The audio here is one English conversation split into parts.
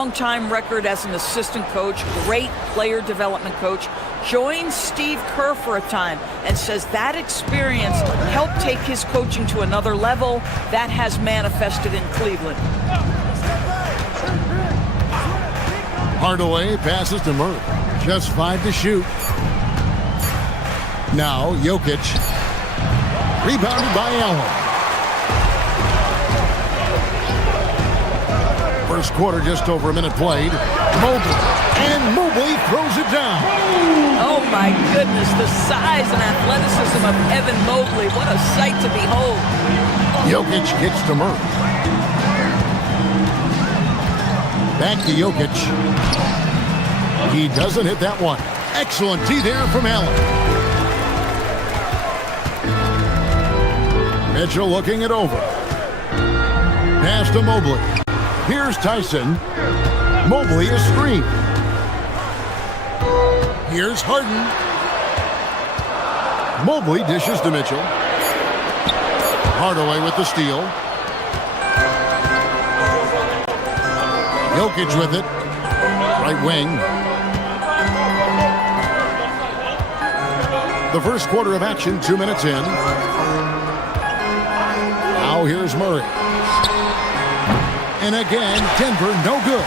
Long-time record as an assistant coach, great player development coach, joined Steve Kerr for a time and says that experience helped take his coaching to another level. That has manifested in Cleveland. Hardaway passes to Murray. Just 5 to shoot. Now Jokic. Rebounded by Allen. First quarter, just over a minute played. Mobley. And Mobley throws it down. Oh my goodness, the size and athleticism of Evan Mobley. What a sight to behold. Jokic kicks to Murray. Back to Jokic. He doesn't hit that one. Excellent D there from Allen. Mitchell looking it over. Pass to Mobley. Here's Tyson. Mobley is screened. Here's Harden. Mobley dishes to Mitchell. Hardaway with the steal. Jokic with it. Right wing. The first quarter of action, 2 minutes in. Now here's Murray. And again, Denver no good.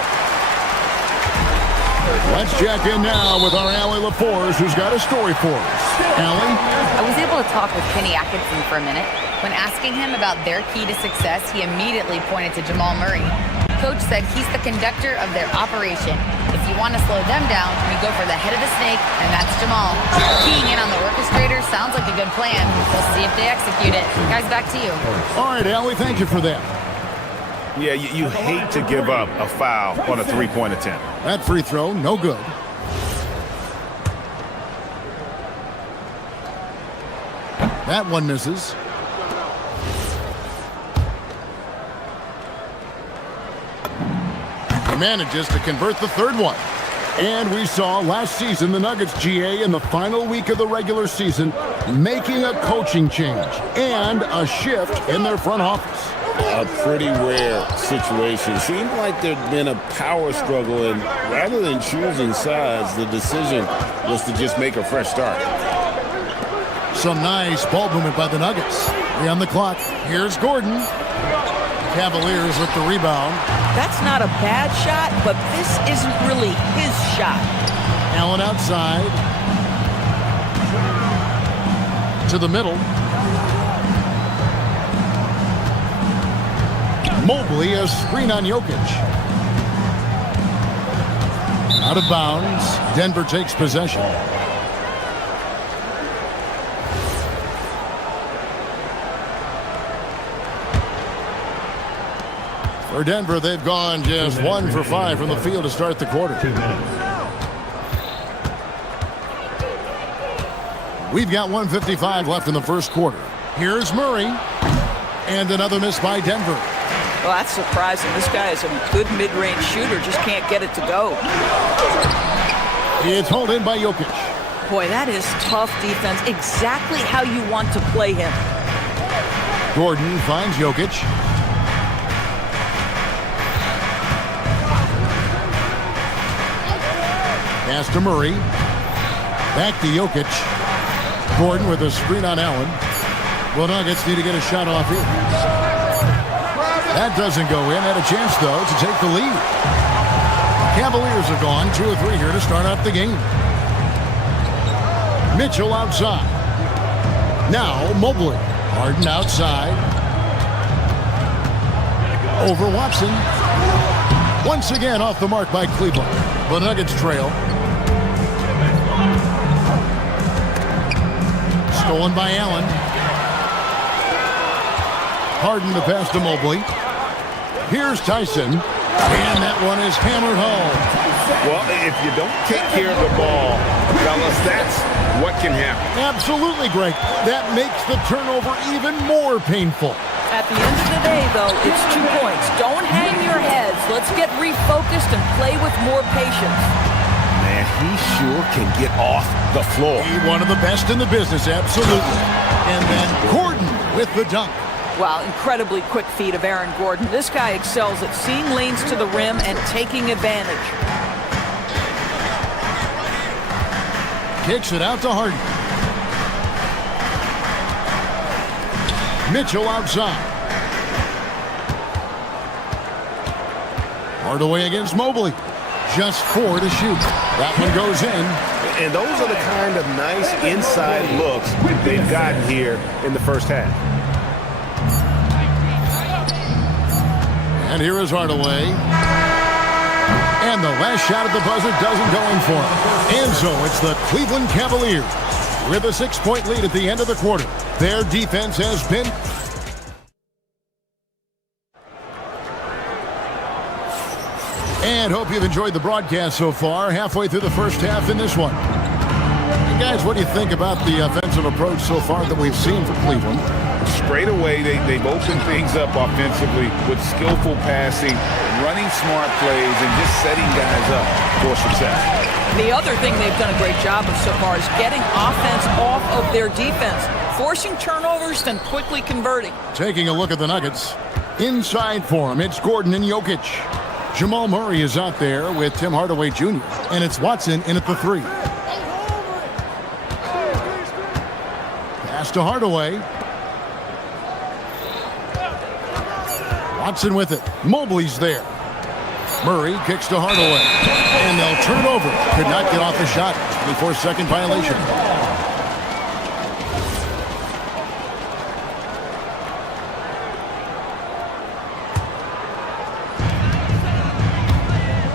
Let's check in now with our Allie LaForce, who's got a story for us. Allie? I was able to talk with Kenny Atkinson for a minute. When asking him about their key to success, he immediately pointed to Jamal Murray. Coach said he's the conductor of their operation. If you want to slow them down, we go for the head of the snake, and that's Jamal. Keying in on the orchestrator sounds like a good plan. We'll see if they execute it. Guys, back to you. All right, Allie, thank you for that. Yeah, you hate to give up a foul on a three-point attempt. That free throw, no good. That one misses. He manages to convert the third one. And we saw last season the Nuggets GA in the final week of the regular season making a coaching change and a shift in their front office. A pretty rare situation. Seemed like there'd been a power struggle, and rather than choosing sides, the decision was to just make a fresh start. Some nice ball movement by the Nuggets. 3 on the clock. Here's Gordon. Cavaliers with the rebound. That's not a bad shot, but this isn't really his shot. Allen outside. To the middle. Mobley, a screen on Jokic. Out of bounds. Denver takes possession. For Denver, they've gone just 1 for 5 from the field to start the quarter. We've got 1:55 left in the first quarter. Here's Murray. And another miss by Denver. Well, that's surprising. This guy is a good mid-range shooter, just can't get it to go. It's hauled in by Jokic. Boy, that is tough defense. Exactly how you want to play him. Gordon finds Jokic. Pass to Murray. Back to Jokic. Gordon with a screen on Allen. Well, Nuggets need to get a shot off here. That doesn't go in. Had a chance, though, to take the lead. Cavaliers are gone 2 or 3 here to start off the game. Mitchell outside. Now Mobley. Harden outside. Over Watson. Once again off the mark by Cleveland. The Nuggets trail. Stolen by Allen. Harden the pass to Mobley. Here's Tyson. And that one is hammered home. Well, if you don't take care of the ball, fellas, that's what can happen. Absolutely, Greg. That makes the turnover even more painful. At the end of the day, though, it's 2 points. Don't hang your heads. Let's get refocused and play with more patience. Man, he sure can get off the floor. One of the best in the business, absolutely. And then Gordon with the dunk. Wow, incredibly quick feet of Aaron Gordon. This guy excels at seeing lanes to the rim and taking advantage. Kicks it out to Harden. Mitchell outside. Hardaway against Mobley. Just 4 to shoot. That one goes in. And those are the kind of nice inside looks they've gotten here in the first half. And here is Hardaway. And the last shot at the buzzer doesn't go in for him. And so it's the Cleveland Cavaliers with a 6-point lead at the end of the quarter. Their defense has been... And hope you've enjoyed the broadcast so far. Halfway through the first half in this one. And guys, what do you think about the offensive approach so far that we've seen for Cleveland? Straight away, they've opened things up offensively with skillful passing, running smart plays, and just setting guys up for success. The other thing they've done a great job of so far is getting offense off of their defense, forcing turnovers, then quickly converting. Taking a look at the Nuggets. Inside for him, it's Gordon and Jokic. Jamal Murray is out there with Tim Hardaway Jr. And it's Watson in at the 3. Pass to Hardaway. Watson with it. Mobley's there. Murray kicks to Hardaway. And they'll turn it over. Could not get off the shot. 24-second violation.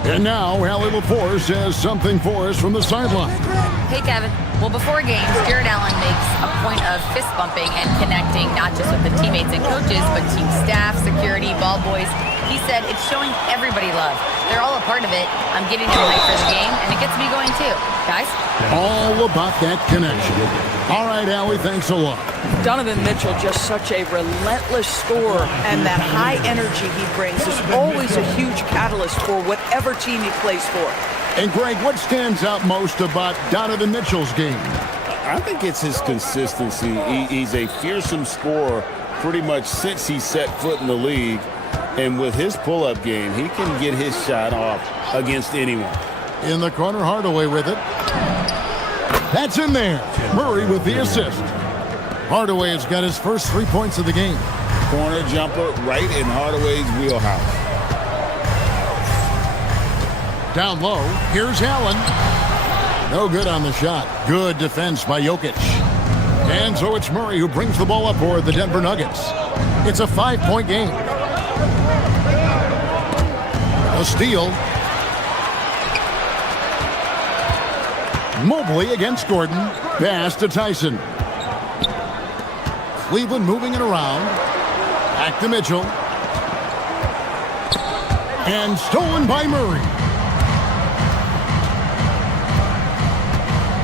And now, Allie LaForce has something for us from the sideline. Hey, Kevin. Well, before games, Jared Allen makes a point of fist bumping and connecting not just with the teammates and coaches, but team staff, security, ball boys. He said it's showing everybody love. They're all a part of it. I'm getting them hyped for the game, and it gets me going too. Guys? All about that connection. All right, Allie, thanks a lot. Donovan Mitchell, just such a relentless scorer, and that high energy he brings is always a huge catalyst for whatever team he plays for. And Greg, what stands out most about Donovan Mitchell's game? I think it's his consistency. He's a fearsome scorer pretty much since he set foot in the league. And with his pull-up game, he can get his shot off against anyone. In the corner, Hardaway with it. That's in there. Murray with the assist. Hardaway has got his first 3 points of the game. Corner jumper right in Hardaway's wheelhouse. Down low, here's Allen. No good on the shot. Good defense by Jokic. And so it's Murray who brings the ball up for the Denver Nuggets. It's a 5-point game. A steal. Mobley against Gordon. Pass to Tyson. Cleveland moving it around. Back to Mitchell. And stolen by Murray.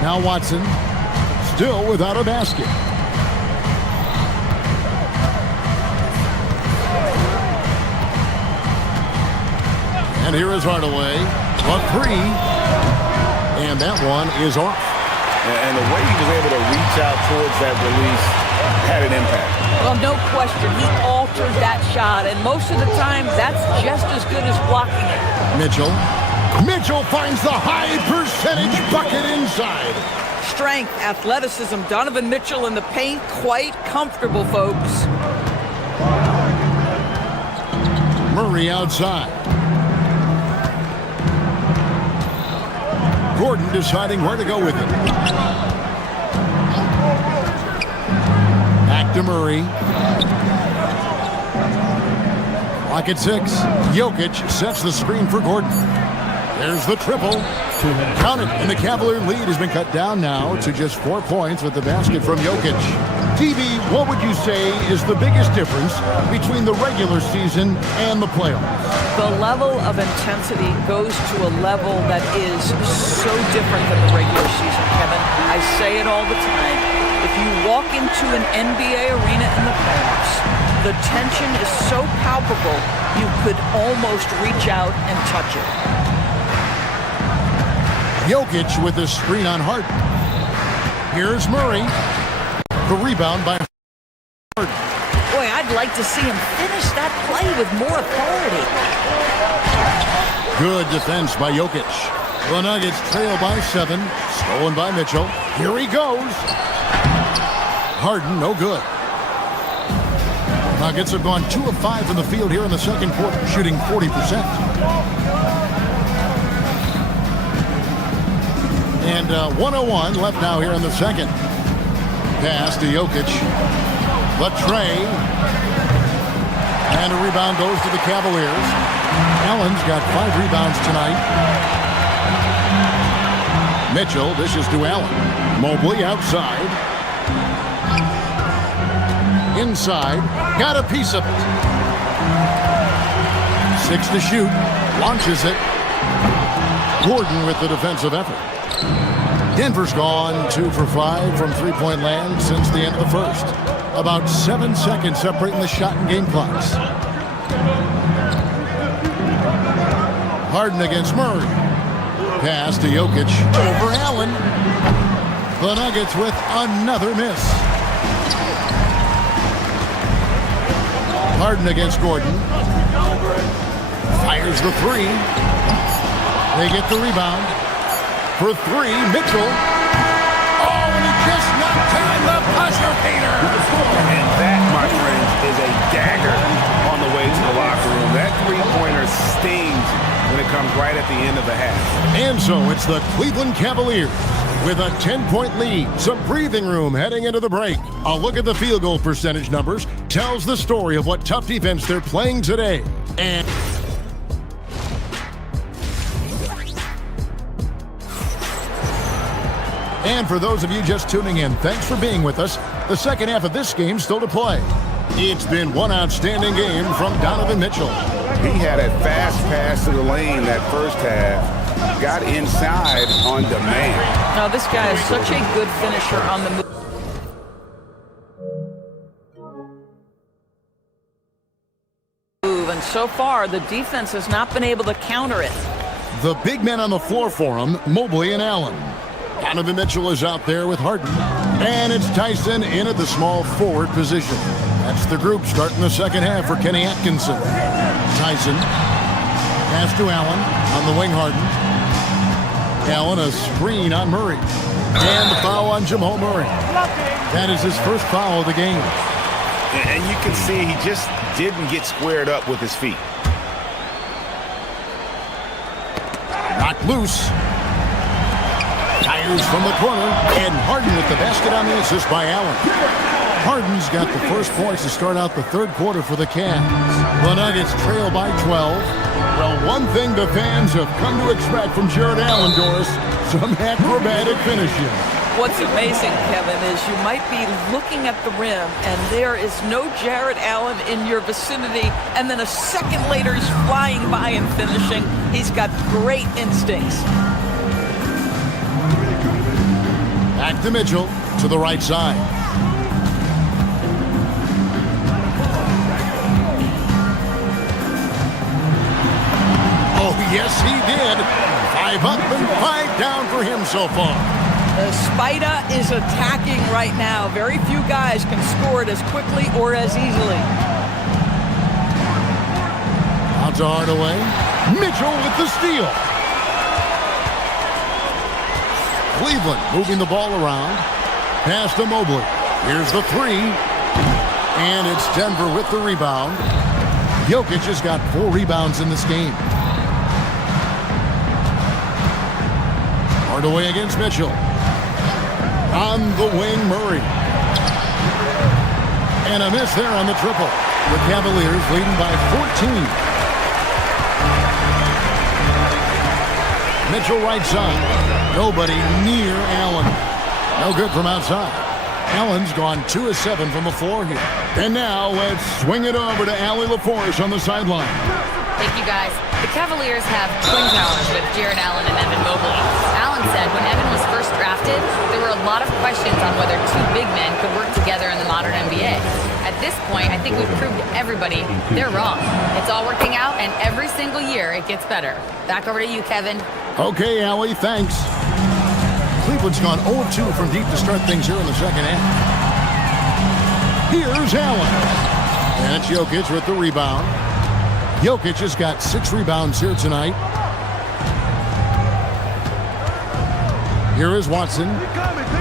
Now Watson, still without a basket. And here is Hardaway. A 3. And that one is off. And the way he was able to reach out towards that release had an impact. Well, no question, he altered that shot, and most of the time, that's just as good as blocking it. Mitchell. Mitchell finds the high percentage bucket inside. Strength, athleticism, Donovan Mitchell in the paint, quite comfortable, folks. Murray outside. Gordon deciding where to go with it. Back to Murray. Clock at 6. Jokic sets the screen for Gordon. There's the triple. Count it, and the Cavalier lead has been cut down now to just 4 points with the basket from Jokic. TV, what would you say is the biggest difference between the regular season and the playoffs? The level of intensity goes to a level that is so different than the regular season, Kevin. I say it all the time. If you walk into an NBA arena in the playoffs, the tension is so palpable, you could almost reach out and touch it. Jokic with the screen on Harden. Here's Murray. The rebound by Harden. Boy, I'd like like to see him finish that play with more authority. Good defense by Jokic. The Nuggets trail by 7. Stolen by Mitchell. Here he goes. Harden, no good. Nuggets have gone 2 of 5 from the field here in the second quarter, shooting 40%. And 101 left now here in the second. Pass to Jokic. The tray. And a rebound goes to the Cavaliers. Allen's got 5 rebounds tonight. Mitchell dishes to Allen. Mobley outside. Inside. Got a piece of it. 6 to shoot. Launches it. Gordon with the defensive effort. Denver's gone 2 for 5 from three-point land since the end of the first. About 7 seconds separating the shot and game clocks. Harden against Murray. Pass to Jokic over Allen. The Nuggets with another miss. Harden against Gordon. Fires the 3. They get the rebound. For 3, Mitchell. Oh, and he just knocked down the buzzer beater. And that, my friends, is a dagger on the way to the locker room. That three-pointer stings when it comes right at the end of the half. And so it's the Cleveland Cavaliers with a 10-point lead. Some breathing room heading into the break. A look at the field goal percentage numbers tells the story of what tough defense they're playing today. And for those of you just tuning in, thanks for being with us. The second half of this game still to play. It's been one outstanding game from Donovan Mitchell. He had a fast pass to the lane that first half. Got inside on demand. Now, this guy is such a good finisher on the move. And so far, the defense has not been able to counter it. The big men on the floor for him, Mobley and Allen. Donovan Mitchell is out there with Harden. And it's Tyson in at the small forward position. That's the group starting the second half for Kenny Atkinson. Tyson. Pass to Allen on the wing. Harden. Allen a screen on Murray. And the foul on Jamal Murray. That is his first foul of the game. And you can see he just didn't get squared up with his feet. Knocked loose. Tires from the corner, and Harden with the basket on the assist by Allen. Harden's got the first points to start out the third quarter for the Cavs. The Nuggets trail by 12. Well, one thing the fans have come to expect from Jared Allen, Doris, some acrobatic finishing. What's amazing, Kevin, is you might be looking at the rim and there is no Jared Allen in your vicinity, and then a second later he's flying by and finishing. He's got great instincts. Back to Mitchell, to the right side. Oh, yes, he did. 5 up and 5 down for him so far. The Spider is attacking right now. Very few guys can score it as quickly or as easily. Out to Hardaway. Mitchell with the steal. Cleveland moving the ball around. Pass to Mobley. Here's the 3. And it's Denver with the rebound. Jokic has got 4 rebounds in this game. Hardaway against Mitchell. On the wing, Murray. And a miss there on the triple. The Cavaliers leading by 14. Mitchell right side. Nobody near Allen. No good from outside. Allen's gone 2 of 7 from the floor here. And now let's swing it over to Allie LaForce on the sideline. Thank you, guys. The Cavaliers have twin towers with Jared Allen and Evan Mobley. Allen said when Evan was first drafted, there were a lot of questions on whether 2 big men could work together in the modern NBA. At this point, I think we've proved to everybody they're wrong. It's all working out, and every single year it gets better. Back over to you, Kevin. Okay, Allie, thanks. Cleveland's gone 0-2 from deep to start things here in the second half. Here's Allen. And it's Jokic with the rebound. Jokic has got 6 rebounds here tonight. Here is Watson.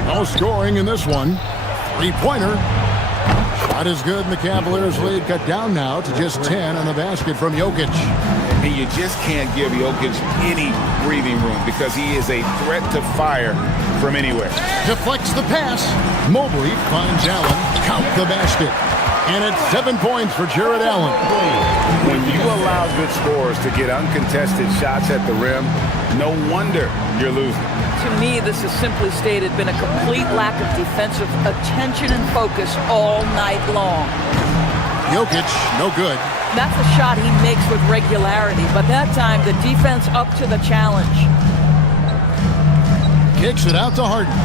No scoring in this one. Three-pointer. Shot is good, and the Cavaliers lead cut down now to just 10 on the basket from Jokic. And you just can't give Jokic any breathing room because he is a threat to fire from anywhere. Deflects the pass. Mobley finds Allen. Count the basket. And it's 7 points for Jared Allen. When you allow good scorers to get uncontested shots at the rim, no wonder you're losing. To me, this has simply stated been a complete lack of defensive attention and focus all night long. Jokic, no good. That's a shot he makes with regularity, but that time the defense up to the challenge. Kicks it out to Harden.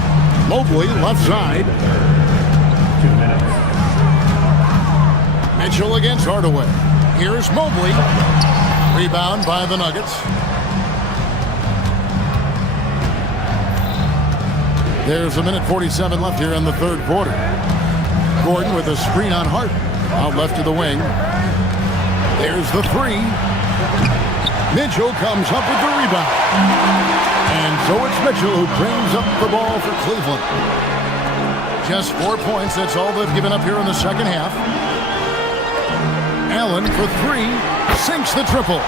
Mobley, left side. 2 minutes. Mitchell against Hardaway. Here's Mobley. Rebound by the Nuggets. There's a minute 47 left here in the third quarter. Gordon with a screen on Harden. Out left to the wing. There's the three. Mitchell comes up with the rebound. And so it's Mitchell who brings up the ball for Cleveland. Just 4 points. That's all they've given up here in the second half. Allen for three. Sinks the triple.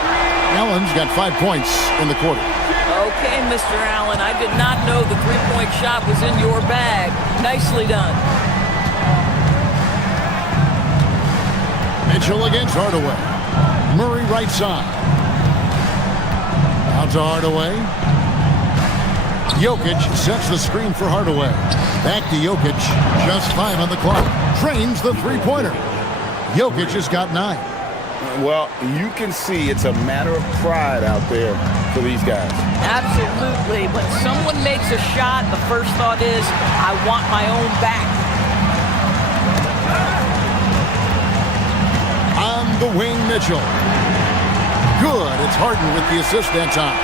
Allen's got 5 points in the quarter. Okay, Mr. Allen, I did not know the three-point shot was in your bag. Nicely done. Mitchell against Hardaway. Murray right side. Out to Hardaway. Jokic sets the screen for Hardaway. Back to Jokic. Just 5 on the clock. Trains the three-pointer. Jokic has got 9. Well, you can see it's a matter of pride out there for these guys. Absolutely. When someone makes a shot, the first thought is, I want my own back. On the wing, Mitchell. Good. It's Harden with the assist that time.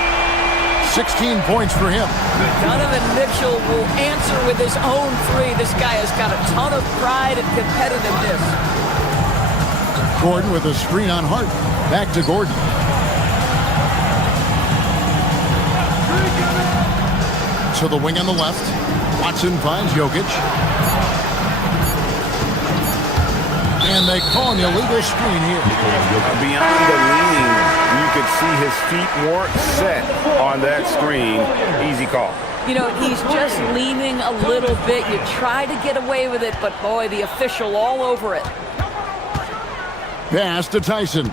16 points for him. Donovan Mitchell will answer with his own three. This guy has got a ton of pride and competitiveness. Gordon with a screen on Harden. Back to Gordon. To the wing on the left. Watson finds Jokic. And they call an illegal screen here. Beyond the leaning, you could see his feet weren't set on that screen. Easy call. You know, he's just leaning a little bit. You try to get away with it, but boy, the official all over it. Pass to Tyson.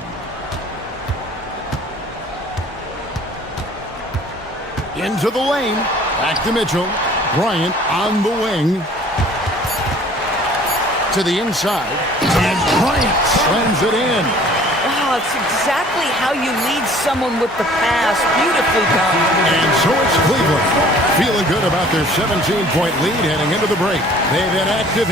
Into the lane. Back to Mitchell. Bryant on the wing. To the inside. And Bryant slams it in. Wow, it's exactly how you lead someone with the pass. Beautifully done. And so it's Cleveland. Feeling good about their 17-point lead heading into the break. They've been active.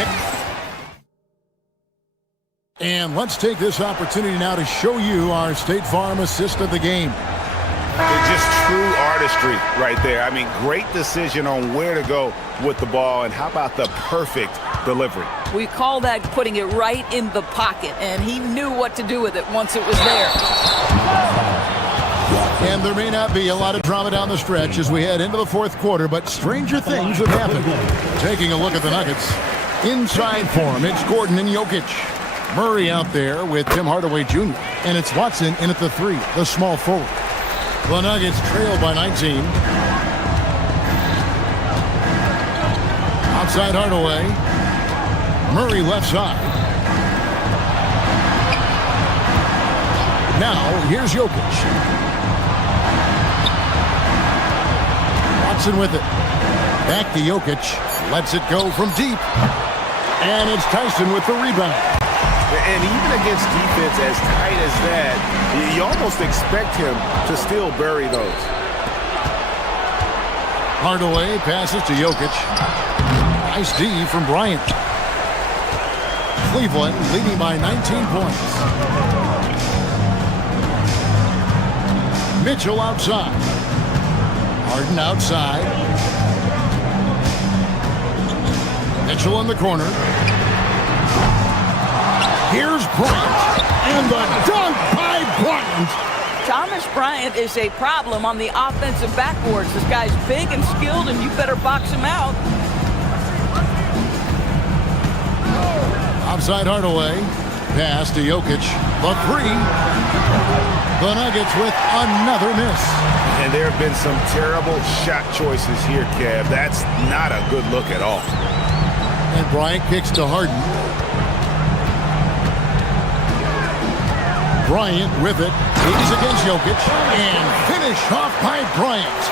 And let's take this opportunity now to show you our State Farm assist of the game. It's just true artistry right there. I mean, great decision on where to go with the ball, and how about the perfect delivery? We call that putting it right in the pocket, and he knew what to do with it once it was there. And there may not be a lot of drama down the stretch as we head into the fourth quarter, but stranger things have happened. Taking a look at the Nuggets. Inside for him, it's Gordon and Jokic. Murray out there with Tim Hardaway Jr. And it's Watson in at the three, the small forward. The Nuggets trail by 19. Outside Hardaway. Murray left side. Now, here's Jokic. Watson with it. Back to Jokic. Lets it go from deep. And it's Tyson with the rebound. And even against defense as tight as that, you almost expect him to still bury those. Hardaway passes to Jokic. Nice D from Bryant. Cleveland leading by 19 points. Mitchell outside. Harden outside. Mitchell in the corner. Here's Bryant. And the dunk by Bryant. Thomas Bryant is a problem on the offensive backboards. This guy's big and skilled, and you better box him out. Outside Hardaway. Pass to Jokic. The three. The Nuggets with another miss. And there have been some terrible shot choices here, Kev. That's not a good look at all. And Bryant kicks to Harden. Bryant with it. He's against Jokic. And finished off by Bryant.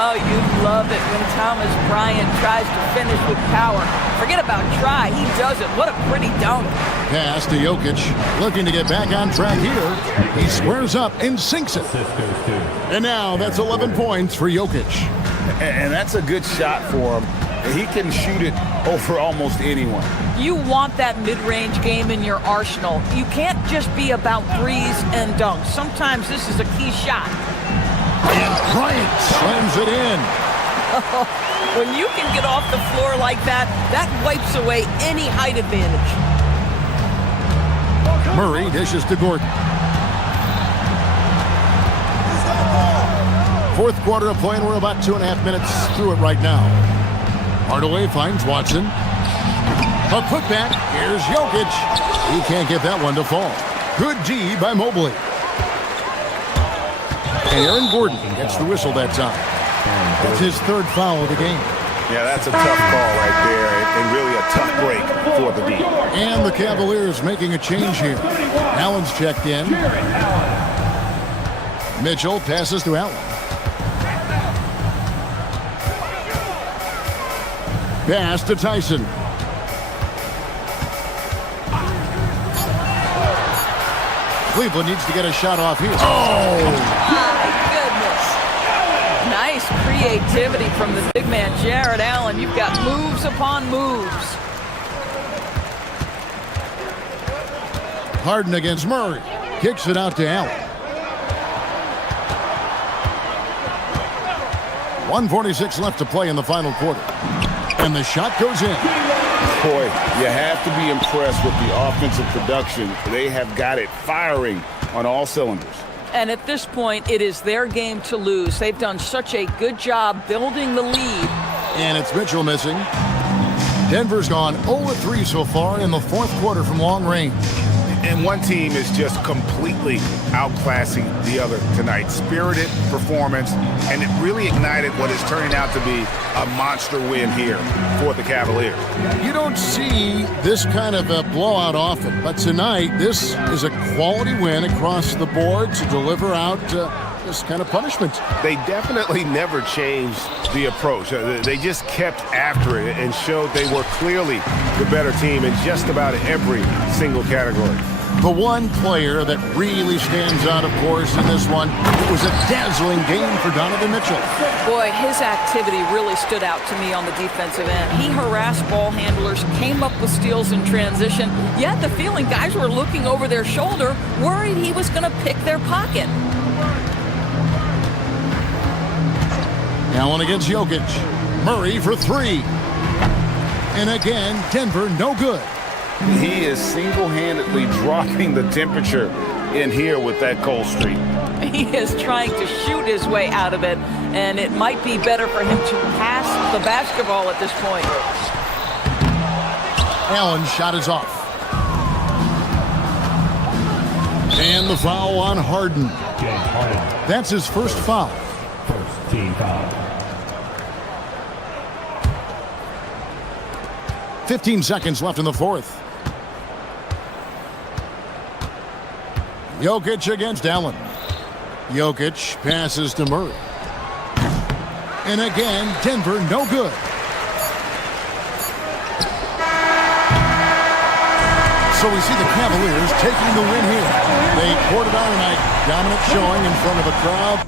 Oh, you love it when Thomas Bryant tries to finish with power. Forget about try. He does it. What a pretty dunk. Pass to Jokic. Looking to get back on track here. He squares up and sinks it. And now that's 11 points for Jokic. And that's a good shot for him. He can shoot it over almost anyone. You want that mid-range game in your arsenal. You can't just be about threes and dunks. Sometimes this is a key shot. And Bryant slams it in. When you can get off the floor like that, that wipes away any height advantage. Murray dishes to Gordon. Fourth quarter of play, and we're about 2.5 minutes through it right now. Hardaway finds Watson. A putback. Here's Jokic. He can't get that one to fall. Good D by Mobley. And Aaron Gordon gets the whistle that time. That's his third foul of the game. Yeah, that's a tough call right there, and really a tough break for the D. And the Cavaliers making a change here. Allen's checked in. Mitchell passes to Allen. Pass to Tyson. Cleveland needs to get a shot off here. Oh! My goodness. Nice creativity from the big man, Jared Allen. You've got moves upon moves. Harden against Murray. Kicks it out to Allen. 1:46 left to play in the final quarter. And the shot goes in. Boy, you have to be impressed with the offensive production. They have got it firing on all cylinders. And at this point, it is their game to lose. They've done such a good job building the lead. And it's Mitchell missing. Denver's gone 0-3 so far in the fourth quarter from long range. And one team is just completely outclassing the other tonight. Spirited performance, and it really ignited what is turning out to be a monster win here for the Cavaliers. You don't see this kind of a blowout often, but tonight this is a quality win across the board to deliver out this kind of punishment. They definitely never changed the approach. They just kept after it and showed they were clearly the better team in just about every single category. The one player that really stands out, of course, in this one, it was a dazzling game for Donovan Mitchell. Boy, his activity really stood out to me on the defensive end. He harassed ball handlers, came up with steals in transition. You had the feeling guys were looking over their shoulder, worried he was going to pick their pocket. Allen against Jokic. Murray for three. And again, Denver no good. He is single-handedly dropping the temperature in here with that cold streak. He is trying to shoot his way out of it, and it might be better for him to pass the basketball at this point. Allen's shot is off. And the foul on Harden. James Harden. That's his first foul. First team foul. 15 seconds left in the fourth. Jokic against Allen. Jokic passes to Murray. And again, Denver no good. So we see the Cavaliers taking the win here. They poured it on tonight. Dominant showing in front of a crowd.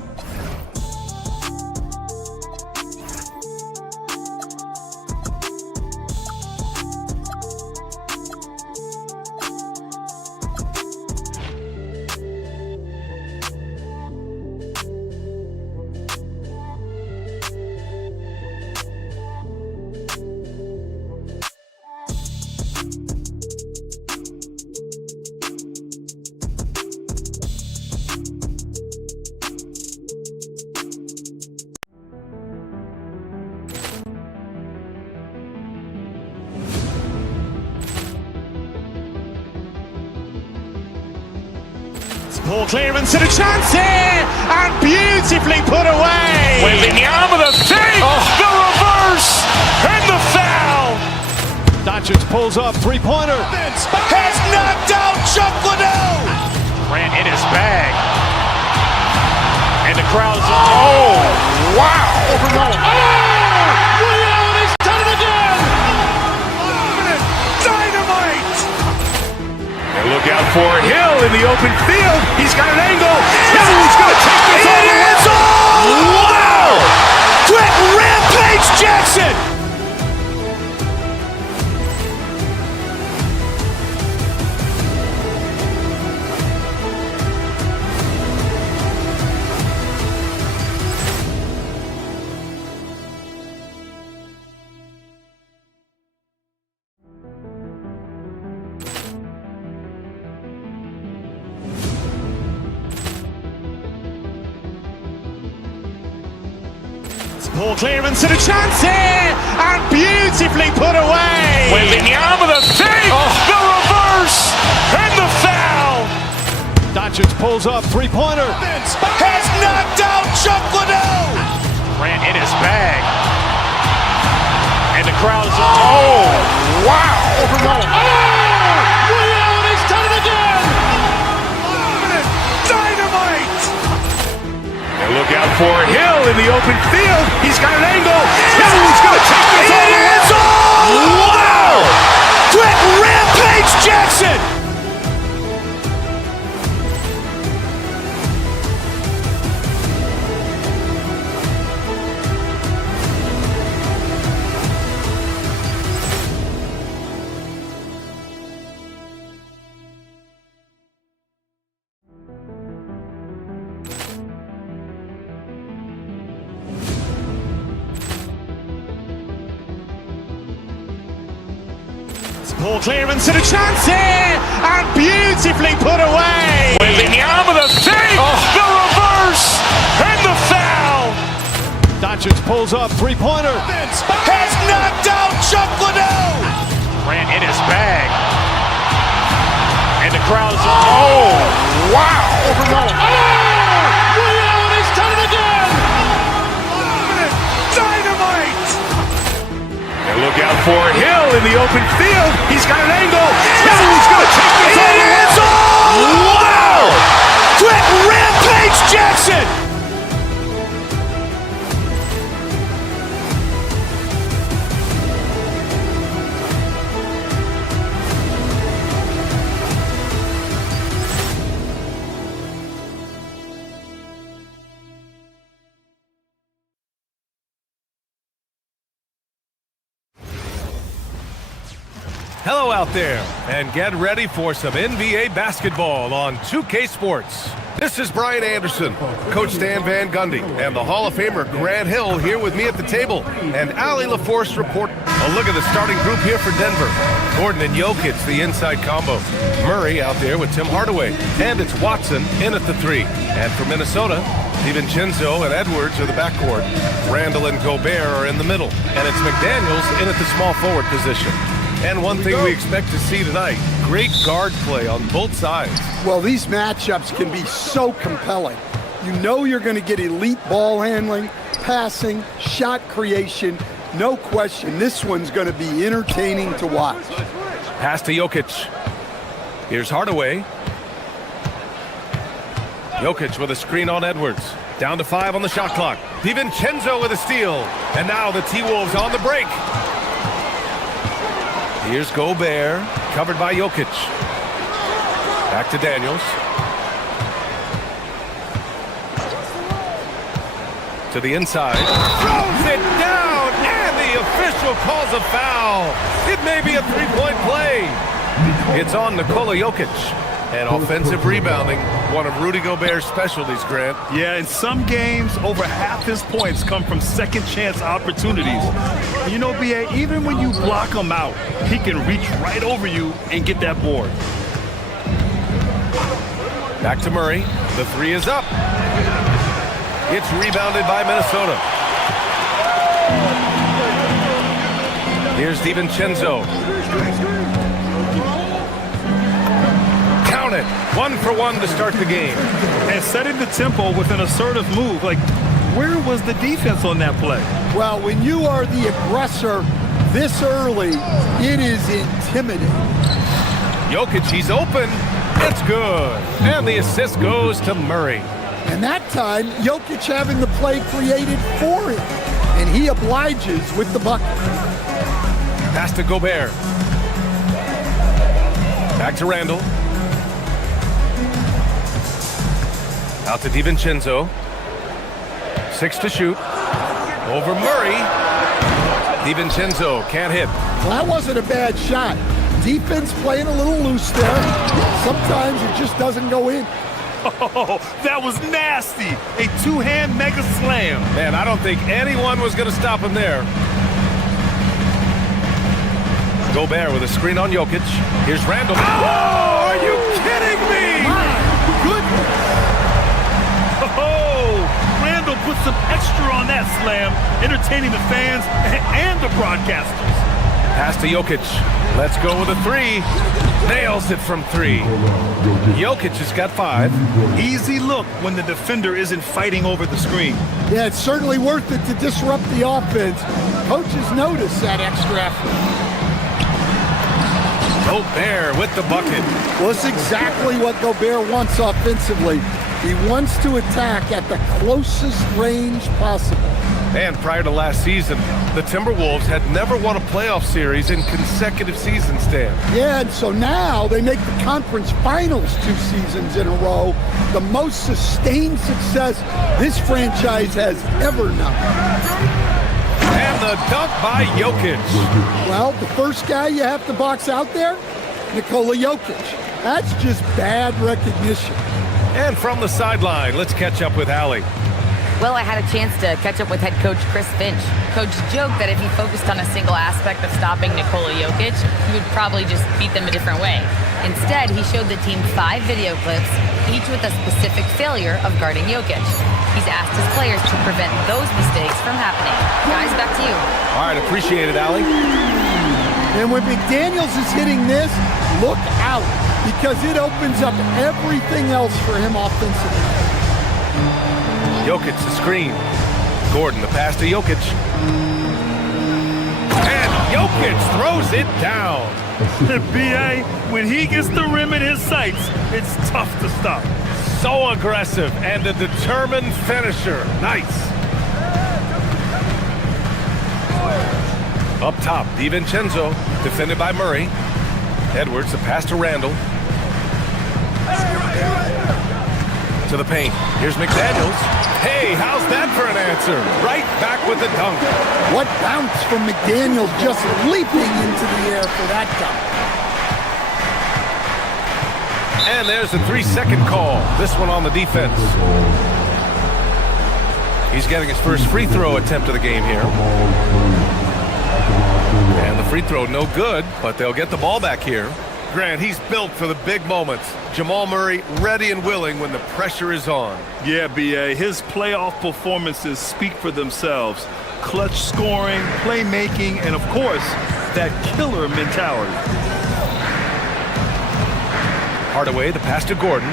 Ball clearance and a chance here, and beautifully put away. Wembanyama the save, the reverse, and the foul. Doncic pulls up, three-pointer. Has knocked out Chuck Liddell. Grant in his bag. And the crowd's He's done it again. dynamite. And look out for Hill in the open field. He's got an angle. He's going to take this all the way. Wow! Quick Rampage Jackson. Ball clearance and a chance here, and beautifully put away. Wembanyama the save, the reverse, and the foul. Doncic pulls up, three-pointer. Has knocked out Chuck Liddell. Grant in his bag. And the crowd's He's done it again. dynamite. And look out for Hill in the open field. He's got an angle. He's going to take this all the way. Wow! Quick Rampage Jackson. Ball clearance and a chance here, and beautifully put away. Wembanyama the save, the reverse, and the foul. Doncic pulls up, three-pointer. Has knocked out Chuck Liddell. Grant in his bag. And the crowd's He's done it again. dynamite. And look out for Hill in the open field. He's got an angle. He's going to take this all the way. Wow! Quick Rampage Jackson. Hello out there, and get ready for some NBA basketball on 2K Sports. This is Brian Anderson, Coach Stan Van Gundy, and the Hall of Famer Grant Hill here with me at the table, and Ali LaForce report. A look at the starting group here for Denver. Gordon and Jokic, the inside combo. Murray out there with Tim Hardaway, and it's Watson in at the three. And for Minnesota, DiVincenzo and Edwards are the backcourt. Randall and Gobert are in the middle, and it's McDaniels in at the small forward position. And one thing we expect to see tonight, great guard play on both sides. Well, these matchups can be so compelling. You know you're going to get elite ball handling, passing, shot creation. No question, this one's going to be entertaining to watch. Pass to Jokic. Here's Hardaway. Jokic with a screen on Edwards. Down to 5 on the shot clock. DiVincenzo with a steal. And now the T-Wolves on the break. Here's Gobert, covered by Jokic. Back to Daniels. To the inside. Throws it down, and the official calls a foul. It may be a three-point play. It's on Nikola Jokic. And offensive rebounding, one of Rudy Gobert's specialties, Grant. Yeah, in some games, over half his points come from second chance opportunities. You know, B.A., even when you block him out, he can reach right over you and get that board. Back to Murray. The three is up. It's rebounded by Minnesota. Here's DiVincenzo. Count it. it. 1 for 1 to start the game. And setting the tempo with an assertive move. Like, where was the defense on that play? Well, when you are the aggressor this early, it is intimidating. Jokic, he's open. It's good. And the assist goes to Murray. And that time, Jokic having the play created for him. And he obliges with the bucket. Pass to Gobert. Back to Randall. Out to DiVincenzo. 6 to shoot. Over Murray. DiVincenzo can't hit. Well, that wasn't a bad shot. Defense playing a little loose there. Sometimes it just doesn't go in. Oh, that was nasty. A two-hand mega slam. Man, I don't think anyone was going to stop him there. Gobert with a screen on Jokic. Here's Randall. Oh, are you kidding me? My goodness. Oh, Randall put some extra on that slam, entertaining the fans and the broadcasters. Pass to Jokic. Let's go with a 3. Nails it from 3. Jokic has got 5. Easy look when the defender isn't fighting over the screen. Yeah, it's certainly worth it to disrupt the offense. Coaches notice that extra effort. Gobert with the bucket. Well, it's exactly what Gobert wants offensively. He wants to attack at the closest range possible. And prior to last season, the Timberwolves had never won a playoff series in consecutive seasons, Dan. Yeah, and so now they make the conference finals 2 seasons in a row. The most sustained success this franchise has ever known. And the dunk by Jokic. Well, the first guy you have to box out there, Nikola Jokic. That's just bad recognition. And from the sideline, let's catch up with Allie. Well, I had a chance to catch up with head coach Chris Finch. Coach joked that if he focused on a single aspect of stopping Nikola Jokic, he would probably just beat them a different way. Instead, he showed the team 5 video clips, each with a specific failure of guarding Jokic. He's asked his players to prevent those mistakes from happening. Guys, back to you. All right, appreciate it, Allie. And when McDaniels is hitting this, look out, because it opens up everything else for him offensively. Jokic the screen. Gordon the pass to Jokic. And Jokic throws it down. B.A., when he gets the rim in his sights, it's tough to stop. So aggressive and a determined finisher. Nice. Up top, DiVincenzo, defended by Murray. Edwards, the pass to Randall. To the paint. Here's McDaniels. Hey, how's that for an answer? Right back with the dunk. What bounce from McDaniels, just leaping into the air for that dunk. And there's a 3-second call. This one on the defense. He's getting his first free throw attempt of the game here. And the free throw no good, but they'll get the ball back here. Grant, he's built for the big moments. Jamal Murray ready and willing when the pressure is on. Yeah, B.A., his playoff performances speak for themselves. Clutch scoring, playmaking, and of course, that killer mentality. Hardaway, the pass to Gordon.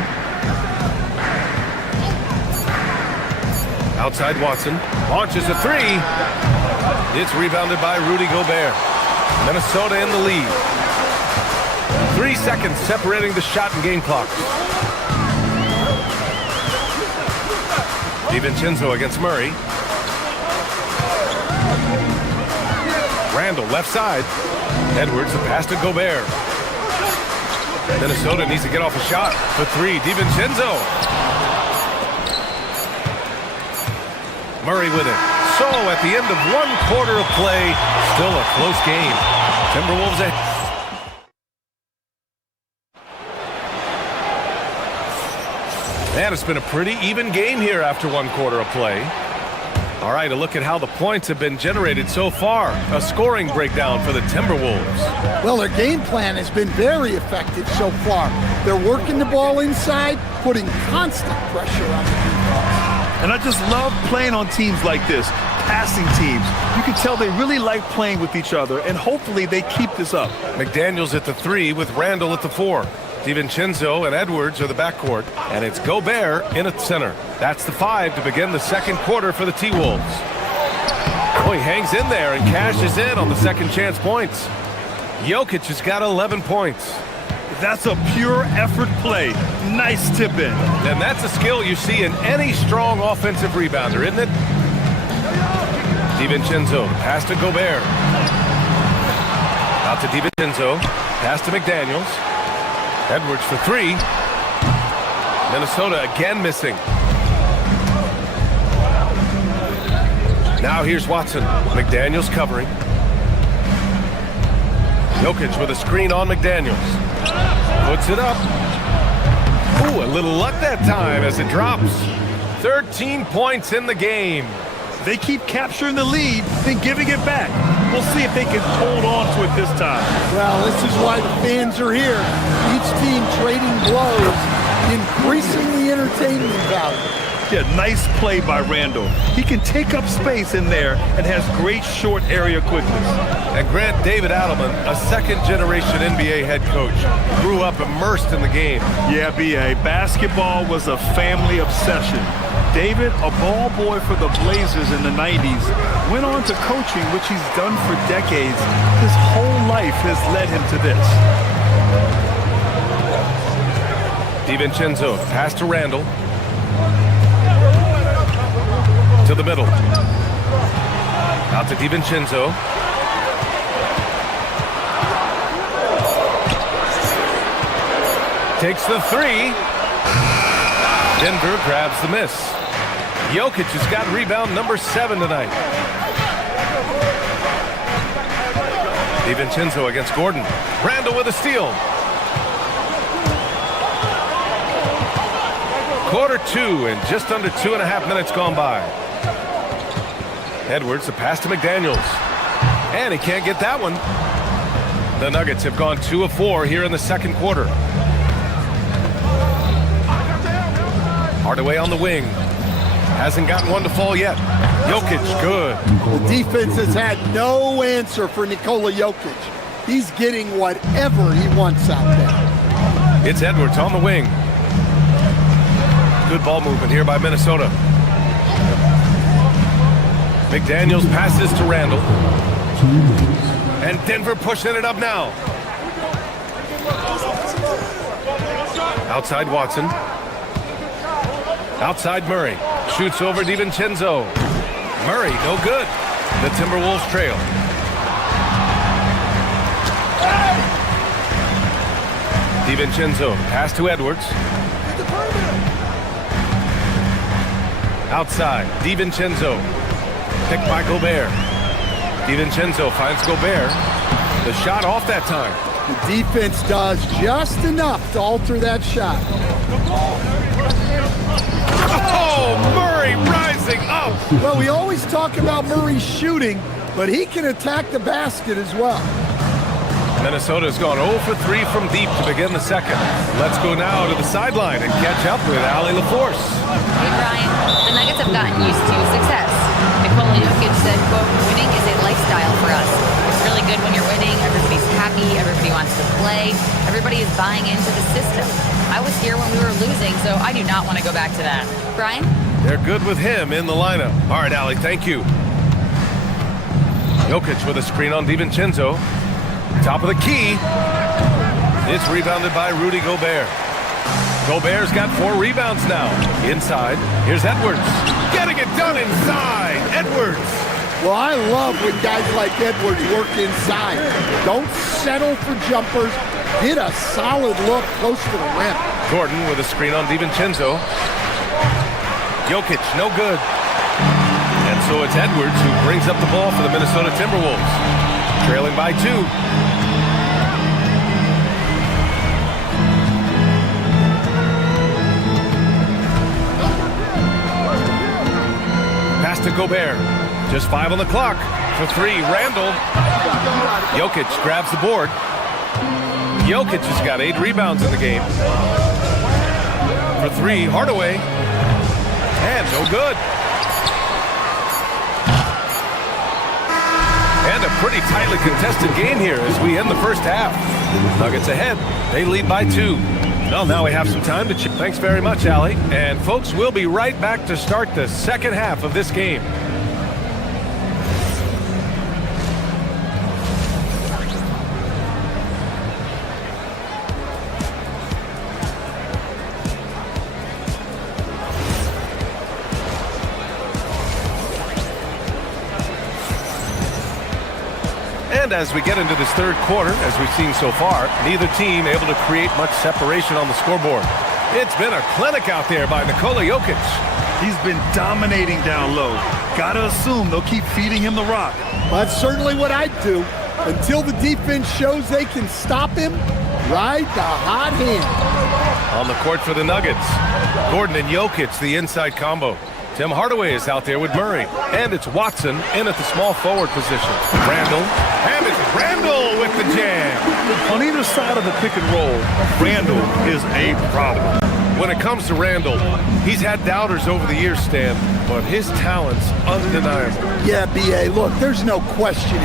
Outside Watson, launches a 3. It's rebounded by Rudy Gobert. Minnesota in the lead. 3 seconds separating the shot and game clock. DiVincenzo against Murray. Randall left side. Edwards the pass to Gobert. Minnesota needs to get off a shot for 3. DiVincenzo. Murray with it. So at the end of 1 quarter of play, still a close game. Timberwolves ahead. Man, it's been a pretty even game here after 1 quarter of play. All right, a look at how the points have been generated so far. A scoring breakdown for the Timberwolves. Well, their game plan has been very effective so far. They're working the ball inside, putting constant pressure on the defense. And I just love playing on teams like this, passing teams. You can tell they really like playing with each other, and hopefully they keep this up. McDaniels at the 3 with Randall at the 4. DiVincenzo and Edwards are the backcourt, and it's Gobert in at center. That's the 5 to begin the second quarter for the T-Wolves. Oh, he hangs in there and cashes in on the second chance points. Jokic has got 11 points. That's a pure effort play. Nice tip in. And that's a skill you see in any strong offensive rebounder, isn't it? DiVincenzo, pass to Gobert. Out to DiVincenzo, pass to McDaniels. Edwards for 3. Minnesota again missing. Now here's Watson. McDaniels covering. Jokic with a screen on McDaniels. Puts it up. Ooh, a little luck that time as it drops. 13 points in the game. They keep capturing the lead, then giving it back. We'll see if they can hold on to it this time. Well, this is why the fans are here. Each team trading blows, increasing the entertainment value. Yeah, nice play by Randall. He can take up space in there and has great short area quickness. And Grant David Adelman, a second-generation NBA head coach, grew up immersed in the game. Yeah, B.A., basketball was a family obsession. David, a ball boy for the Blazers in the 90s, went on to coaching, which he's done for decades. His whole life has led him to this. DiVincenzo, pass to Randall. To the middle. Out to DiVincenzo. Takes the 3. Denver grabs the miss. Jokic has got rebound number 7 tonight. DiVincenzo against Gordon. Randall with a steal. Quarter 2 and just under 2.5 minutes gone by. Edwards, the pass to McDaniels. And he can't get that one. The Nuggets have gone 2 of 4 here in the second quarter. Hardaway on the wing. Hasn't gotten one to fall yet. Jokic, good. The defense has had no answer for Nikola Jokic. He's getting whatever he wants out there. It's Edwards on the wing. Good ball movement here by Minnesota. McDaniels passes to Randall. And Denver pushing it up now. Outside Watson. Outside Murray. Shoots over DiVincenzo. Murray, no good. The Timberwolves trail. DiVincenzo, pass to Edwards. Outside, DiVincenzo. Picked by Gobert. DiVincenzo finds Gobert. The shot off that time. The defense does just enough to alter that shot. Oh, Murray rising up. Well, we always talk about Murray shooting, but he can attack the basket as well. Minnesota's gone 0 for 3 from deep to begin the second. Let's go now to the sideline and catch up with Allie LaForce. Hey, Brian. The Nuggets have gotten used to success. Nikola Jokic said, quote, winning is a lifestyle for us. It's really good when you're winning. Everybody's happy. Everybody wants to play. Everybody is buying into the system. I was here when we were losing, so I do not want to go back to that. Brian? They're good with him in the lineup. All right, Allie, thank you. Jokic with a screen on DiVincenzo. Top of the key. It's rebounded by Rudy Gobert. Gobert's got 4 rebounds now. Inside, here's Edwards. Getting it done inside. Edwards. Well, I love when guys like Edwards work inside. Don't settle for jumpers. Get a solid look close to the rim. Gordon with a screen on DiVincenzo. Jokic, no good. And so it's Edwards who brings up the ball for the Minnesota Timberwolves. Trailing by 2. Pass to Gobert. Just 5 on the clock. For 3, Randall. Jokic grabs the board. Jokic has got 8 rebounds in the game. For 3, Hardaway. And no good. And a pretty tightly contested game here as we end the first half. Nuggets ahead. They lead by 2. Well, now we have some time to check. Thanks very much, Allie. And folks, we'll be right back to start the second half of this game. And as we get into this third quarter, as we've seen so far, neither team able to create much separation on the scoreboard. It's been a clinic out there by Nikola Jokic. He's been dominating down low. Gotta assume they'll keep feeding him the rock. That's certainly what I'd do. Until the defense shows they can stop him, ride the hot hand. On the court for the Nuggets, Gordon and Jokic, the inside combo. Tim Hardaway is out there with Murray. And it's Watson in at the small forward position. Randall. And it's Randall with the jam. On either side of the pick and roll, Randall is a problem. When it comes to Randall, he's had doubters over the years, Stan, but his talent's undeniable. Yeah, B.A., look, there's no questioning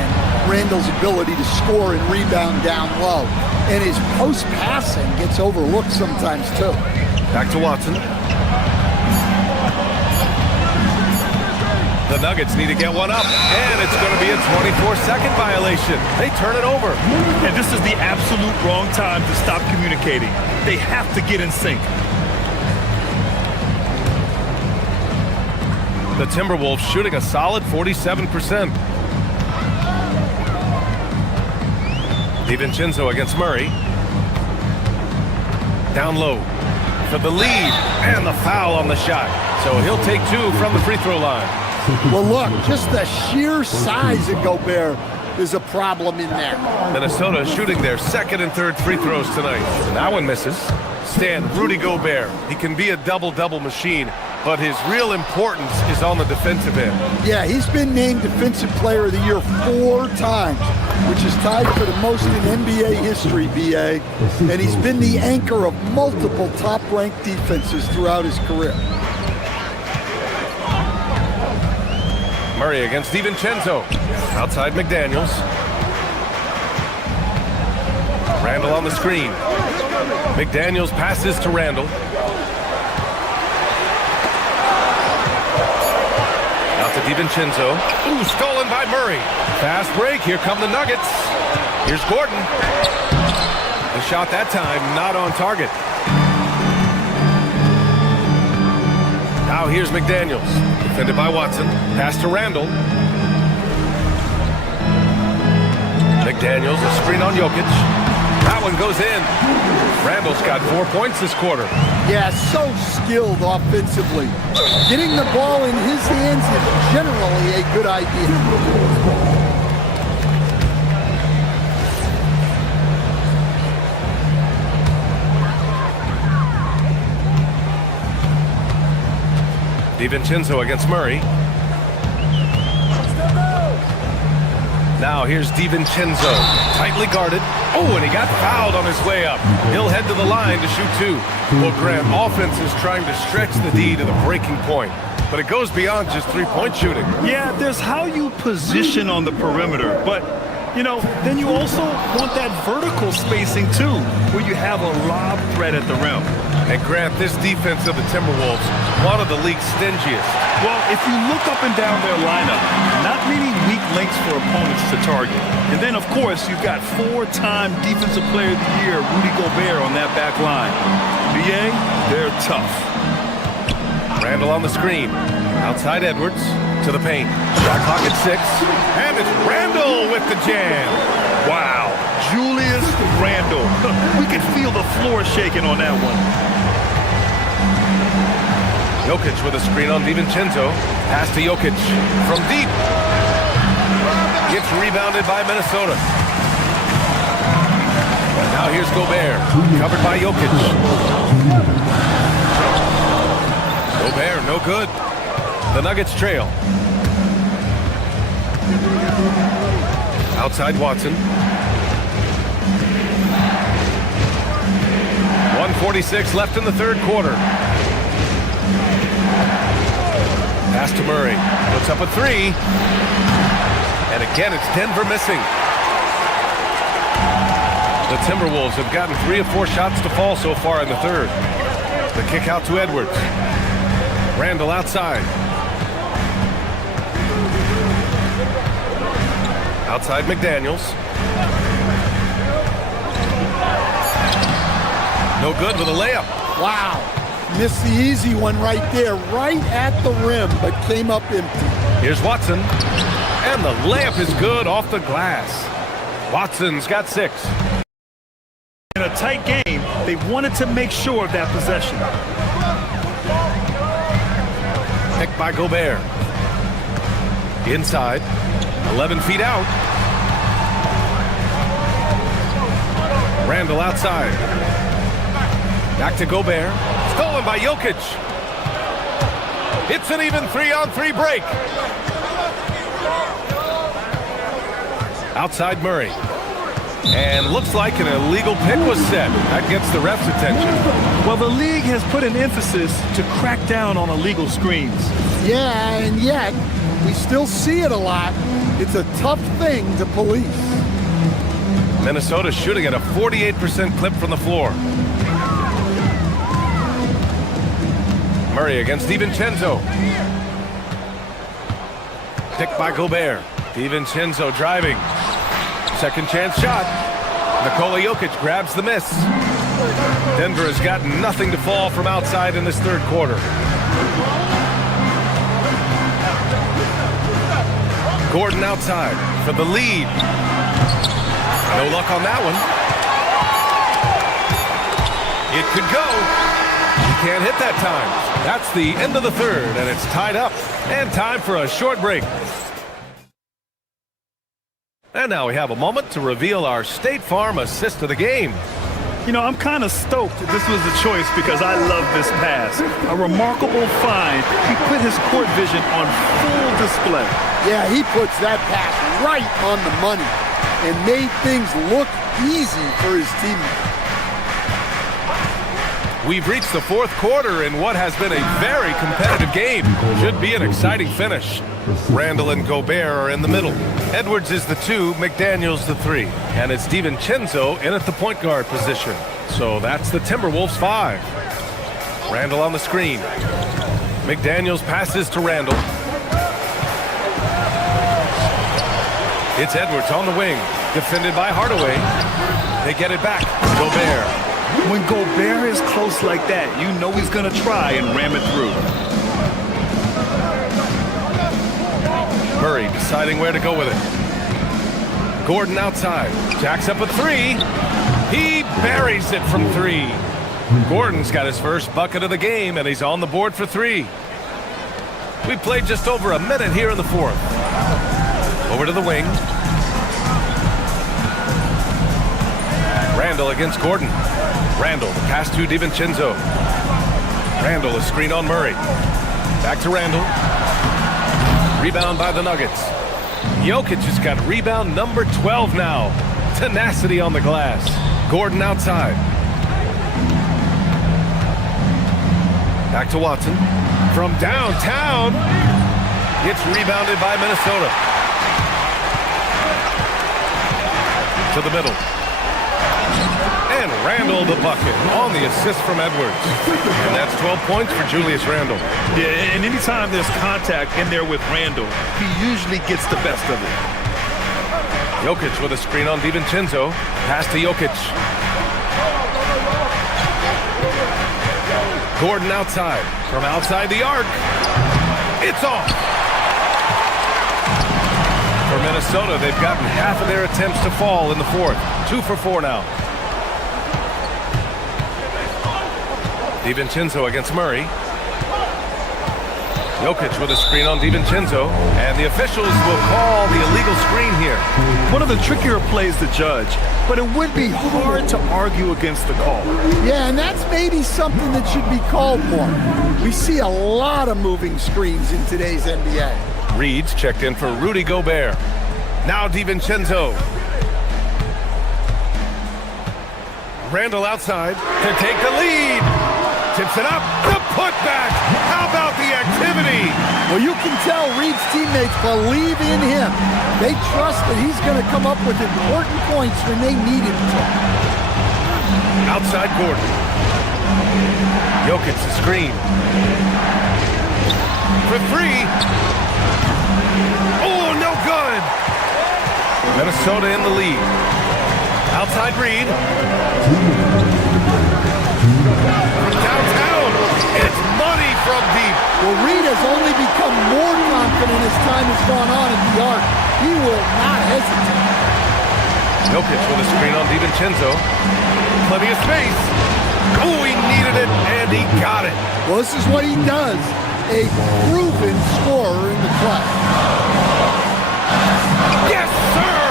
Randall's ability to score and rebound down low. And his post-passing gets overlooked sometimes, too. Back to Watson. The Nuggets need to get one up, and it's going to be a 24-second violation. They turn it over. And this is the absolute wrong time to stop communicating. They have to get in sync. The Timberwolves shooting a solid 47%. DiVincenzo against Murray. Down low for the lead, and the foul on the shot. So he'll take 2 from the free throw line. Well, look, just the sheer size of Gobert is a problem in there. Minnesota shooting their second and third free throws tonight. And that one misses. Stan, Rudy Gobert. He can be a double-double machine, but his real importance is on the defensive end. Yeah, he's been named Defensive Player of the Year 4 times, which is tied for the most in NBA history, B.A. And he's been the anchor of multiple top-ranked defenses throughout his career. Murray against DiVincenzo. Outside McDaniels. Randall on the screen. McDaniels passes to Randall. Out to DiVincenzo. Ooh, stolen by Murray. Fast break. Here come the Nuggets. Here's Gordon. The shot that time not on target. Now here's McDaniels. Defended by Watson. Pass to Randall. McDaniels, a screen on Jokic. That one goes in. Randall's got 4 points this quarter. Yeah, so skilled offensively. Getting the ball in his hands is generally a good idea. DiVincenzo against Murray. Now here's DiVincenzo, tightly guarded. Oh, and he got fouled on his way up. He'll head to the line to shoot 2. Well, Grant, offense is trying to stretch the D to the breaking point, but it goes beyond just three-point shooting. Yeah, there's how you position on the perimeter, but you know, then you also want that vertical spacing too, where you have a lob threat at the rim. And Grant, this defense of the Timberwolves, one of the league's stingiest. Well, if you look up and down their lineup, not many weak links for opponents to target. And then, of course, you've got 4-time Defensive Player of the Year, Rudy Gobert, on that back line. BA, they're tough. Randall on the screen. Outside Edwards to the paint. Shot clock at 6. And it's Randall with the jam. Wow. Julius Randall. We could feel the floor shaking on that one. Jokic with a screen on DiVincenzo. Pass to Jokic from deep. Gets rebounded by Minnesota. Now here's Gobert. Covered by Jokic. Gobert, no good. The Nuggets trail. Outside Watson. 1:46 left in the third quarter. Pass to Murray. Puts up a 3. And again, it's Denver missing. The Timberwolves have gotten 3 of 4 shots to fall so far in the third. The kick out to Edwards. Randall outside. Outside McDaniels. No good with a layup. Wow. Missed the easy one right there, right at the rim, but came up empty. Here's Watson. And the layup is good off the glass. Watson's got 6. In a tight game, they wanted to make sure of that possession. Picked by Gobert. Inside. 11 feet out. Randall outside. Back to Gobert. Stolen by Jokic. It's an even 3-on-3 break. Outside Murray. And looks like an illegal pick was set. That gets the ref's attention. Well, the league has put an emphasis to crack down on illegal screens. Yeah, and yet, we still see it a lot. It's a tough thing to police. Minnesota shooting at a 48% clip from the floor. Murray against DiVincenzo. Picked by Gobert. DiVincenzo driving. Second chance shot. Nikola Jokic grabs the miss. Denver has got nothing to fall from outside in this third quarter. Gordon outside for the lead. No luck on that one. It could go. He can't hit that time. That's the end of the third, and it's tied up. And time for a short break. And now we have a moment to reveal our State Farm assist of the game. You know, I'm kind of stoked this was the choice because I love this pass. A remarkable find. He put his court vision on full display. Yeah, he puts that pass right on the money and made things look easy for his teammates. We've reached the fourth quarter in what has been a very competitive game. Should be an exciting finish. Randall and Gobert are in the middle. Edwards is the 2, McDaniels the 3. And it's DiVincenzo in at the point guard position. So that's the Timberwolves 5. Randall on the screen. McDaniels passes to Randall. It's Edwards on the wing. Defended by Hardaway. They get it back. Gobert. When Gobert is close like that, you know he's going to try and ram it through. Murray deciding where to go with it. Gordon outside. Jacks up a 3. He buries it from 3. Gordon's got his first bucket of the game, and he's on the board for 3. We played just over a minute here in the fourth. Over to the wing. Randall against Gordon. Randall, the pass to DiVincenzo. Randall, a screen on Murray. Back to Randall. Rebound by the Nuggets. Jokic has got rebound number 12 now. Tenacity on the glass. Gordon outside. Back to Watson. From downtown. It's rebounded by Minnesota. To the middle. And Randall the bucket on the assist from Edwards. And that's 12 points for Julius Randle. Yeah, and anytime there's contact in there with Randall, he usually gets the best of it. Jokic with a screen on DiVincenzo. Pass to Jokic. Gordon outside. From outside the arc. It's off. For Minnesota, they've gotten half of their attempts to fall in the fourth. 2 for 4 now. DiVincenzo against Murray. Jokic with a screen on DiVincenzo. And the officials will call the illegal screen here. One of the trickier plays to judge, but it would be hard to argue against the call. Yeah, and that's maybe something that should be called more. We see a lot of moving screens in today's NBA. Reed's checked in for Rudy Gobert. Now DiVincenzo. Randall outside to take the lead. Tips it up. The putback. How about the activity. Well, you can tell Reed's teammates believe in him. They trust that he's going to come up with important points when they need him to. Outside Gordon. Jokic, the screen. For three. Oh, no good. Minnesota in the lead. Outside Reed. From downtown. It's money from deep. Well, Reed has only become more confident as time has gone on at the arc. He will not hesitate. Jokic with a screen on DiVincenzo. Plenty of space. Oh, he needed it, and he got it. Well, this is what he does. A proven scorer in the clutch. Yes, sir!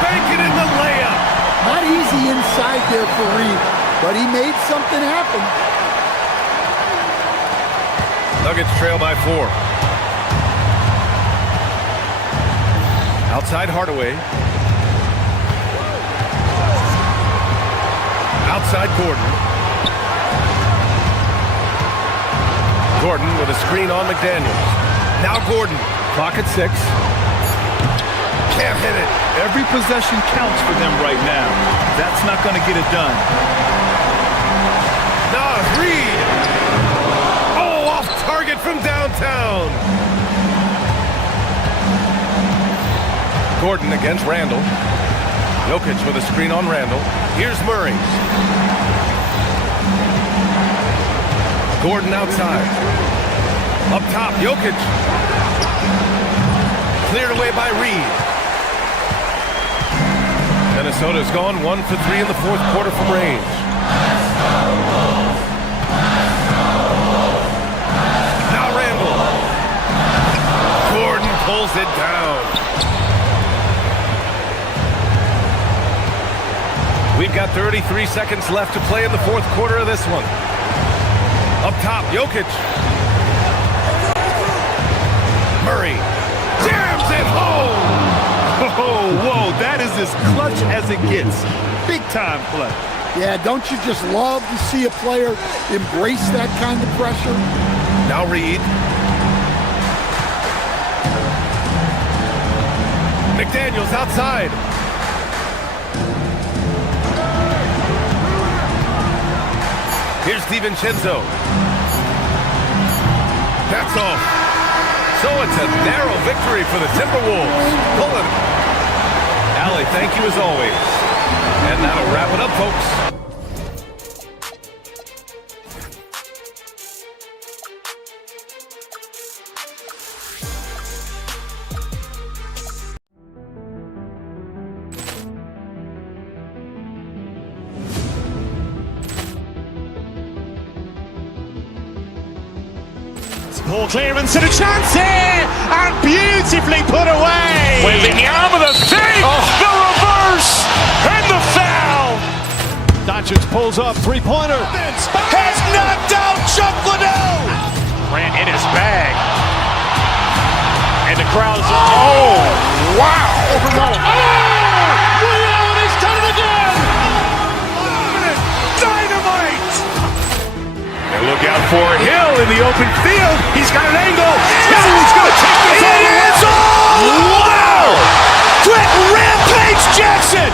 Bank it in the layup. Not easy inside there for Reed, but he made something happen. Nuggets trail by 4. Outside Hardaway. Outside Gordon. Gordon with a screen on McDaniels. Now Gordon. Clock at 6. Can't hit it. Every possession counts for them right now. That's not going to get it done. Nas Reed. Oh, off target from downtown. Gordon against Randall. Jokic with a screen on Randall. Here's Murray. Gordon outside. Up top, Jokic. Cleared away by Reed. Minnesota's gone 1 for 3 in the fourth quarter from range. Now Randall. Gordon pulls it down. We've got 33 seconds left to play in the fourth quarter of this one. Up top, Jokic. Murray jams it home. Oh, whoa, that is as clutch as it gets. Big time play. Yeah, don't you just love to see a player embrace that kind of pressure? Now Reed. McDaniels outside. Here's DiVincenzo. That's off. So it's a narrow victory for the Timberwolves. Pulling. Allie, thank you as always. And that'll wrap it up, folks. Ball clearance and a chance here, and beautifully put away. Wembanyama the save, the reverse, and the foul. Doncic pulls up, three-pointer. Has knocked out Chuck Liddell. Grant in his bag. And the crowd is, oh, wow. Liddell, and he's done it again. Dynamite. And look out for Hill in the open field. He's got an angle. Hill's going to take this all the way. Wow! Quick rampage Jackson.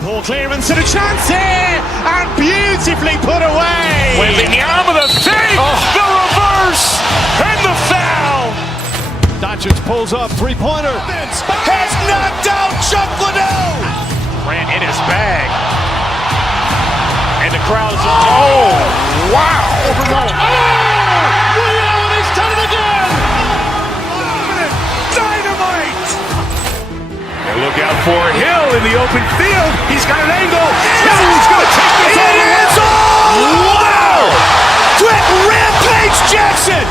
Ball clearance and a chance here, and beautifully put away. Wembanyama the save, the reverse, and the foul. Doncic pulls up, three-pointer. Has knocked out Chuck Liddell. Grant in his bag. And the crowd is, oh, wow. Liddell, and he's done it again. Dynamite. And look out for Hill in the open field. He's got an angle. Hill's going to take this all the way. Wow! Quick rampage Jackson.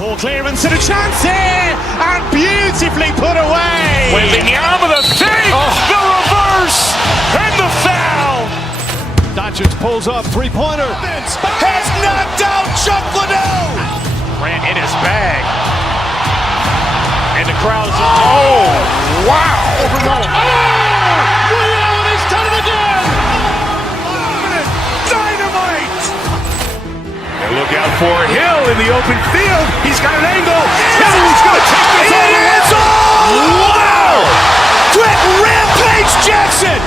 Ball clearance and a chance here, and beautifully put away. Wembanyama the save, the reverse, and the foul. Doncic pulls up, three-pointer. Has knocked out Chuck Liddell. Grant in his bag. And the crowd's, oh, wow. He's done it again. Dynamite. And look out for Hill in the open field. He's got an angle. Hill's going to take this all the way. Wow! Quick rampage Jackson.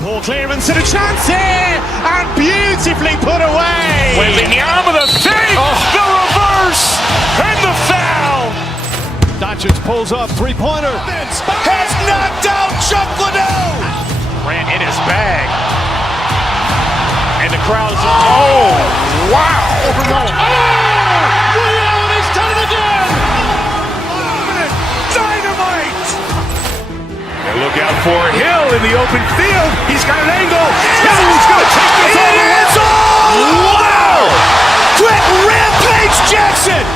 Ball clearance and a chance here, and beautifully put away. Wembanyama the save, the reverse, and the foul. Doncic pulls up, three-pointer. Has knocked out Chuck Liddell. Grant in his bag. And the crowd's, oh, wow. He's done it again. Dynamite. And look out for Hill in the open field. He's got an angle. Hill's going to take this all the way. Wow! Quick rampage Jackson.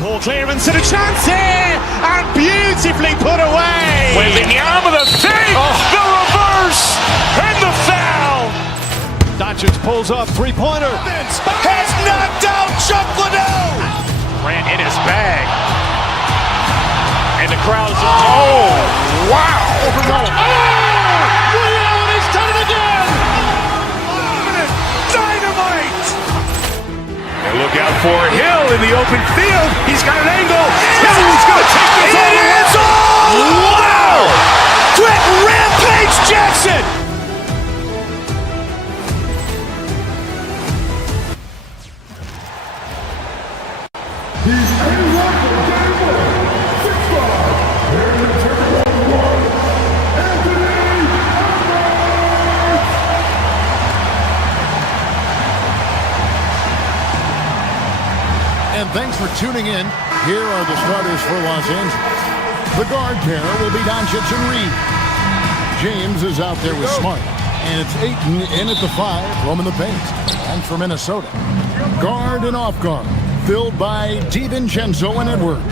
Ball clearance and a chance here, and beautifully put away. Wembanyama the save, the reverse, and the foul. Doncic pulls up, three-pointer. Has knocked out Chuck Liddell. Grant in his bag. And the crowd's, oh, wow. He's done it again. Dynamite. And look out for Hill in the open field. He's got an angle. Hill's going to take this all the way. Wow! Quick rampage Jackson. And thanks for tuning in. Here are the starters for Los Angeles. The guard pair will be Doncic and Reed. James is out there with Smart. And it's Ayton in at the 5, roaming the paint. And for Minnesota, guard and off guard, filled by DiVincenzo and Edwards.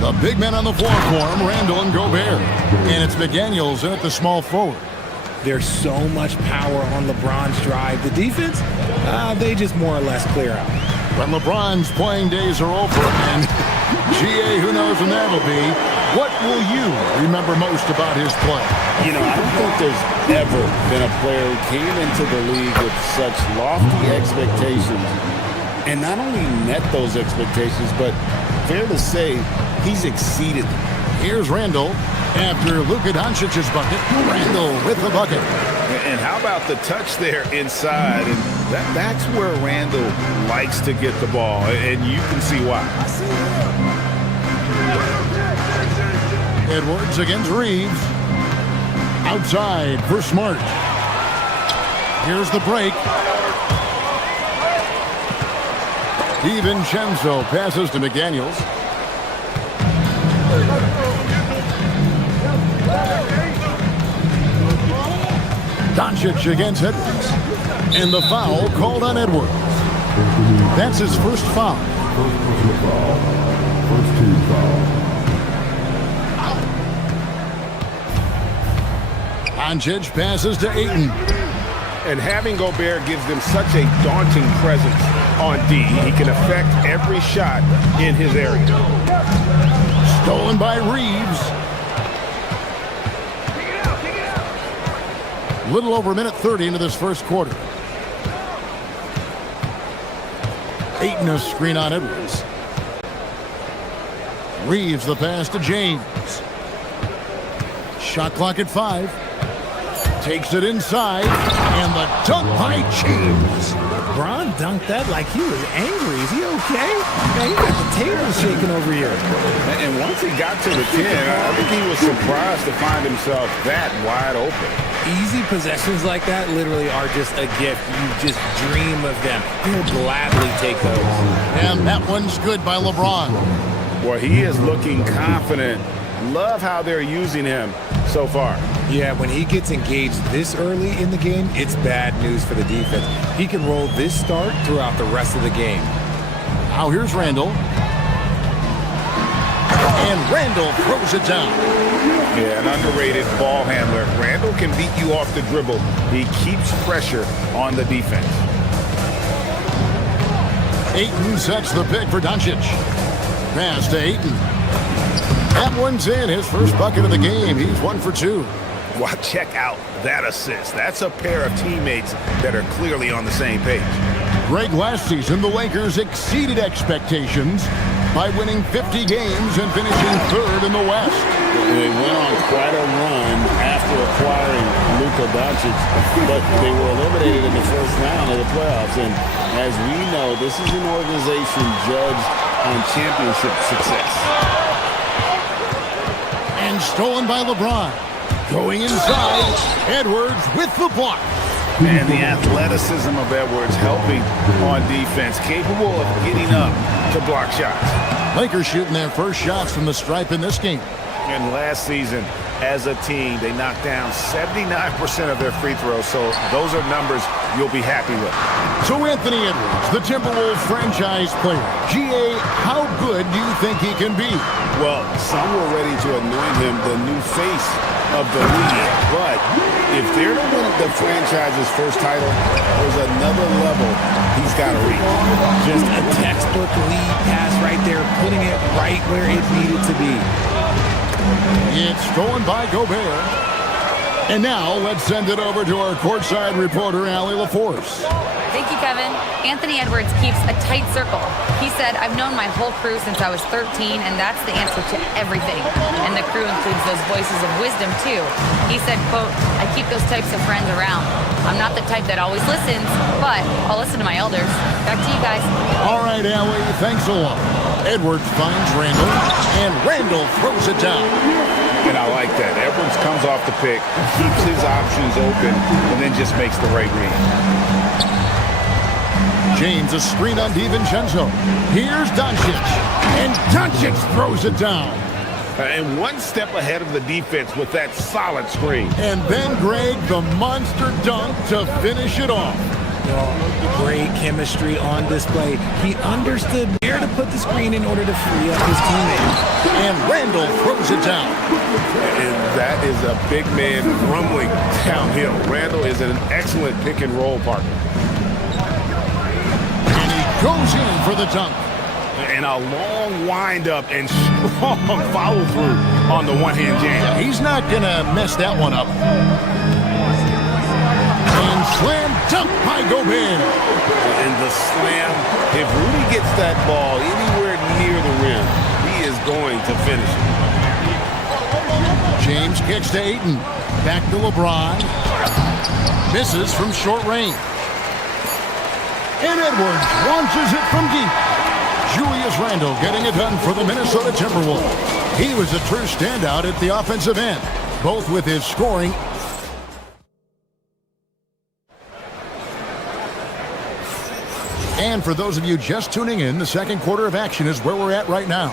The big men on the floor for him, Randall and Gobert. And it's McDaniels in at the small forward. There's so much power on LeBron's drive. The defense, they just more or less clear out. When LeBron's playing days are over, and GA, who knows when that'll be, what will you remember most about his play? You know, I don't think there's ever been a player who came into the league with such lofty expectations and not only met those expectations, but fair to say, he's exceeded them. Here's Randall after Luka Doncic's bucket. Randall with the bucket. And how about the touch there inside? And that's where Randall likes to get the ball, and you can see why. Edwards against Reeves. Outside for Smart. Here's the break. DiVincenzo passes to McDaniels. Doncic against Edwards. And the foul called on Edwards. That's his first foul. First team foul. Doncic passes to Ayton. And having Gobert gives them such a daunting presence on D. He can affect every shot in his area. Stolen by Reeves. Little over a minute 30 into this first quarter. Ayton a screen on Edwards. Reeves the pass to James. Shot clock at 5. Takes it inside, and the dunk by James. Bron dunked that like he was angry. Is he okay? Man, he got the table shaking over here. And once he got to the 10, I think he was surprised to find himself that wide open. Easy possessions like that literally are just a gift. You just dream of them. He'll gladly take those. And that one's good by LeBron. Well, he is looking confident. Love how they're using him so far. Yeah, when he gets engaged this early in the game, it's bad news for the defense. He can roll this start throughout the rest of the game. Now here's Randall. And Randall throws it down. Yeah, an underrated ball handler. Randall can beat you off the dribble. He keeps pressure on the defense. Ayton sets the pick for Doncic. Pass to Ayton. That one's in. His first bucket of the game. He's 1 for 2. Well, check out that assist. That's a pair of teammates that are clearly on the same page. Greg, last season, the Lakers exceeded expectations by winning 50 games and finishing 3rd in the West. They went on quite a run after acquiring Luka Doncic, but they were eliminated in the first round of the playoffs. And as we know, this is an organization judged on championship success. And stolen by LeBron. Going inside, Edwards with the block. And the athleticism of Edwards helping on defense, capable of getting up to block shots. Lakers shooting their first shots from the stripe in this game. And last season, as a team, they knocked down 79% of their free throws, so those are numbers you'll be happy with. So Anthony Edwards, the Timberwolves franchise player. GA, how good do you think he can be? Well, some were ready to anoint him the new face of the league, but if they're to win the franchise's first title, there's another level he's got to reach. Just a textbook lead pass right there, putting it right where it needed to be. It's stolen by Gobert. And now let's send it over to our courtside reporter, Allie LaForce. Thank you, Kevin. Anthony Edwards keeps a tight circle. He said, I've known my whole crew since I was 13, and that's the answer to everything. And the crew includes those voices of wisdom, too. He said, quote, I keep those types of friends around. I'm not the type that always listens, but I'll listen to my elders. Back to you guys. All right, Allie, thanks a lot. Edwards finds Randall, and Randall throws it down. And I like that. Edwards comes off the pick, keeps his options open, and then just makes the right read. James a screen on DiVincenzo. Here's Doncic, and Doncic throws it down. And one step ahead of the defense with that solid screen. And then Greg, the monster dunk to finish it off. Great chemistry on display. He understood where to put the screen in order to free up his teammates. And Randall throws it down. And that is a big man rumbling downhill. Randall is an excellent pick and roll partner. And he goes in for the dunk. And a long windup and strong follow through on the one-hand jam. He's not going to mess that one up. And slam dunk by Gobert. And the slam, if Rudy gets that ball anywhere near the rim, he is going to finish it. James kicks to Ayton. Back to LeBron. Misses from short range. And Edwards launches it from deep. Julius Randle getting it done for the Minnesota Timberwolves. He was a true standout at the offensive end, both with his scoring. And for those of you just tuning in, the second quarter of action is where we're at right now.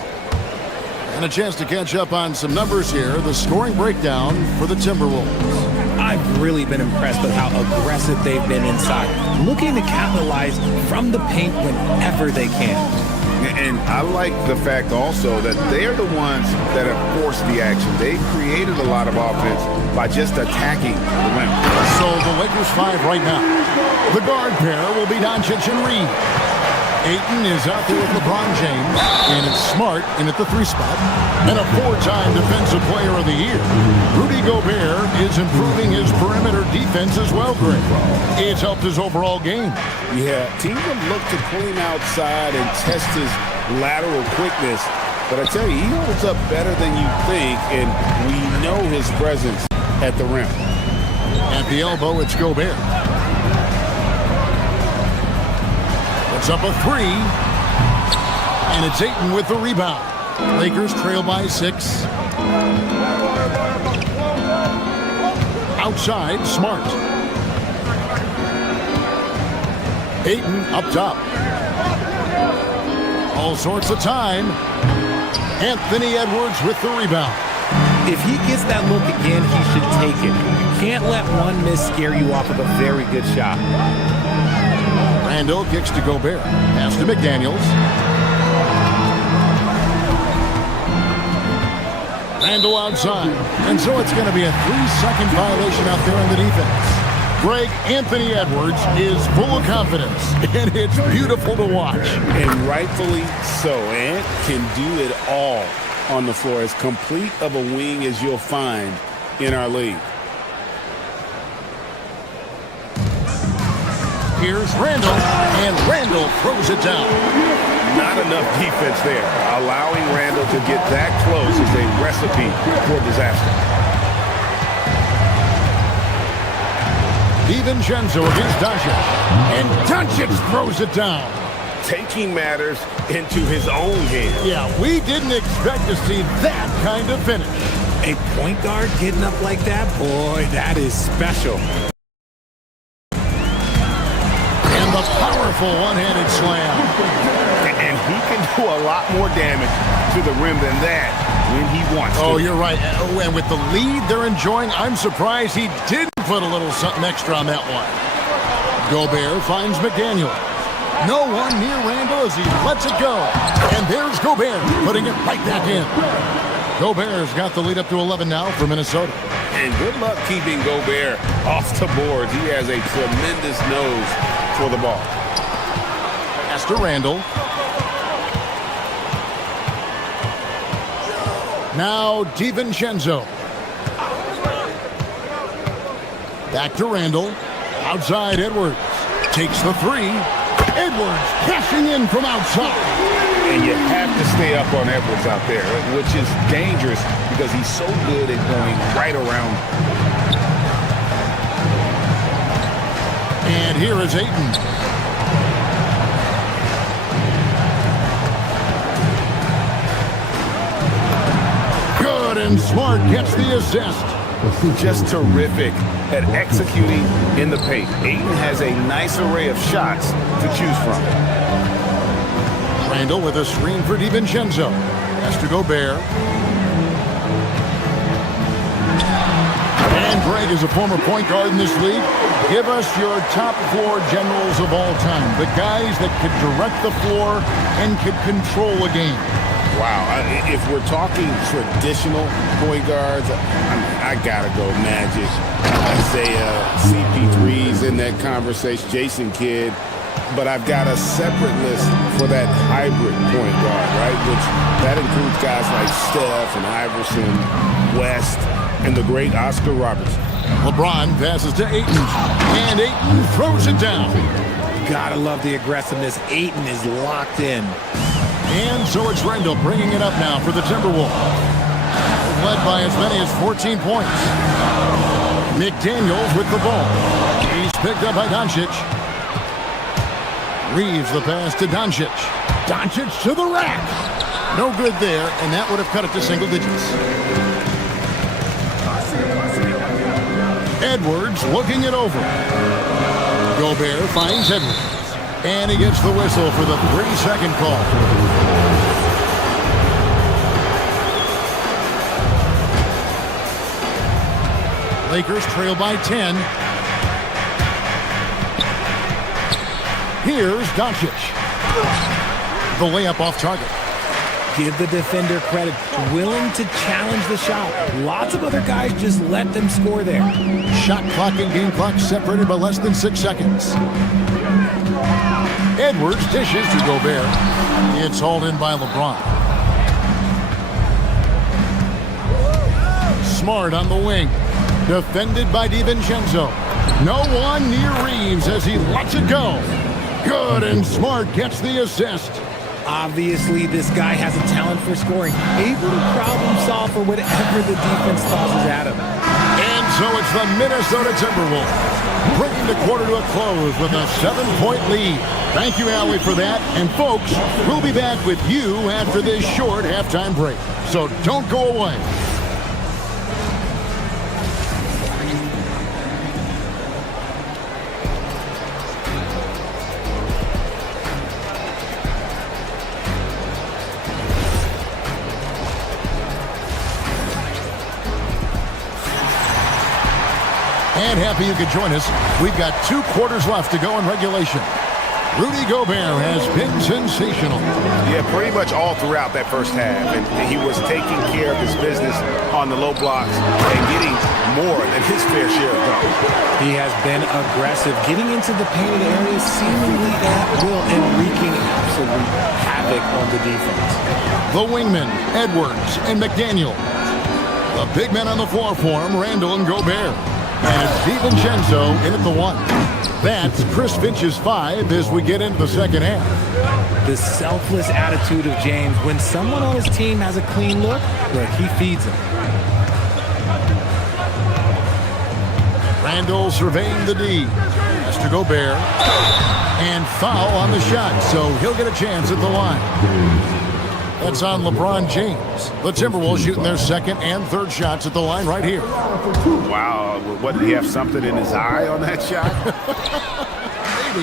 And a chance to catch up on some numbers here. The scoring breakdown for the Timberwolves. I've really been impressed with how aggressive they've been inside, looking to capitalize from the paint whenever they can. And I like the fact also that they're the ones that have forced the action. They've created a lot of offense by just attacking the rim. So the Lakers 5 right now. The guard pair will be Doncic and Reeves. Ayton is out there with LeBron James, and it's Smart in at the 3 spot, and a 4-time Defensive Player of the Year. Rudy Gobert is improving his perimeter defense as well, Greg. It's helped his overall game. Yeah, teams have looked to pull him outside and test his lateral quickness, but I tell you, he holds up better than you think, and we know his presence at the rim. At the elbow, it's Gobert. It's up a 3, and it's Ayton with the rebound. Lakers trail by 6. Outside, Smart. Ayton up top. All sorts of time. Anthony Edwards with the rebound. If he gets that look again, he should take it. You can't let one miss scare you off of a very good shot. Randall kicks to Gobert. Pass to McDaniels. Randall outside. And so it's going to be a 3-second violation out there on the defense. Greg, Anthony Edwards is full of confidence, and it's beautiful to watch. And rightfully so. Ant can do it all on the floor. As complete of a wing as you'll find in our league. Here's Randall, and Randall throws it down. Not enough defense there. Allowing Randall to get that close is a recipe for disaster. DiVincenzo against Doncic, and Doncic throws it down. Taking matters into his own game. Yeah, we didn't expect to see that kind of finish. A point guard getting up like that, boy, that is special. And the powerful one-handed slam. And he can do a lot more damage to the rim than that when he wants to. Oh, you're right. And with the lead they're enjoying, I'm surprised he didn't put a little something extra on that one. Gobert finds McDaniel. No one near Randall as he lets it go. And there's Gobert putting it right back in. Gobert's got the lead up to 11 now for Minnesota. And good luck keeping Gobert off the board. He has a tremendous nose for the ball. Pass to Randall. Now DiVincenzo. Back to Randall. Outside Edwards. Takes the 3. Edwards cashing in from outside. And you have to stay up on Edwards out there, which is dangerous because he's so good at going right around. And here is Ayton. Good, and Smart gets the assist. Just terrific at executing in the paint. Ayton has a nice array of shots to choose from. Randall with a screen for DiVincenzo. Has to Gobert. And Greg is a former point guard in this league. Give us your top 4 generals of all time. The guys that could direct the floor and could control a game. Wow, if we're talking traditional point guards, I gotta go Magic, Isaiah, CP3's in that conversation, Jason Kidd. But I've got a separate list for that hybrid point guard, right? Which that includes guys like Steph and Iverson, West, and the great Oscar Robertson. LeBron passes to Ayton, and Ayton throws it down. Gotta love the aggressiveness. Ayton is locked in. And so it's Randall bringing it up now for the Timberwolves. Led by as many as 14 points. McDaniels with the ball. He's picked up by Doncic. Reeves the pass to Doncic. Doncic to the rack. No good there, and that would have cut it to single digits. Edwards looking it over. Gobert finds Edwards. And he gets the whistle for the 3-second call. Lakers trail by 10. Here's Doncic. The layup off target. Give the defender credit. Willing to challenge the shot. Lots of other guys just let them score there. Shot clock and game clock separated by less than 6 seconds. Edwards dishes to Gobert. It's hauled in by LeBron. Smart on the wing. Defended by DiVincenzo. No one near Reeves as he lets it go. Good, and Smart gets the assist. Obviously, this guy has a talent for scoring. Able to problem solve for whatever the defense tosses at him. And so it's the Minnesota Timberwolves bringing the quarter to a close with a 7-point lead. Thank you, Allie, for that. And folks, we'll be back with you after this short halftime break. So don't go away. And happy you could join us. We've got 2 quarters left to go in regulation. Rudy Gobert has been sensational. Yeah, pretty much all throughout that first half. And he was taking care of his business on the low blocks and getting more than his fair share of dunks. He has been aggressive, getting into the painted areas seemingly at will and wreaking absolute havoc on the defense. The wingmen, Edwards and McDaniel. The big men on the floor for him, Randall and Gobert. And it's DiVincenzo in at the 1. That's Chris Finch's 5 as we get into the second half. The selfless attitude of James. When someone on his team has a clean look, he feeds him. Randall surveying the D. Has to Gobert. And foul on the shot, so he'll get a chance at the line. That's on LeBron James. The Timberwolves shooting their second and third shots at the line right here. Wow, what, did he have something in his eye on that shot? Maybe.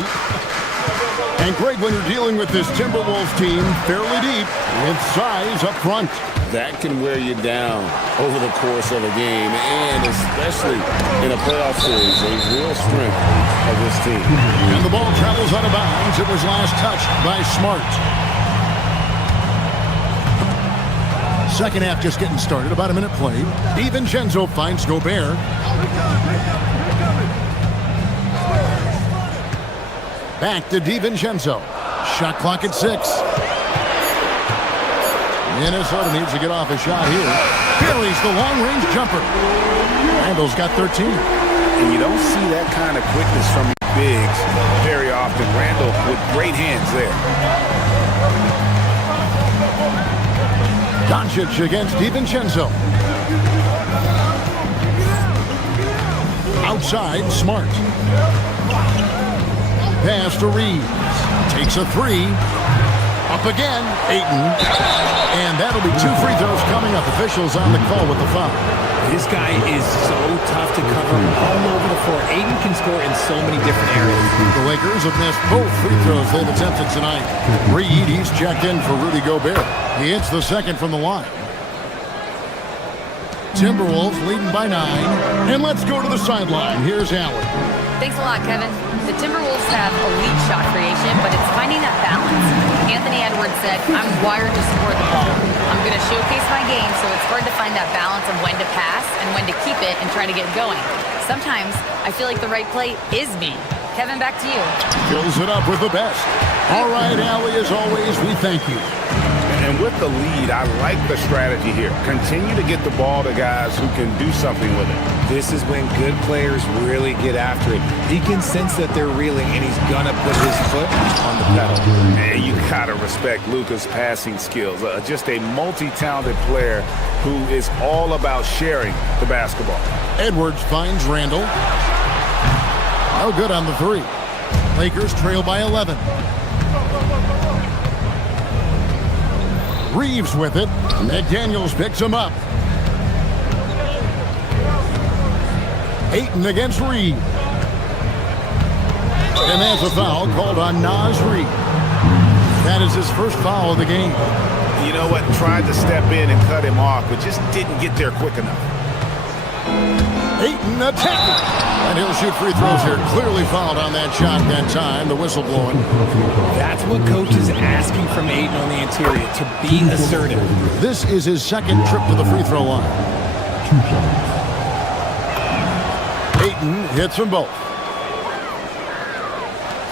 And Greg, when you're dealing with this Timberwolves team fairly deep, with size up front. That can wear you down over the course of a game, and especially in a playoff series, a real strength of this team. And the ball travels out of bounds. It was last touched by Smart. Second half just getting started, about a minute played. DiVincenzo finds Gobert. Back to DiVincenzo. Shot clock at 6. Minnesota needs to get off a shot here. Buries the long-range jumper. Randall's got 13. And you don't see that kind of quickness from bigs very often. Randall with great hands there. Doncic against DiVincenzo. Outside, Smart. Pass to Reeves. Takes a 3. Up again, Ayton. And that'll be 2 free throws coming up. Officials on the call with the foul. This guy is so tough to cover all over the floor. Ayton can score in so many different areas. The Lakers have missed both free throws they've attempted tonight. Reed, he's checked in for Rudy Gobert. He hits the second from the line. Timberwolves leading by 9. And let's go to the sideline. Here's Allen. Thanks a lot, Kevin. The Timberwolves have elite shot creation, but it's finding that balance. Anthony Edwards said, I'm wired to score the ball. I'm going to showcase my game, so it's hard to find that balance of when to pass and when to keep it and try to get going. Sometimes I feel like the right play is me. Kevin, back to you. Fills it up with the best. All right, Allie, as always, we thank you. And with the lead, I like the strategy here. Continue to get the ball to guys who can do something with it. This is when good players really get after it. He can sense that they're reeling, and he's going to put his foot on the pedal. Man, you got to respect Luka's passing skills. Just a multi-talented player who is all about sharing the basketball. Edwards finds Randall. No good on the 3. Lakers trail by 11. Reeves with it. McDaniels picks him up. Ayton against Reed. And that's a foul called on Naz Reid. That is his first foul of the game. You know what? Tried to step in and cut him off, but just didn't get there quick enough. Ayton attacking. And he'll shoot free throws here. Clearly fouled on that shot that time. The whistle blowing. That's what coach is asking from Ayton on the interior, to be assertive. This is his second trip to the free throw line. Ayton hits them both.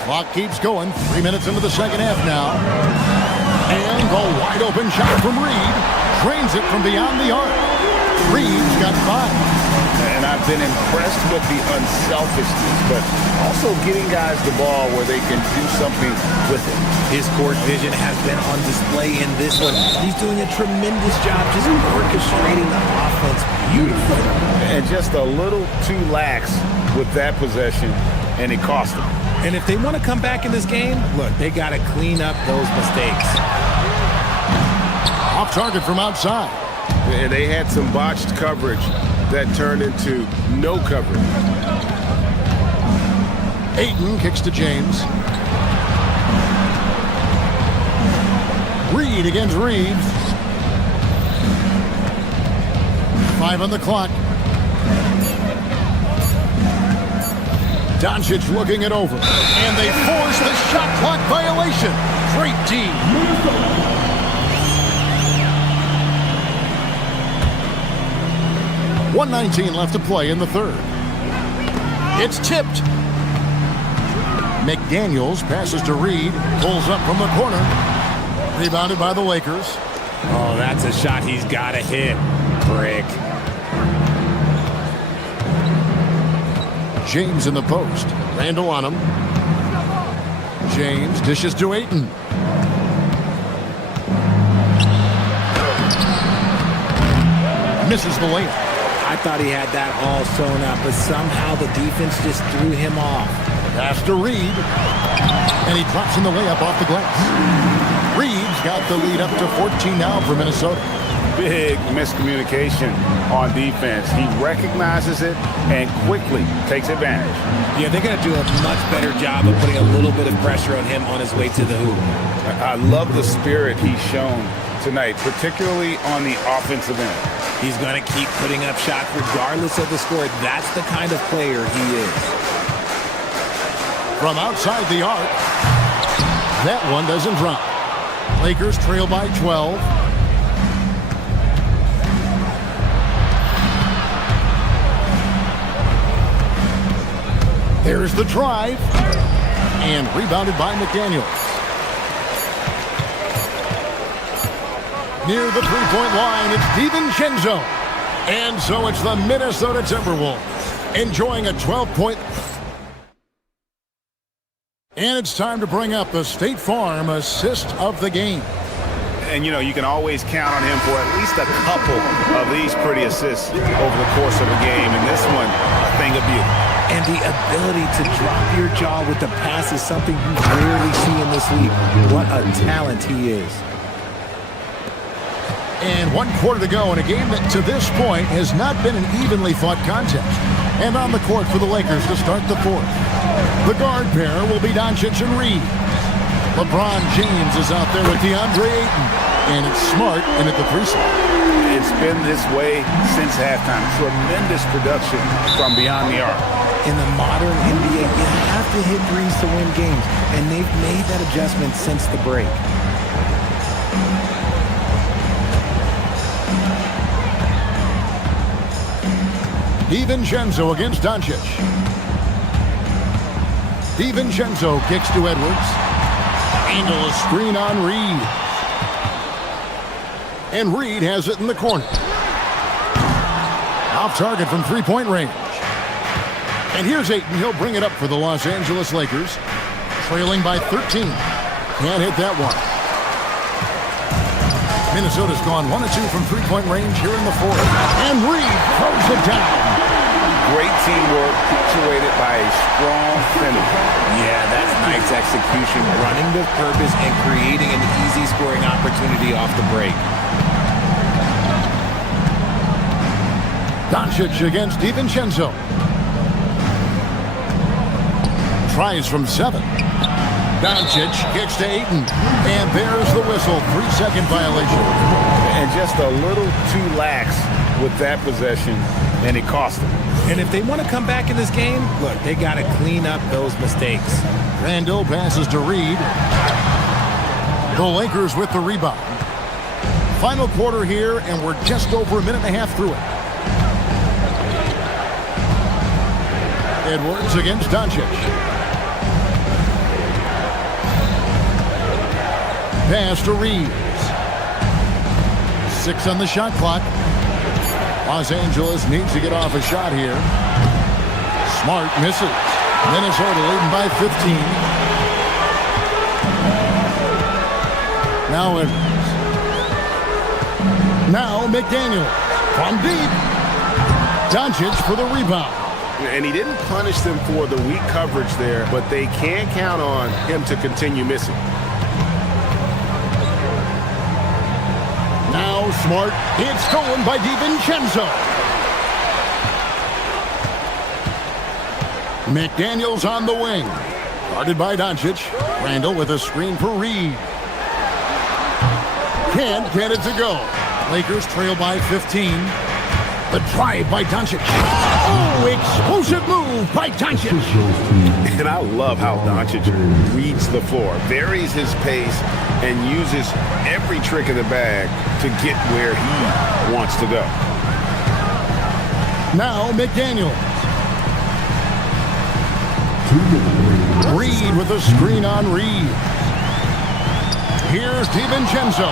Clock keeps going. 3 minutes into the second half now. And the wide open shot from Reed. Drains it from beyond the arc. Reed's got 5. And I've been impressed with the unselfishness, but also getting guys the ball where they can do something with it. His court vision has been on display in this one. He's doing a tremendous job just orchestrating the offense beautifully. And just a little too lax with that possession, and it cost them. And if they want to come back in this game, look, they got to clean up those mistakes. Off target from outside. And they had some botched coverage that turned into no coverage. Ayton kicks to James. Reed against Reeves. 5 on the clock. Doncic looking it over. And they force the shot clock violation. Great D. 1:19 left to play in the third. It's tipped. McDaniels passes to Reed. Pulls up from the corner. Rebounded by the Lakers. Oh, that's a shot he's got to hit. Brick. James in the post. Randall on him. James dishes to Ayton. Misses the layup. I thought he had that all sewn up, but somehow the defense just threw him off. Pass to Reed. And he drops in the layup off the glass. Reed's got the lead up to 14 now for Minnesota. Big miscommunication on defense. He recognizes it and quickly takes advantage. Yeah, they're going to do a much better job of putting a little bit of pressure on him on his way to the hoop. I love the spirit he's shown tonight, particularly on the offensive end. He's going to keep putting up shots regardless of the score. That's the kind of player he is. From outside the arc, that one doesn't drop. Lakers trail by 12. There's the drive. And rebounded by McDaniels. Near the three-point line, it's DiVincenzo. And so it's the Minnesota Timberwolves enjoying a 12-point. And it's time to bring up the State Farm assist of the game. And, you know, you can always count on him for at least a couple of these pretty assists over the course of a game. And this one, a thing of beauty. And the ability to drop your jaw with the pass is something you rarely see in this league. What a talent he is. And 1 quarter to go in a game that to this point has not been an evenly fought contest. And on the court for the Lakers to start the fourth. The guard pair will be Doncic and Reed. LeBron James is out there with DeAndre Ayton. And it's Smart in at the 3 spot. It's been this way since halftime. Tremendous production from beyond the arc. In the modern NBA, you have to hit threes to win games. And they've made that adjustment since the break. DiVincenzo against Doncic. DiVincenzo kicks to Edwards. Handle a screen on Reed. And Reed has it in the corner. Off target from three-point range. And here's Ayton. He'll bring it up for the Los Angeles Lakers. Trailing by 13. Can't hit that one. Minnesota's gone 1 of 2 from three-point range here in the fourth. And Reed throws it down. Great teamwork punctuated by a strong finish. Yeah, that's nice execution, running with purpose and creating an easy scoring opportunity off the break. Doncic against DiVincenzo. Tries from 7. Doncic kicks to Ayton. And there's the whistle. 3-second violation. And just a little too lax with that possession, and it cost them. And if they want to come back in this game, look, they got to clean up those mistakes. Randall passes to Reed. The Lakers with the rebound. Final quarter here, and we're just over a minute and a half through it. Edwards against Doncic. pass to Reeves. 6 on the shot clock. Los Angeles needs to get off a shot here. Smart misses. Minnesota leading by 15. Now Edwards. Now McDaniel from deep. Doncic for the rebound. And he didn't punish them for the weak coverage there, but they can't count on him to continue missing. Now Smart. It's stolen by DiVincenzo. McDaniels on the wing. Guarded by Doncic. Randall with a screen for Reed. Can't get it to go. Lakers trail by 15. The drive by Doncic. Oh, explosive move by Doncic. And I love how Doncic reads the floor, varies his pace, and uses every trick in the bag to get where he wants to go. Now McDaniel. Reed with a screen on Reed. Here's DiVincenzo.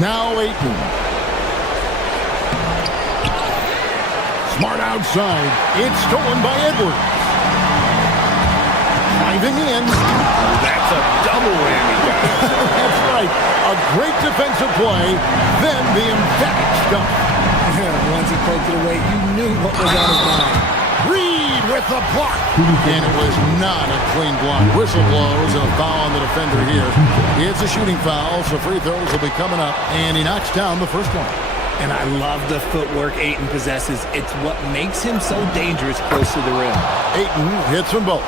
Now Ayton. Smart outside. It's stolen by Edwards. Driving in. That's a double whammy, guys. That's right. A great defensive play, then the emphatic stuff. Once he poked it away, you knew what was on his mind. Reed with the block. And it was not a clean block. Whistle blows and a foul on the defender here. It's a shooting foul, so free throws will be coming up. And he knocks down the first one. And I love the footwork Ayton possesses. It's what makes him so dangerous close to the rim. Ayton hits them both.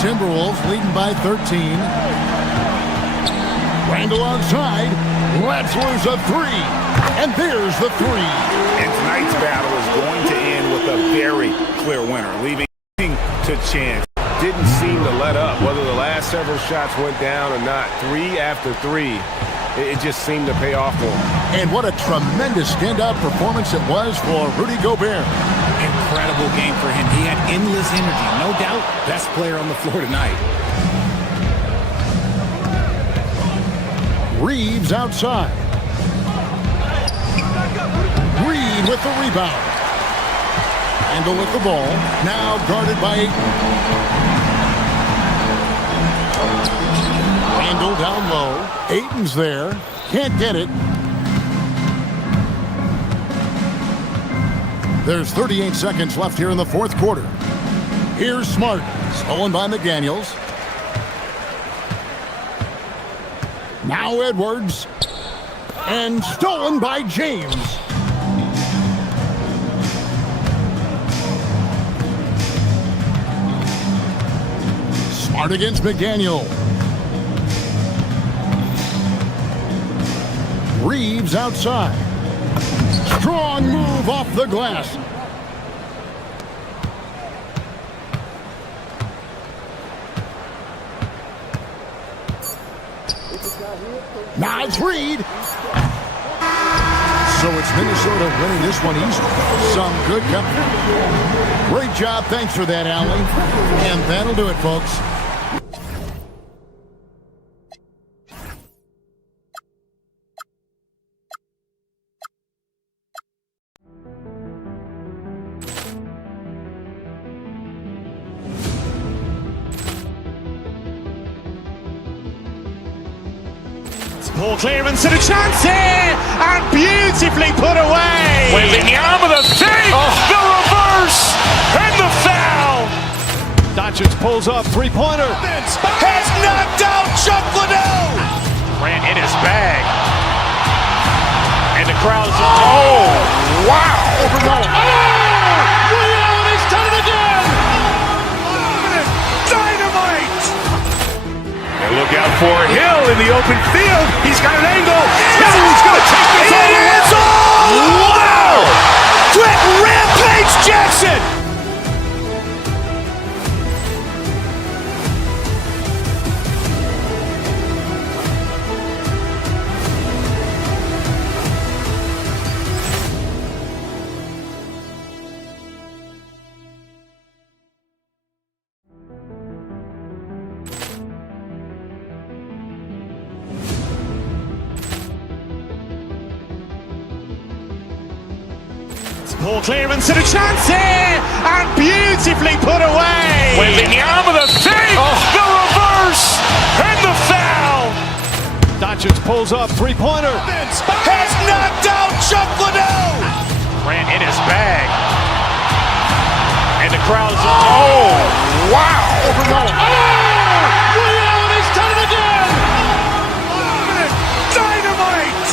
Timberwolves leading by 13. Randall outside. Let's lose a 3. And there's the 3. And tonight's battle is going to end with a very clear winner, leaving to chance. Didn't seem to let up, whether the last several shots went down or not. 3 after 3, it just seemed to pay off for him. And what a tremendous standout performance it was for Rudy Gobert. Incredible game for him. He had endless energy. No doubt, best player on the floor tonight. Reeves outside. Reed with the rebound. Randall with the ball. Now guarded by Ayton. Randall down low. Ayton's there. Can't get it. There's 38 seconds left here in the fourth quarter. Here's Smart. Stolen by McDaniels. Now Edwards. And stolen by James. Smart against McDaniel. Reeves outside. Strong move off the glass. Now it's Reed. So it's Minnesota winning this one easy. Some good company. Great job. Thanks for that, Allie. And that'll do it, folks. Poor clearance and a chance here, and beautifully put away. Wembanyama the save, the reverse, and the foul. Doncic pulls up, three-pointer. Has knocked out Chuck Liddell. Ran in his bag. And the crowd is, oh, wow. He's done it again. Dynamite. And look out for Hill in the open field. He's got an angle. He's going to take this all the way. Wow! Quick Rampage Jackson. Ball clearance and a chance here, and beautifully put away. Wembanyama the save, the reverse, and the foul. Doncic pulls up, three-pointer. Has knocked out Chuck Liddell. Grant in his bag. And the crowd is, oh, wow. Ray Allen has done it again. Dynamite.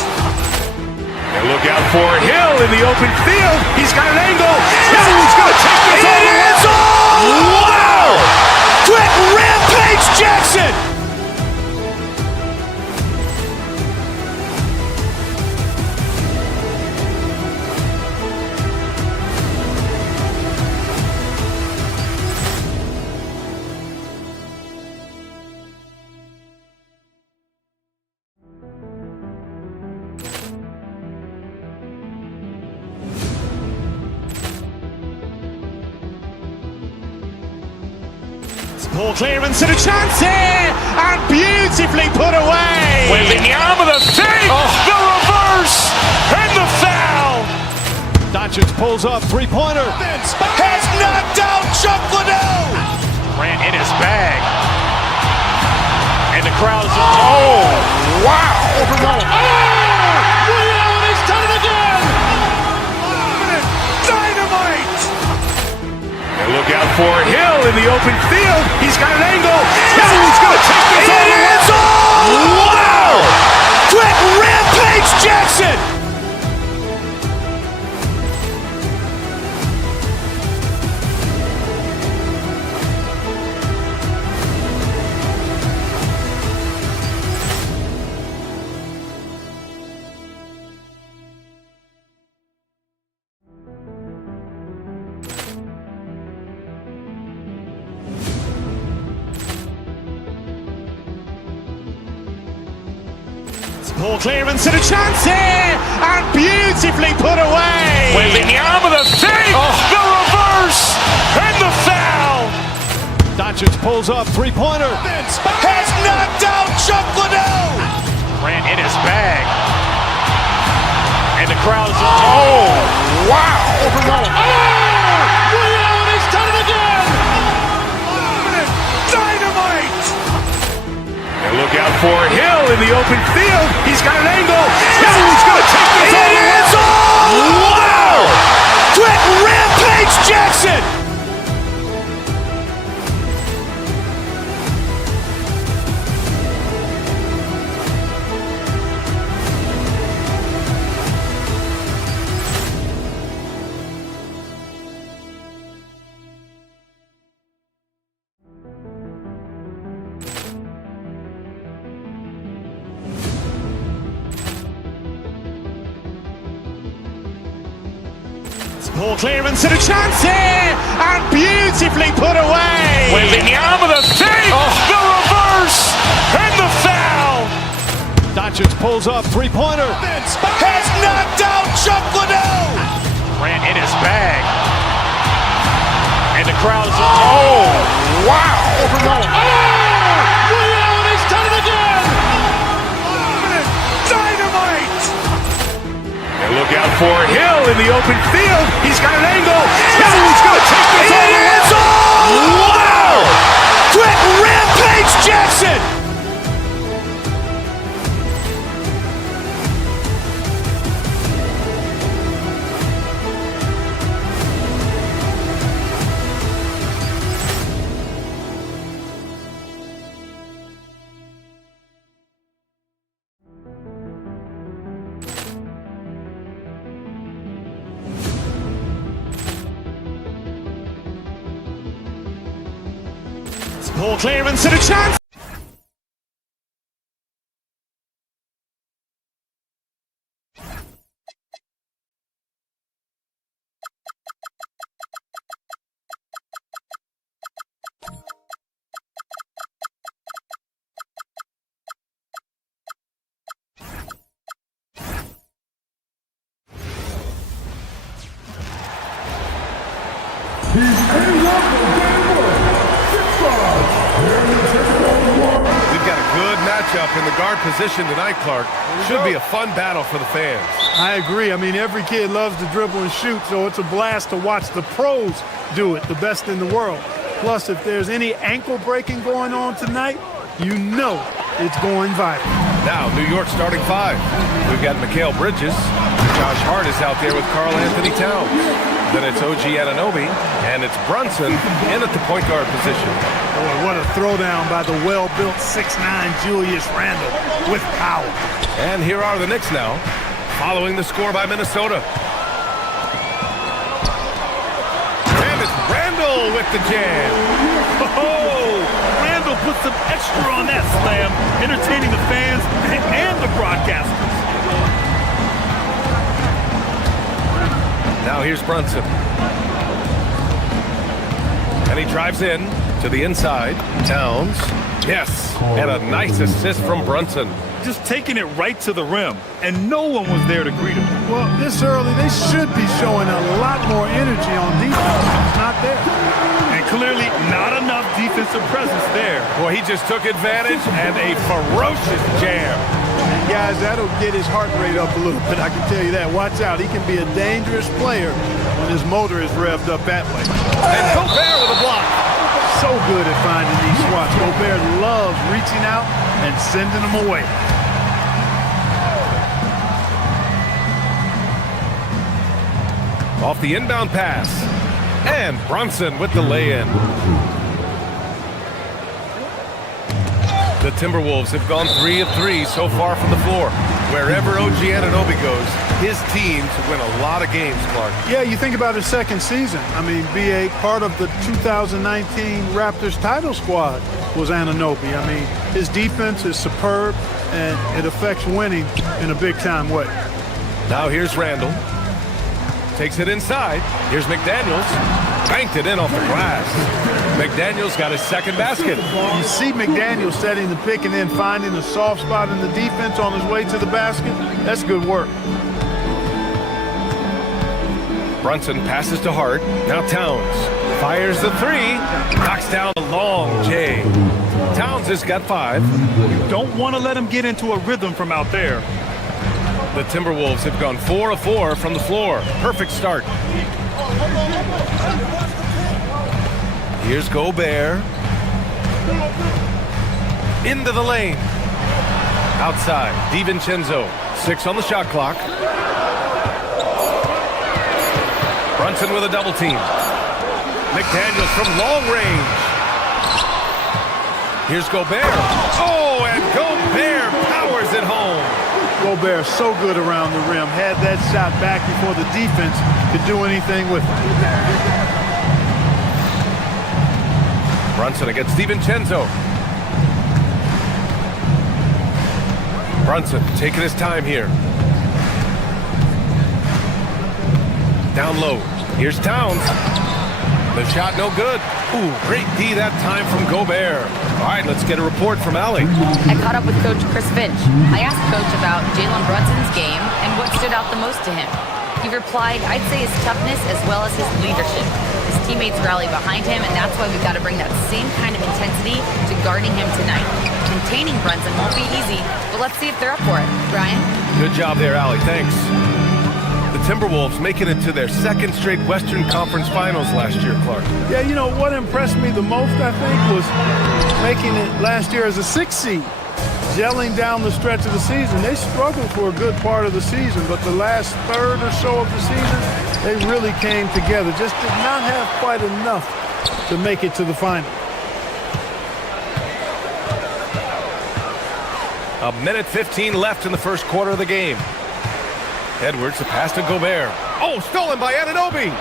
And look out for Hill in the open field. He's got an angle. He's going to take this all the way. Wow. Quick Rampage Jackson. Ball clearance and a chance here, and beautifully put away. Wembanyama the save, the reverse, and the foul. Doncic pulls up, three-pointer. Has knocked out Chuck Liddell. Grant in his bag. And the crowd is, oh, wow. Ray Allen has done it again. Dynamite. And look out for Hill in the open field. He's got an angle. He's going to take this all the way. Wow. Quick Rampage Jackson. Ball clearance and a chance here, and beautifully put away. Wembanyama the save, the reverse, and the foul. Doncic pulls up, three-pointer. Has knocked out Chuck Liddell. Grant in his bag. And the crowd is, oh, wow. Ray Allen has done it again. Dynamite. And look out for Hill in the open field. He's got an angle. He's going to take this all the way. Wow. Quick Rampage Jackson. Ball clearance and a chance here, and beautifully put away. Wembanyama the save, the reverse, and the foul. Doncic pulls up, three-pointer. Has knocked out Chuck Liddell. Grant in his bag. And the crowd is, oh, wow. Ray Allen has done it again. Dynamite. And look out for Hill in the open field. He's got an angle. He's going to take this all the way. Wow. Quick Rampage Jackson. Ball clearance and a chance. He's ending up the game winner. 6 stars. Here in the matchup in the guard position tonight, Clark. Should be a fun battle for the fans. I agree. I mean, every kid loves to dribble and shoot, so it's a blast to watch the pros do it, the best in the world. Plus, if there's any ankle breaking going on tonight, you know it's going viral. Now, New York starting 5. We've got Mikal Bridges. Josh Hart is out there with Karl Anthony Towns. Then it's OG Anunoby, and it's Brunson in at the point guard position. Boy, what a throwdown by the well-built 6'9" Julius Randle with power. And here are the Knicks now, following the score by Minnesota. And it's Randle with the jam. Oh, Randle put some extra on that slam, entertaining the fans and the broadcasters. Now here's Brunson. And he drives in to the inside. Towns. Yes. And a nice assist from Brunson. Just taking it right to the rim, and no one was there to greet him. Well, this early, they should be showing a lot more energy on defense. It's not there. And clearly not enough defensive presence there. Well, he just took advantage and a ferocious jam. And guys, that'll get his heart rate up a little bit, I can tell you that. Watch out, he can be a dangerous player when his motor is revved up that way. And Gobert with a block. So good at finding these swats. Gobert loves reaching out and sending them away. Off the inbound pass. And Brunson with the lay-in. The Timberwolves have gone 3 of 3 so far from the floor. Wherever OG Anunoby goes, his teams win a lot of games, Clark. Yeah, you think about his second season. I mean, be a part of the 2019 Raptors title squad was Anunoby. I mean, his defense is superb, and it affects winning in a big-time way. Now here's Randle. Takes it inside. Here's McDaniels. Banked it in off the glass. McDaniels got his second basket. You see McDaniels setting the pick and then finding a soft spot in the defense on his way to the basket. That's good work. Brunson passes to Hart. Now Towns fires the 3. Knocks down a long J. Towns has got 5. You don't want to let him get into a rhythm from out there. The Timberwolves have gone 4 of 4 from the floor. Perfect start. Here's Gobert. Into the lane. Outside, DiVincenzo. 6 on the shot clock. Brunson with a double team. McDaniels from long range. Here's Gobert. Oh, and Gobert powers it home. Gobert so good around the rim. Had that shot back before the defense could do anything with it. Brunson against DiVincenzo. Brunson taking his time here. Down low. Here's Towns. The shot no good. Ooh, great D that time from Gobert. All right, let's get a report from Allie. I caught up with Coach Chris Finch. I asked Coach about Jalen Brunson's game and what stood out the most to him. He replied, I'd say his toughness as well as his leadership. His teammates rally behind him, and that's why we've got to bring that same kind of intensity to guarding him tonight. Containing Brunson won't be easy, but let's see if they're up for it. Brian? Good job there, Allie. Thanks. The Timberwolves making it to their second straight Western Conference Finals last year, Clark. Yeah, you know, what impressed me the most, I think, was making it last year as a 6 seed. Gelling down the stretch of the season. They struggled for a good part of the season, but the last third or so of the season, they really came together. Just did not have quite enough to make it to the final. A minute 15 left in the first quarter of the game. Edwards, the pass to Gobert. Oh, stolen by Anunoby.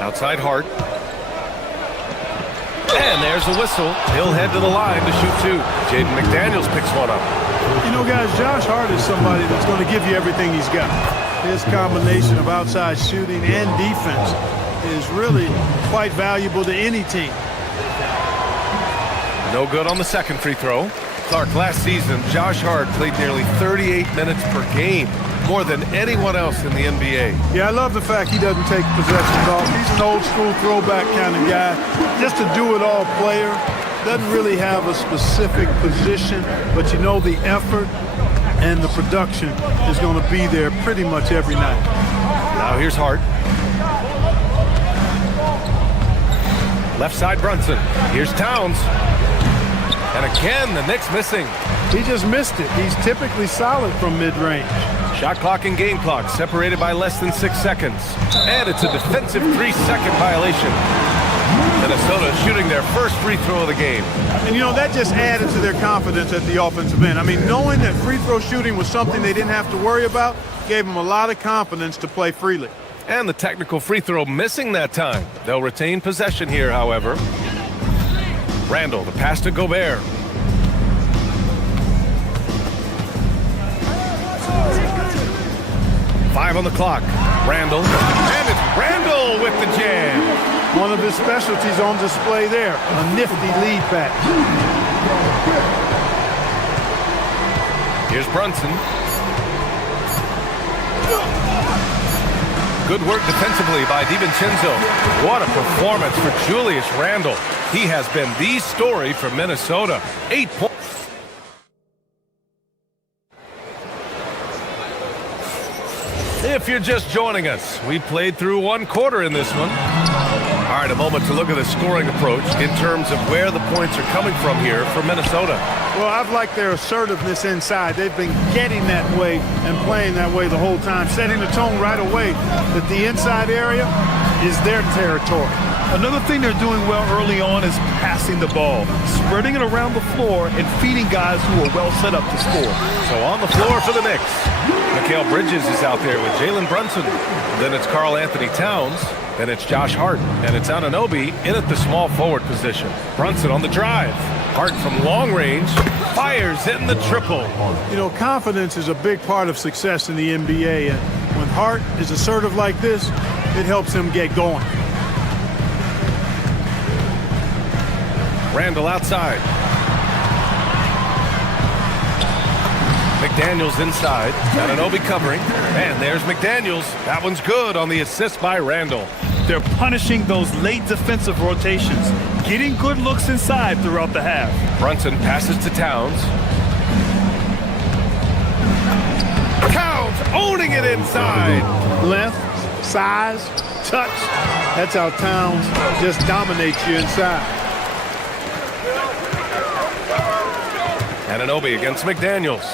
Outside Hart. And there's the whistle. He'll head to the line to shoot 2. Jaden McDaniels picks one up. You know, guys, Josh Hart is somebody that's going to give you everything he's got. His combination of outside shooting and defense is really quite valuable to any team. No good on the second free throw. Clark, last season, Josh Hart played nearly 38 minutes per game. more than anyone else in the NBA. Yeah, I love the fact he doesn't take possessions off. He's an old school throwback kind of guy. Just a do-it-all player. Doesn't really have a specific position, but you know the effort and the production is going to be there pretty much every night. Now here's Hart. Left side Brunson. Here's Towns. And again, the Knicks missing. He just missed it. He's typically solid from mid-range. Shot clock and game clock separated by less than 6 seconds. And it's a defensive 3-second violation. Minnesota shooting their first free throw of the game. And, you know, that just added to their confidence at the offensive end. I mean, knowing that free throw shooting was something they didn't have to worry about gave them a lot of confidence to play freely. And the technical free throw missing that time. They'll retain possession here, however. Randall, the pass to Gobert. Five on the clock. Randall. And it's Randall with the jam. One of his specialties on display there. A nifty lead pass. Here's Brunson. Good work defensively by DiVincenzo. What a performance for Julius Randle. He has been the story for Minnesota. 8 points. If you're just joining us, we played through 1 quarter in this one. All right, a moment to look at the scoring approach in terms of where the points are coming from here for Minnesota. Well, I've liked their assertiveness inside. They've been getting that way and playing that way the whole time, setting the tone right away that the inside area is their territory. Another thing they're doing well early on is passing the ball, spreading it around the floor and feeding guys who are well set up to score. So on the floor for the Knicks, Mikal Bridges is out there with Jalen Brunson. Then it's Karl Anthony Towns. Then it's Josh Hart. And it's Anunoby in at the small forward position. Brunson on the drive. Hart from long range fires in the triple. You know, confidence is a big part of success in the NBA. And when Hart is assertive like this, it helps him get going. Randall outside. McDaniels inside. Anunoby covering. And there's McDaniels. That one's good on the assist by Randall. They're punishing those late defensive rotations, getting good looks inside throughout the half. Brunson passes to Towns. Towns owning it inside. Length, size, touch. That's how Towns just dominates you inside. Anunoby against McDaniels.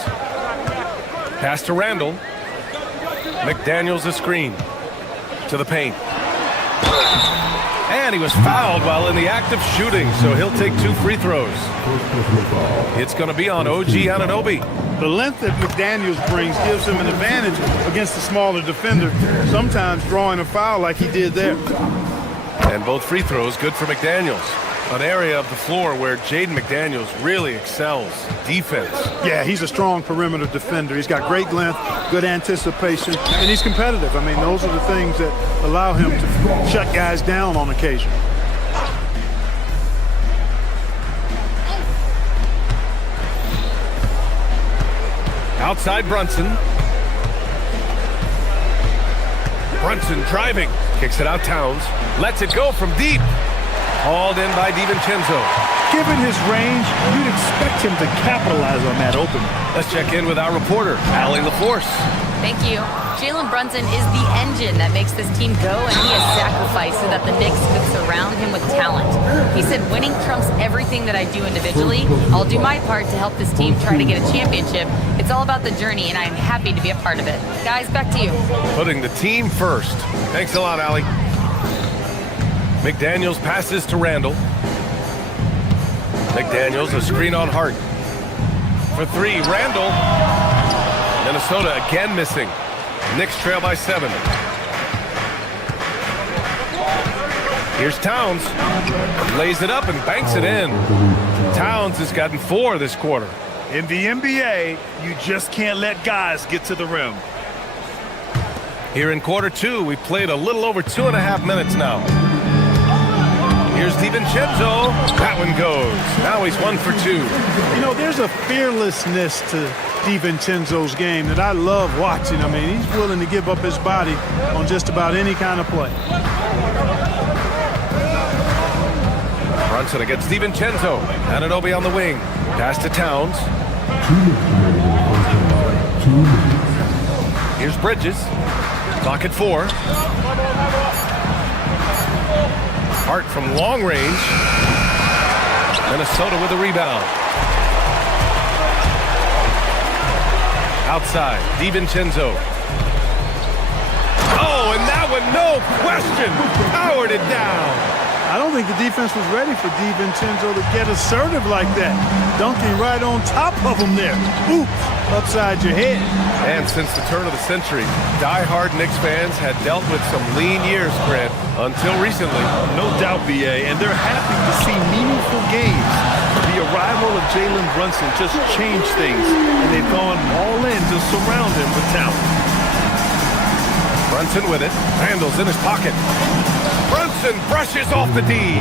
Pass to Randall. McDaniels a screen to the paint. And he was fouled while in the act of shooting, so he'll take 2 free throws. It's going to be on OG Anunoby. The length that McDaniels brings gives him an advantage against the smaller defender, sometimes drawing a foul like he did there. And both free throws good for McDaniels. An area of the floor where Jaden McDaniels really excels. Defense. Yeah, he's a strong perimeter defender. He's got great length, good anticipation, and he's competitive. I mean, those are the things that allow him to shut guys down on occasion. Outside Brunson. Brunson driving. Kicks it out Towns. Lets it go from deep. Hauled in by DiVincenzo. Given his range, you'd expect him to capitalize on that opening. Let's check in with our reporter, Allie LaForce. Thank you. Jalen Brunson is the engine that makes this team go, and he has sacrificed so that the Knicks could surround him with talent. He said, winning trumps everything that I do individually. I'll do my part to help this team try to get a championship. It's all about the journey, and I am happy to be a part of it. Guys, back to you. Putting the team first. Thanks a lot, Allie. McDaniels passes to Randall. McDaniels a screen on Hart. For 3, Randall. Minnesota again missing. Knicks trail by 7. Here's Towns. Lays it up and banks it in. Towns has gotten 4 this quarter. In the NBA, you just can't let guys get to the rim. Here in quarter 2, we played a little over 2.5 minutes now. Here's DiVincenzo. That one goes. Now he's 1 for 2. You know, there's a fearlessness to DiVincenzo's game that I love watching. I mean, he's willing to give up his body on just about any kind of play. Brunson against DiVincenzo. Anunoby on the wing. Pass to Towns. Here's Bridges. Clock at 4. Hart from long range. Minnesota with a rebound. Outside, DiVincenzo. Oh, and that one, no question, powered it down. I don't think the defense was ready for DiVincenzo to get assertive like that. Dunking right on top of him there. Oops, upside your head. And since the turn of the century, die-hard Knicks fans had dealt with some lean years, Grant, until recently. No doubt, BA, and they're happy to see meaningful games. The arrival of Jalen Brunson just changed things, and they've gone all in to surround him with talent. Brunson with it. Randall's in his pocket. Brunson brushes off the D.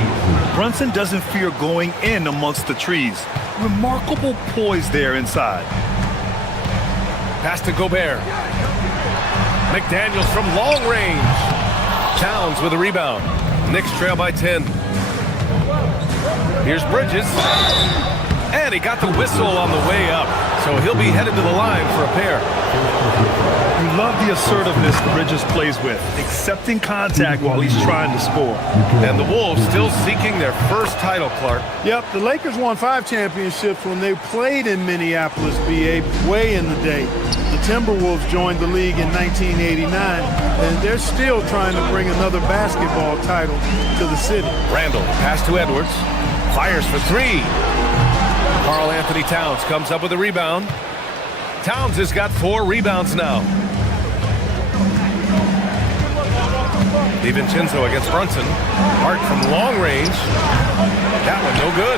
Brunson doesn't fear going in amongst the trees. Remarkable poise there inside. Pass to Gobert. McDaniels from long range. Towns with a rebound. Knicks trail by 10. Here's Bridges. And he got the whistle on the way up. So he'll be headed to the line for a pair. You love the assertiveness Bridges plays with, accepting contact while he's trying to score. And the Wolves still seeking their first title, Clark. Yep, the Lakers won 5 championships when they played in Minneapolis, BA, way in the day. The Timberwolves joined the league in 1989, and they're still trying to bring another basketball title to the city. Randall, pass to Edwards. Fires for 3. Karl Anthony Towns comes up with a rebound. Towns has got 4 rebounds now. DiVincenzo against Brunson. Hart from long range. That one no good.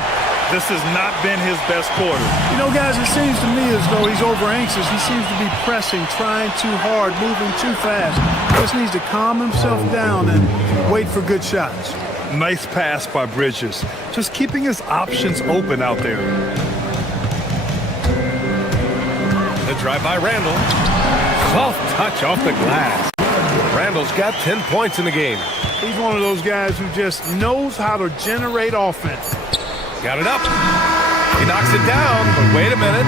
This has not been his best quarter. You know, guys, it seems to me as though he's over anxious. He seems to be pressing, trying too hard, moving too fast. Just needs to calm himself down and wait for good shots. Nice pass by Bridges. Just keeping his options open out there. The drive by Randall. Soft touch off the glass. Randall's got 10 points in the game. He's one of those guys who just knows how to generate offense. Got it up. He knocks it down, but wait a minute.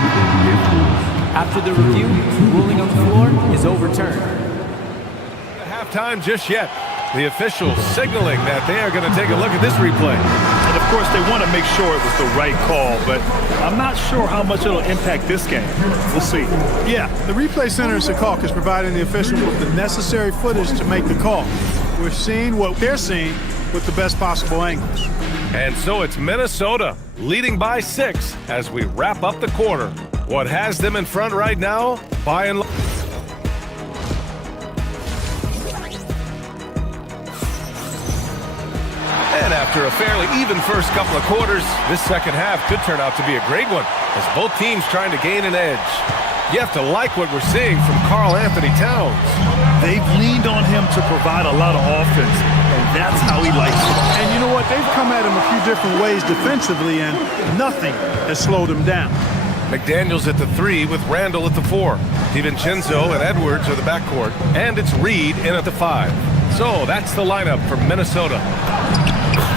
After the review, ruling on the floor is overturned. Halftime just yet. The officials signaling that they are going to take a look at this replay. And of course, they want to make sure it was the right call, but I'm not sure how much it'll impact this game. We'll see. Yeah, the replay center in Secaucus is providing the officials with the necessary footage to make the call. We're seeing what they're seeing with the best possible angles. And so it's Minnesota leading by 6 as we wrap up the quarter. What has them in front right now, by and large. And after a fairly even first couple of quarters, this second half could turn out to be a great one as both teams trying to gain an edge. You have to like what we're seeing from Karl Anthony Towns. They've leaned on him to provide a lot of offense, and that's how he likes it. And you know what? They've come at him a few different ways defensively, and nothing has slowed him down. McDaniels at the 3 with Randall at the 4. DiVincenzo and Edwards are the backcourt, and it's Reed in at the 5. So that's the lineup for Minnesota.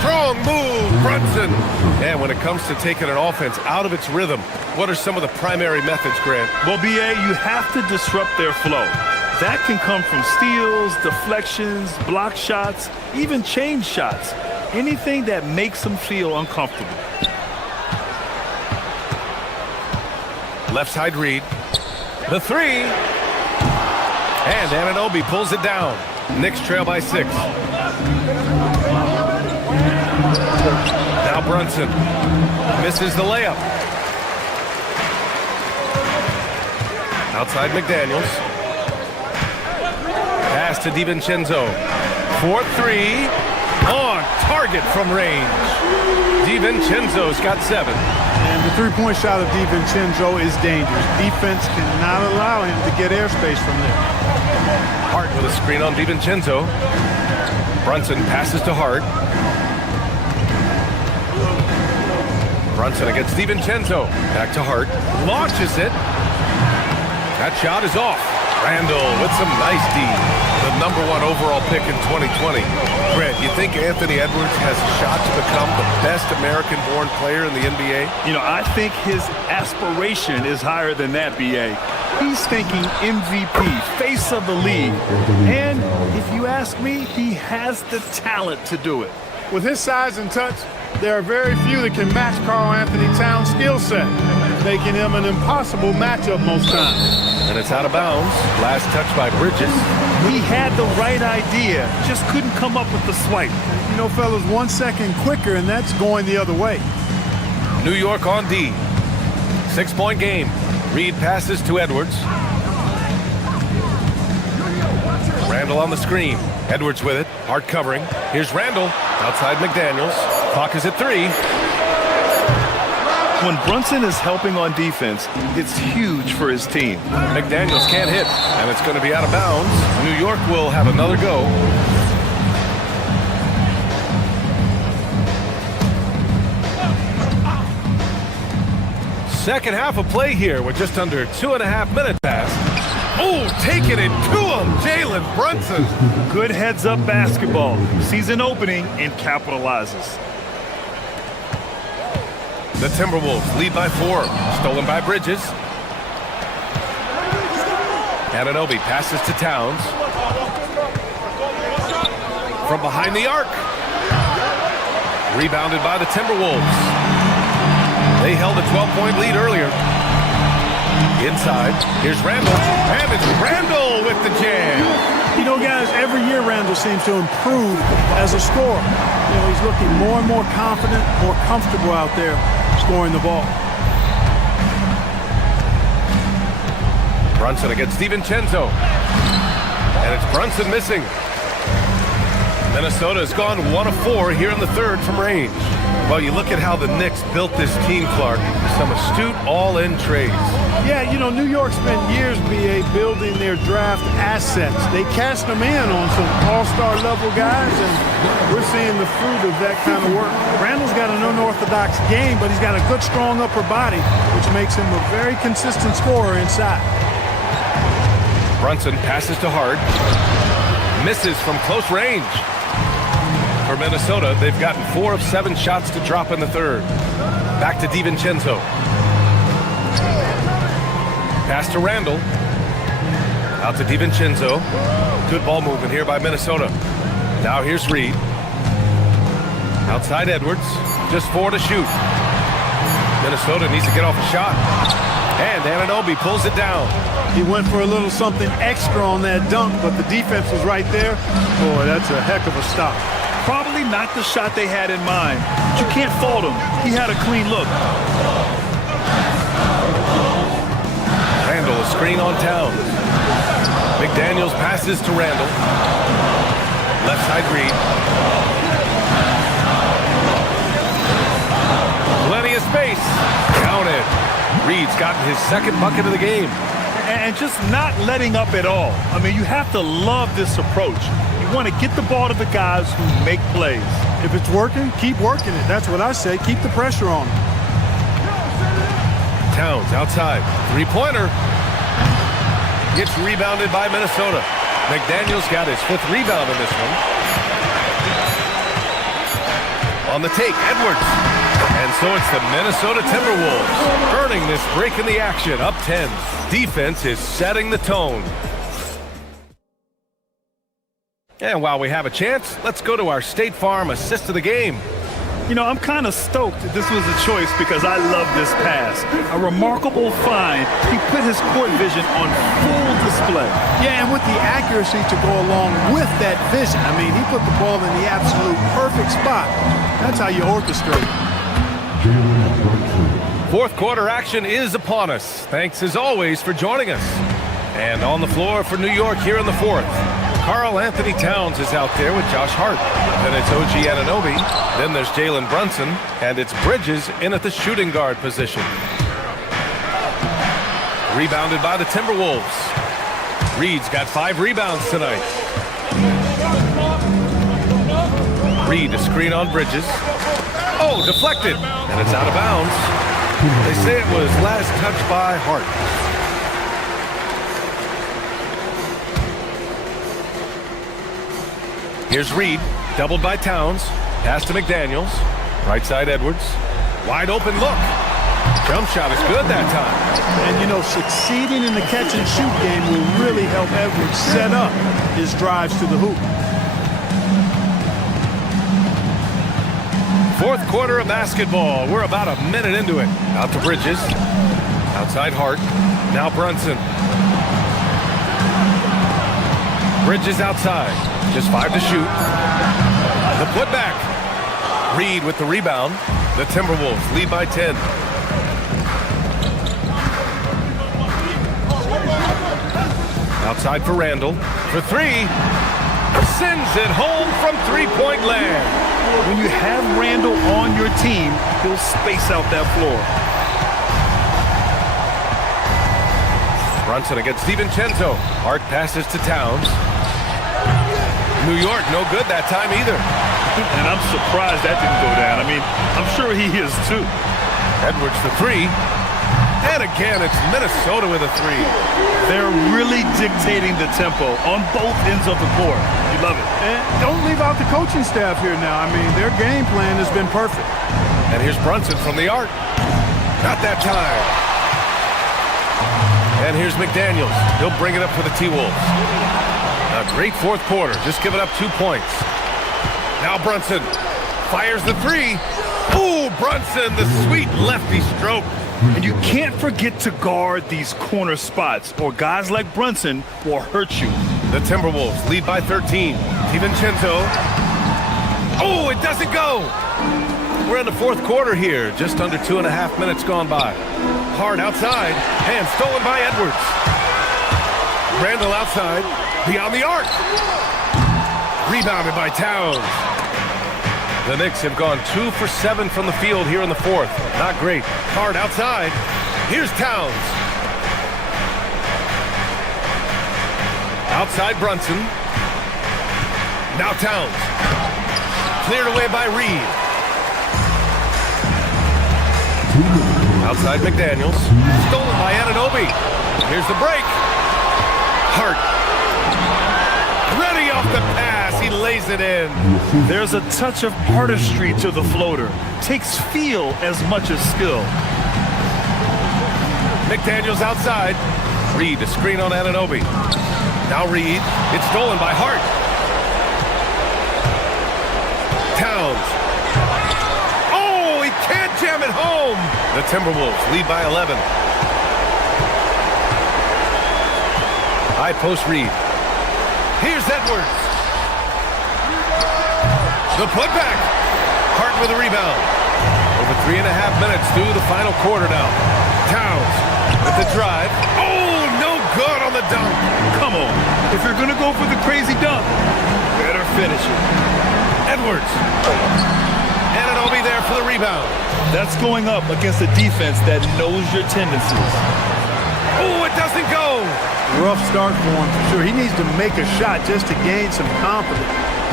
Strong move, Brunson. And when it comes to taking an offense out of its rhythm, what are some of the primary methods, Grant? Well, BA, you have to disrupt their flow. That can come from steals, deflections, block shots, even change shots. Anything that makes them feel uncomfortable. Left side Reed. The 3. And Anunoby pulls it down. Knicks trail by 6. Now Brunson misses the layup. Outside McDaniels. Pass to DiVincenzo. 4-3. On target from range. DiVincenzo's got 7. And the three-point shot of DiVincenzo is dangerous. Defense cannot allow him to get airspace from there. Hart with a screen on DiVincenzo. Brunson passes to Hart. Brunson against DiVincenzo. Back to Hart. Launches it. That shot is off. Randall with some nice D. The #1 overall pick in 2020. Grant, you think Anthony Edwards has a shot to become the best American-born player in the NBA? You know, I think his aspiration is higher than that, B.A. He's thinking MVP, face of the league. And if you ask me, he has the talent to do it. With his size and touch, there are very few that can match Karl Anthony Towns' skill set, making him an impossible matchup most times. And it's out of bounds. Last touch by Bridges. He had the right idea, just couldn't come up with the swipe. You know, fellas, 1 second quicker, and that's going the other way. New York on D. 6-point game. Reed passes to Edwards. Randall on the screen. Edwards with it. Hart covering. Here's Randall. Outside McDaniels. Clock is at 3. When Brunson is helping on defense, it's huge for his team. McDaniels can't hit, and it's going to be out of bounds. New York will have another go. Second half of play here with just under 2.5 minutes passed. Oh, taking it to him, Jalen Brunson. Good heads-up basketball. Sees an opening and capitalizes. The Timberwolves lead by 4. Stolen by Bridges. Anunoby passes to Towns. From behind the arc. Rebounded by the Timberwolves. They held a 12-point lead earlier. Inside, here's Randall. And it's Randall with the jam. You know, guys, every year Randall seems to improve as a scorer. You know, he's looking more and more confident, more comfortable out there scoring the ball. Brunson against DiVincenzo. And it's Brunson missing. Minnesota has gone 1 of 4 here in the third from range. Well, you look at how the Knicks built this team, Clark. Some astute all-in trades. Yeah, you know, New York spent years, B.A., building their draft assets. They cast them in on some all-star level guys, and we're seeing the fruit of that kind of work. Randall's got an unorthodox game, but he's got a good, strong upper body, which makes him a very consistent scorer inside. Brunson passes to Hart. Misses from close range. For Minnesota, they've gotten 4 of 7 shots to drop in the third. Back to DiVincenzo. Pass to Randall. Out to DiVincenzo. Good ball movement here by Minnesota. Now here's Reed. Outside Edwards. Just 4 to shoot. Minnesota needs to get off a shot. And Anunoby pulls it down. He went for a little something extra on that dunk, but the defense was right there. Boy, that's a heck of a stop. Probably not the shot they had in mind, but you can't fault him. He had a clean look. Randall, a screen on Towns. McDaniels passes to Randall. Left side Reed. Plenty of space. Counted. Reed's gotten his second bucket of the game. And just not letting up at all. I mean, you have to love this approach. You want to get the ball to the guys who make plays. If it's working, keep working it. That's what I say. Keep the pressure on him. Towns outside. Three-pointer. Gets rebounded by Minnesota. McDaniels got his 5th rebound in this one. On the take, Edwards. And so it's the Minnesota Timberwolves earning this break in the action, up 10. Defense is setting the tone. And while we have a chance, let's go to our State Farm assist of the game. You know, I'm kind of stoked that this was a choice because I love this pass. A remarkable find. He put his court vision on full display. Yeah, and with the accuracy to go along with that vision. I mean, he put the ball in the absolute perfect spot. That's how you orchestrate it. Fourth quarter action is upon us. Thanks as always for joining us. And on the floor for New York here in the fourth, Karl Anthony Towns is out there with Josh Hart. Then it's OG Anunoby. Then there's Jalen Brunson. And it's Bridges in at the shooting guard position. Rebounded by the Timberwolves. Reed's got 5 rebounds tonight. Reed, a screen on Bridges. Oh, Oh, deflected. And it's out of bounds. They say it was last touched by Hart. Here's Reed, doubled by Towns. Pass to McDaniels. Right side Edwards. Wide open look. Jump shot is good that time. And, you know, succeeding in the catch-and-shoot game will really help Edwards set up his drives to the hoop. Fourth quarter of basketball. We're about a minute into it. Out to Bridges. Outside Hart. Now Brunson. Bridges outside. Just 5 to shoot. The putback. Reed with the rebound. The Timberwolves lead by 10. Outside for Randall. For 3. Sends it home from three-point land. When you have Randall on your team, he'll space out that floor. Brunson against DiVincenzo. Hart passes to Towns. New York, no good that time either. And I'm surprised that didn't go down. I mean, I'm sure he is too. Edwards for 3. And again, it's Minnesota with a 3. They're really dictating the tempo on both ends of the court. You love it. And don't leave out the coaching staff here now. I mean, their game plan has been perfect. And here's Brunson from the arc. Not that time. And here's McDaniels. He'll bring it up for the T-Wolves. A great fourth quarter. Just giving up 2 points. Now Brunson fires the 3. Ooh, Brunson, the sweet lefty stroke. And you can't forget to guard these corner spots, or guys like Brunson will hurt you. The Timberwolves lead by 13. DiVincenzo. Oh, it doesn't go. We're in the fourth quarter here. Just under 2.5 minutes gone by. Hart outside. Hand stolen by Edwards. Randall outside. Beyond the arc. Rebounded by Towns. The Knicks have gone 2 for 7 from the field here in the fourth. Not great. Hart outside. Here's Towns. Outside Brunson. Now Towns. Cleared away by Reed. Outside McDaniels. Stolen by Anunoby. Here's the break. Hart. Ready off the pass. He lays it in. There's a touch of artistry to the floater. Takes feel as much as skill. McDaniels outside. Reed, a screen on Anunoby. Now Reed. It's stolen by Hart. Towns. Oh, he can't jam it home. The Timberwolves lead by 11. High post Reed. Here's Edwards. The putback. Hart with a rebound. Over 3.5 minutes through the final quarter now. Towns with the drive. Oh, no good on the dunk. Come on. If you're going to go for the crazy dunk, better finish it. Edwards. Anunoby there for the rebound. That's going up against a defense that knows your tendencies. Oh, it doesn't go. Rough start for him for sure. He needs to make a shot just to gain some confidence.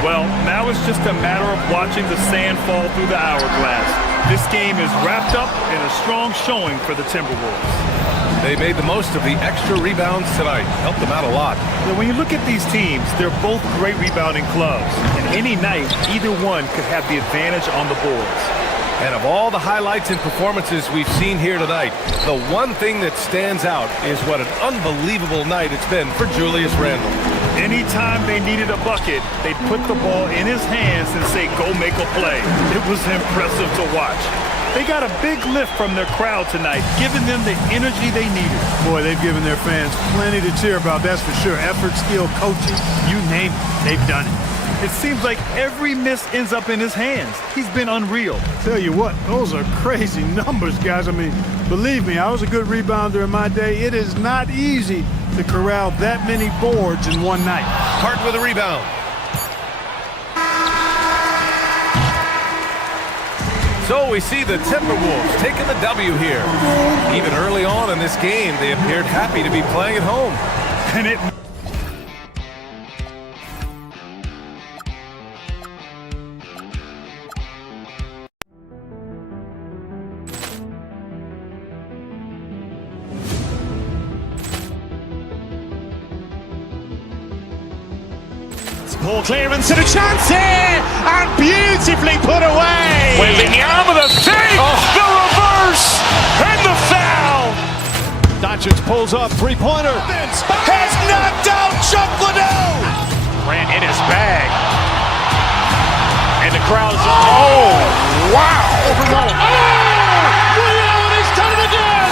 Well, now it's just a matter of watching the sand fall through the hourglass. This game is wrapped up in a strong showing for the Timberwolves. They made the most of the extra rebounds tonight. Helped them out a lot. Now, when you look at these teams, they're both great rebounding clubs. And any night, either one could have the advantage on the boards. And of all the highlights and performances we've seen here tonight, the one thing that stands out is what an unbelievable night it's been for Julius Randle. Anytime they needed a bucket, they'd put the ball in his hands and say, go make a play. It was impressive to watch. They got a big lift from their crowd tonight, giving them the energy they needed. Boy, they've given their fans plenty to cheer about, that's for sure. Effort, skill, coaching, you name it, they've done it. It seems like every miss ends up in his hands. He's been unreal. Tell you what, those are crazy numbers, guys. I mean, believe me, I was a good rebounder in my day. It is not easy to corral that many boards in one night. Hart with a rebound. So we see the Timberwolves taking the W here. Even early on in this game, they appeared happy to be playing at home. And it Ball clearance and a chance here, and beautifully put away. Wembanyama the save, the reverse, and the foul. Doncic pulls up, three-pointer. Has knocked out Chuck Liddell. Grant in his bag. And the crowd is, oh, wow. He's done it again.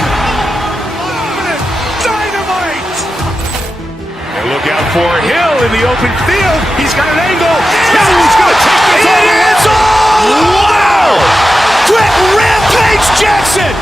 Dynamite. And look out for Hill in the open field. He's got an angle. He's going to take this all the way. Wow! Quick rampage Jackson.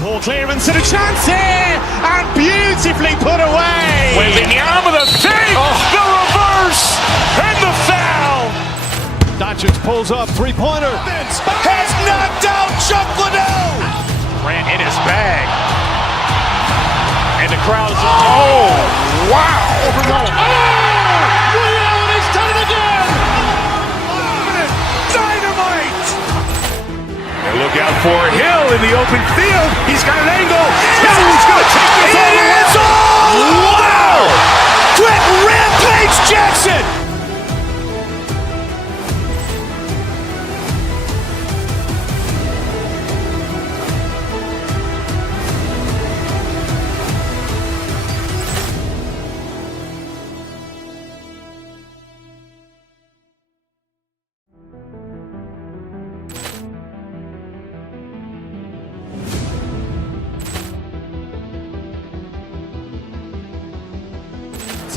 Ball clearance and a chance here, and beautifully put away. Wembanyama the save, the reverse, and the foul. Doncic pulls up, three-pointer. Has knocked out Chuck Liddell. Grant in his bag. And the crowd is, oh, wow. He's done it again. Dynamite. And look out for Hill in the open field. He's got an angle. He's going to take this all the way. Wow! Quick rampage Jackson.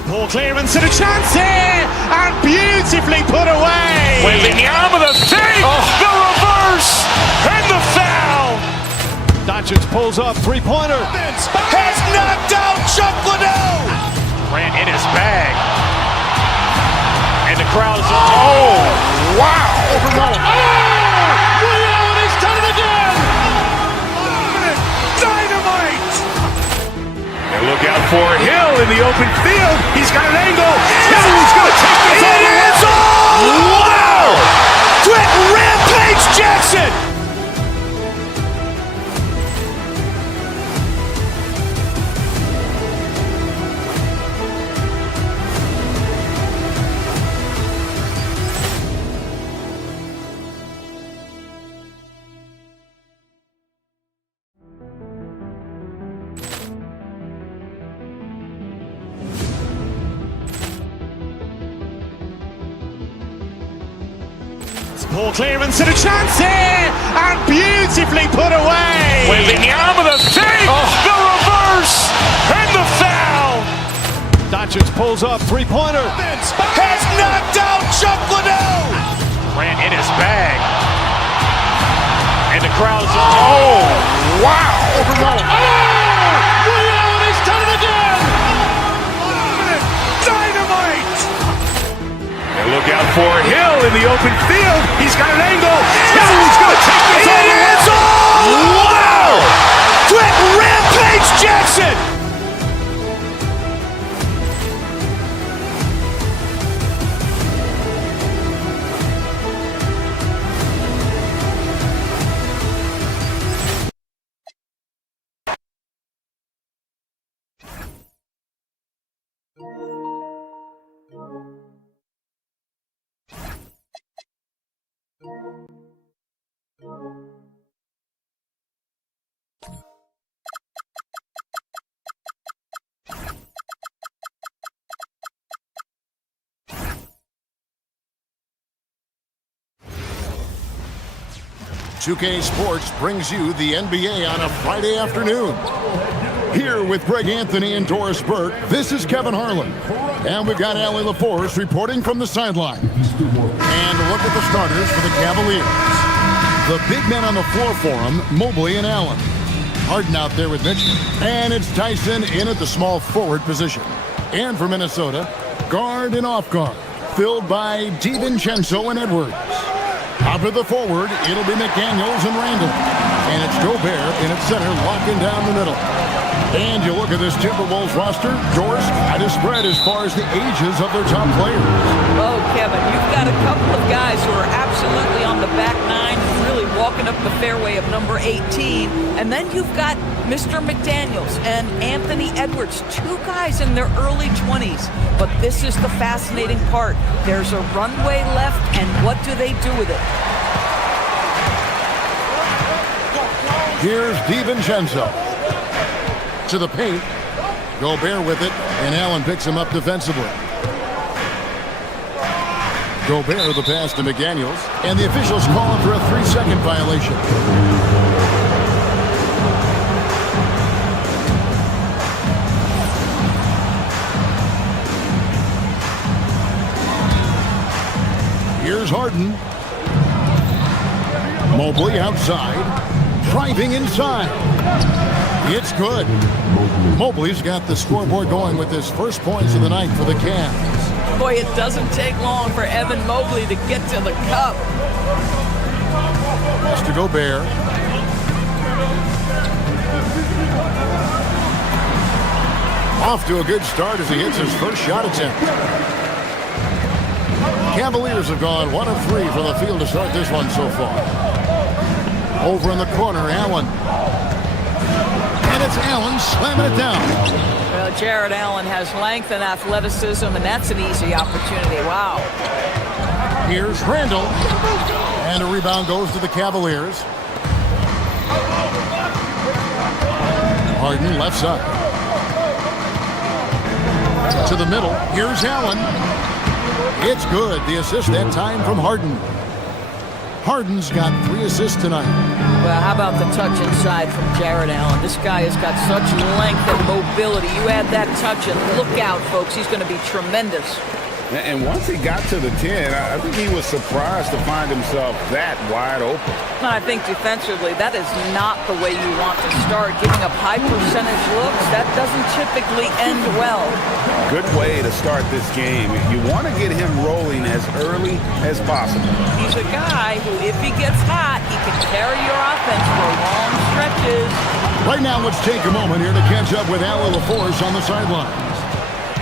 Ball clearance and a chance here, and beautifully put away. Wembanyama the save, the reverse, and the foul. Doncic pulls up, three-pointer. Has knocked out Chuck Liddell. Grant in his bag. And the crowd is, oh, wow. He's done it again. Dynamite. And look out for Hill in the open field. He's got an angle. He's going to take this all the way. Wow! Quick rampage Jackson. Ball clearance and a chance here, and beautifully put away. Wembanyama the save, the reverse, and the foul. Doncic pulls up, three-pointer. Has knocked out Chuck Liddell. Grant in his bag. And the crowd is, oh, wow. He's done it again. Dynamite. And look out for Hill in the open field. He's got an angle. He's going to take this all the way. Wow! Quick rampage Jackson. .2K Sports brings you the NBA on a Friday afternoon. Here with Greg Anthony and Doris Burke, this is Kevin Harlan. And we've got Allie LaForce reporting from the sideline. And a look at the starters for the Cavaliers. The big men on the floor for them, Mobley and Allen. Harden out there with Mitchell. And it's Tyson in at the small forward position. And for Minnesota, guard and off guard, filled by DiVincenzo and Edwards. Out to the forward, it'll be McDaniels and Randall. And it's Gobert in its center, locking down the middle. And you look at this Timberwolves roster, Doris, quite a spread as far as the ages of their top players. Oh, Kevin, you've got a couple of guys who are absolutely on the back nine, really walking up the fairway of number 18. And then you've got Mr. McDaniels and Anthony Edwards, two guys in their early 20s. But this is the fascinating part. There's a runway left, and what do they do with it? Here's DiVincenzo. To the paint. Gobert with it, and Allen picks him up defensively. Gobert the pass to McDaniels, and the officials call him for a 3-second violation. Here's Harden. Mobley outside, driving inside. It's good. Mobley's got the scoreboard going with his first points of the night for the Cavs. Boy, it doesn't take long for Evan Mobley to get to the cup. Mr. Gobert. Off to a good start as he hits his first shot attempt. Cavaliers have gone 1 of 3 from the field to start this one so far. Over in the corner, Allen. And it's Allen slamming it down. Well, Jared Allen has length and athleticism, and that's an easy opportunity. Wow. Here's Randall. And a rebound goes to the Cavaliers. Harden left side. To the middle. Here's Allen. It's good. The assist that time from Harden. Harden's got 3 assists tonight. Well, how about the touch inside from Jared Allen? This guy has got such length and mobility. You add that touch and look out, folks. He's going to be tremendous. And once he got to the 10, I think he was surprised to find himself that wide open. I think defensively, that is not the way you want to start. Giving up high percentage looks, that doesn't typically end well. Good way to start this game. You want to get him rolling as early as possible. He's a guy who, if he gets hot, he can carry your offense for long stretches. Right now, let's take a moment here to catch up with Al LaForce on the sidelines.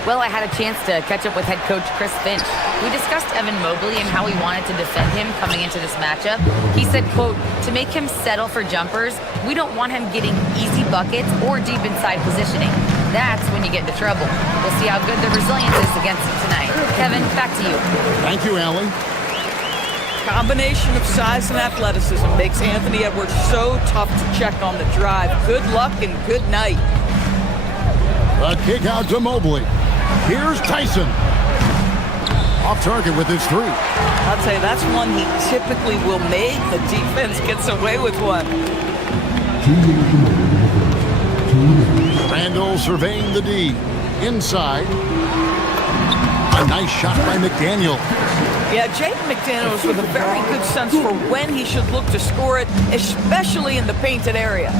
Well, I had a chance to catch up with head coach Chris Finch. We discussed Evan Mobley and how we wanted to defend him coming into this matchup. He said, quote, to make him settle for jumpers, we don't want him getting easy buckets or deep inside positioning. That's when you get into trouble. We'll see how good the resilience is against him tonight. Kevin, back to you. Thank you, Allie. Combination of size and athleticism makes Anthony Edwards so tough to check on the drive. Good luck and good night. A kick out to Mobley. Here's Tyson. Off target with his 3. I'll tell you, that's one he typically will make. The defense gets away with one. Randall surveying the D. Inside. A nice shot by McDaniel. Yeah, Jaden McDaniels with a very good sense for when he should look to score it, especially in the painted area.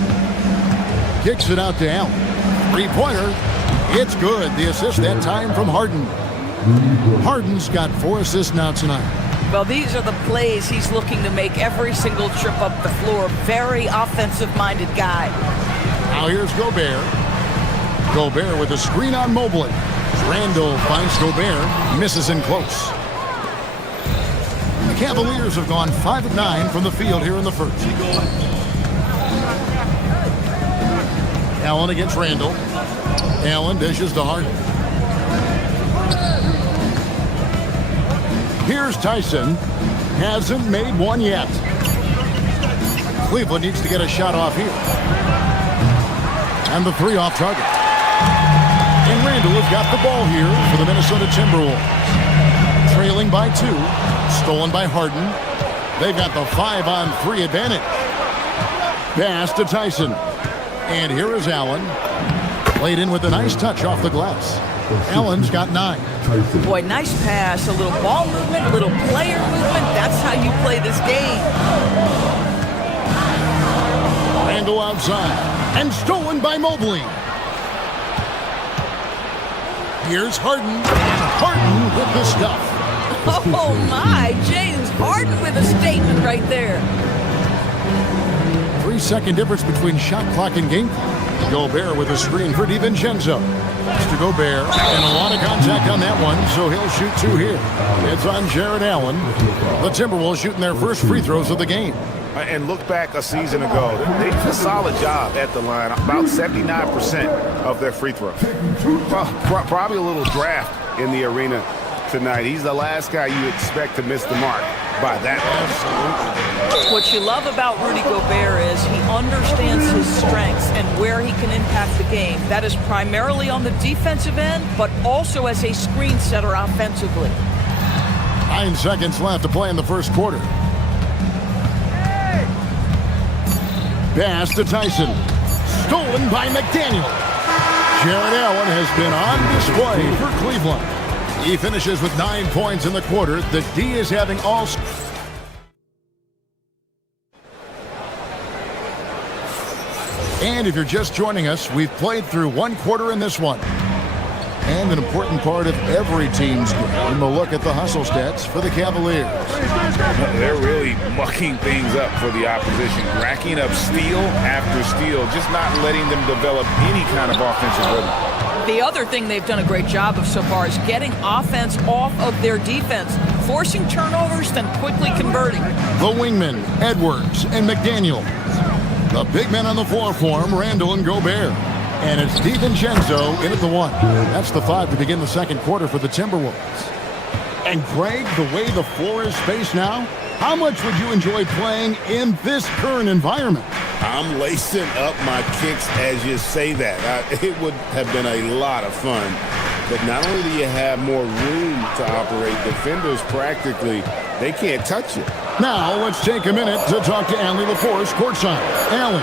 Kicks it out to Allen. 3-pointer. It's good. The assist that time from Harden. Harden's got 4 assists now tonight. Well, these are the plays he's looking to make every single trip up the floor. Very offensive-minded guy. Now here's Gobert. Gobert with a screen on Mobley. Randall finds Gobert. Misses in close. The Cavaliers have gone 5 of 9 from the field here in the first. Allen against Randall. Allen dishes to Harden. Here's Tyson. Hasn't made one yet. Cleveland needs to get a shot off here. And the 3 off target. And Randall has got the ball here for the Minnesota Timberwolves. Trailing by 2. Stolen by Harden. They've got the 5-on-3 advantage. Pass to Tyson. And here is Allen. Played in with a nice touch off the glass. Allen's got 9. Boy, nice pass. A little ball movement, a little player movement. That's how you play this game. Randall outside. And stolen by Mobley. Here's Harden. And Harden with the stuff. Oh, my. James Harden with a statement right there. 3-second difference between shot clock and game clock. Gobert with a screen for DiVincenzo. Mr. Gobert, and a lot of contact on that one, so he'll shoot 2 here. It's on Jared Allen. The Timberwolves shooting their first free throws of the game. And look back a season ago, they did a solid job at the line, about 79% of their free throws. Probably a little draft in the arena tonight. He's the last guy you expect to miss the mark by that much. What you love about Rudy Gobert is he understands his strengths and where he can impact the game. That is primarily on the defensive end, but also as a screen setter offensively. 9 seconds left to play in the first quarter. Pass to Tyson. Stolen by McDaniel. Jared Allen has been on display for Cleveland. He finishes with 9 points in the quarter. The D is having all... And if you're just joining us, we've played through 1 quarter in this one. And an important part of every team's game, a look at the hustle stats for the Cavaliers. They're really mucking things up for the opposition, racking up steal after steal, just not letting them develop any kind of offensive rhythm. The other thing they've done a great job of so far is getting offense off of their defense, forcing turnovers, then quickly converting. The wingmen, Edwards and McDaniel. The big men on the floor for him, Randall and Gobert. And it's DiVincenzo in at the 1. That's the 5 to begin the second quarter for the Timberwolves. And Greg, the way the floor is spaced now, how much would you enjoy playing in this current environment? I'm lacing up my kicks as you say that. It would have been a lot of fun. But not only do you have more room to operate, defenders practically, they can't touch you. Now let's take a minute to talk to Allie LaForce courtside. Allie.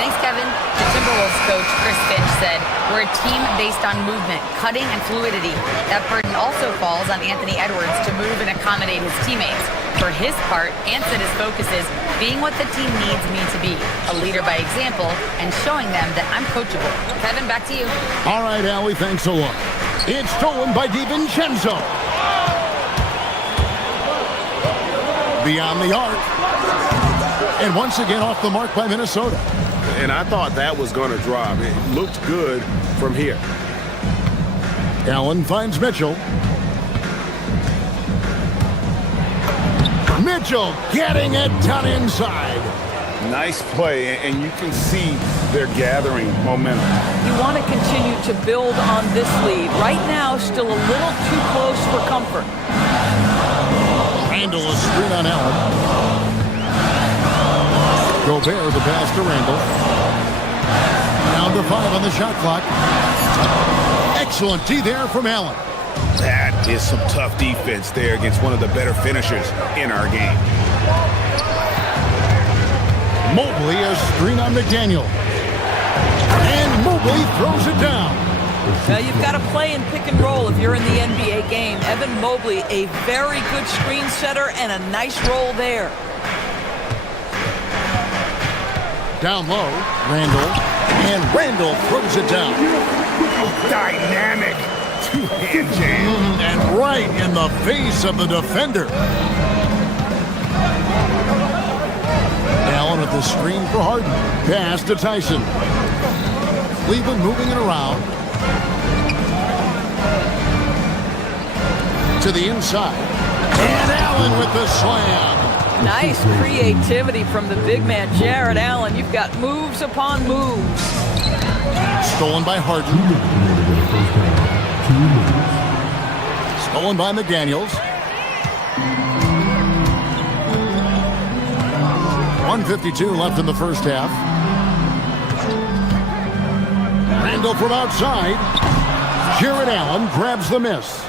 Thanks, Kevin. The Timberwolves coach, Chris Finch, said, "We're a team based on movement, cutting, and fluidity. That burden also falls on Anthony Edwards to move and accommodate his teammates. For his part, Ant said his focus is being what the team needs me to be, a leader by example, and showing them that I'm coachable." Kevin, back to you. All right, Allie, thanks a lot. It's stolen by DiVincenzo. Beyond the arc. And once again off the mark by Minnesota. And I thought that was going to drop. It looked good from here. Allen finds Mitchell. Mitchell getting it done inside. Nice play, and you can see they're gathering momentum. You want to continue to build on this lead. Right now, still a little too close for comfort. Randall a screen on Allen. Gobert the pass to Randall. Down to 5 on the shot clock. Excellent D there from Allen. That is some tough defense there against one of the better finishers in our game. Mobley a screen on McDaniel. And Mobley throws it down. Now you've got to play in pick and roll if you're in the NBA game. Evan Mobley, a very good screen setter and a nice roll there. Down low, Randall. And Randall throws it down. Dynamic two-hand jam. And right in the face of the defender. Allen with the screen for Harden. Pass to Tyson. Cleveland moving it around. To the inside. And Allen with the slam. Nice creativity from the big man, Jared Allen. You've got moves upon moves. Stolen by Harden. Stolen by McDaniels. 1:52 left in the first half. Randall from outside. Jared Allen grabs the miss.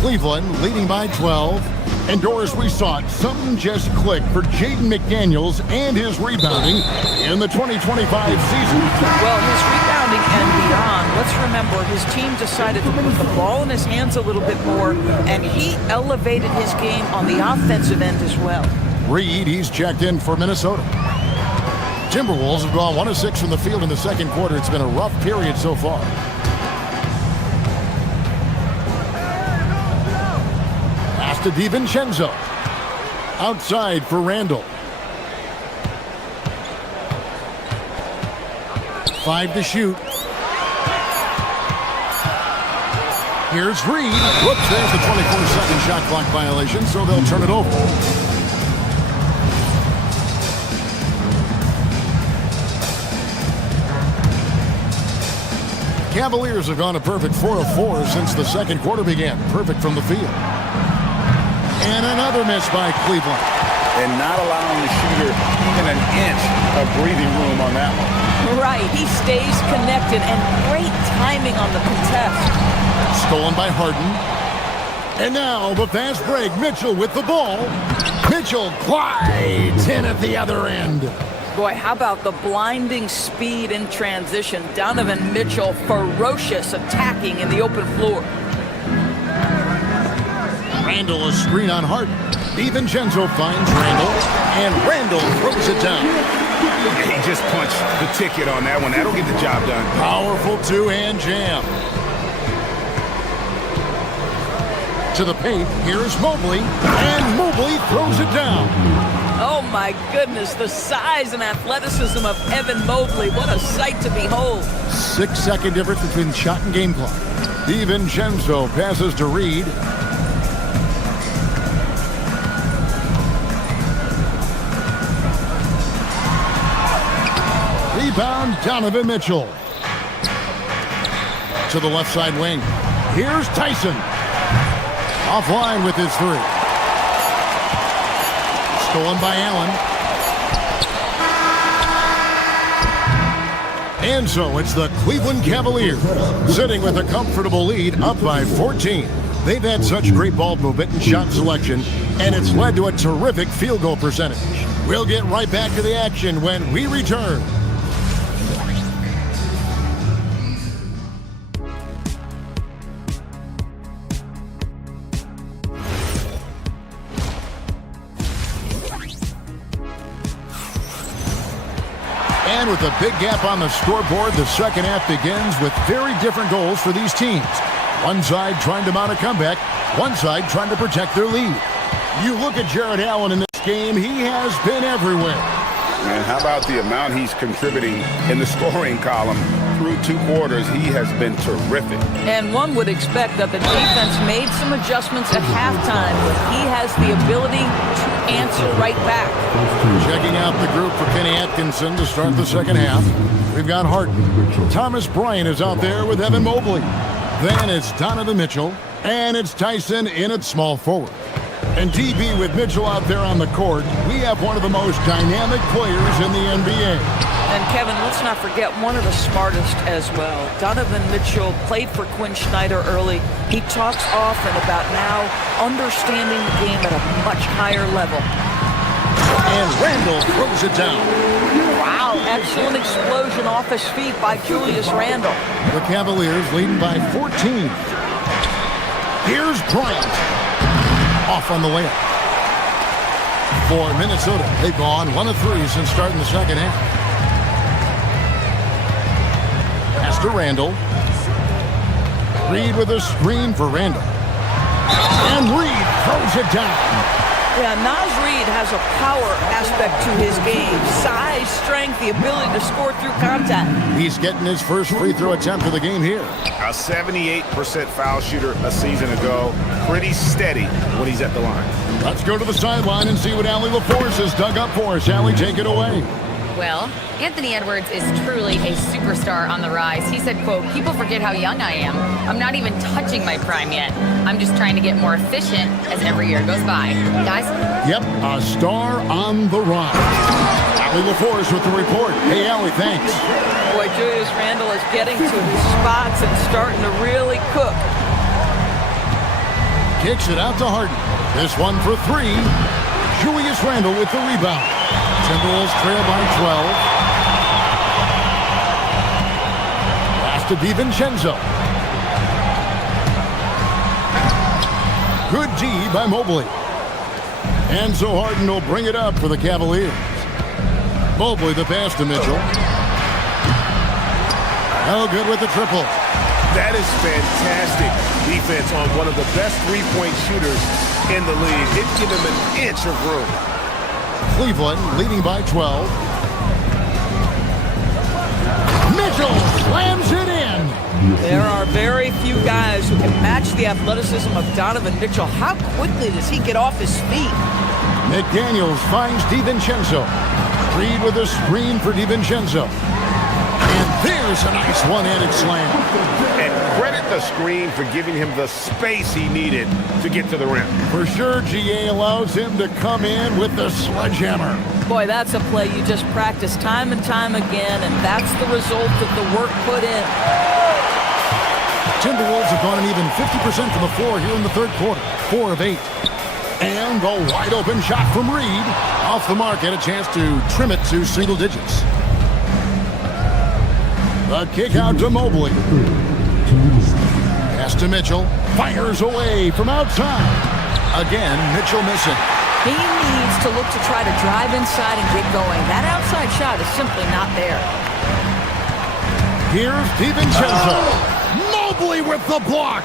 Cleveland leading by 12. And Doris, we saw it. Something just clicked for Jaden McDaniels and his rebounding in the 2025 season. Well, his rebounding and beyond. Let's remember, his team decided to put the ball in his hands a little bit more, and he elevated his game on the offensive end as well. Reed, he's checked in for Minnesota. Timberwolves have gone 1 of 6 from the field in the second quarter. It's been a rough period so far. Pass to DiVincenzo. Outside for Randall. 5 to shoot. Here's Reed. Whoops, there's the 24-second shot clock violation, so they'll turn it over. Cavaliers have gone a perfect 4 of 4 since the second quarter began. Perfect from the field. And another miss by Cleveland. And not allowing the shooter even an inch of breathing room on that one. Right, he stays connected, and great timing on the contest. Stolen by Harden. And now the fast break. Mitchell with the ball. Mitchell glides in at the other end. Boy, how about the blinding speed in transition? Donovan Mitchell, ferocious attacking in the open floor. Randall, a screen on Harden. DiVincenzo finds Randall, and Randall throws it down. He just punched the ticket on that one. That'll get the job done. Powerful two-hand jam. To the paint, here's Mobley, and Mobley throws it down. Oh my goodness, the size and athleticism of Evan Mobley. What a sight to behold. 6-second difference between shot and game clock. DiVincenzo passes to Reed. Rebound, Donovan Mitchell. To the left side wing. Here's Tyson. Offline with his 3. Stolen by Allen. And so it's the Cleveland Cavaliers sitting with a comfortable lead, up by 14. They've had such great ball movement and shot selection, and it's led to a terrific field goal percentage. We'll get right back to the action when we return. And with a big gap on the scoreboard, the second half begins with very different goals for these teams. One side trying to mount a comeback, one side trying to protect their lead. You look at Jared Allen in this game, he has been everywhere. And how about the amount he's contributing in the scoring column through 2 quarters? He has been terrific. And one would expect that the defense made some adjustments at halftime. He has the ability to answer right back. Checking out the group for Kenny Atkinson to start the second half. We've got Harden. Thomas Bryant is out there with Evan Mobley. Then it's Donovan Mitchell. And it's Tyson in at small forward. And DB with Mitchell out there on the court, we have one of the most dynamic players in the NBA. And Kevin, let's not forget one of the smartest as well. Donovan Mitchell played for Quinn Snyder early. He talks often about now understanding the game at a much higher level. And Randall throws it down. Wow, excellent explosion off his feet by Julius Randall. The Cavaliers leading by 14. Here's Bryant. Off on the layup. For Minnesota, they've gone 1 of 3 since starting the second half. Pass to Randall. Reed with a screen for Randall. And Reed throws it down. Yeah, Naz Reid has a power aspect to his game. Size, strength, the ability to score through contact. He's getting his first free throw attempt of the game here. A 78% foul shooter a season ago. Pretty steady when he's at the line. Let's go to the sideline and see what Allie LaForce has dug up for us. Allie, take it away. Well, Anthony Edwards is truly a superstar on the rise. He said, quote, "People forget how young I am. I'm not even touching my prime yet. I'm just trying to get more efficient as every year goes by." Guys? Yep, a star on the rise. Allie LaForce with the report. Hey, Allie, thanks. Boy, Julius Randle is getting to his spots and starting to really cook. Kicks it out to Harden. This one for 3. Julius Randle with the rebound. Timberwolves trail by 12. Pass to DiVincenzo. Good D by Mobley. And so Harden will bring it up for the Cavaliers. Mobley the pass to Mitchell. No good with the triple. That is fantastic defense on one of the best three-point shooters in the league. Didn't give him an inch of room. Cleveland leading by 12. Mitchell slams it in. There are very few guys who can match the athleticism of Donovan Mitchell. How quickly does he get off his feet? McDaniels finds DiVincenzo. Reed with a screen for DiVincenzo. And there's a nice one-handed slam. And credit the screen for giving him the space he needed to get to the rim. For sure, GA allows him to come in with the sledgehammer. Boy, that's a play you just practice time and time again, and that's the result of the work put in. Timberwolves have gone an even 50% from the floor here in the third quarter. 4 of 8. And a wide-open shot from Reed. Off the mark, had a chance to trim it to single digits. The kick out to Mobley. Pass to Mitchell. Fires away from outside. Again, Mitchell missing. He needs to look to try to drive inside and get going. That outside shot is simply not there. Here's DiVincenzo. Mobley with the block.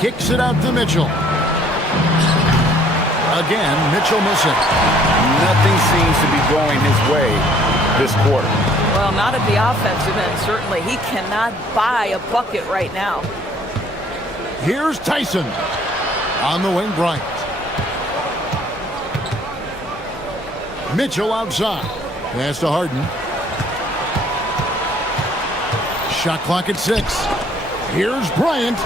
Kicks it out to Mitchell. Again, Mitchell missing. Nothing seems to be going his way this quarter. Well, not at the offensive end, certainly. He cannot buy a bucket right now. Here's Tyson. On the wing, Bryant. Mitchell outside. Pass to Harden. Shot clock at 6. Here's Bryant.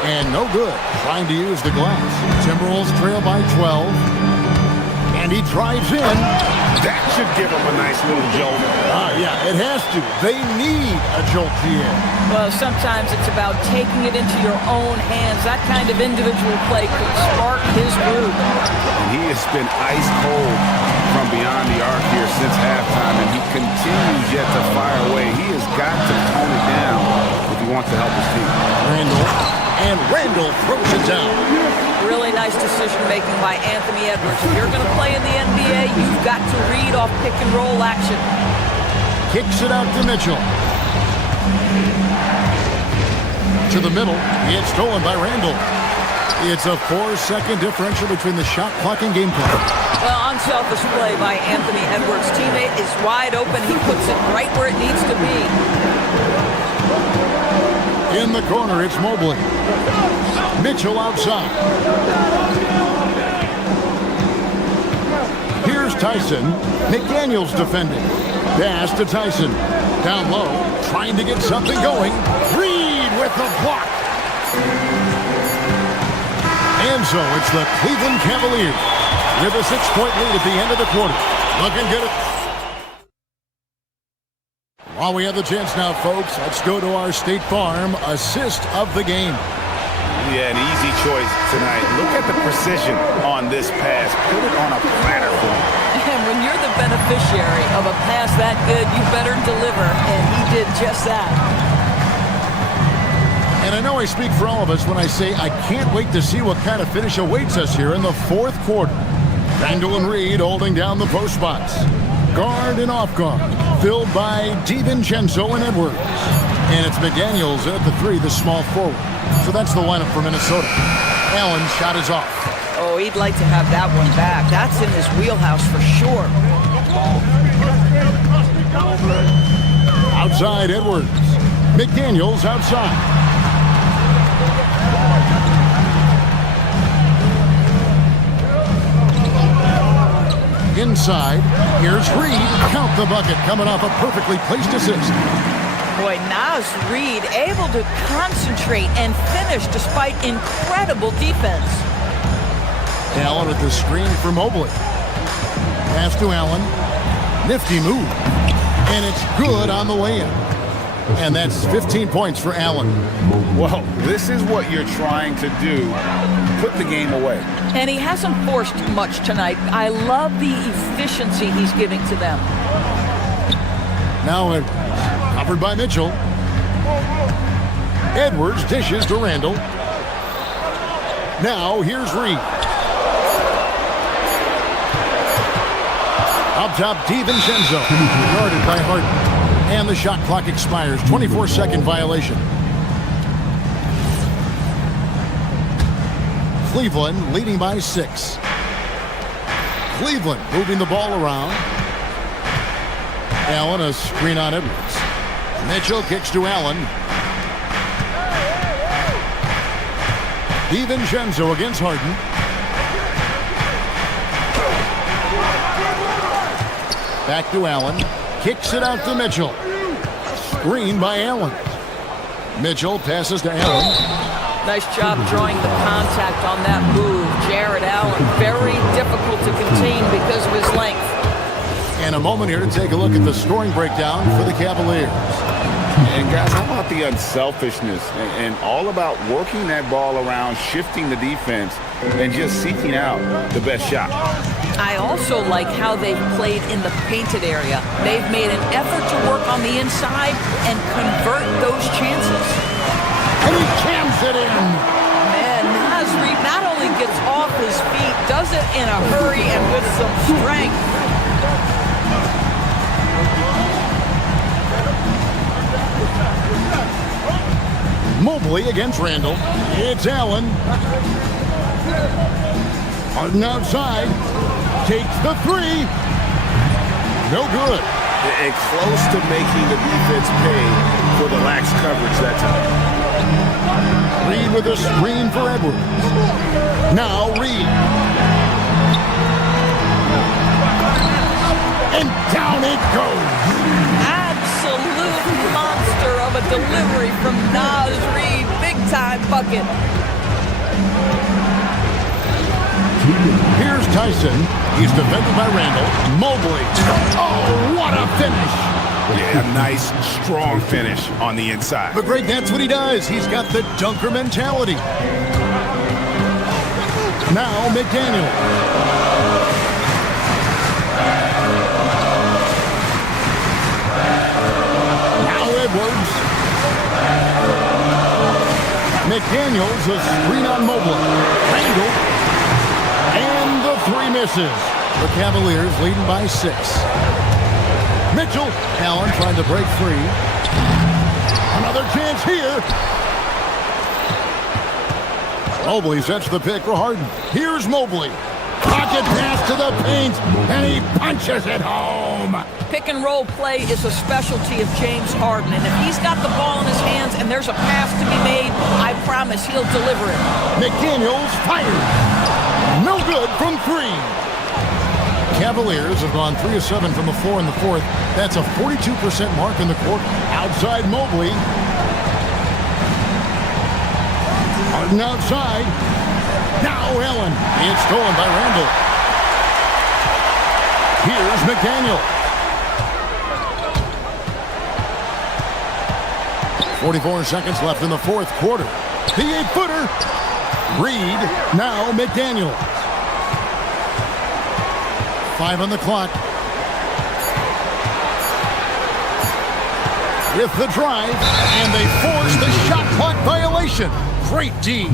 And no good. Trying to use the glass. Timberwolves trail by 12. And he drives in. That should give him a nice little jolt. Yeah, it has to. They need a jolt here. Well, sometimes it's about taking it into your own hands. That kind of individual play could spark his move. And he has been ice cold from beyond the arc here since halftime, and he continues yet to fire away. He has got to tone it down if he wants to help his team. Randall throws it down. Really nice decision-making by Anthony Edwards. If you're going to play in the NBA, you've got to read off pick-and-roll action. Kicks it out to Mitchell. To the middle. It's stolen by Randall. It's a 4-second differential between the shot clock and game clock. Well, unselfish play by Anthony Edwards. Teammate is wide open. He puts it right where it needs to be. In the corner, it's Mobley. Mitchell outside. Here's Tyson. McDaniels defending. Pass to Tyson. Down low, trying to get something going. Reed with the block. And so it's the Cleveland Cavaliers with a 6-point lead at the end of the quarter. Looking good. While we have the chance now, folks, let's go to our State Farm assist of the game. Yeah, an easy choice tonight. Look at the precision on this pass. Put it on a platter for him. And when you're the beneficiary of a pass that good, you better deliver, and he did just that. And I know I speak for all of us when I say I can't wait to see what kind of finish awaits us here in the fourth quarter. Randall and Reed holding down the post spots. Guard and off guard, filled by DiVincenzo and Edwards. And it's McDaniels at the 3, the small forward. So that's the lineup for Minnesota. Allen's shot is off. Oh, he'd like to have that one back. That's in his wheelhouse for sure. Outside Edwards. McDaniels outside. Inside, here's Reed. Count the bucket, coming off a perfectly placed assist. Boy, Naz Reed able to concentrate and finish despite incredible defense. Allen with the screen for Mobley. Pass to Allen. Nifty move. And it's good on the way in. And that's 15 points for Allen. Well, this is what you're trying to do. Put the game away. And he hasn't forced much tonight. I love the efficiency he's giving to them. Now covered by Mitchell. Edwards dishes to Randall. Now here's Reed. Up top, DiVincenzo. Guarded by Harden. And the shot clock expires. 24-second violation. Cleveland leading by 6. Cleveland moving the ball around. Allen, a screen on Edwards. Mitchell kicks to Allen. DiVincenzo against Harden. Back to Allen. Kicks it out to Mitchell. Screen by Allen. Mitchell passes to Allen. Nice job drawing the contact on that move. Jared Allen, very difficult to contain because of his length. And a moment here to take a look at the scoring breakdown for the Cavaliers. And guys, how about the unselfishness and all about working that ball around, shifting the defense, and just seeking out the best shot. I also like how they've played in the painted area. They've made an effort to work on the inside and convert those chances. And he jams it in. Man, Naz Reid not only gets off his feet, does it in a hurry and with some strength. Mobley against Randall. It's Allen. Harden outside. Takes the 3. No good. And close to making the defense pay for the lax coverage that time. Reid with a screen for Edwards. Now Reid. And down it goes. Absolute monster of a delivery from Naz Reid. Big time bucket. Here's Tyson. He's defended by Randall. Mobley. Oh, what a finish. Yeah, a nice, strong finish on the inside. But great, that's what he does. He's got the dunker mentality. Now McDaniel. Now Edwards. McDaniels, a screen on Mobley. Randall. And the 3 misses. The Cavaliers leading by 6. Mitchell. Allen trying to break free. Another chance here. Mobley sets the pick for Harden. Here's Mobley. Pocket pass to the paint, and he punches it home. Pick and roll play is a specialty of James Harden, and if he's got the ball in his hands and there's a pass to be made, I promise he'll deliver it. McDaniels fired. No good from 3. Cavaliers have gone 3 of 7 from the floor in the 4th. That's a 42% mark in the quarter. Outside Mobley. Harden outside. Now Allen. It's stolen by Randall. Here's McDaniel. 44 seconds left in the 4th quarter. The 8-footer. Reid. Now McDaniel. 5 on the clock. With the drive, and they force the shot clock violation. Great D.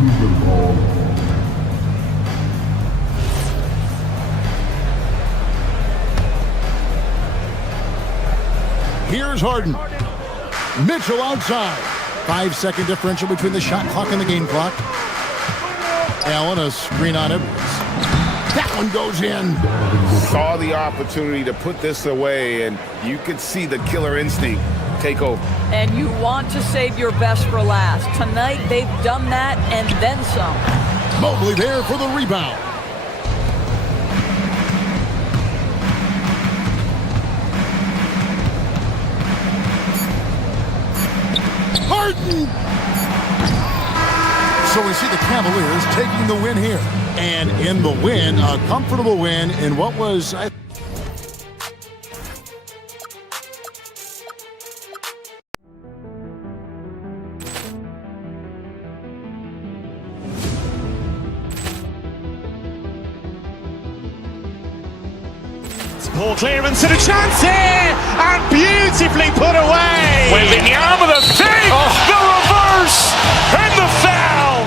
Here's Harden. Mitchell outside. 5-second differential between the shot clock and the game clock. Allen, a screen on Edwards. That one goes in. Saw the opportunity to put this away, and you could see the killer instinct take over. And you want to save your best for last. Tonight, they've done that and then some. Mobley there for the rebound. Harden! So we see the Cavaliers taking the win here. And in the win, a comfortable win in what was... Poor clearance and a chance here, and beautifully put away. Wembanyama the fake, the reverse, and the foul.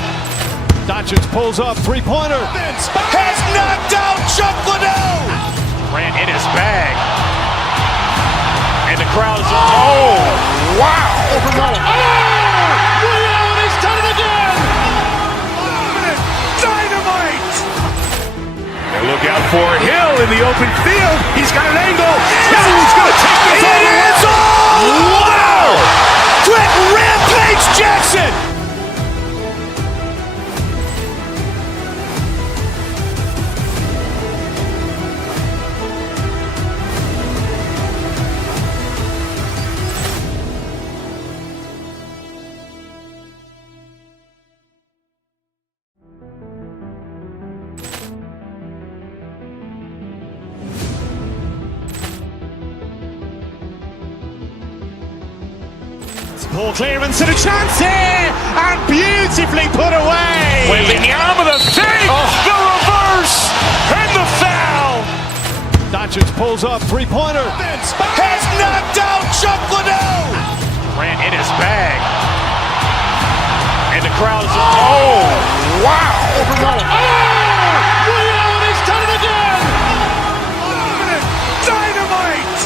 Doncic pulls up, 3-pointer. Has knocked out Chuck Liddell. Ran in his bag. And And the crowd is, oh, wow. Over Noah. He's done it again. Dynamite. And look out for Hill in the open field. He's got an angle. He's going to take this all the way. Wow. Quick Rampage Jackson. Ball clearance and a chance here, and beautifully put away. Wembanyama the fake, the reverse, and the foul. Doncic pulls up, three-pointer. Has knocked out Chuck Liddell. Ran in his bag. And the crowd is, oh, wow. Over Noah. He's done it again. Dynamite.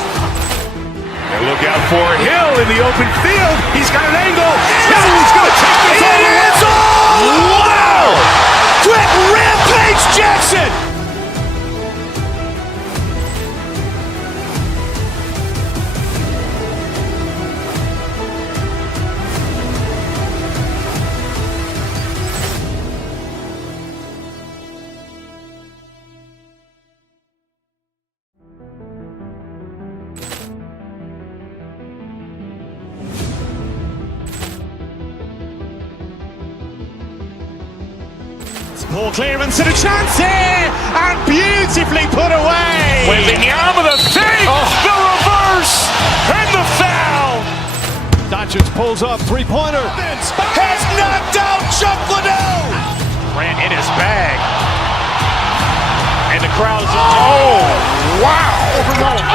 And look out for Hill in the open field. He's got an angle. He's going to take this all the way. Wow. Quick Rampage Jackson. Ball clearance and a chance here, and beautifully put away. Wembanyama the fake, the reverse, and the foul. Doncic pulls up, three-pointer. Has knocked out Chuck Liddell. Ran in his bag. And the crowd is, oh, wow. Over Noah.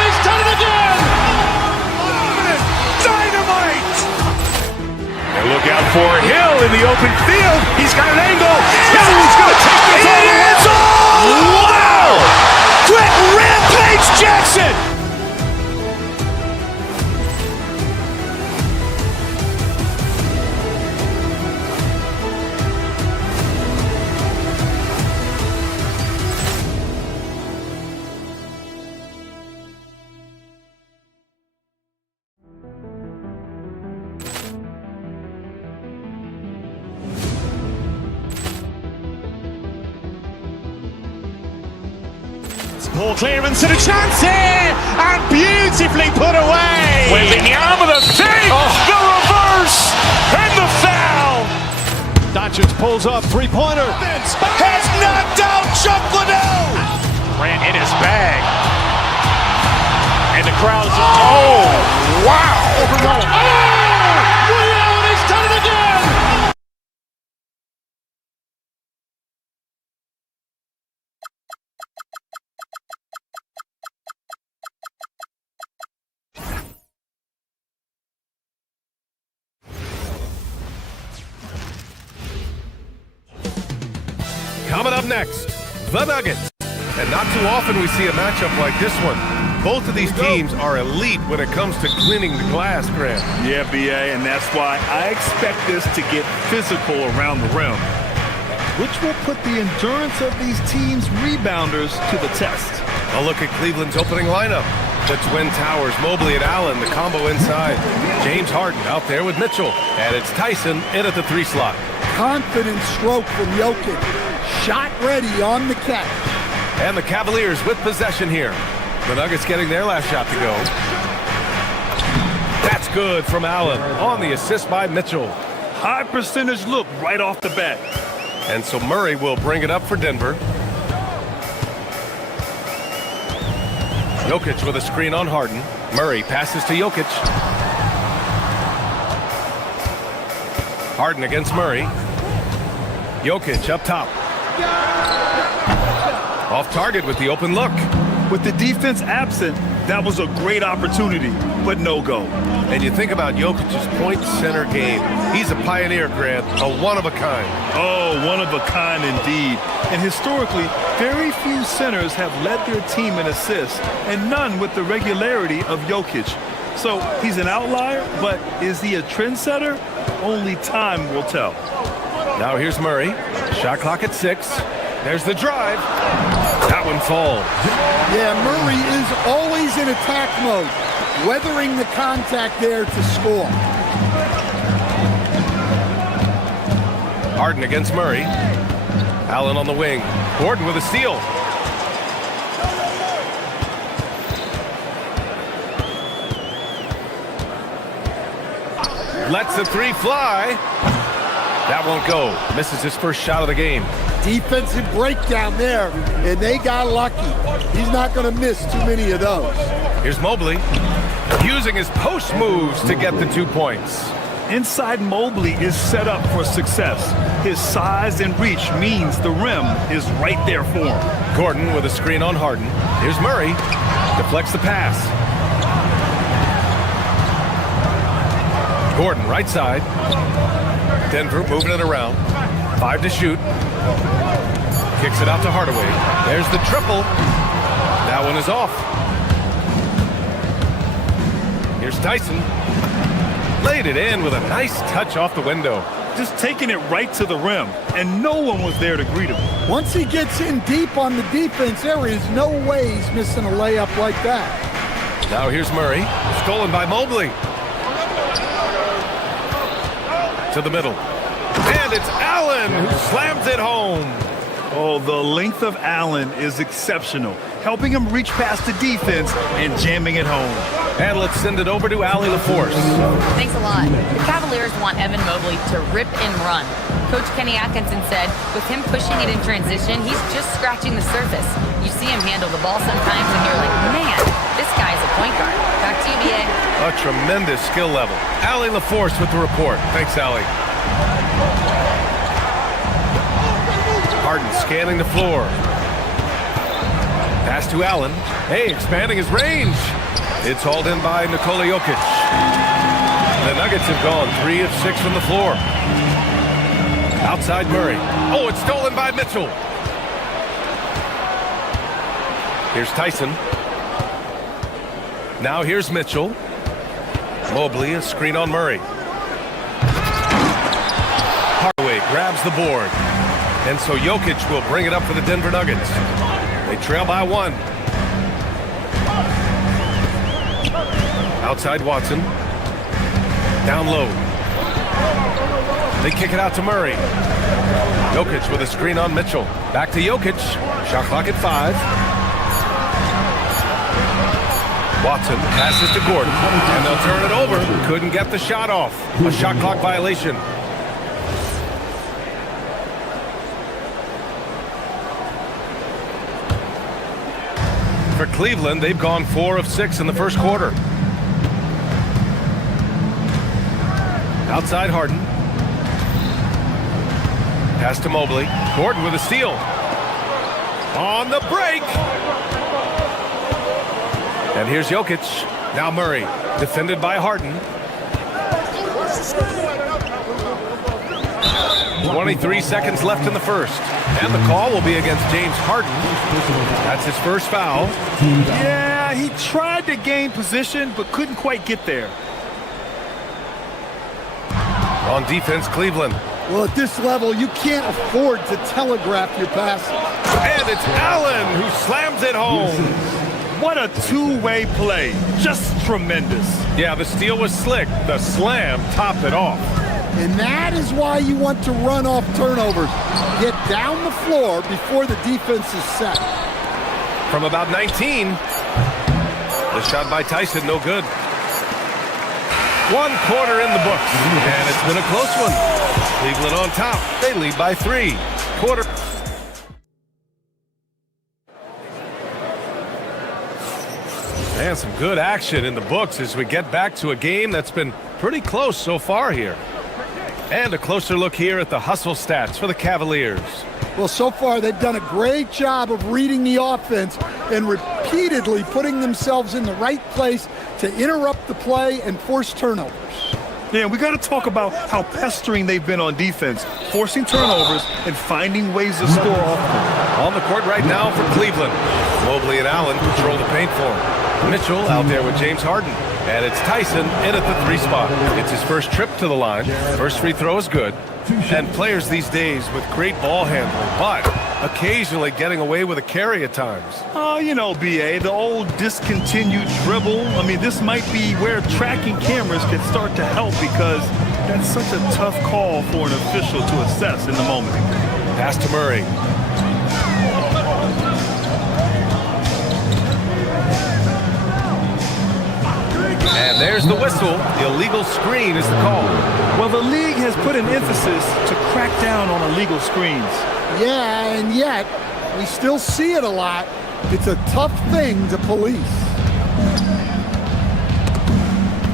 He's done it again. Dynamite. And look out for Hill in the open field. He's got an angle. He's going to take this all the way. Wow. Quick Rampage Jackson. Ball clearance and a chance here, and beautifully put away. Wembanyama the fake, the reverse, and the foul. Doncic pulls up, three-pointer. Has knocked out Chuck Liddell. Ran in his bag. And the crowd is, oh, wow. Over Noah. He's done it again. Coming up next, the Nuggets. And not too often we see a matchup like this one. Both of these teams are elite when it comes to cleaning the glass, Grant. Yeah, BA, and that's why I expect this to get physical around the rim, which will put the endurance of these teams' rebounders to the test. A look at Cleveland's opening lineup. The Twin Towers, Mobley and Allen, the combo inside. James Harden out there with Mitchell. And it's Tyson in at the 3 slot. Confident stroke from Jokic. Shot ready on the catch. And the Cavaliers with possession here. The Nuggets getting their last shot to go. That's good from Allen on the assist by Mitchell. High percentage look right off the bat. And so Murray will bring it up for Denver. Jokic with a screen on Harden. Murray passes to Jokic. Harden against Murray. Jokic up top. Off target with the open look. With the defense absent, that was a great opportunity, but no go. And you think about Jokic's point center game. He's a pioneer, Grant, a one of a kind. Oh, one of a kind indeed. And historically, very few centers have led their team in assists, and none with the regularity of Jokic. So he's an outlier, but is he a trendsetter? Only time will tell. Now here's Murray. Shot clock at 6. There's the drive. That one falls. Yeah, Murray is always in attack mode, weathering the contact there to score. Harden against Murray. Allen on the wing. Gordon with a steal. Lets the three fly. That won't go. Misses his first shot of the game. Defensive breakdown there, and they got lucky. He's not going to miss too many of those. Here's Mobley using his post moves to get the 2 points. Inside Mobley is set up for success. His size and reach means the rim is right there for him. Gordon with a screen on Harden. Here's Murray. Deflects the pass. Gordon right side. Denver moving it around. 5 to shoot. Kicks it out to Hardaway. There's the triple. That one is off. Here's Tyson. Laid it in with a nice touch off the window. Just taking it right to the rim, and no one was there to greet him. Once he gets in deep on the defense, there is no way he's missing a layup like that. Now here's Murray. Stolen by Mobley. To the middle. And it's Allen who slams it home. Oh, the length of Allen is exceptional, helping him reach past the defense and jamming it home. And let's send it over to Allie LaForce. Thanks a lot. The Cavaliers want Evan Mobley to rip and run. Coach Kenny Atkinson said, with him pushing it in transition, he's just scratching the surface. You see him handle the ball sometimes and you're like, man, this guy's a point guard. Back to you, BA. A tremendous skill level. Allie LaForce with the report. Thanks, Allie. Harden scanning the floor. Pass to Allen. Hey, expanding his range. It's hauled in by Nikola Jokic. The Nuggets have gone 3 of 6 from the floor. Outside Murray. Oh, it's stolen by Mitchell. Here's Tyson. Now here's Mitchell. Mobley, a screen on Murray. Hardaway grabs the board. And so Jokic will bring it up for the Denver Nuggets. They trail by 1. Outside Watson. Down low. They kick it out to Murray. Jokic with a screen on Mitchell. Back to Jokic. Shot clock at 5. Watson passes to Gordon. And they'll turn it over. Couldn't get the shot off. A shot clock violation. For Cleveland, they've gone 4 of 6 in the first quarter. Outside Harden. Pass to Mobley. Gordon with a steal. On the break. And here's Jokic. Now Murray. Defended by Harden. 23 seconds left in the first. And the call will be against James Harden. That's his first foul. Yeah, he tried to gain position, but couldn't quite get there. On defense, Cleveland. Well, at this level, you can't afford to telegraph your passes. And it's Allen who slams it home. What a two-way play. Just tremendous. Yeah, the steal was slick. The slam topped it off. And that is why you want to run off turnovers. Get down the floor before the defense is set. From about 19. The shot by Tyson, no good. 1 quarter in the books. And it's been a close one. Cleveland on top. They lead by 3. Quarter. And some good action in the books as we get back to a game that's been pretty close so far here. And a closer look here at the hustle stats for the Cavaliers. Well, so far they've done a great job of reading the offense and repeatedly putting themselves in the right place to interrupt the play and force turnovers. Yeah, we got to talk about how pestering they've been on defense, forcing turnovers and finding ways to score often. On the court right now for Cleveland. Mobley and Allen control the paint for him. Mitchell out there with James Harden. And it's Tyson in at the 3 spot. It's his first trip to the line. First free throw is good. And players these days with great ball handling, but occasionally getting away with a carry at times. Oh, you know, B.A., the old discontinued dribble. I mean, this might be where tracking cameras can start to help because that's such a tough call for an official to assess in the moment. Pass to Murray. And there's the whistle. Illegal screen is the call. Well, the league has put an emphasis to crack down on illegal screens. Yeah, and yet we still see it a lot. It's a tough thing to police.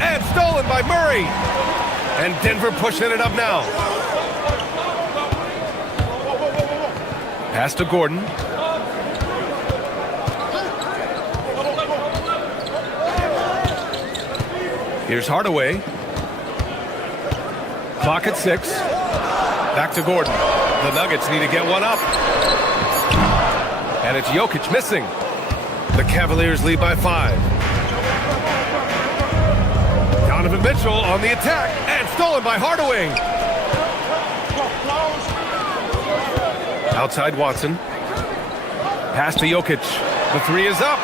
And stolen by Murray. And Denver pushing it up now. Pass to Gordon. Here's Hardaway. Clock at 6. Back to Gordon. The Nuggets need to get one up. And it's Jokic missing. The Cavaliers lead by 5. Donovan Mitchell on the attack. And stolen by Hardaway. Outside Watson. Pass to Jokic. The 3 is up.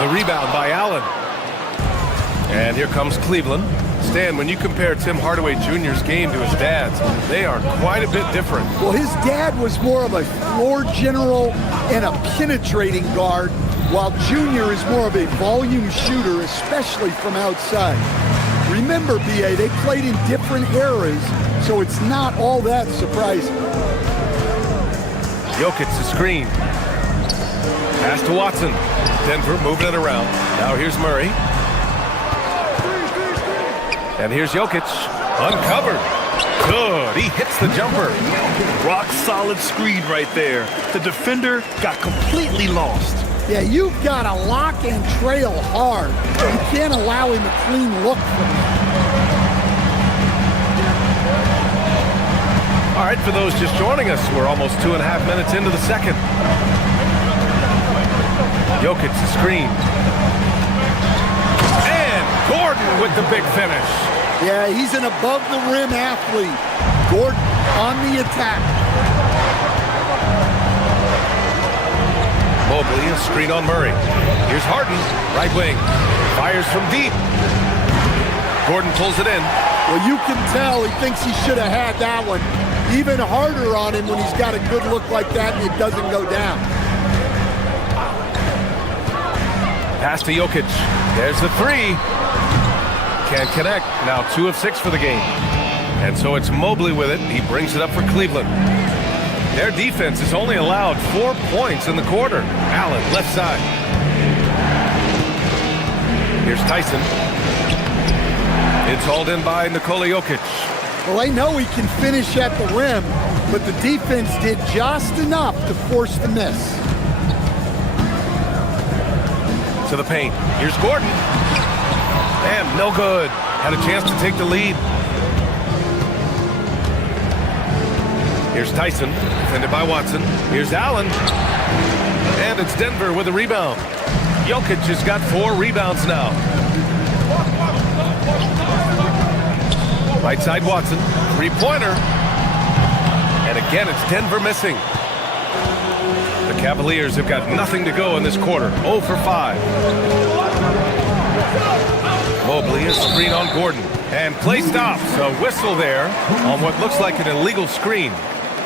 The rebound by Allen. And here comes Cleveland. Stan, when you compare Tim Hardaway Jr.'s game to his dad's, they are quite a bit different. Well, his dad was more of a floor general and a penetrating guard, while Jr. is more of a volume shooter, especially from outside. Remember, B.A., they played in different eras, so it's not all that surprising. Jokic the screen. Pass to Watson. Denver moving it around. Now here's Murray. And here's Jokic, uncovered. Good, he hits the jumper. Rock solid screen right there. The defender got completely lost. Yeah, you've got to lock and trail hard. You can't allow him a clean look from that. All right, for those just joining us, we're almost 2.5 minutes into the second. Jokic the screen. Gordon with the big finish. Yeah, he's an above-the-rim athlete. Gordon on the attack. Mobley, a screen on Murray. Here's Harden, right wing. Fires from deep. Gordon pulls it in. Well, you can tell he thinks he should have had that one. Even harder on him when he's got a good look like that and it doesn't go down. Pass to Jokic. There's the 3. Can't connect. Now 2 of 6 for the game. And so it's Mobley with it. He brings it up for Cleveland. Their defense has only allowed 4 points in the quarter. Allen, left side. Here's Tyson. It's hauled in by Nikola Jokic. Well, I know he can finish at the rim, but the defense did just enough to force the miss. To the paint. Here's Gordon. And no good. Had a chance to take the lead. Here's Tyson, defended by Watson. Here's Allen. And it's Denver with a rebound. Jokic has got 4 rebounds now. Right side Watson. 3-pointer. And again, it's Denver missing. The Cavaliers have got nothing to go in this quarter. 0 for 5. Mobley, a screen on Gordon. And play stops. A whistle there on what looks like an illegal screen.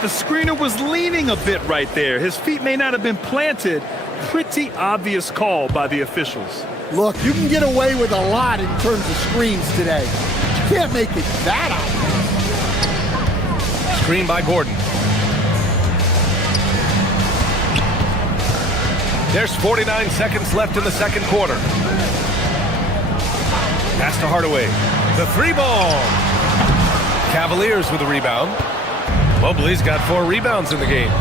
The screener was leaning a bit right there. His feet may not have been planted. Pretty obvious call by the officials. Look, you can get away with a lot in terms of screens today. You can't make it that obvious. Screen by Gordon. There's 49 seconds left in the second quarter. Pass to Hardaway. The 3-ball. Cavaliers with a rebound. Mobley's got 4 rebounds in the game.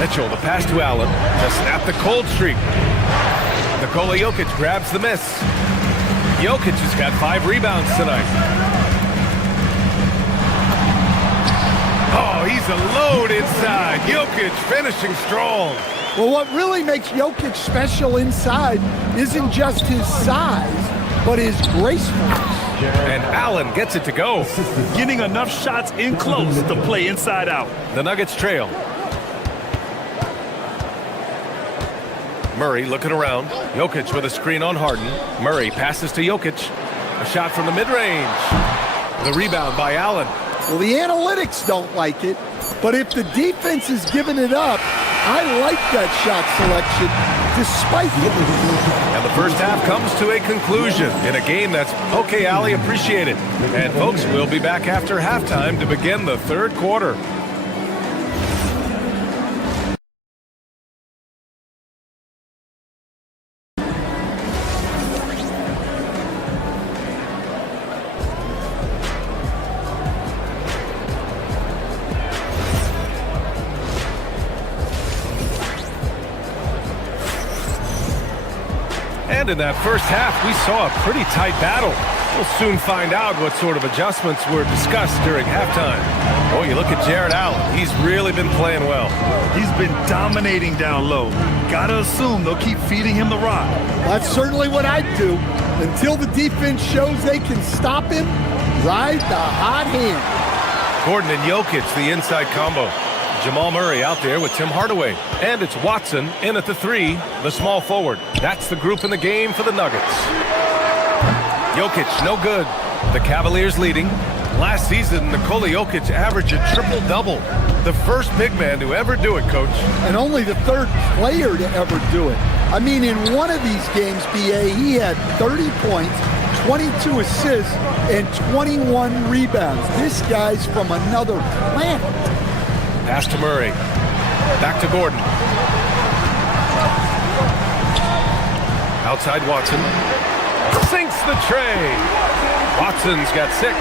Mitchell, the pass to Allen to snap the cold streak. Nikola Jokic grabs the miss. Jokic has got 5 rebounds tonight. Oh, he's a load inside. Jokic finishing strong. Well, what really makes Jokic special inside isn't just his size, but his gracefulness. And Allen gets it to go. Getting enough shots in close to play inside out. The Nuggets trail. Murray looking around. Jokic with a screen on Harden. Murray passes to Jokic. A shot from the mid-range. The rebound by Allen. Well, the analytics don't like it, but if the defense is giving it up, I like that shot selection, despite it. And the first half comes to a conclusion in a game that's, okay, Allie, appreciate it. And folks, we'll be back after halftime to begin the third quarter. And in that first half, we saw a pretty tight battle. We'll soon find out what sort of adjustments were discussed during halftime. Oh, you look at Jared Allen. He's really been playing well. He's been dominating down low. Gotta assume they'll keep feeding him the rock. That's certainly what I'd do. Until the defense shows they can stop him, ride the hot hand. Gordon and Jokic, the inside combo. Jamal Murray out there with Tim Hardaway. And it's Watson in at the 3, the small forward. That's the group in the game for the Nuggets. Jokic, no good. The Cavaliers leading. Last season, Nikola Jokic averaged a triple-double. The first big man to ever do it, Coach. And only the third player to ever do it. I mean, in one of these games, B.A., he had 30 points, 22 assists, and 21 rebounds. This guy's from another planet. Pass to Murray. Back to Gordon. Outside Watson. Sinks the tray. Watson's got 6.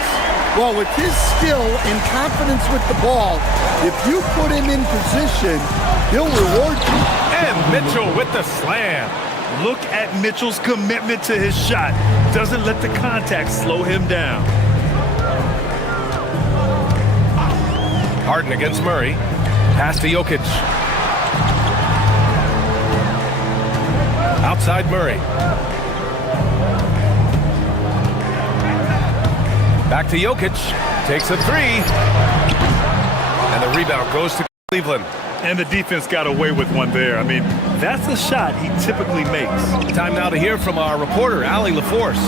Well, with his skill and confidence with the ball, if you put him in position, he'll reward you. And Mitchell with the slam. Look at Mitchell's commitment to his shot. Doesn't let the contact slow him down. Harden against Murray. Pass to Jokic. Outside Murray. Back to Jokic. Takes a 3. And the rebound goes to Cleveland. And the defense got away with one there. I mean, that's a shot he typically makes. Time now to hear from our reporter, Allie LaForce.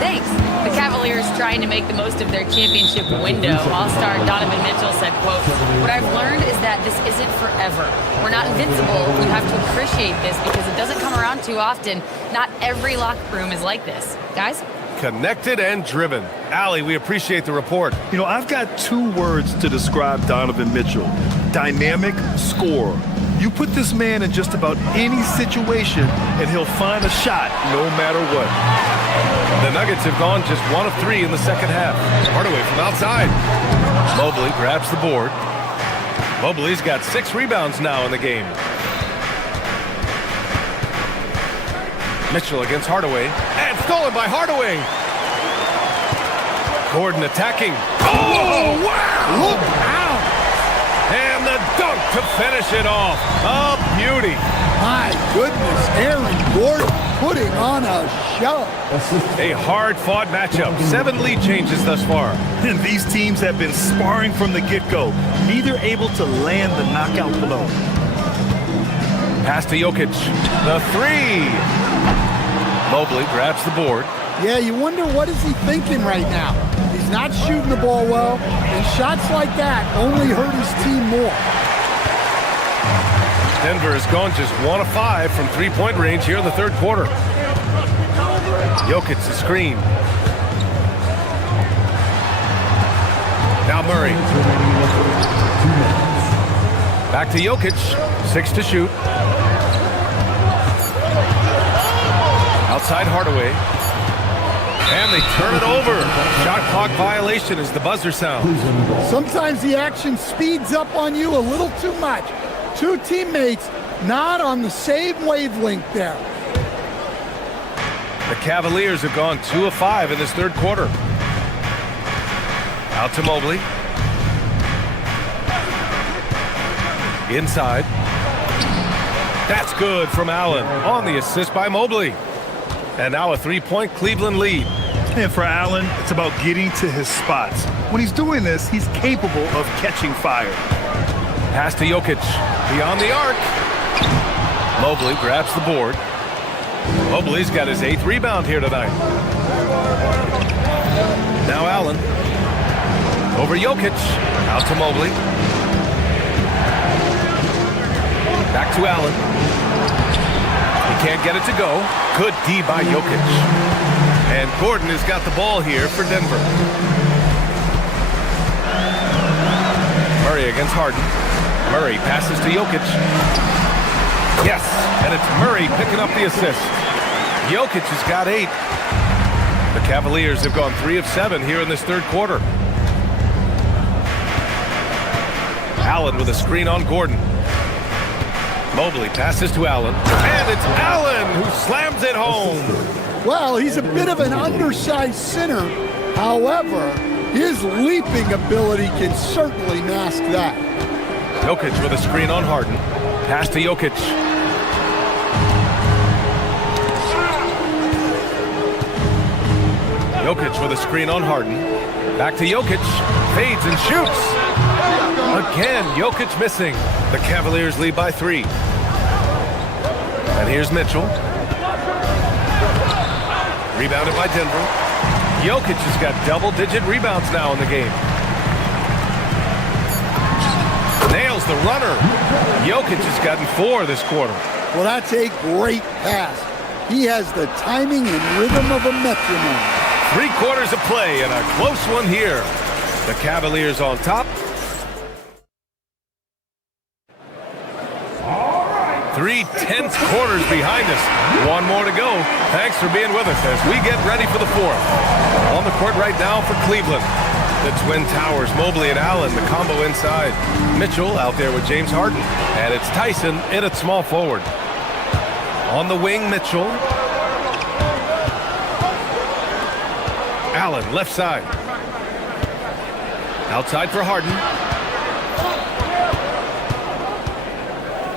Thanks. The Cavaliers trying to make the most of their championship window. All-star Donovan Mitchell said, quote, "What I've learned is that this isn't forever. We're not invincible. You have to appreciate this because it doesn't come around too often. Not every locker room is like this." Guys? Connected and driven. Allie, we appreciate the report. You know, I've got 2 words to describe Donovan Mitchell. Dynamic scorer. You put this man in just about any situation, and he'll find a shot no matter what. The Nuggets have gone just 1 of 3 in the second half. Hardaway from outside. Mobley grabs the board. Mobley's got 6 rebounds now in the game. Mitchell against Hardaway. And stolen by Hardaway. Gordon attacking. Oh, wow! Look out! And the dunk to finish it off. A beauty. My goodness, Aaron Gordon putting on a show. A hard-fought matchup. 7 lead changes thus far. And these teams have been sparring from the get-go. Neither able to land the knockout blow. Pass to Jokic. The 3. Mobley grabs the board. Yeah, you wonder what is he thinking right now. He's not shooting the ball well, and shots like that only hurt his team more. Denver has gone just 1 of 5 from 3-point range here in the third quarter. Jokic the screen. Now Murray. Back to Jokic. 6 to shoot. Outside Hardaway. And they turn it over. Shot clock violation as the buzzer sounds. Sometimes the action speeds up on you a little too much. 2 teammates not on the same wavelength there. The Cavaliers have gone 2 of 5 in this third quarter. Out to Mobley. Inside. That's good from Allen on the assist by Mobley. And now a 3-point Cleveland lead. And for Allen, it's about getting to his spots. When he's doing this, he's capable of catching fire. Pass to Jokic. Beyond the arc. Mobley grabs the board. Mobley's got his 8th rebound here tonight. Now Allen. Over Jokic. Out to Mobley. Back to Allen. He can't get it to go. Good D by Jokic. And Gordon has got the ball here for Denver. Murray against Harden. Murray passes to Jokic. Yes, and it's Murray picking up the assist. Jokic has got 8. The Cavaliers have gone 3 of 7 here in this third quarter. Allen with a screen on Gordon. Mobley passes to Allen. And it's Allen who slams it home. Well, he's a bit of an undersized center. However, his leaping ability can certainly mask that. Jokic with a screen on Harden. Pass to Jokic. Jokic with a screen on Harden. Back to Jokic. Fades and shoots. Again, Jokic missing. The Cavaliers lead by 3. And here's Mitchell. Rebounded by Denver. Jokic has got double-digit rebounds now in the game. Nails the runner. Jokic has gotten 4 this quarter. Well, that's a great pass. He has the timing and rhythm of a metronome. 3 quarters of play and a close one here. The Cavaliers on top. 3 tense quarters behind us. 1 more to go. Thanks for being with us as we get ready for the 4th. On the court right now for Cleveland. The Twin Towers, Mobley and Allen, the combo inside. Mitchell out there with James Harden. And it's Tyson in at small forward. On the wing, Mitchell. Allen, left side. Outside for Harden.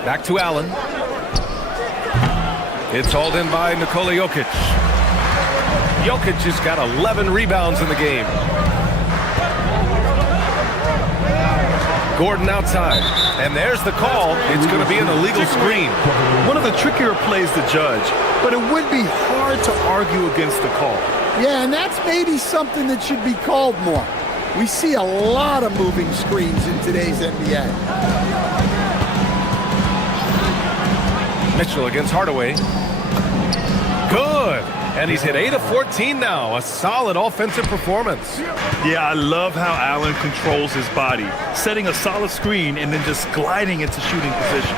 Back to Allen. It's hauled in by Nikola Jokic. Jokic has got 11 rebounds in the game. Gordon outside. And there's the call. It's going to be an illegal screen. One of the trickier plays to judge, but it would be hard to argue against the call. Yeah, and that's maybe something that should be called more. We see a lot of moving screens in today's NBA. Mitchell against Hardaway. Good. And he's hit 8 of 14 now. A solid offensive performance. Yeah, I love how Allen controls his body, setting a solid screen and then just gliding into shooting position.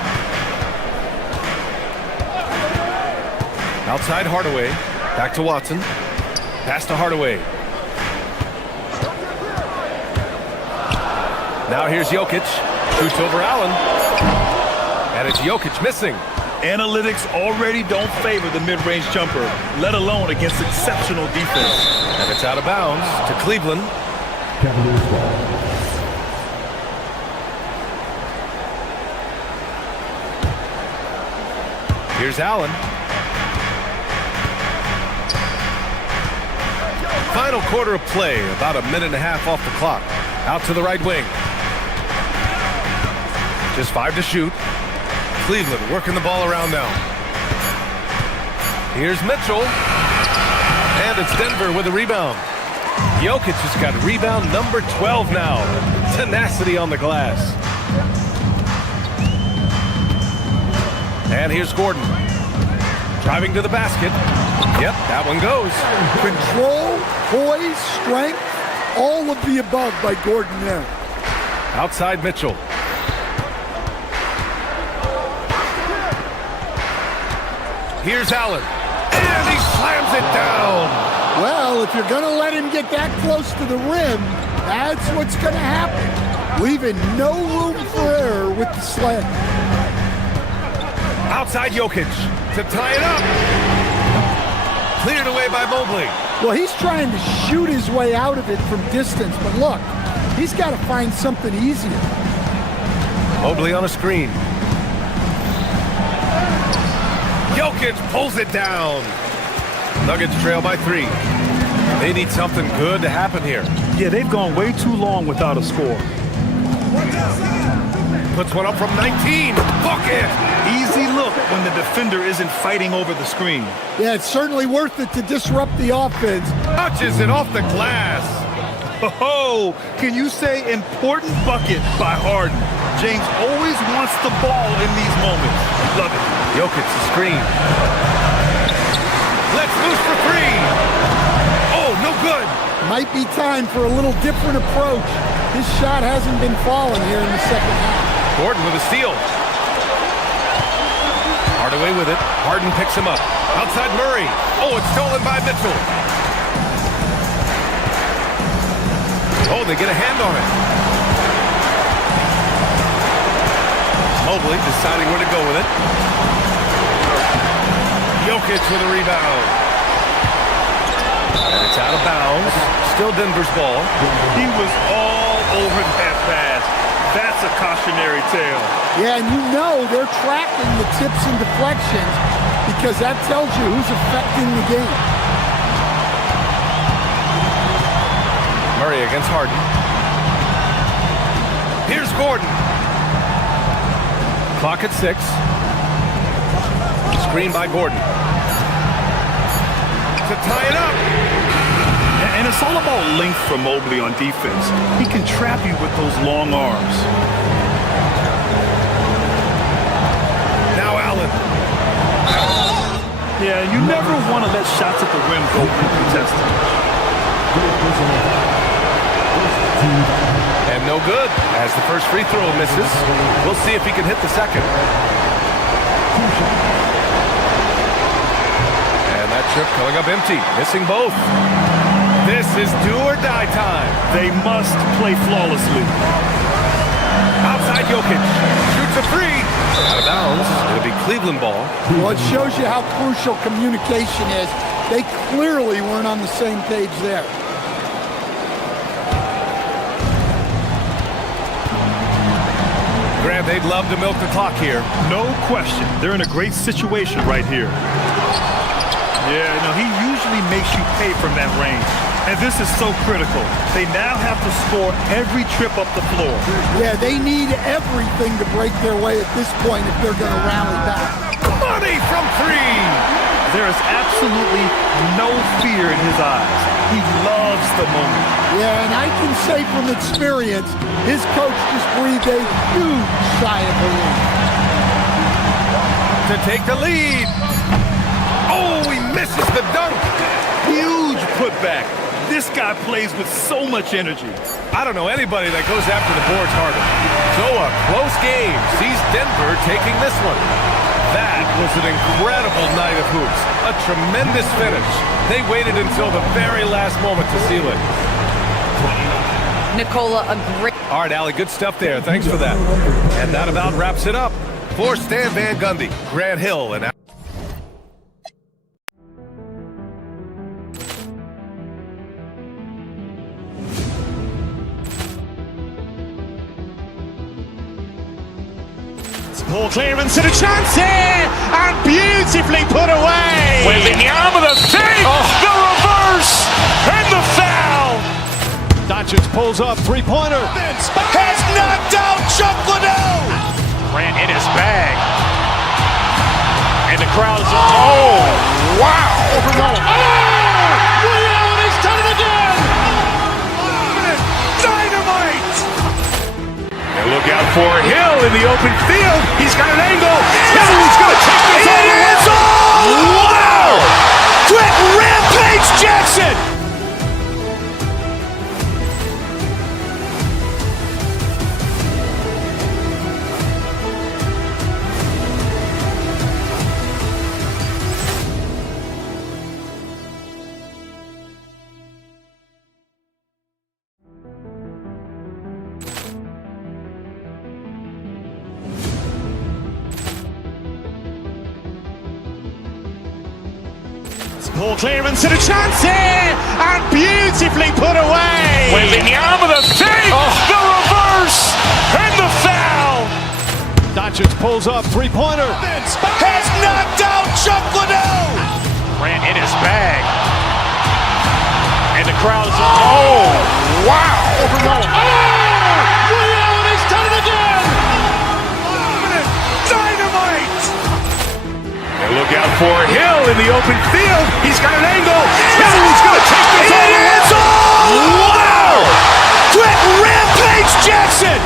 Outside Hardaway. Back to Watson. Pass to Hardaway. Now here's Jokic. Shoots over Allen. And it's Jokic missing. Analytics already don't favor the mid-range jumper, let alone against exceptional defense. And it's out of bounds to Cleveland. Cavaliers ball. Here's Allen. Final quarter of play, about a minute and a half off the clock. Out to the right wing. Just 5 to shoot. Cleveland working the ball around now. Here's Mitchell. And it's Denver with a rebound. Jokic has got rebound number 12 now. Tenacity on the glass. And here's Gordon. Driving to the basket. Yep, that one goes. Control, poise, strength, all of the above by Gordon there. Outside Mitchell. Here's Allen. And he slams it down. Well, if you're going to let him get that close to the rim, that's what's going to happen. Leaving no room for error with the slam. Outside Jokic to tie it up. Cleared away by Mobley. Well, he's trying to shoot his way out of it from distance, but look, he's got to find something easier. Mobley on a screen. Jokic pulls it down. Nuggets trail by 3. They need something good to happen here. Yeah, they've gone way too long without a score. Puts one up from 19. Bucket! Easy look when the defender isn't fighting over the screen. Yeah, it's certainly worth it to disrupt the offense. Touches it off the glass. Oh, can you say important bucket by Harden? James always wants the ball in these moments. Love it. Jokic the screen. Let's loose for 3. Oh, no good. Might be time for a little different approach. His shot hasn't been falling here in the second half. Gordon with a steal. Hardaway with it. Harden picks him up. Outside Murray. Oh, it's stolen by Mitchell. Oh, they get a hand on it. Mobley deciding where to go with it. Jokic with a rebound. And it's out of bounds. Still Denver's ball. He was all over that pass. That's a cautionary tale. Yeah, and you know they're tracking the tips and deflections because that tells you who's affecting the game. Murray against Harden. Here's Gordon. Clock at 6. Screen by Gordon. To tie it up. And it's all about length for Mobley on defense. He can trap you with those long arms. Now Allen. Yeah, you never want to let shots at the rim go uncontested. And no good as the first free throw misses. We'll see if he can hit the second. And that trip coming up empty, missing both. This is do or die time. They must play flawlessly. Outside Jokic. Shoots a 3. Out of bounds. It'll be Cleveland ball. Well, it shows you how crucial communication is. They clearly weren't on the same page there. Grant, they'd love to milk the clock here. No question. They're in a great situation right here. Yeah, no, he usually makes you pay from that range. And this is so critical. They now have to score every trip up the floor. Yeah, they need everything to break their way at this point if they're going to rally back. Money from 3! There is absolutely no fear in his eyes. He loves the moment. Yeah, and I can say from experience, his coach just breathed a huge sigh of relief. To take the lead. Oh, he misses the dunk. Huge putback. This guy plays with so much energy. I don't know anybody that goes after the boards harder. So a close game sees Denver taking this one. That was an incredible night of hoops. A tremendous finish. They waited until the very last moment to seal it. Nicola, a great... All right, Allie, good stuff there. Thanks for that. And that about wraps it up. For Stan Van Gundy, Grant Hill, and Ball clearance and a chance here, and beautifully put away. Wembanyama the fake, the reverse, and the foul. Doncic pulls up, three-pointer. Has knocked out Chuck Liddell. Ran in his bag, and the crowd is. Oh, wow! Ray Allen has done it again. Dynamite! And look out for Hill in the open field. He's got an angle. He's going to take this all the way. Wow! Quick rampage Jackson! Ball clearance and a chance here, and beautifully put away. Wembanyama the save, the reverse, and the foul. Doncic pulls up, three-pointer. Has knocked out Chuck Liddell. Grant in his bag. And the crowd is, wow. He's done it again. Dynamite. And look out for Hill in the open field. He's got an angle. He's going to take this all the way. Wow. Quick Rampage Jackson.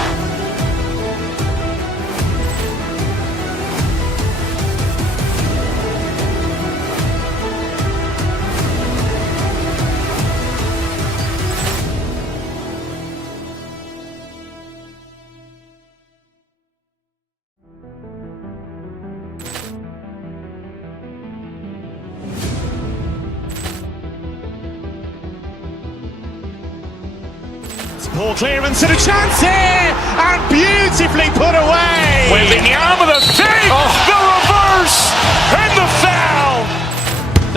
Ball clearance and a chance here, and beautifully put away. Wembanyama the save, the reverse, and the foul.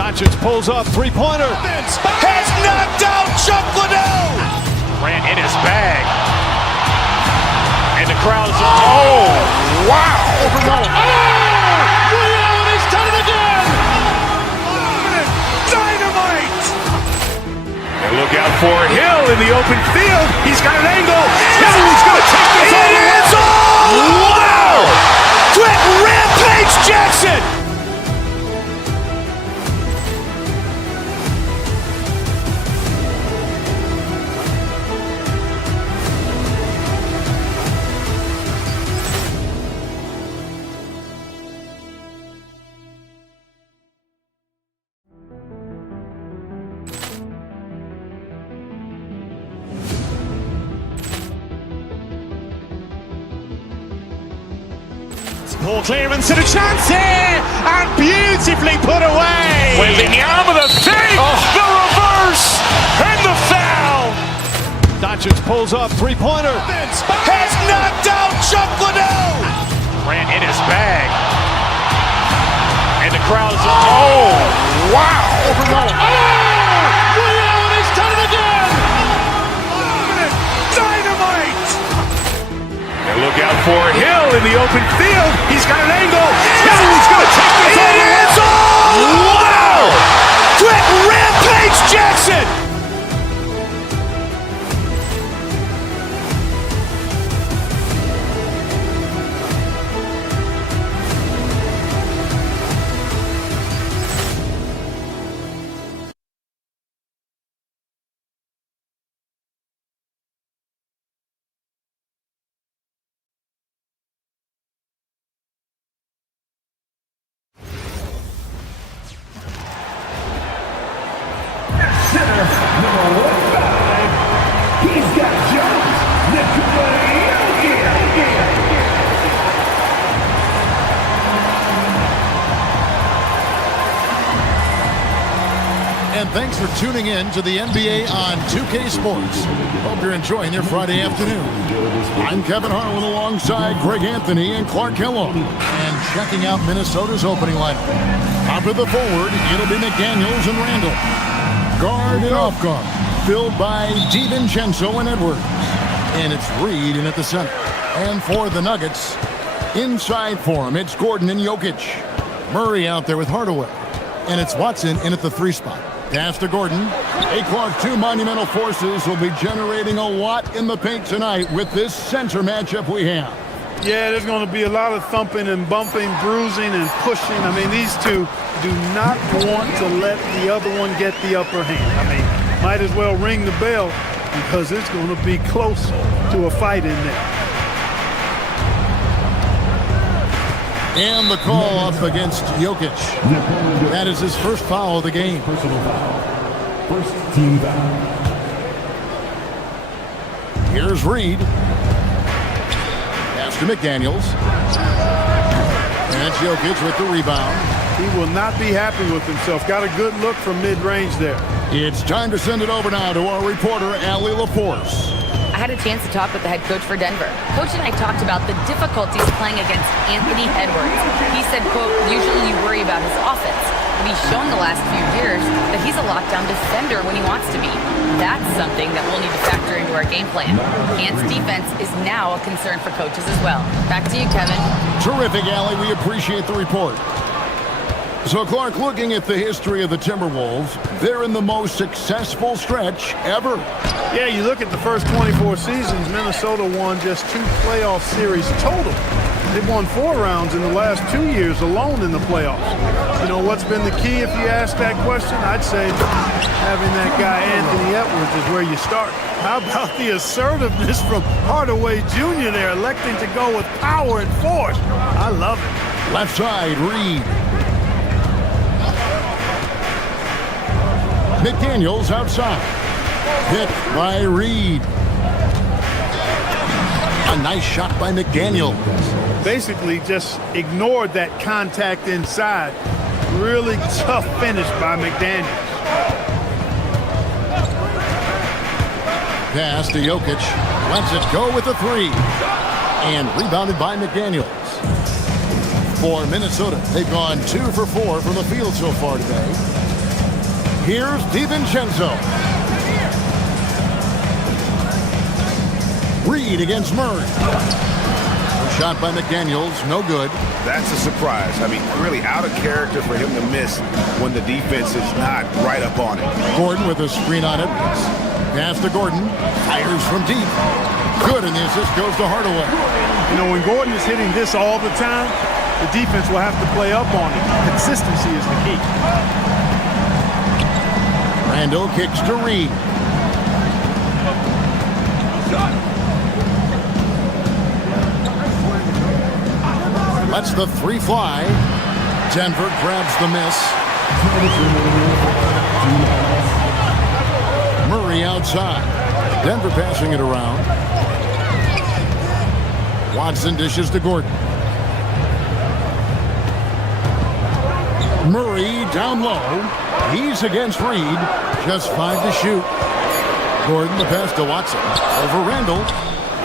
Doncic pulls up, three-pointer. Has knocked out Chuck Liddell. Grant in his bag. And the crowd is, wow. He's done it again. Dynamite. And look out for Hill in the open field. He's got an angle. He's going to take this all the way. Wow. Quick Rampage Jackson. Ball clearance and a chance here, and beautifully put away. Wembanyama the save, the reverse, and the foul. Doncic pulls up, three-pointer. Has knocked out Chuck Liddell. Grant in his bag. And the crowd is, wow. He's done it again. Dynamite. And look out for Hill in the open field. He's got an angle. He's going to take this all the way. Wow. Quick Rampage Jackson. And thanks for tuning in to the NBA on 2K Sports. Hope you're enjoying your Friday afternoon. I'm Kevin Harlan alongside Greg Anthony and Clark Kellogg. And checking out Minnesota's opening lineup. Top of the forward, it'll be McDaniels and Randall. Guard and off guard, filled by DiVincenzo and Edwards. And it's Reed in at the center. And for the Nuggets, inside for him, it's Gordon and Jokic. Murray out there with Hardaway. And it's Watson in at the 3 spot. Pass to Gordon. Clark, 2 monumental forces will be generating a lot in the paint tonight with this center matchup we have. Yeah, there's going to be a lot of thumping and bumping, bruising and pushing. I mean, these two do not want to let the other one get the upper hand. I mean, might as well ring the bell because it's going to be close to a fight in there. And the call up against Jokic. That is his first foul of the game. Personal foul. First team foul. Here's Reed. Pass to McDaniels. And Jokic with the rebound. He will not be happy with himself. Got a good look from mid-range there. It's time to send it over now to our reporter, Allie LaForce. I had a chance to talk with the head coach for Denver. Coach and I talked about the difficulties playing against Anthony Edwards. He said, quote, usually you worry about his offense, but he's shown the last few years that he's a lockdown defender when he wants to be. That's something that we'll need to factor into our game plan. Ant's defense is now a concern for coaches as well. Back to you, Kevin. Terrific, Allie. We appreciate the report. So, Clark, looking at the history of the Timberwolves, they're in the most successful stretch ever. Yeah, you look at the first 24 seasons, Minnesota won just 2 playoff series total. They've won 4 rounds in the last 2 years alone in the playoffs. You know, what's been the key if you ask that question? I'd say having that guy Anthony Edwards is where you start. How about the assertiveness from Hardaway Jr. there, electing to go with power and force? I love it. Left side, Reed. McDaniels outside. Hit by Reed. A nice shot by McDaniels. Basically just ignored that contact inside. Really tough finish by McDaniels. Pass to Jokic. Lets it go with a 3. And rebounded by McDaniels. For Minnesota, they've gone 2 for 4 from the field so far today. Here's DiVincenzo. Reed against Murray. Shot by McDaniels, no good. That's a surprise. I mean, really out of character for him to miss when the defense is not right up on it. Gordon with a screen on it. Pass to Gordon. Fires from deep. Good, and the assist goes to Hardaway. You know, when Gordon is hitting this all the time, the defense will have to play up on it. Consistency is the key. Randall kicks to Reed. Lets the 3 fly. Denver grabs the miss. Murray outside. Denver passing it around. Watson dishes to Gordon. Murray down low. He's against Reed. Just 5 to shoot. Gordon the pass to Watson. Over Randall.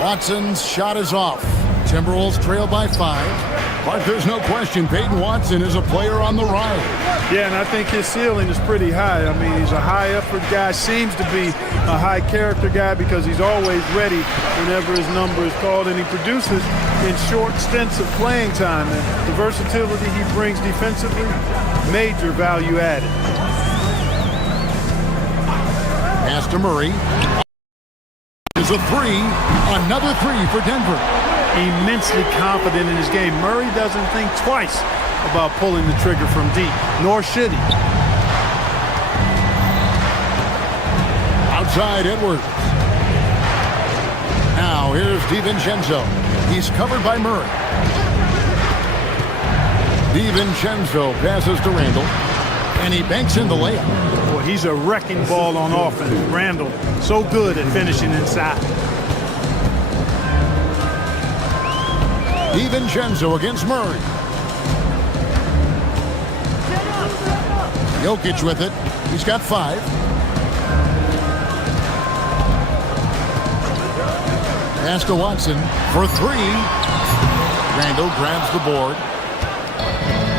Watson's shot is off. Timberwolves trail by 5. But there's no question Peyton Watson is a player on the rise. Yeah, and I think his ceiling is pretty high. I mean, he's a high-effort guy, seems to be a high-character guy because he's always ready whenever his number is called, and he produces in short stints of playing time. And the versatility he brings defensively, major value added. Pass to Murray. Is a 3. Another 3 for Denver. Immensely confident in his game. Murray doesn't think twice about pulling the trigger from deep, nor should he. Outside Edwards. Now here's DiVincenzo. He's covered by Murray. DiVincenzo passes to Randall, and he banks in the layup. Boy, he's a wrecking ball on offense. Randall, so good at finishing inside. DiVincenzo against Murray. Jokic with it. He's got 5. Pass to Watson for 3. Randall grabs the board.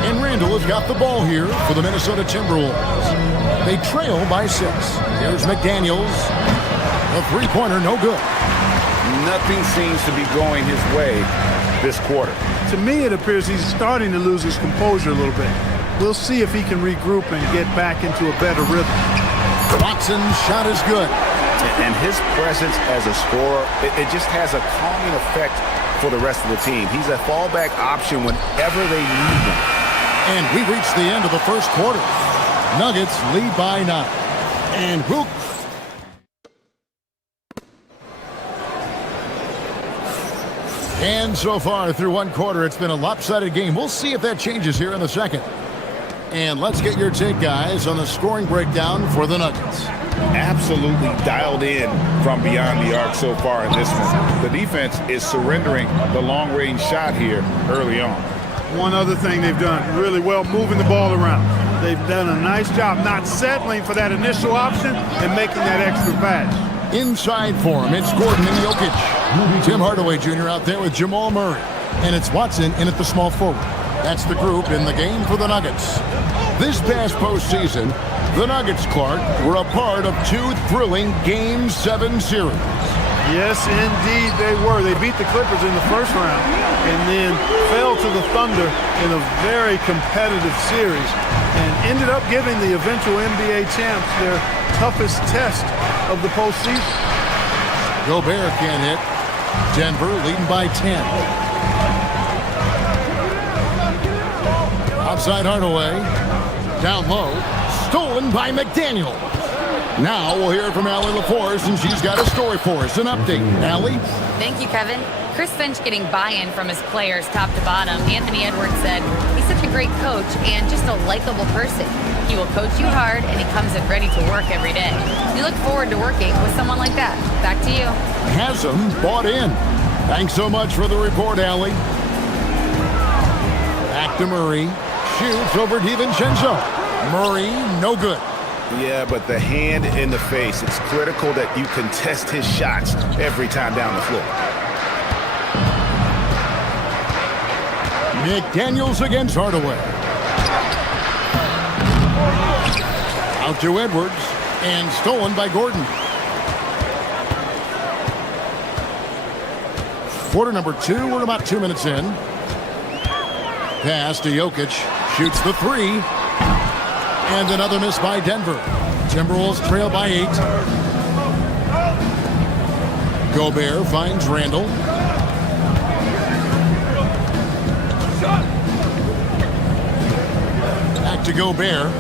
And Randall has got the ball here for the Minnesota Timberwolves. They trail by 6. Here's McDaniels. The 3-pointer, no good. Nothing seems to be going his way this quarter. To me, it appears he's starting to lose his composure a little bit. We'll see if he can regroup and get back into a better rhythm. Watson's shot is good. And his presence as a scorer, it just has a calming effect for the rest of the team. He's a fallback option whenever they need him. And we reached the end of the first quarter. Nuggets lead by 9. And we'll... And so far through one quarter, it's been a lopsided game. We'll see if that changes here in the second. And let's get your take, guys, on the scoring breakdown for the Nuggets. Absolutely dialed in from beyond the arc so far in this one. The defense is surrendering the long-range shot here early on. One other thing they've done really well, moving the ball around. They've done a nice job not settling for that initial option and making that extra pass. Inside for him, it's Gordon and Jokic. Tim Hardaway Jr. out there with Jamal Murray. And it's Watson in at the small forward. That's the group in the game for the Nuggets. This past postseason, the Nuggets, Clark, were a part of 2 thrilling Game 7 series. Yes, indeed they were. They beat the Clippers in the first round and then fell to the Thunder in a very competitive series and ended up giving the eventual NBA champs their toughest test of the postseason. Gobert can't hit. Denver leading by 10. Outside Hardaway. Down low. Stolen by McDaniel. Now we'll hear from Allie LaForce, and she's got a story for us. An update. Allie? Thank you, Kevin. Chris Finch getting buy-in from his players top to bottom. Anthony Edwards said he's such a great coach and just a likable person. He will coach you hard, and he comes in ready to work every day. We look forward to working with someone like that. Back to you. Has him bought in. Thanks so much for the report, Allie. Back to Murray. Shoots over DiVincenzo. Murray, no good. Yeah, but the hand in the face, it's critical that you contest his shots every time down the floor. McDaniels against Hardaway. Out to Edwards, and stolen by Gordon. Quarter number 2, we're about 2 minutes in. Pass to Jokic, shoots the 3. And another miss by Denver. Timberwolves trail by 8. Gobert finds Randall. Back to Gobert.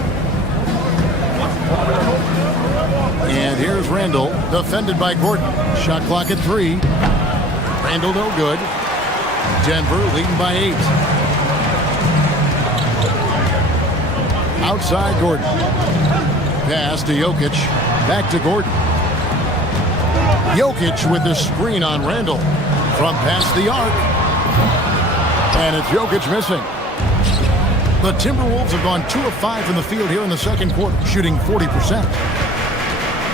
And here's Randall, defended by Gordon. Shot clock at 3. Randall no good. Denver leading by 8. Outside Gordon. Pass to Jokic. Back to Gordon. Jokic with the screen on Randall. From past the arc. And it's Jokic missing. The Timberwolves have gone 2 of 5 from the field here in the second quarter, shooting 40%.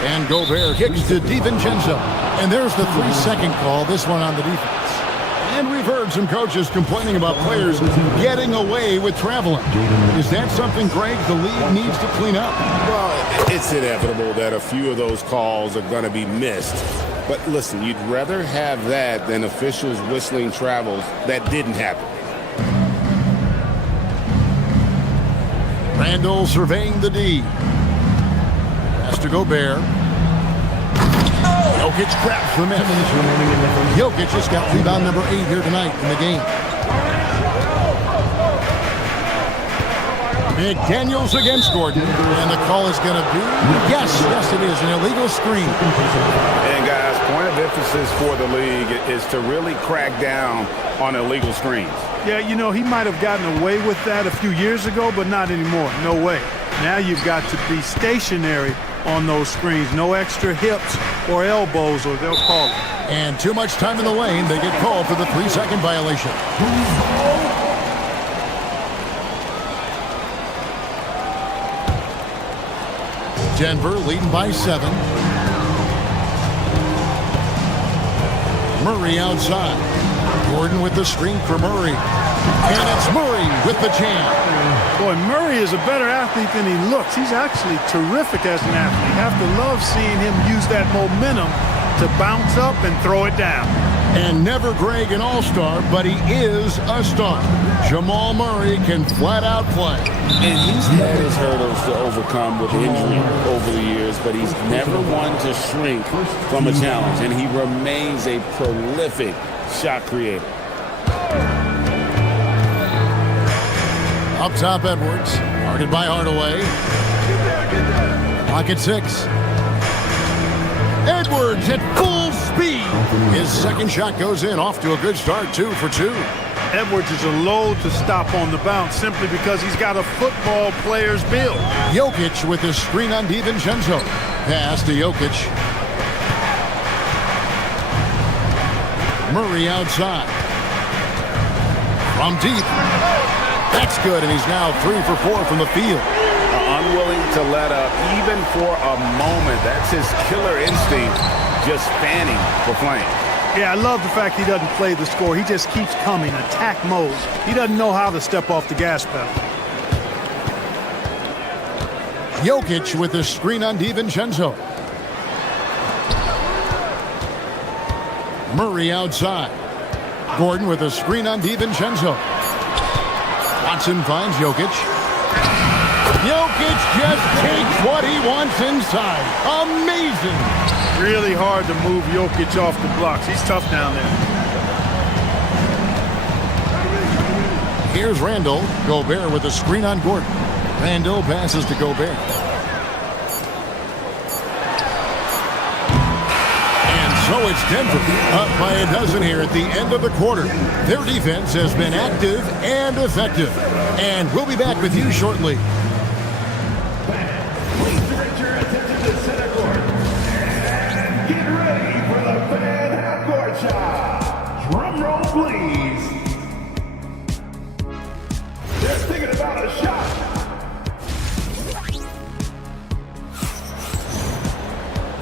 And Gobert kicks to DiVincenzo. And there's the 3-second call, this one on the defense. And we've heard some coaches complaining about players getting away with traveling. Is that something, Greg, the league needs to clean up? Well, it's inevitable that a few of those calls are going to be missed. But listen, you'd rather have that than officials whistling travels that didn't happen. Randall surveying the D. Pass to Gobert. Jokic grabs the miss. Jokic just got rebound number 8 here tonight in the game. McDaniels against Gordon. And the call is going to be, yes, it is, an illegal screen. And guys, point of emphasis for the league is to really crack down on illegal screens. Yeah, you know, he might have gotten away with that a few years ago, but not anymore. No way. Now you've got to be stationary on those screens. No extra hips or elbows, or they'll call it. And too much time in the lane. They get called for the 3-second violation. Denver leading by 7. Murray outside. Gordon with the screen for Murray. And it's Murray with the jam. Boy, Murray is a better athlete than he looks. He's actually terrific as an athlete. You have to love seeing him use that momentum to bounce up and throw it down. And never Greg an all-star, but he is a star. Jamal Murray can flat out play. And he's had his hurdles to overcome with injury over the years, but he's never one to shrink from a challenge, and he remains a prolific shot creator. Up top, Edwards. Guarded by Hardaway. Clock at 6. Edwards at full speed. His second shot goes in. Off to a good start, 2 for 2. Edwards is a load to stop on the bounce simply because he's got a football player's build. Jokic with the screen on DiVincenzo. Pass to Jokic. Murray outside. From deep. That's good, and he's now 3 for 4 from the field. Unwilling to let up even for a moment. That's his killer instinct just fanning for Flame. Yeah, I love the fact he doesn't play the score. He just keeps coming, attack mode. He doesn't know how to step off the gas pedal. Jokic with a screen on DiVincenzo. Murray outside. Gordon with a screen on DiVincenzo. Watson finds Jokic. Jokic just takes what he wants inside. Amazing. Really hard to move Jokic off the blocks. He's tough down there. Here's Randall. Gobert with a screen on Gordon. Randall passes to Gobert. And so it's Denver up by a dozen here at the end of the quarter. Their defense has been active and effective. And we'll be back with you shortly. Please direct your attention to center court. And get ready for the fan half-court shot. Drum roll, please. They're thinking about a shot.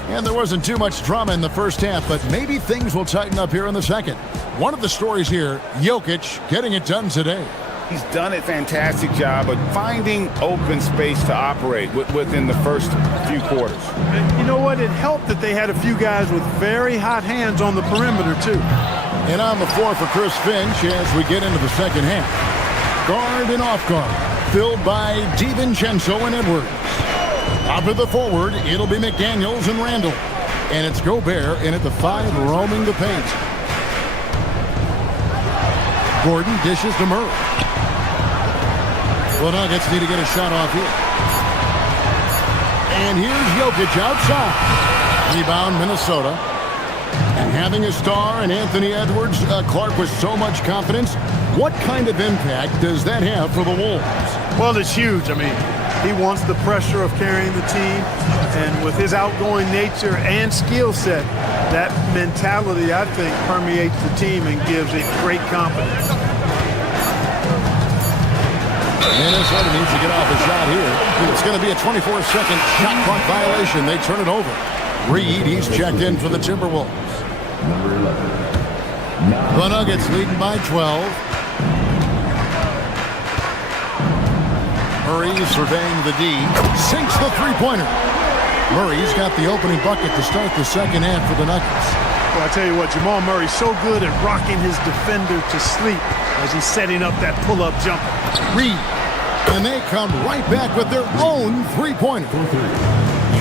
And there wasn't too much drama in the first half, but maybe things will tighten up here in the second. One of the stories here, Jokic getting it done today. He's done a fantastic job of finding open space to operate within the first few quarters. And you know what? It helped that they had a few guys with very hot hands on the perimeter, too. And on the floor for Chris Finch as we get into the second half. Guard and off guard, filled by DiVincenzo and Edwards. Up at the forward, it'll be McDaniels and Randall. And it's Gobert in at the 5, roaming the paint. Gordon dishes to Murray. The Nuggets need to get a shot off here. And here's Jokic outside. Rebound, Minnesota. And having a star in Anthony Edwards, Clark, with so much confidence, what kind of impact does that have for the Wolves? Well, it's huge. I mean, he wants the pressure of carrying the team, and with his outgoing nature and skill set, that mentality, I think, permeates the team and gives it great confidence. Minnesota needs to get off a shot here. It's going to be a 24-second shot clock violation. They turn it over. Reed, he's checked in for the Timberwolves. Number 11. The Nuggets leading by 12. Murray surveying the D. Sinks the three-pointer. Murray's got the opening bucket to start the second half for the Nuggets. Well, I tell you what, Jamal Murray's so good at rocking his defender to sleep as he's setting up that pull-up jumper. Reed. And they come right back with their own three-pointer.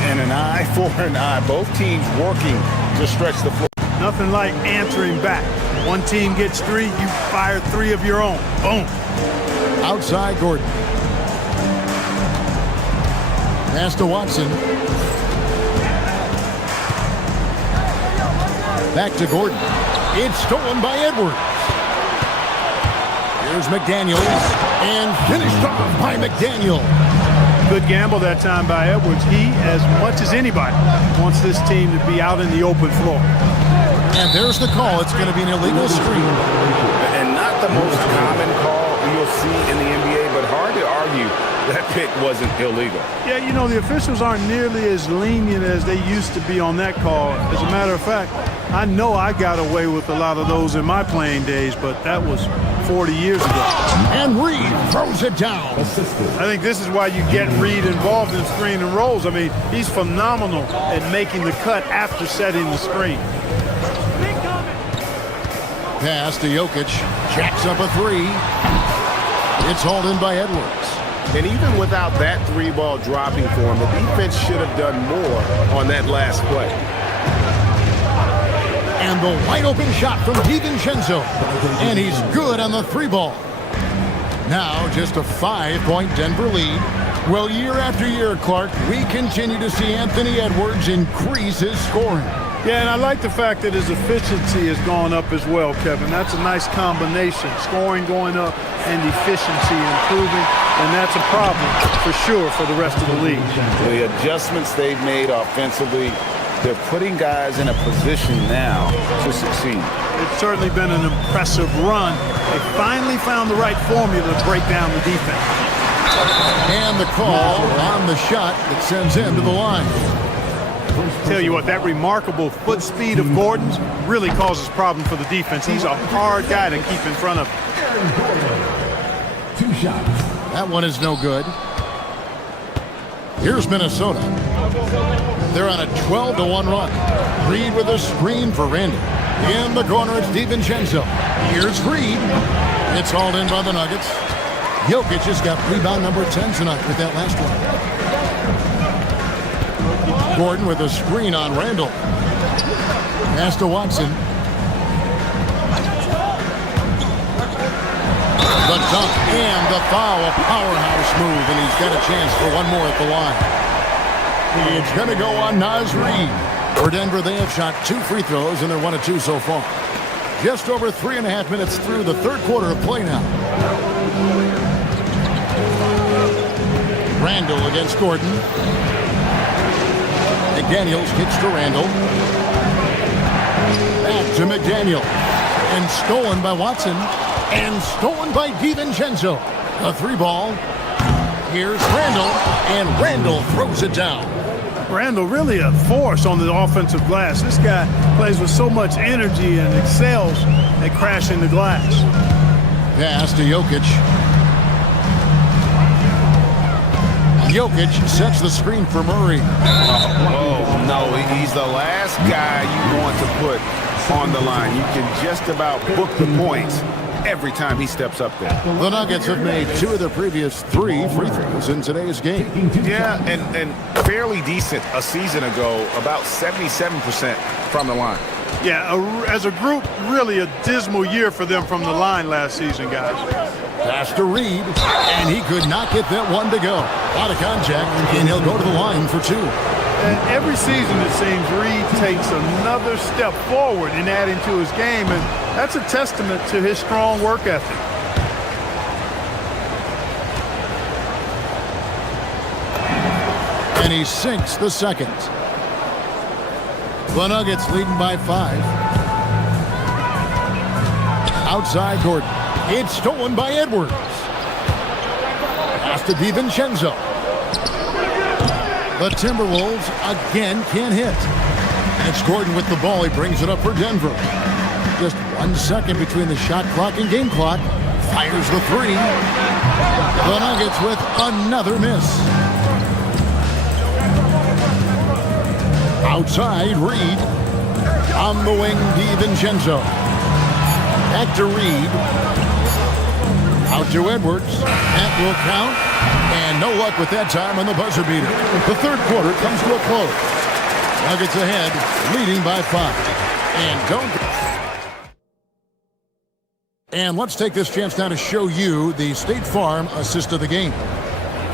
And an eye for an eye. Both teams working to stretch the floor. Nothing like answering back. One team gets 3, you fire 3 of your own. Boom. Outside Gordon. Pass to Watson. Back to Gordon. It's stolen by Edwards. Here's McDaniels. And finished off by McDaniel. Good gamble that time by Edwards. He, as much as anybody, wants this team to be out in the open floor. And there's the call. It's going to be an illegal screen. And not the most common call you'll see in the NBA, but hard to argue that pick wasn't illegal. Yeah, you know, the officials aren't nearly as lenient as they used to be on that call. As a matter of fact, I know I got away with a lot of those in my playing days, but that was 40 years ago. And Reed throws it down. I think this is why you get Reed involved in screen and rolls. I mean, he's phenomenal at making the cut after setting the screen. Pass to Jokic. Jacks up a 3. It's hauled in by Edwards. And even without that 3-ball dropping for him, the defense should have done more on that last play. And the wide open shot from DiVincenzo. And he's good on the 3-ball. Now just a 5-point Denver lead. Well, year after year, Clark, we continue to see Anthony Edwards increase his scoring. Yeah, and I like the fact that his efficiency has gone up as well, Kevin. That's a nice combination. Scoring going up and efficiency improving, and that's a problem for sure for the rest of the league. The adjustments they've made offensively, they're putting guys in a position now to succeed. It's certainly been an impressive run. They finally found the right formula to break down the defense. And the call on the shot that sends him to the line. Tell you what, that remarkable foot speed of Gordon's really causes problems for the defense. He's a hard guy to keep in front of. 2 shots. That one is no good. Here's Minnesota. They're on a 12-1 run. Reed with a screen for Randall. In the corner, it's DiVincenzo. Here's Reed. It's hauled in by the Nuggets. Jokic has got rebound number 10 tonight with that last one. Gordon with a screen on Randall. Pass to Watson. The dunk and the foul, a powerhouse move, and he's got a chance for one more at the line. It's going to go on Naz Reid. For Denver, they have shot 2 free throws, and they're 1 of 2 so far. Just over 3.5 minutes through the third quarter of play now. Randall against Gordon. McDaniels kicks to Randall. Back to McDaniel. And stolen by Watson. And stolen by DiVincenzo. A 3-ball. Here's Randall. And Randall throws it down. Randall really a force on the offensive glass. This guy plays with so much energy and excels at crashing the glass. Pass to Jokic. Jokic sets the screen for Murray. Oh, no, he's the last guy you want to put on the line. You can just about book the points every time he steps up there. The Nuggets have made 2 of their previous 3 free throws in today's game. Yeah, and fairly decent a season ago, about 77% from the line. Yeah, as a group, really a dismal year for them from the line last season, guys. Pass to Reed, and he could not get that one to go. A lot of contact, and he'll go to the line for 2. And every season, it seems, Reed takes another step forward in adding to his game, and that's a testament to his strong work ethic. And he sinks the second. The Nuggets leading by 5. Outside Gordon. It's stolen by Edwards. Pass to DiVincenzo. The Timberwolves again can't hit. And it's Gordon with the ball. He brings it up for Denver. Just 1 second between the shot clock and game clock. Fires the 3. The Nuggets with another miss. Outside, Reed. On the wing, DiVincenzo. Back to Reed. Out to Edwards. That will count. And no luck with that time on the buzzer beater. The third quarter comes to a close. Nuggets ahead, leading by 5. And let's take this chance now to show you the State Farm assist of the game.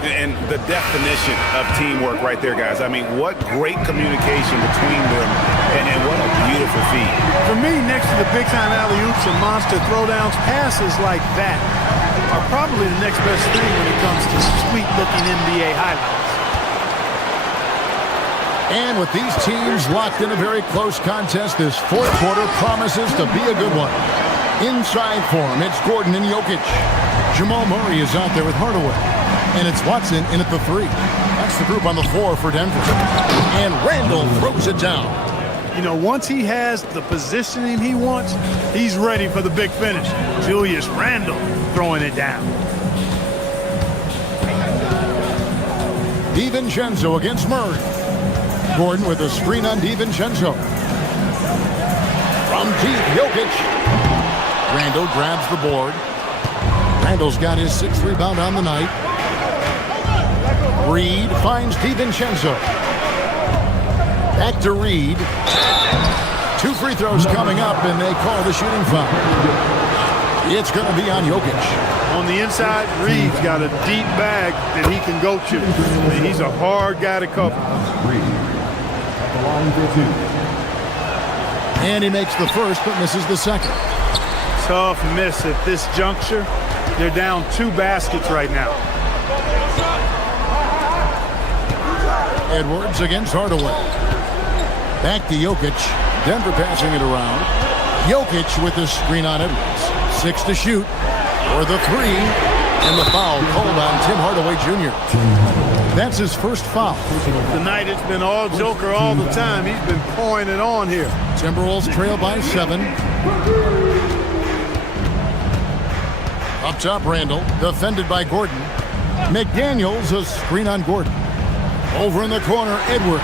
And the definition of teamwork right there, guys. I mean, what great communication between them, and what a beautiful feed. For me, next to the big-time alley-oops and monster throwdowns, passes like that are probably the next best thing when it comes to sweet-looking NBA highlights. And with these teams locked in a very close contest, this fourth quarter promises to be a good one. Inside for him, it's Gordon and Jokic. Jamal Murray is out there with Hardaway. And it's Watson in at the 3. That's the group on the floor for Denver. And Randall throws it down. You know, once he has the positioning he wants, he's ready for the big finish. Julius Randle throwing it down. DiVincenzo against Murray. Gordon with a screen on DiVincenzo. From deep, Jokic. Randall grabs the board. Randall's got his 6th rebound on the night. Reed finds DiVincenzo. Back to Reed. 2 free throws coming up, and they call the shooting foul. It's going to be on Jokic. On the inside, Reed's got a deep bag that he can go to. I mean, he's a hard guy to cover. And he makes the first, but misses the second. Tough miss at this juncture. They're down 2 baskets right now. Edwards against Hardaway. Back to Jokic. Denver passing it around. Jokic with the screen on Edwards. 6 to shoot for the 3. And the foul called on Tim Hardaway Jr. That's his first foul. Tonight it's been all Joker all the time. He's been pouring it on here. Timberwolves trail by 7. Up top, Randall, defended by Gordon. McDaniels, a screen on Gordon. Over in the corner, Edward.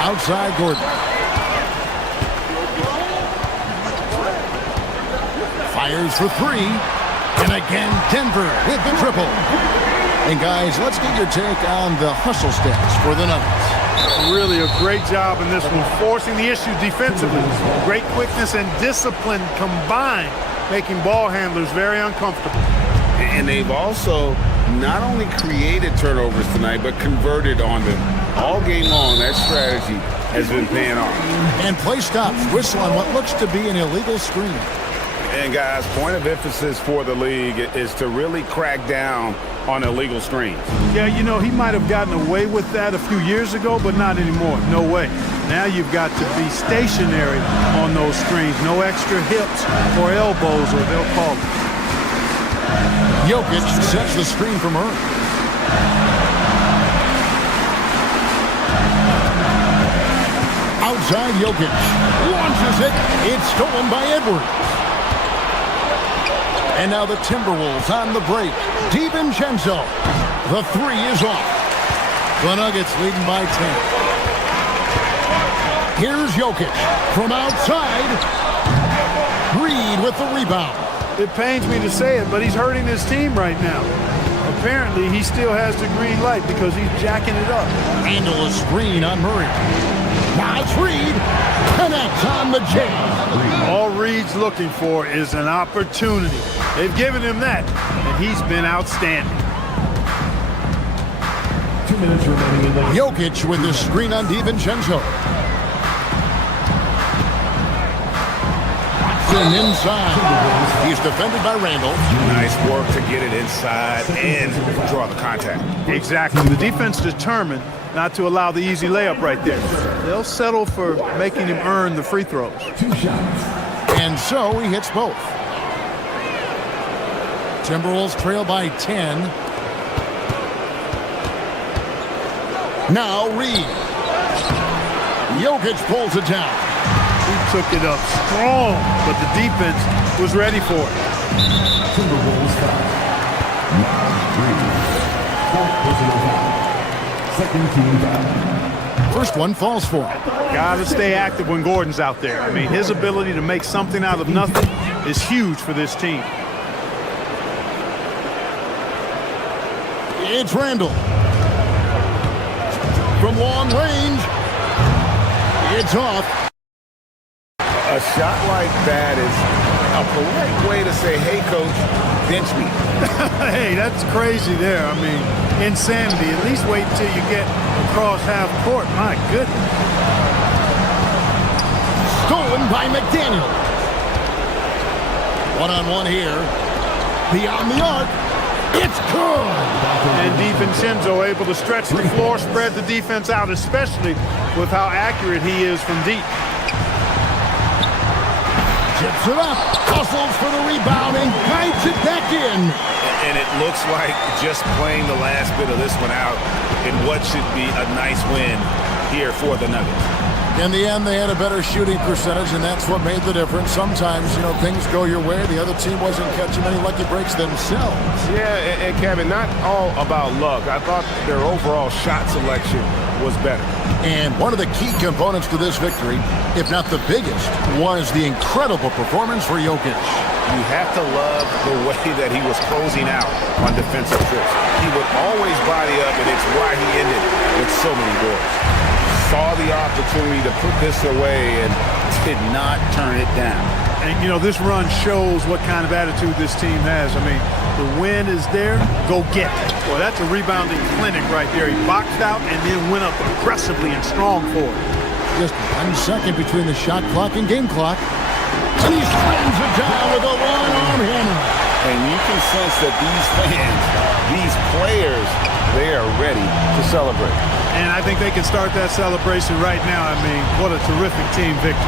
Outside, Gordon. Fires for 3. And again, Denver with the triple. And guys, let's get your take on the hustle stats for the Nuggets. Really a great job in this one, forcing the issue defensively. Great quickness and discipline combined, making ball handlers very uncomfortable. And they've also not only created turnovers tonight, but converted on them. All game long, that strategy has been paying off. And play stops, whistle on what looks to be an illegal screen. And guys, point of emphasis for the league is to really crack down on illegal screens. Yeah, you know, he might have gotten away with that a few years ago, but not anymore. No way. Now you've got to be stationary on those screens. No extra hips or elbows, or they'll call it. Jokic sets the screen from her. Outside, Jokic launches it. It's stolen by Edwards. And now the Timberwolves on the break. DiVincenzo. The 3 is off. The Nuggets leading by 10. Here's Jokic from outside. Reed with the rebound. It pains me to say it, but he's hurting his team right now. Apparently, he still has the green light because he's jacking it up. Randall a screen on Murray. Now it's Reed. Connects on the jam. All Reed's looking for is an opportunity. They've given him that, and he's been outstanding. 2 minutes remaining in the Jokic with the screen on DiVincenzo. Inside. He's defended by Randall. Nice work to get it inside and draw the contact. Exactly. The defense determined not to allow the easy layup right there. They'll settle for making him earn the free throws. 2 shots. And so he hits both. Timberwolves trail by 10. Now Reed. Jokic pulls it down. He took it up strong, but the defense was ready for it. Timberwolves foul. Personal foul. Second team foul. First one falls for him. Gotta stay active when Gordon's out there. I mean, his ability to make something out of nothing is huge for this team. It's Randall. From long range. It's off. A shot like that is a polite way to say, hey, coach, bench me. Hey, that's crazy there. I mean, insanity. At least wait until you get across half court. My goodness. Stolen by McDaniel. One-on-one here. Beyond the arc. It's good. And DiVincenzo able to stretch the floor, spread the defense out, especially with how accurate he is from deep. Tips it up, hustles for the rebound, and guides it back in. And it looks like just playing the last bit of this one out in what should be a nice win here for the Nuggets. In the end, they had a better shooting percentage, and that's what made the difference. Sometimes, you know, things go your way. The other team wasn't catching many lucky breaks themselves. Yeah, and Kevin, not all about luck. I thought their overall shot selection was better. And one of the key components to this victory, if not the biggest, was the incredible performance for Jokic. You have to love the way that he was closing out on defensive trips. He would always body up, and it's why he ended with so many goals. Saw the opportunity to put this away and did not turn it down. And, you know, this run shows what kind of attitude this team has. I mean, the win is there, go get it. Well, that's a rebounding clinic right there. He boxed out and then went up aggressively and strong for it. Just 1 second between the shot clock and game clock. And he slams it down with a one-arm hammer. And you can sense that these fans, these players, they are ready to celebrate. And I think they can start that celebration right now. I mean, what a terrific team victory.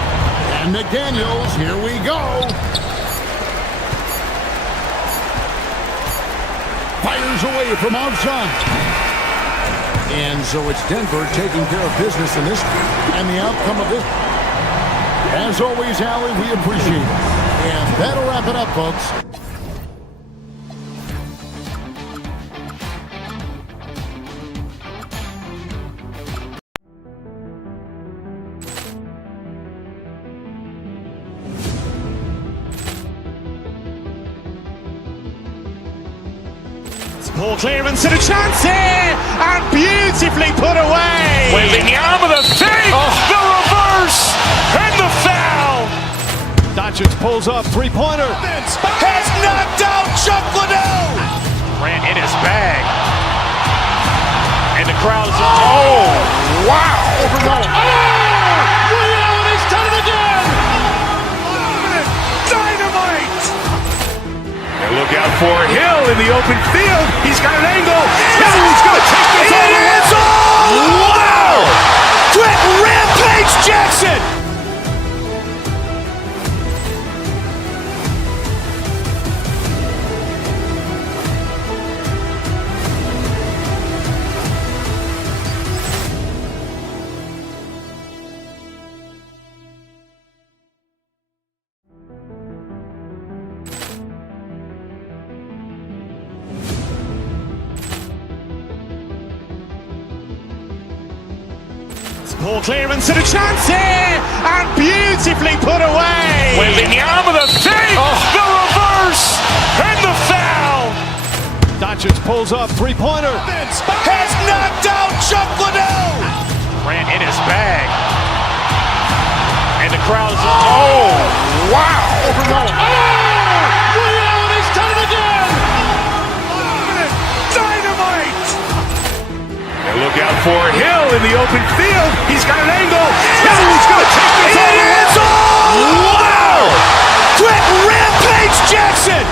And McDaniels, here we go. fires away from outside. And so it's Denver taking care of business in this, and the outcome of this. As always, Allie, we appreciate it. And that'll wrap it up, folks. Ball clearance and a chance here, and beautifully put away. Waving the arm of the thing, the reverse, and the foul. Doncic pulls up, three-pointer. Has knocked out Chuck Liddell. Grant in his bag. And the crowd is, oh, wow. Leon has done it again. Dynamite. And look out for Hill in the open field. He's got an angle. He's going to take this all the way. Wow. Quick Rampage Jackson. Ball clearance and a chance here, and beautifully put away. Waving the arm of the thing, the reverse, and the foul. Doncic pulls up, three-pointer. Has knocked out Chuck Liddell. Grant in his bag. And the crowd is, oh, wow. Leon has done it again. Dynamite. And look out for Hill in the open field. He's got an angle. He's going to take this all the way. Wow! Quick Rampage Jackson.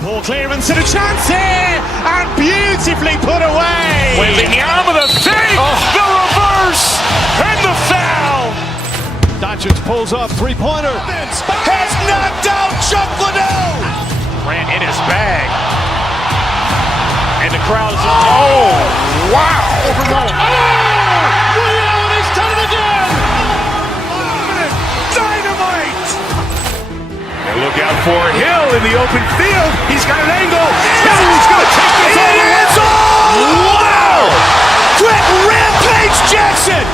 Ball clearance and a chance here, and beautifully put away. Waving the arm of the thing, the reverse, and the foul. Doncic pulls up, three-pointer. Has knocked out Chuck Liddell. Grant in his bag. And the crowd is, oh, wow. Leon has done it again. Dynamite. And look out for Hill in the open field. He's got an angle. He's going to take this all the way. Wow! Quick Rampage Jackson.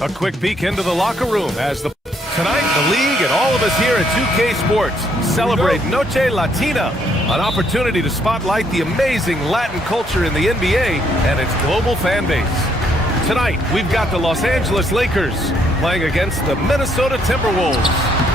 A quick peek into the locker room as tonight the league and all of us here at 2K Sports celebrate Noche Latina, an opportunity to spotlight the amazing Latin culture in the NBA and its global fan base. Tonight we've got the Los Angeles Lakers playing against the Minnesota Timberwolves.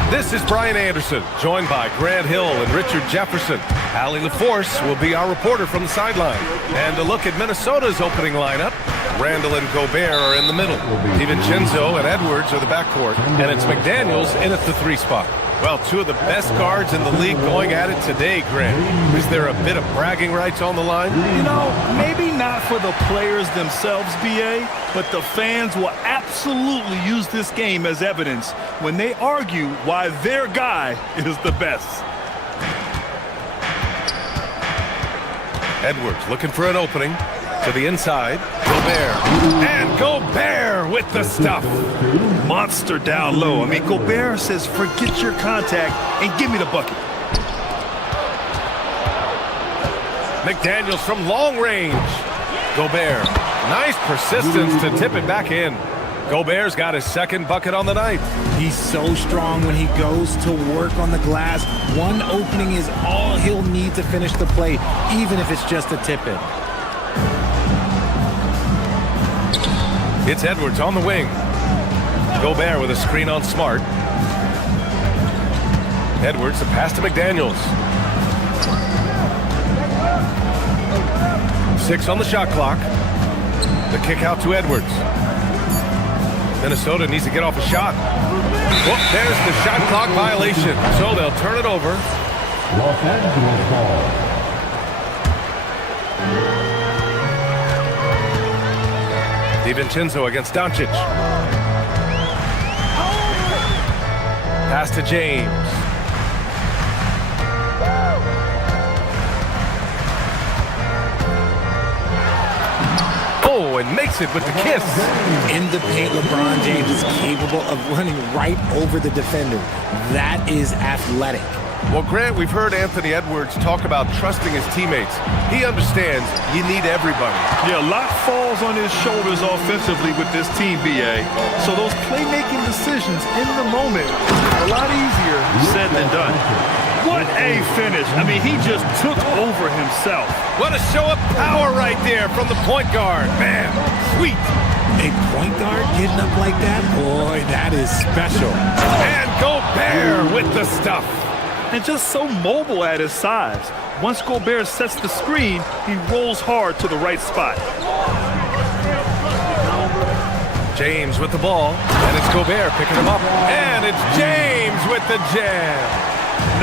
This is Brian Anderson, joined by Grant Hill and Richard Jefferson. Allie LaForce will be our reporter from the sideline. And a look at Minnesota's opening lineup. Randall and Gobert are in the middle. DiVincenzo and Edwards are the backcourt. And it's McDaniels in at the 3 spot. Well, two of the best guards in the league going at it today, Grant. Is there a bit of bragging rights on the line? You know, maybe not for the players themselves, BA, but the fans will absolutely use this game as evidence when they argue why their guy is the best. Edwards looking for an opening to the inside. Gobert. And Gobert with the stuff. Monster down low. I mean, Gobert says, forget your contact and give me the bucket. McDaniels from long range. Gobert. Nice persistence to tip it back in. Gobert's got his second bucket on the night. He's so strong when he goes to work on the glass. One opening is all he'll need to finish the play, even if it's just a tip-in. It's Edwards on the wing. Gobert with a screen on Smart. Edwards, the pass to McDaniels. 6 on the shot clock. The kick out to Edwards. Minnesota needs to get off a shot. Whoop, there's the shot clock violation. So they'll turn it over. Los Angeles ball. DiVincenzo against Doncic. Pass to James. Oh, and makes it with the kiss. In the paint, LeBron James is capable of running right over the defender. That is athletic. Well, Grant, we've heard Anthony Edwards talk about trusting his teammates. He understands you need everybody. Yeah, a lot falls on his shoulders offensively with this team, BA. So those playmaking decisions in the moment are a lot easier said than done. What a finish. I mean, he just took over himself. What a show of power right there from the point guard. Man, sweet. A point guard getting up like that? Boy, that is special. And Gobert with the stuff. And just so mobile at his size. Once Gobert sets the screen, he rolls hard to the right spot. James with the ball, and it's Gobert picking him up. And it's James with the jam.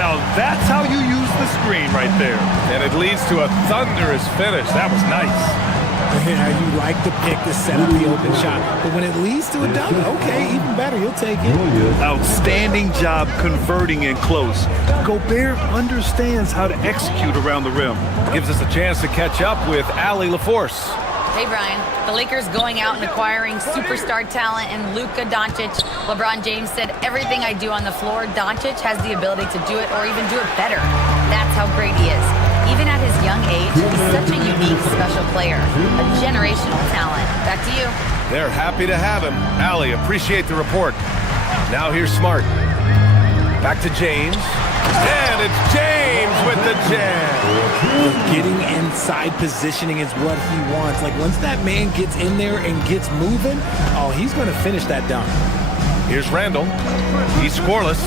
Now that's how you use the screen right there. And it leads to a thunderous finish. That was nice. Yeah, you like the pick to set up the open shot, but when it leads to a dunk, okay, even better, you'll take it. Outstanding job converting in close. Gobert understands how to execute around the rim. Gives us a chance to catch up with Allie LaForce. Hey, Brian. The Lakers going out and acquiring superstar talent in Luka Doncic. LeBron James said, everything I do on the floor, Doncic has the ability to do it or even do it better. That's how great he is. Even at his young age, he's such a unique, special player. A generational talent. Back to you. They're happy to have him. Allie, appreciate the report. Now here's Smart. Back to James. And it's James with the jam. Getting inside positioning is what he wants. Like, once that man gets in there and gets moving, oh, he's going to finish that dunk. Here's Randall. He's scoreless.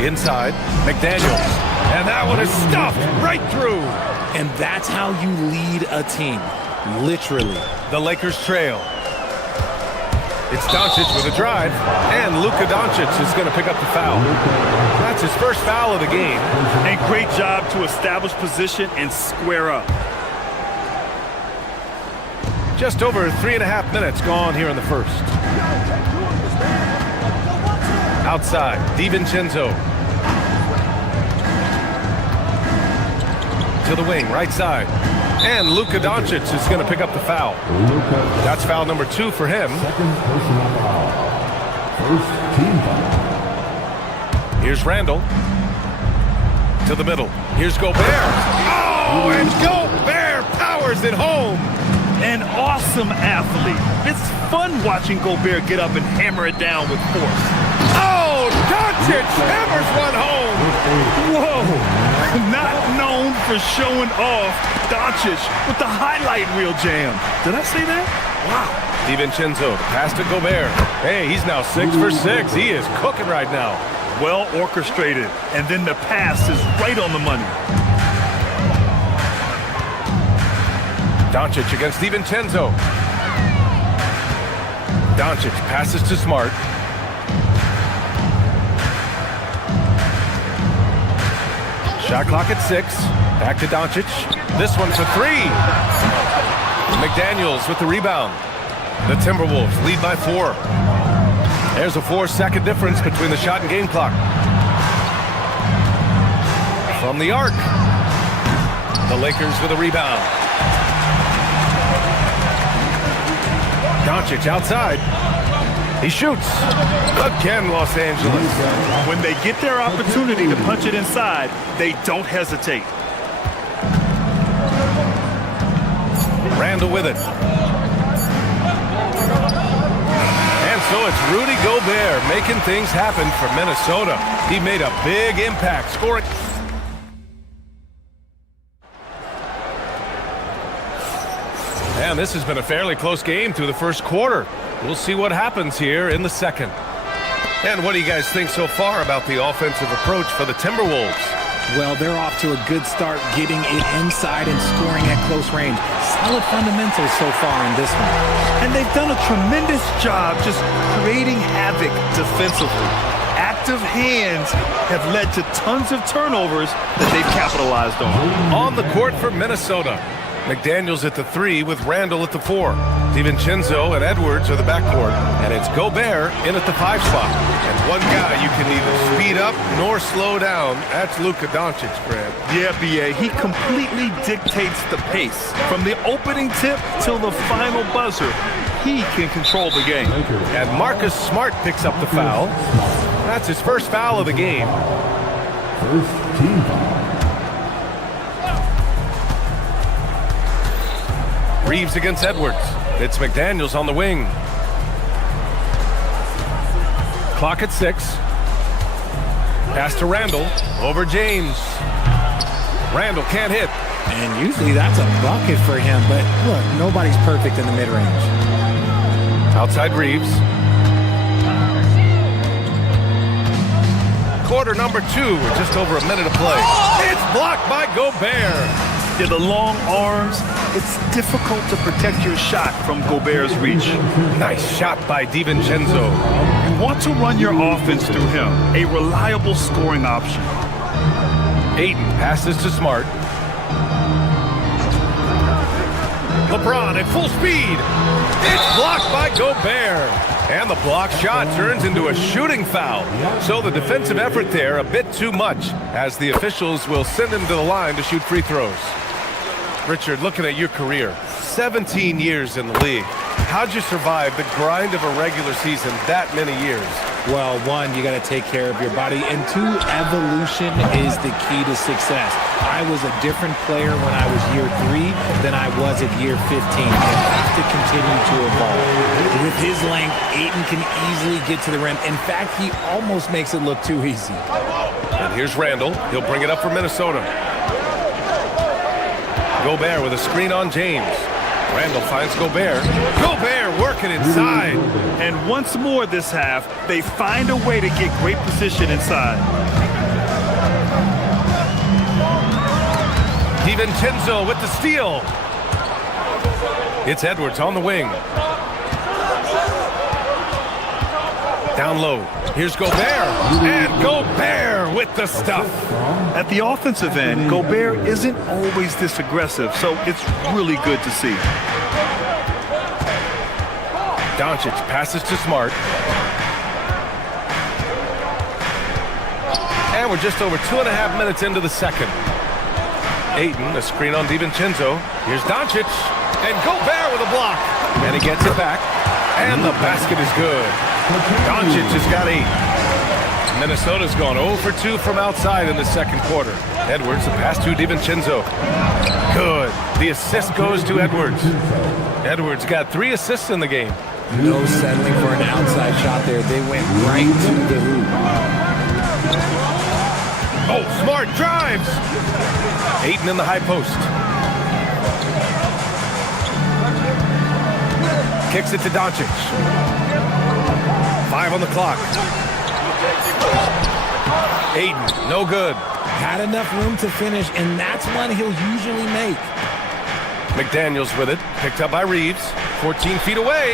Inside, McDaniels. And that one is stuffed right through. And that's how you lead a team. Literally. The Lakers trail. It's Doncic with a drive, and Luka Doncic is going to pick up the foul. That's his first foul of the game. And great job to establish position and square up. Just over 3.5 minutes gone here in the first. Outside, DiVincenzo. To the wing, right side. And Luka Doncic is going to pick up the foul. That's foul number 2 for him. Second personal foul. First team foul. Here's Randall. To the middle. Here's Gobert. Oh, and Gobert powers it home. An awesome athlete. It's fun watching Gobert get up and hammer it down with force. Oh, Doncic hammers one home. Whoa. Not known for showing off, Doncic with the highlight reel jam. Did I say that? Wow. DiVincenzo, pass to Gobert. Hey, he's now 6 for 6. He is cooking right now. Well orchestrated, and then the pass is right on the money. Doncic against DiVincenzo. Doncic passes to Smart. Shot clock at 6. Back to Doncic. This one for 3. McDaniels with the rebound. The Timberwolves lead by 4. There's a 4-second difference between the shot and game clock. From the arc. The Lakers with a rebound. Doncic outside. He shoots. Again, Los Angeles. When they get their opportunity to punch it inside, they don't hesitate. Randall with it. And so it's Rudy Gobert making things happen for Minnesota. He made a big impact, scoring. And this has been a fairly close game through the first quarter. We'll see what happens here in the second. And what do you guys think so far about the offensive approach for the Timberwolves? Well, they're off to a good start getting it inside and scoring at close range. Solid fundamentals so far in this one. And they've done a tremendous job just creating havoc defensively. Active hands have led to tons of turnovers that they've capitalized on. On the court for Minnesota, McDaniels at the 3 with Randall at the 4. DiVincenzo and Edwards are the backcourt. And it's Gobert in at the 5 spot. And one guy you can neither speed up nor slow down. That's Luka Doncic, Grant. Yeah, B.A. He completely dictates the pace. From the opening tip till the final buzzer, he can control the game. And Marcus Smart picks up the foul. That's his first foul of the game. First team foul. Reeves against Edwards. It's McDaniels on the wing. Clock at 6. Pass to Randall. Over James. Randall can't hit. And usually that's a bucket for him, but look, nobody's perfect in the mid-range. Outside Reeves. Quarter number 2 with just over a minute to play. It's blocked by Gobert. Yeah, the long arms, it's difficult to protect your shot from Gobert's reach. Nice shot by DiVincenzo. You want to run your offense through him, a reliable scoring option. Ayton passes to Smart. LeBron at full speed. It's blocked by Gobert. And the block shot turns into a shooting foul. So the defensive effort there a bit too much, as the officials will send him to the line to shoot free throws. Richard, looking at your career, 17 years in the league. How'd you survive the grind of a regular season that many years? Well, 1, you got to take care of your body, and 2, evolution is the key to success. I was a different player when I was year 3 than I was at year 15. You have to continue to evolve. With his length, Ayton can easily get to the rim. In fact, he almost makes it look too easy. And here's Randall. He'll bring it up for Minnesota. Gobert with a screen on James. Randall finds Gobert. Gobert working inside. And once more this half, they find a way to get great position inside. DiVincenzo with the steal. It's Edwards on the wing. Down low. Here's Gobert. And Gobert with the stuff. At the offensive end, Gobert isn't always this aggressive, so it's really good to see. Doncic passes to Smart. And we're just over 2.5 minutes into the second. Ayton, a screen on DiVincenzo. Here's Doncic. And Gobert with a block. And he gets it back. And the basket is good. Doncic has got 8. Minnesota's gone 0 for 2 from outside in the second quarter. Edwards, the pass to DiVincenzo. Good. The assist goes to Edwards. Edwards got 3 assists in the game. No settling for an outside shot there. They went right to the hoop. Oh, Smart drives. Ayton in the high post. Kicks it to Doncic. 5 on the clock. Ayton, no good. Had enough room to finish, and that's one he'll usually make. McDaniels with it. Picked up by Reeves. 14 feet away.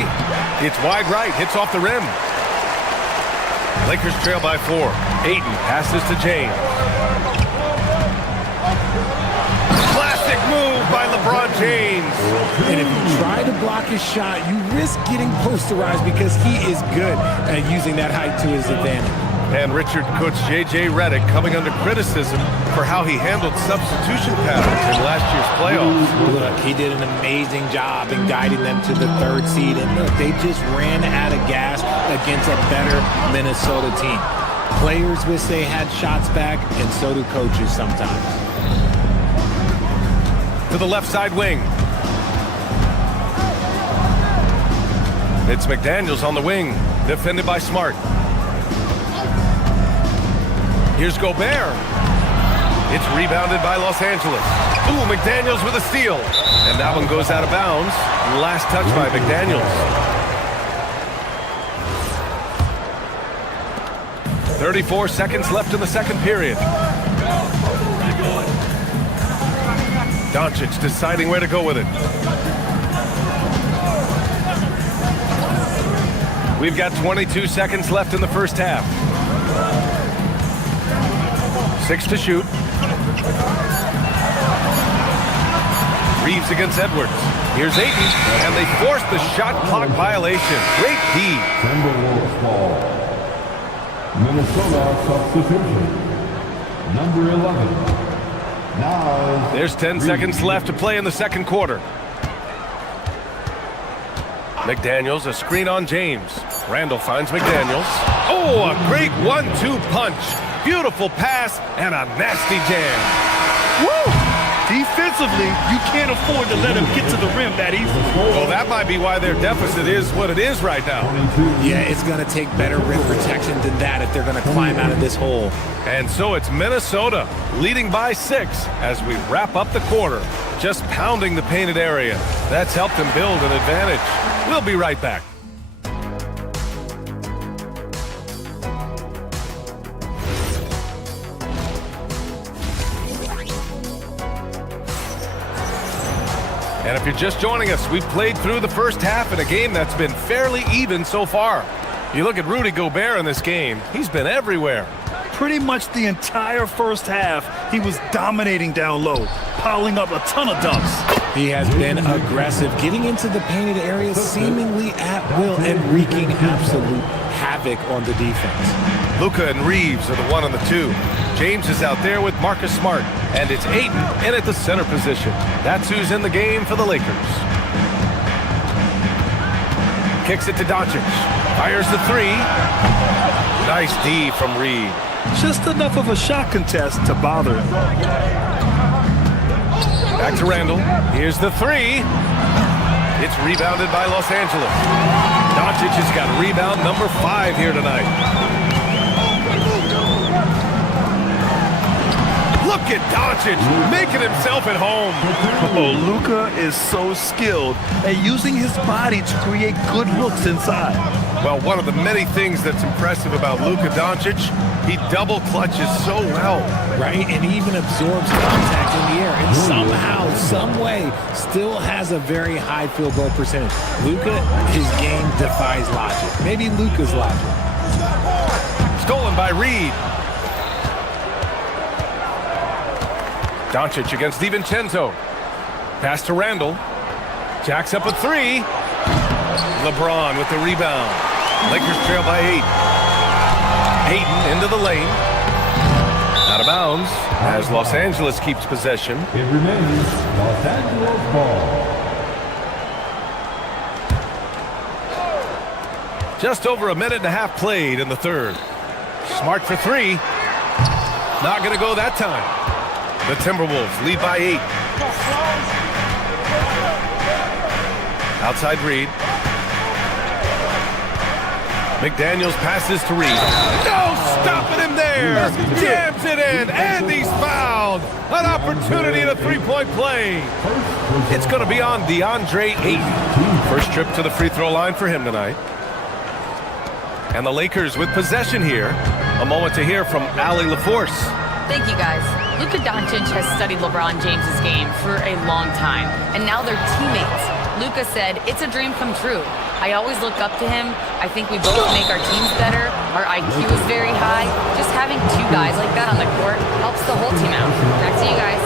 It's wide right. Hits off the rim. Lakers trail by 4. Ayton passes to James. And if you try to block his shot, you risk getting posterized because he is good at using that height to his advantage. And Richard, Coach J.J. Redick coming under criticism for how he handled substitution patterns in last year's playoffs. Look, he did an amazing job in guiding them to the 3rd seed. And look, they just ran out of gas against a better Minnesota team. Players wish they had shots back, and so do coaches sometimes. To the left side wing. It's McDaniels on the wing, defended by Smart. Here's Gobert. It's rebounded by Los Angeles. Ooh, McDaniels with a steal. And that one goes out of bounds. Last touch by McDaniels. 34 seconds left in the second period. Doncic deciding where to go with it. We've got 22 seconds left in the first half. 6 to shoot. Reeves against Edwards. Here's Ayton, and they force the shot clock violation. Great D. Timberwolves ball. Minnesota substitution. Number 11. Now. There's 10 seconds left to play in the second quarter. McDaniels, a screen on James. Randall finds McDaniels. Oh, a great 1-2 punch. Beautiful pass and a nasty jam. Woo! Defensively, you can't afford to let him get to the rim that easily. Well, that might be why their deficit is what it is right now. Yeah, it's going to take better rim protection than that if they're going to climb out of this hole. And so it's Minnesota leading by 6 as we wrap up the quarter. Just pounding the painted area. That's helped them build an advantage. We'll be right back. And if you're just joining us, we've played through the first half in a game that's been fairly even so far. You look at Rudy Gobert in this game, he's been everywhere. Pretty much the entire first half, he was dominating down low, piling up a ton of dunks. He has been aggressive, getting into the painted area seemingly at will and wreaking absolute havoc on the defense. Luka and Reeves are the 1 and the 2. James is out there with Marcus Smart, and it's Ayton in at the center position. That's who's in the game for the Lakers. Kicks it to Doncic. Fires the 3. Nice D from Reed. Just enough of a shot contest to bother him. Back to Randall. Here's the 3. It's rebounded by Los Angeles. Doncic has got rebound number 5 here tonight. Look at Doncic making himself at home. Oh, Luka is so skilled at using his body to create good looks inside. Well, one of the many things that's impressive about Luka Doncic, he double clutches so well. Right, and he even absorbs contact in the air and somehow, some way, still has a very high field goal percentage. Luka, his game defies logic. Maybe Luka's logic. Stolen by Reed. Doncic against DiVincenzo. Pass to Randall. Jacks up a 3. LeBron with the rebound. Lakers trail by 8. Ayton into the lane. Out of bounds as Los Angeles keeps possession. It remains Los Angeles ball. Just over a minute and a half played in the third. Smart for 3. Not going to go that time. The Timberwolves lead by 8. Outside Reed. McDaniels passes to Reed. No stopping him there. Jams it in, and he's fouled. An opportunity at a three-point play. It's going to be on DeAndre Ayton. First trip to the free throw line for him tonight. And the Lakers with possession here. A moment to hear from Allie LaForce. Thank you, guys. Luka Doncic has studied LeBron James's game for a long time, and now they're teammates. Luka said, "It's a dream come true. I always look up to him. I think we both make our teams better. Our IQ is very high. Just having 2 guys like that on the court helps the whole team out." Back to you guys.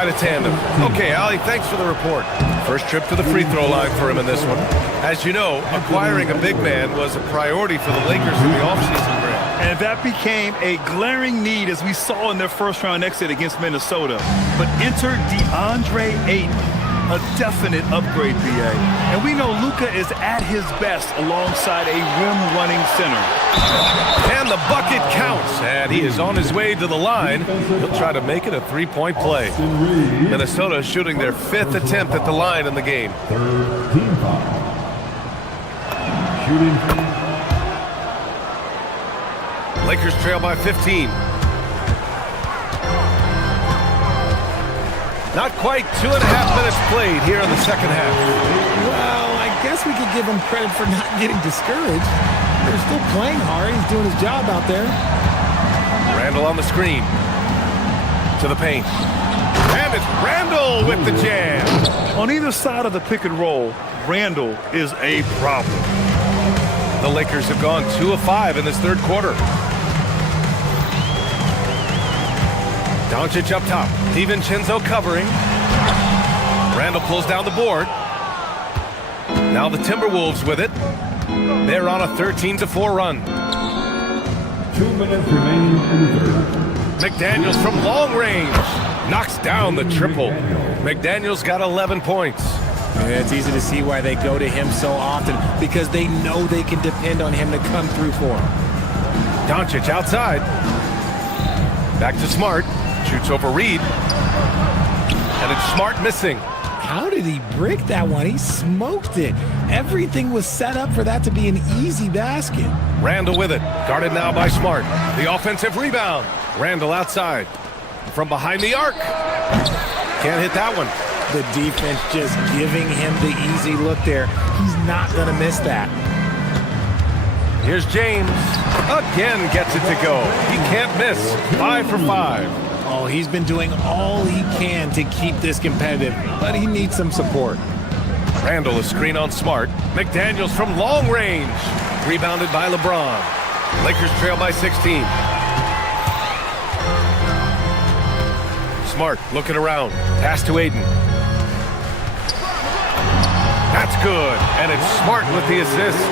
Quite a tandem. Okay, Ali, thanks for the report. First trip to the free throw line for him in this one. As you know, acquiring a big man was a priority for the Lakers in the offseason, Grant. And that became a glaring need as we saw in their first round exit against Minnesota. But enter DeAndre Ayton, a definite upgrade, BA. And we know Luka is at his best alongside a rim-running center. And the bucket counts, and he is on his way to the line. He'll try to make it a three-point play. Minnesota shooting their 5th attempt at the line in the game. Lakers trail by 15. Not quite 2.5 minutes played here in the second half. Well, I guess we could give him credit for not getting discouraged. They're still playing hard. He's doing his job out there. Randall on the screen. To the paint. And it's Randall with the jam. On either side of the pick and roll, Randall is a problem. The Lakers have gone 2 of 5 in this third quarter. Doncic up top. DiVincenzo covering. Randall pulls down the board. Now the Timberwolves with it. They're on a 13-4 run. 2 minutes remaining in the third. McDaniels from long range. Knocks down the triple. McDaniels got 11 points. And it's easy to see why they go to him so often, because they know they can depend on him to come through for them. Doncic outside. Back to Smart. Shoots over Reed. And it's Smart missing. How did he break that one? He smoked it. Everything was set up for that to be an easy basket. Randall with it. Guarded now by Smart. The offensive rebound. Randall outside. From behind the arc. Can't hit that one. The defense just giving him the easy look there. He's not going to miss that. Here's James. Again gets it to go. He can't miss. 5 for 5. Oh, he's been doing all he can to keep this competitive, but he needs some support. Randall a screen on Smart. McDaniels from long range. Rebounded by LeBron. Lakers trail by 16. Smart looking around. Pass to Ayton. That's good. And it's Smart with the assist.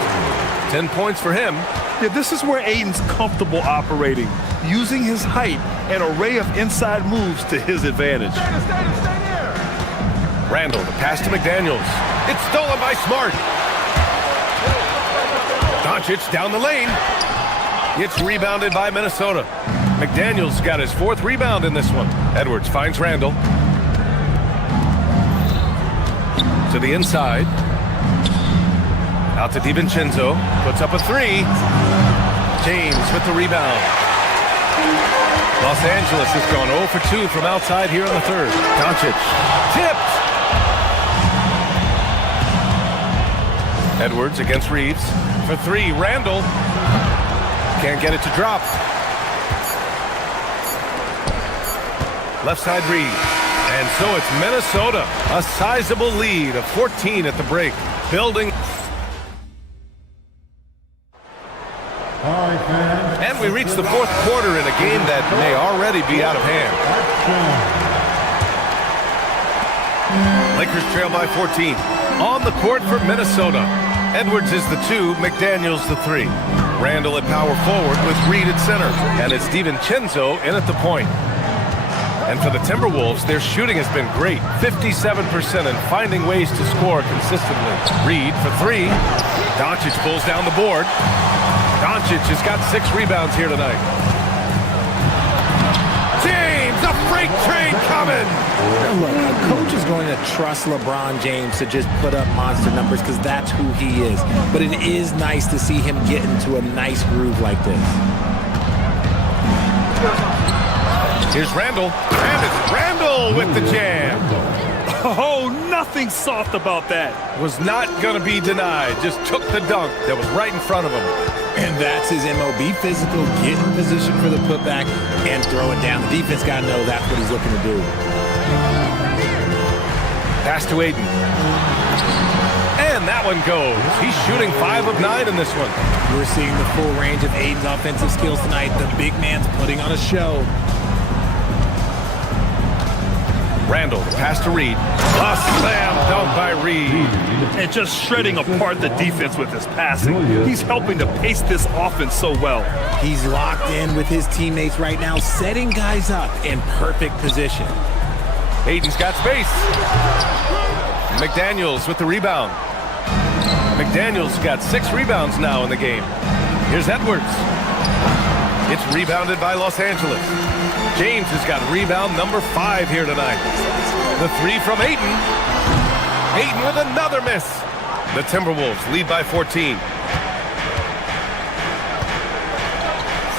10 points for him. Yeah, this is where Ayton's comfortable operating, using his height and array of inside moves to his advantage. Randall, the pass to McDaniels. It's stolen by Smart. Doncic down the lane. It's rebounded by Minnesota. McDaniels got his 4th rebound in this one. Edwards finds Randall. To the inside. Out to DiVincenzo. Puts up a 3. James with the rebound. Los Angeles has gone 0 for 2 from outside here in the third. Doncic. Tipped. Edwards against Reeves. For 3, Randall. Can't get it to drop. Left side Reed. And so it's Minnesota. A sizable lead of 14 at the break. Building. And we reach the fourth quarter in a game that may already be out of hand. Lakers trail by 14. On the court for Minnesota. Edwards is the 2, McDaniels the 3. Randall at power forward with Reed at center. And it's DiVincenzo in at the point. And for the Timberwolves, their shooting has been great. 57% and finding ways to score consistently. Reed for 3. Doncic pulls down the board. Doncic has got 6 rebounds here tonight. James, a freight train coming! Look, a coach is going to trust LeBron James to just put up monster numbers because that's who he is. But it is nice to see him get into a nice groove like this. Here's Randall, and it's Randall with the jam. Oh, nothing soft about that. Was not going to be denied. Just took the dunk that was right in front of him. And that's his MOB physical, get in position for the putback and throw it down. The defense got to know that's what he's looking to do. Pass to Ayton. And that one goes. He's shooting 5 of 9 in this one. We're seeing the full range of Ayton's offensive skills tonight. The big man's putting on a show. Randall, the pass to Reed. A slam dunk by Reed. And just shredding apart the defense with his passing. He's helping to pace this offense so well. He's locked in with his teammates right now, setting guys up in perfect position. Hayden's got space. McDaniels with the rebound. McDaniels got 6 rebounds now in the game. Here's Edwards. It's rebounded by Los Angeles. James has got rebound number 5 here tonight. The 3 from Ayton. Ayton with another miss. The Timberwolves lead by 14.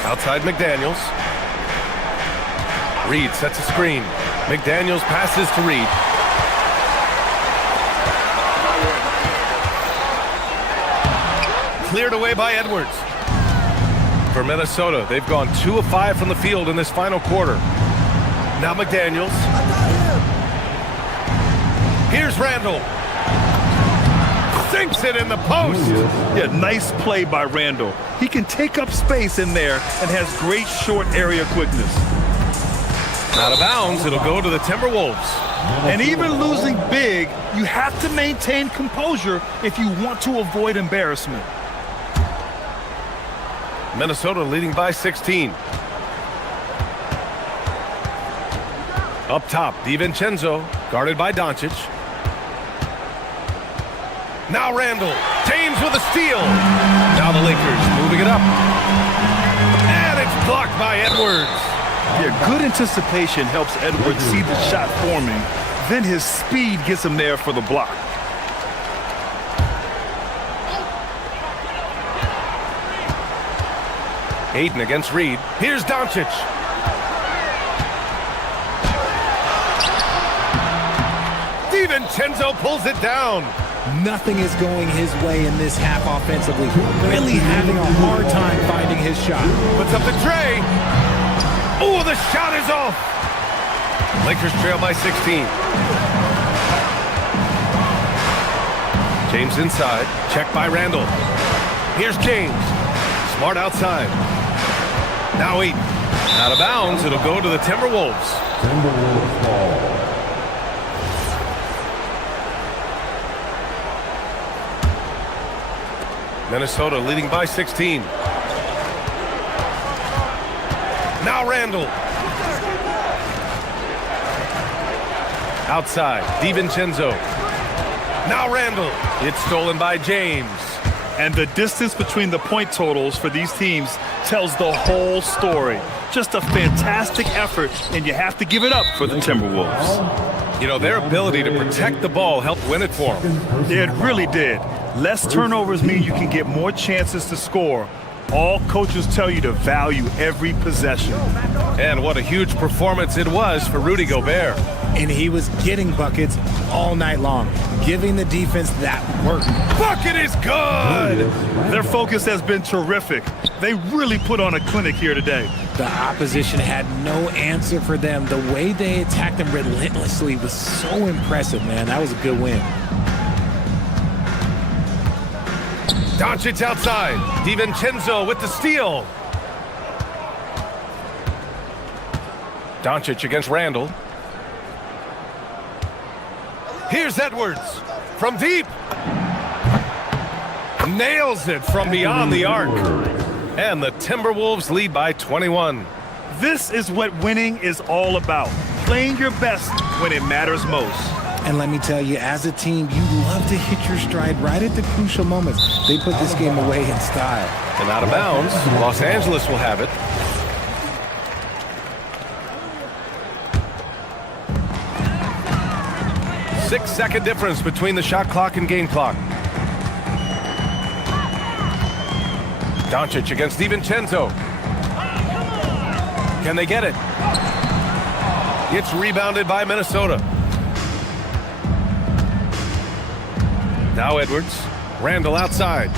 Outside McDaniels. Reed sets a screen. McDaniels passes to Reed. Cleared away by Edwards. For Minnesota, they've gone 2 of 5 from the field in this final quarter. Now McDaniels. Here's Randall. Sinks it in the post. Yeah, nice play by Randall. He can take up space in there and has great short area quickness. Out of bounds, it'll go to the Timberwolves. And even losing big, you have to maintain composure if you want to avoid embarrassment. Minnesota leading by 16. Up top, DiVincenzo, guarded by Doncic. Now Randall. James with a steal. Now the Lakers moving it up. And it's blocked by Edwards. Yeah, good anticipation helps Edwards see the shot forming. Then his speed gets him there for the block. Ayton against Reed. Here's Doncic. DiVincenzo pulls it down. Nothing is going his way in this half offensively. Really having a hard time finding his shot. Puts up the tray. Oh, the shot is off. Lakers trail by 16. James inside. Checked by Randall. Here's James. Smart outside. Now Ayton. Out of bounds. It'll go to the Timberwolves. Timberwolves ball. Minnesota leading by 16. Now Randall. Outside, DiVincenzo. Now Randall. It's stolen by James. And the distance between the point totals for these teams tells the whole story. Just a fantastic effort, and you have to give it up for the Timberwolves. You know, their ability to protect the ball helped win it for them. It really did. Less turnovers mean you can get more chances to score. All coaches tell you to value every possession. And what a huge performance it was for Rudy Gobert. And he was getting buckets all night long, giving the defense that work. Bucket is good! Their focus has been terrific. They really put on a clinic here today. The opposition had no answer for them. The way they attacked them relentlessly was so impressive, man. That was a good win. Doncic outside. DiVincenzo with the steal. Doncic against Randall. Here's Edwards from deep. Nails it from beyond the arc. And the Timberwolves lead by 21. This is what winning is all about. Playing your best when it matters most. And let me tell you, as a team, you love to hit your stride right at the crucial moments. They put this game away in style. And out of bounds, Los Angeles will have it. Six-second difference between the shot clock and game clock. Doncic against DiVincenzo. Can they get it? It's rebounded by Minnesota. Now Edwards. Randall outside.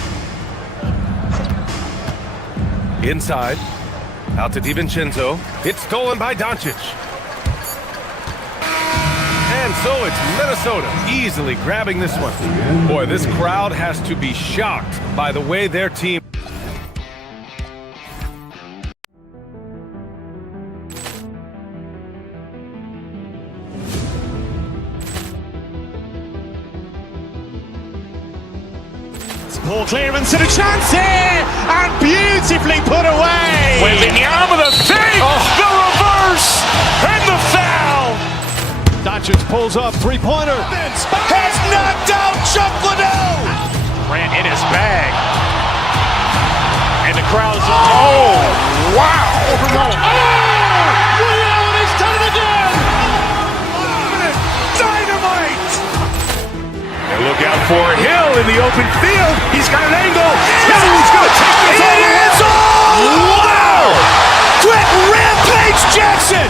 Inside. Out to DiVincenzo. It's stolen by Doncic. And so it's Minnesota easily grabbing this one. Boy, this crowd has to be shocked by the way their team Ball clearance and a chance here, and beautifully put away. Waving the arm of the feet, the reverse, and the foul. Doncic pulls up, three-pointer. Has knocked out Chuck Liddell. Grant in his bag. And the crowd's, wow. Reality's done it again. Dynamite. And look out for Hill in the open field. He's got an angle. Hill's going to take this all the way. Wow. Quick Rampage Jackson.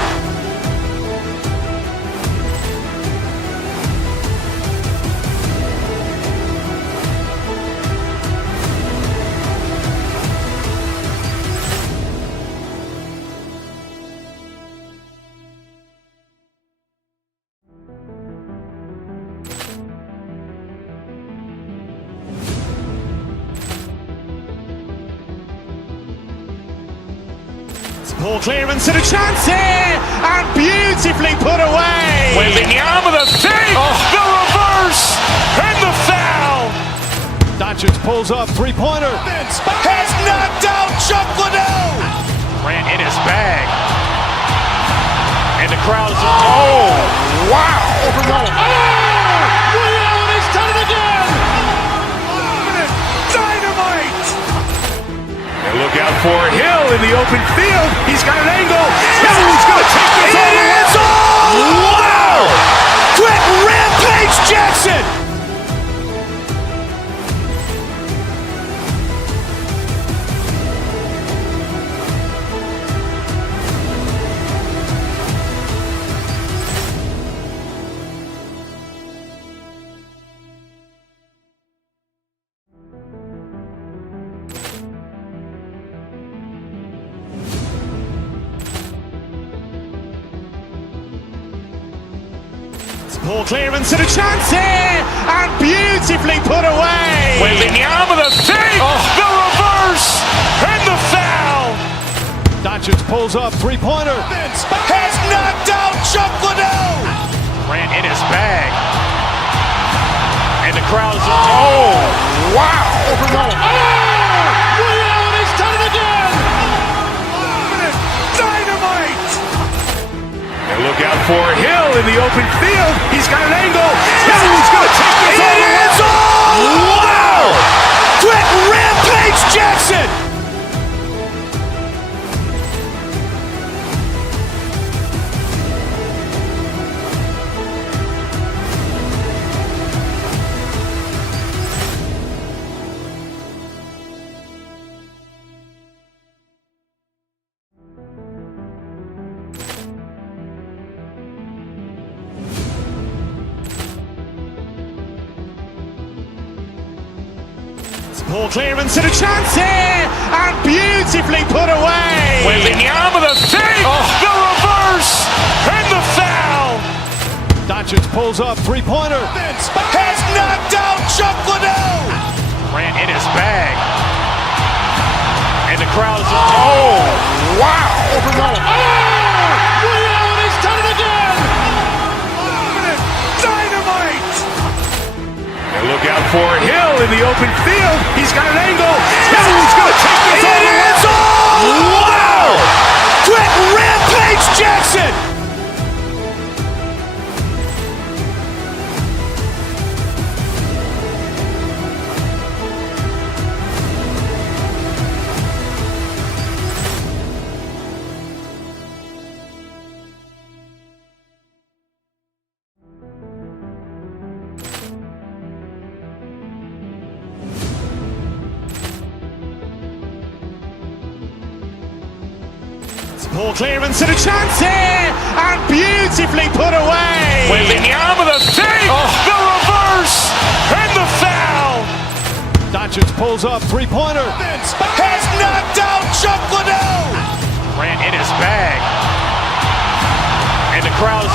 Ball clearance and a chance here, and beautifully put away. Waving the arm of the feet, the reverse, and the foul. Doncic pulls up, three-pointer. Has knocked out Chuck Liddell. Grant in his bag. And the crowd's, wow. Reality's done it again. Dynamite. And look out for Hill in the open field. He's got an angle. Hill's going to take this all the way. Wow! Quick Rampage Jackson. Ball clearance and a chance here, and beautifully put away. Waving the arm of the feet, the reverse, and the foul. Doncic pulls up, three-pointer. Has knocked out Chuck Liddell. Grant in his bag. And the crowd's, wow. Reality's done it again. Dynamite. And look out for Hill in the open field. He's got an angle. Hill's going to take this all the way. Wow! Quick Rampage Jackson. Ball clearance and a chance here, and beautifully put away. Waving the arm of the feet, the reverse, and the foul. Doncic pulls up, three-pointer. Has knocked out Chuck Liddell. Grant in his bag. And the crowd's, wow. Reality's done it again. Dynamite. And look out for Hill in the open field. He's got an angle. Hill's going to take this all the way. Wow! Quick Rampage Jackson. Ball clearance and a chance here, and beautifully put away. Waving the arm of the feet, the reverse, and the foul. Doncic pulls up, three-pointer. Has knocked out Chuck Liddell. Grant in his bag. And the crowd's,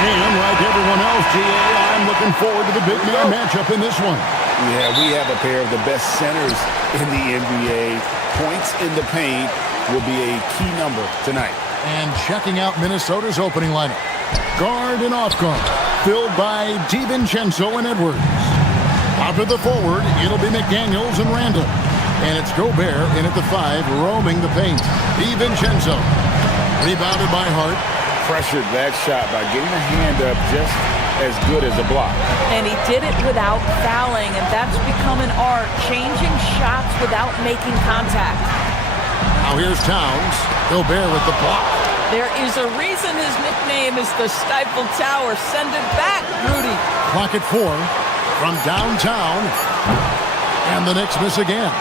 And like everyone else, GA, I'm looking forward to the big man matchup in this one. Yeah, we have a pair of the best centers in the NBA. Points in the paint will be a key number tonight. And checking out Minnesota's opening lineup. Guard and off guard, filled by DiVincenzo and Edwards. Out to the forward, it'll be McDaniels and Randall. And it's Gobert in at the 5, roaming the paint. DiVincenzo, rebounded by Hart. Pressured that shot by getting a hand up just as good as a block. And he did it without fouling, and that's become an art, changing shots without making contact. Now here's Towns. Gobert with the block. There is a reason his nickname is the Stifle Tower. Send it back, Rudy. Clock at 4 from downtown. And the Knicks miss again.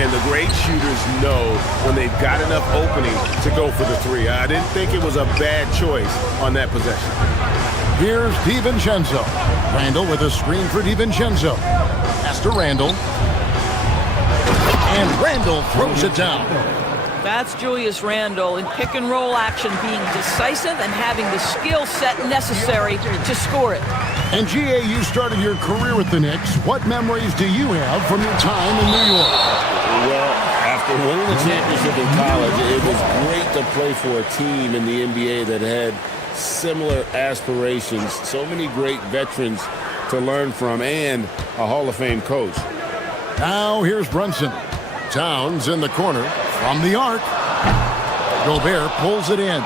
And the great shooters know when they've got enough opening to go for the 3. I didn't think it was a bad choice on that possession. Here's DiVincenzo. Randall with a screen for DiVincenzo. Pass to Randall. And Randall throws it down. That's Julius Randle in pick and roll action, being decisive and having the skill set necessary to score it. And GA, you started your career with the Knicks. What memories do you have from your time in New York? Well, after winning the championship in college, it was great to play for a team in the NBA that had similar aspirations. So many great veterans to learn from and a Hall of Fame coach. Now here's Brunson. Towns in the corner from the arc. Gobert pulls it in.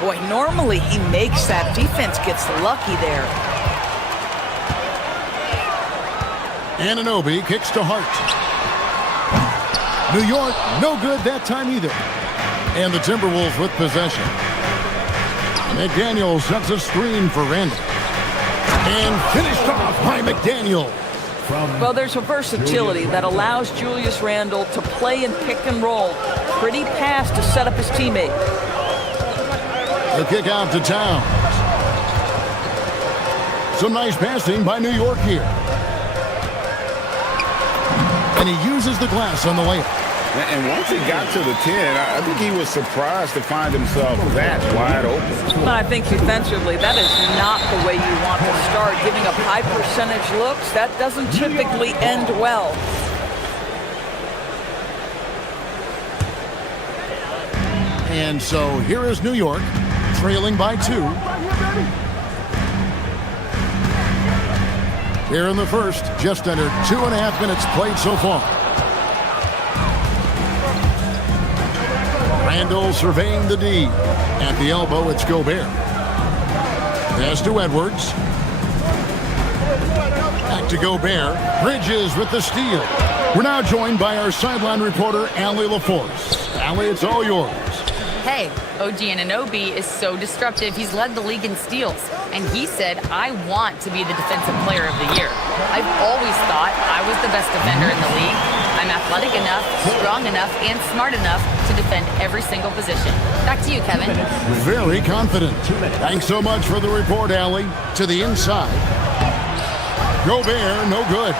Boy, normally he makes that. Defense gets lucky there. Anunoby kicks to Hart. New York, no good that time either. And the Timberwolves with possession. McDaniel sets a screen for Randall. And finished off by McDaniel. Well, there's a versatility that allows Julius Randle to play in pick and roll. Pretty pass to set up his teammate. The kick out to Towns. Some nice passing by New York here. And he uses the glass on the layup. And once he got to the 10, I think he was surprised to find himself that wide open. But I think defensively, that is not the way you want to start. Giving up high percentage looks, that doesn't typically end well. And so here is New York, trailing by 2. Here in the first, just under 2.5 minutes played so far. Randall surveying the D. At the elbow, it's Gobert. Pass to Edwards. Back to Gobert. Bridges with the steal. We're now joined by our sideline reporter, Allie LaForce. Allie, it's all yours. Hey, OG Anunoby is so disruptive. He's led the league in steals. And he said, I want to be the defensive player of the year. I've always thought I was the best defender in the league. I'm athletic enough, strong enough, and smart enough to defend every single position. Back to you, Kevin. Very confident. Thanks so much for the report, Allie. To the inside. Gobert, no good.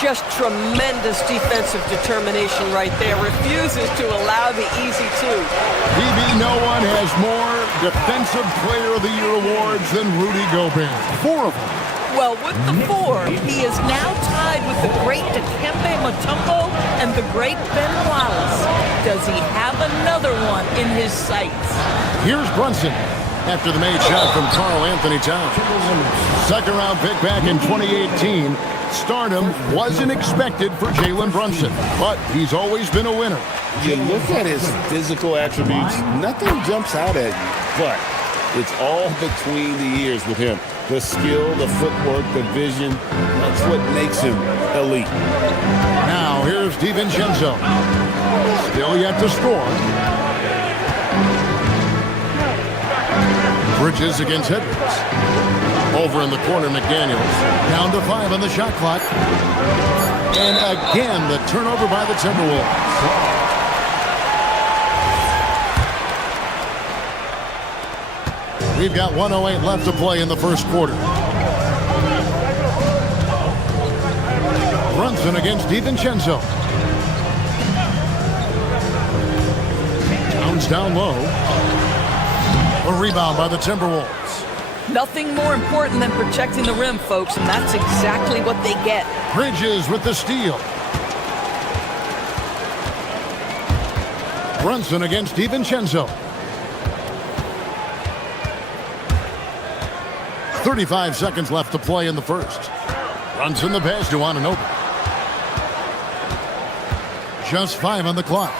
Just tremendous defensive determination right there. Refuses to allow the easy 2. DB, no one has more Defensive Player of the Year awards than Rudy Gobert. 4 of them. Well, with the 4, he is now tied with the great Dikembe Mutombo and the great Ben Wallace. Does he have another one in his sights? Here's Brunson after the made shot from Karl Anthony Towns. Second round pick back in 2018. Stardom wasn't expected for Jalen Brunson, but he's always been a winner. You look at his physical attributes, nothing jumps out at you, but it's all between the ears with him. The skill, the footwork, the vision, that's what makes him elite. Now here's DiVincenzo. Still yet to score. Bridges against Edwards. Over in the corner, McDaniels. Down to 5 on the shot clock. And again, the turnover by the Timberwolves. We've got 1:08 left to play in the first quarter. Brunson against DiVincenzo. Towns down low. A rebound by the Timberwolves. Nothing more important than protecting the rim, folks, and that's exactly what they get. Bridges with the steal. Brunson against DiVincenzo. 35 seconds left to play in the first. Brunson the pass to Anunoby. Just 5 on the clock.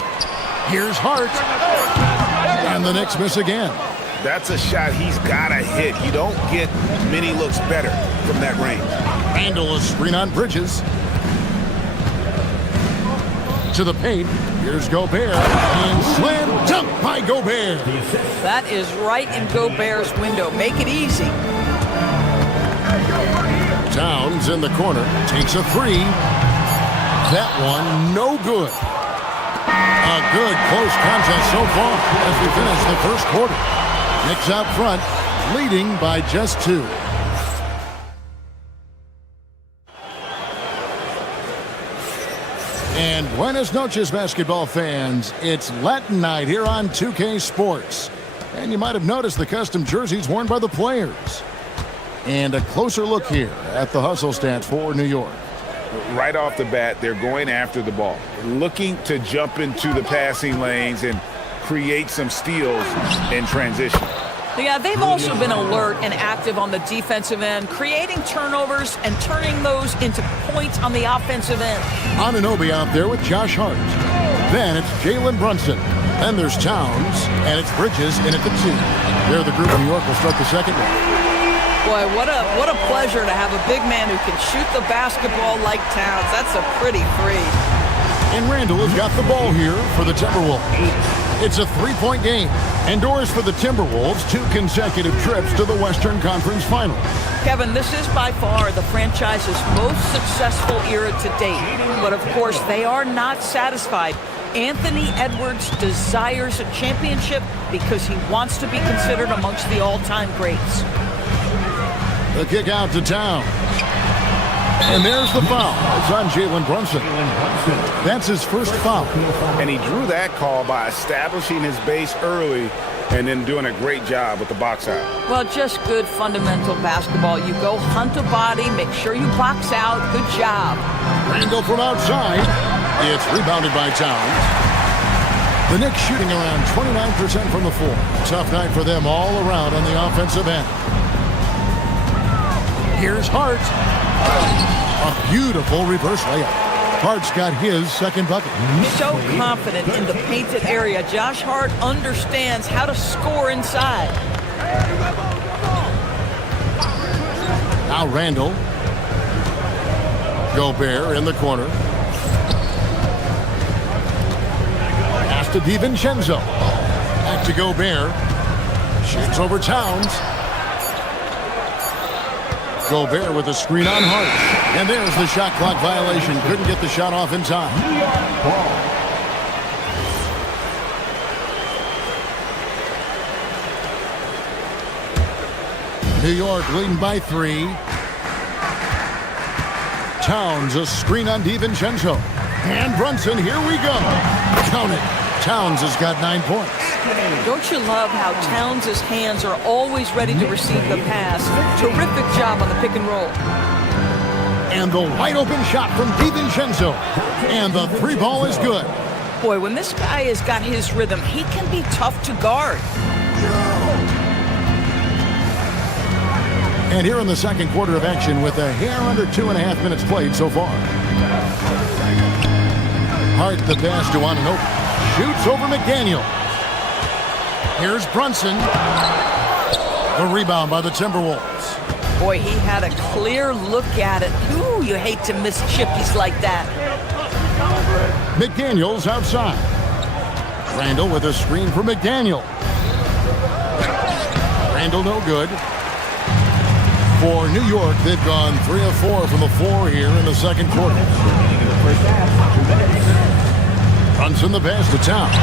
Here's Hart. And the Knicks miss again. That's a shot he's got to hit. You don't get many looks better from that range. Randall a screen on Bridges. To the paint. Here's Gobert. And slam dunk by Gobert. That is right in Gobert's window. Make it easy. Towns in the corner. Takes a three. That one no good. A good close contest so far as we finish the first quarter. Knicks out front, leading by just 2. And buenas noches, basketball fans. It's Latin night here on 2K Sports. And you might have noticed the custom jerseys worn by the players. And a closer look here at the hustle stats for New York. Right off the bat, they're going after the ball, looking to jump into the passing lanes and create some steals in transition. Yeah, they've also been alert and active on the defensive end, creating turnovers and turning those into points on the offensive end. Anunoby out there with Josh Hart. Then it's Jalen Brunson. Then there's Towns, and it's Bridges in at the 2. There the group of New York will start the second one. Boy, what a pleasure to have a big man who can shoot the basketball like Towns. That's a pretty free. And Randall has got the ball here for the Timberwolves. It's a 3-point game. And doors for the Timberwolves 2 consecutive trips to the Western Conference Final. Kevin, this is by far the franchise's most successful era to date. But of course, they are not satisfied. Anthony Edwards desires a championship because he wants to be considered amongst the all-time greats. The kick out to Town. And there's the foul. It's on Jalen Brunson. That's his first foul. And he drew that call by establishing his base early and then doing a great job with the box out. Well, just good fundamental basketball. You go hunt a body, make sure you box out. Good job. Randall from outside. It's rebounded by Towns. The Knicks shooting around 29% from the floor. Tough night for them all around on the offensive end. Here's Hart. A beautiful reverse layup. Hart's got his second bucket. So confident in the painted area. Josh Hart understands how to score inside. Now Randall. Gobert in the corner. Pass to DiVincenzo. Back to Gobert. Shoots over Towns. Gobert with a screen on Hart. And there's the shot clock violation. Couldn't get the shot off in time. New York leading by 3. Towns, a screen on DiVincenzo. And Brunson, here we go. Count it. Towns has got 9 points. Don't you love how Towns' hands are always ready to receive the pass? Terrific job on the pick and roll. And the wide open shot from DiVincenzo. And the 3 ball is good. Boy, when this guy has got his rhythm, he can be tough to guard. And here in the second quarter of action with a hair under 2.5 minutes played so far. Hart the pass to Anunoby. Shoots over McDaniel. Here's Brunson. The rebound by the Timberwolves. Boy, he had a clear look at it. Ooh, you hate to miss chippies like that. McDaniel's outside. Randall with a screen for McDaniel. Randall no good. For New York, they've gone 3 of 4 from the floor here in the second quarter. Brunson the pass to Towns.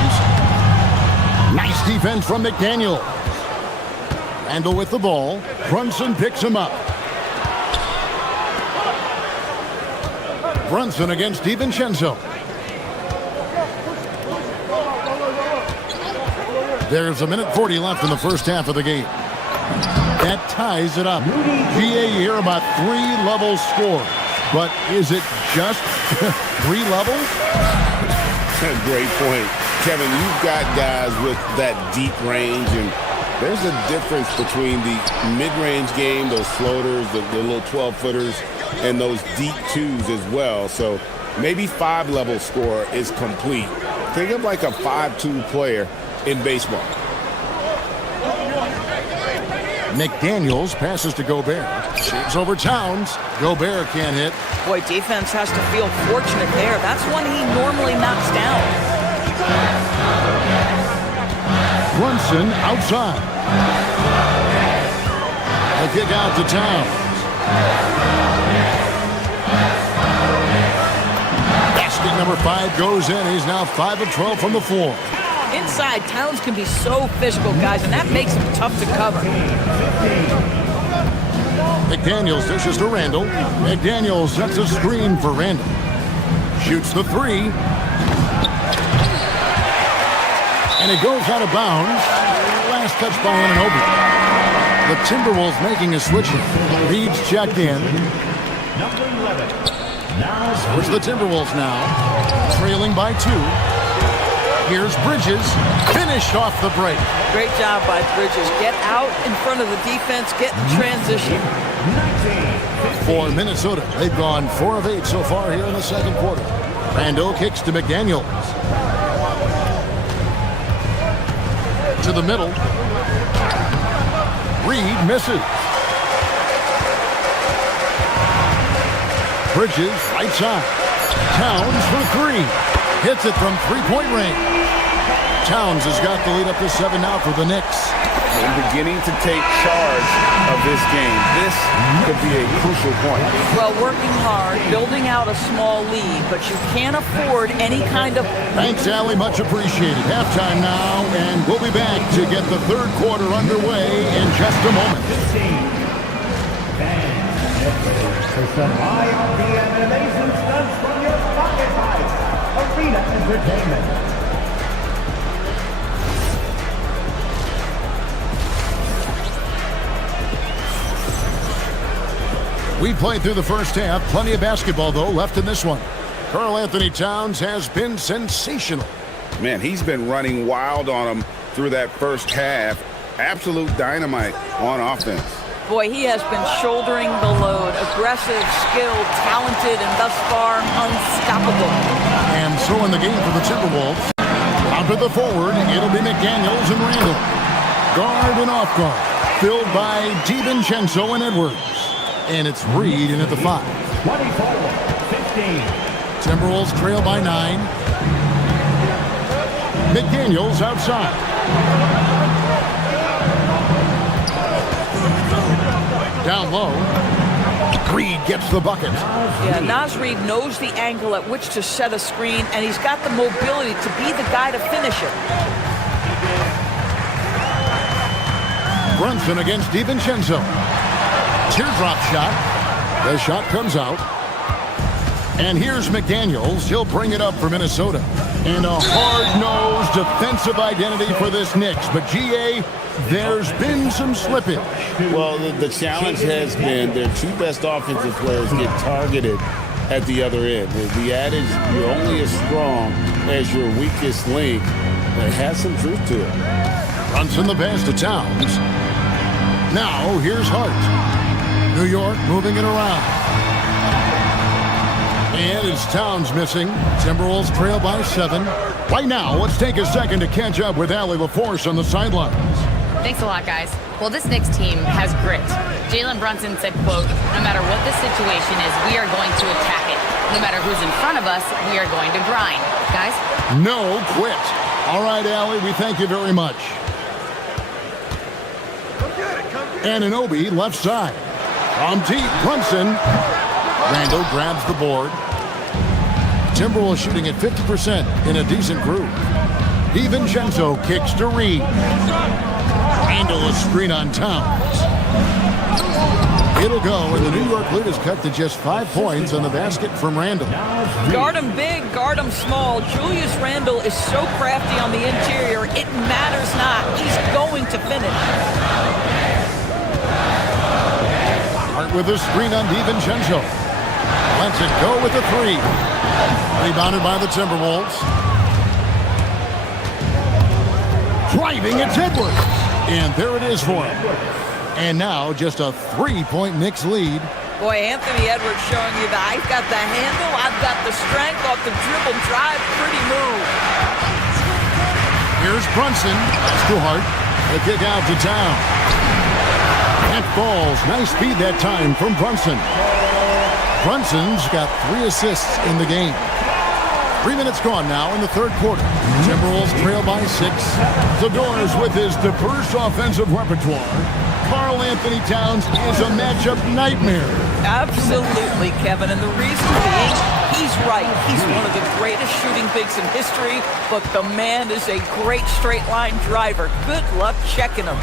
Nice defense from McDaniel. Randall with the ball. Brunson picks him up. Brunson against DiVincenzo. There's 1:40 left in the first half of the game. That ties it up. GA here about 3 level score. But is it just 3 levels? Great point. Kevin, you've got guys with that deep range, and there's a difference between the mid-range game, those floaters, the little 12-footers, and those deep twos as well. So maybe 5 level score is complete. Think of like a 5-2 player in baseball. McDaniels passes to Gobert. Shoots over Towns. Gobert can't hit. Boy, defense has to feel fortunate there. That's one he normally knocks down. Brunson outside. A kick out to Towns. Basket number 5 goes in. He's now 5 of 12 from the floor. Inside, Towns can be so physical, guys, and that makes him tough to cover. McDaniels dishes to Randall. McDaniels sets a screen for Randall. Shoots the 3. And it goes out of bounds. Last touch by Anunoby. The Timberwolves making a switch in. Reed's checked in. It's the Timberwolves now. Trailing by 2. Here's Bridges, finished off the break. Great job by Bridges. Get out in front of the defense, get in transition. For Minnesota, they've gone 4 of 8 so far here in the second quarter. Randall kicks to McDaniels. To the middle. Reed misses. Bridges, right side. Towns for 3. Hits it from 3-point range. Towns has got the lead up to 7 now for the Knicks. And beginning to take charge of this game. This could be a crucial point. Well, working hard, building out a small lead, but you can't afford any kind of... Thanks, Allie. Much appreciated. Halftime now, and we'll be back to get the third quarter underway in just a moment. For some IRB and amazing stunts from your pocket fight. Arena Entertainment. We played through the first half. Plenty of basketball, though, left in this one. Karl Anthony Towns has been sensational. Man, he's been running wild on him through that first half. Absolute dynamite on offense. Boy, he has been shouldering the load. Aggressive, skilled, talented, and thus far unstoppable. And so in the game for the Timberwolves, out to the forward, it'll be McDaniels and Randall. Guard and off guard, filled by DiVincenzo and Edwards. And it's Reed in at the 5. 24-15. Timberwolves trail by 9. McDaniels outside. Down low. Reed gets the bucket. Yeah, Naz Reid knows the angle at which to set a screen, and he's got the mobility to be the guy to finish it. Brunson against DiVincenzo. Teardrop shot. The shot comes out. And here's McDaniels. He'll bring it up for Minnesota. And a hard-nosed defensive identity for this Knicks. But GA, there's been some slippage. Well, the challenge has been their 2 best offensive players get targeted at the other end. The adage, you're only as strong as your weakest link, it has some truth to it. Brunson the pass to Towns. Now, here's Hart. New York moving it around. And it's Towns missing. Timberwolves trail by 7. Right now, let's take a second to catch up with Allie LaForce on the sidelines. Thanks a lot, guys. Well, this Knicks team has grit. Jalen Brunson said, quote, no matter what the situation is, we are going to attack it. No matter who's in front of us, we are going to grind. Guys? No quit. All right, Allie, we thank you very much. Anunoby left side. From deep, Brunson. Randall grabs the board. Timberwolves shooting at 50% in a decent groove. DiVincenzo kicks to Reed. Randall a screen on Towns. It'll go, and the New York lead is cut to just 5 points on the basket from Randall. Guard him big, guard him small. Julius Randle is so crafty on the interior, it matters not. He's going to finish. Hart with a screen on DiVincenzo. Lets it go with the 3. Rebounded by the Timberwolves. Driving, it's Edwards. And there it is for him. And now just a 3-point Knicks lead. Boy, Anthony Edwards showing you that I've got the handle, I've got the strength off the dribble drive. Pretty move. Here's Brunson. That's too hard. The kick out to Town. That falls. Nice speed that time from Brunson. Brunson's got 3 assists in the game. 3 minutes gone now in the third quarter. Timberwolves trail by 6. The Doors with his diverse offensive repertoire. Karl Anthony Towns is a matchup nightmare. Absolutely, Kevin. And the reason being, he's right. He's one of the greatest shooting bigs in history, but the man is a great straight-line driver. Good luck checking him.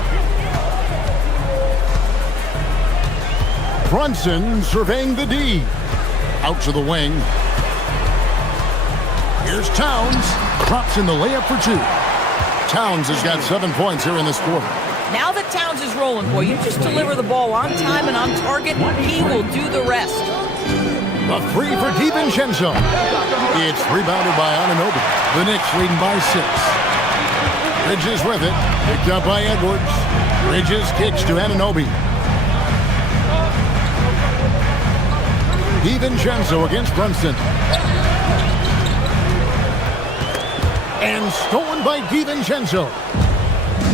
Brunson surveying the D. Out to the wing. Here's Towns. Drops in the layup for 2. Towns has got 7 points here in this quarter. Now that Towns is rolling, boy, you just deliver the ball on time and on target, he will do the rest. A 3 for DiVincenzo. It's rebounded by Anunoby. The Knicks leading by 6. Bridges with it. Picked up by Edwards. Bridges kicks to Anunoby. DiVincenzo against Brunson. And stolen by DiVincenzo.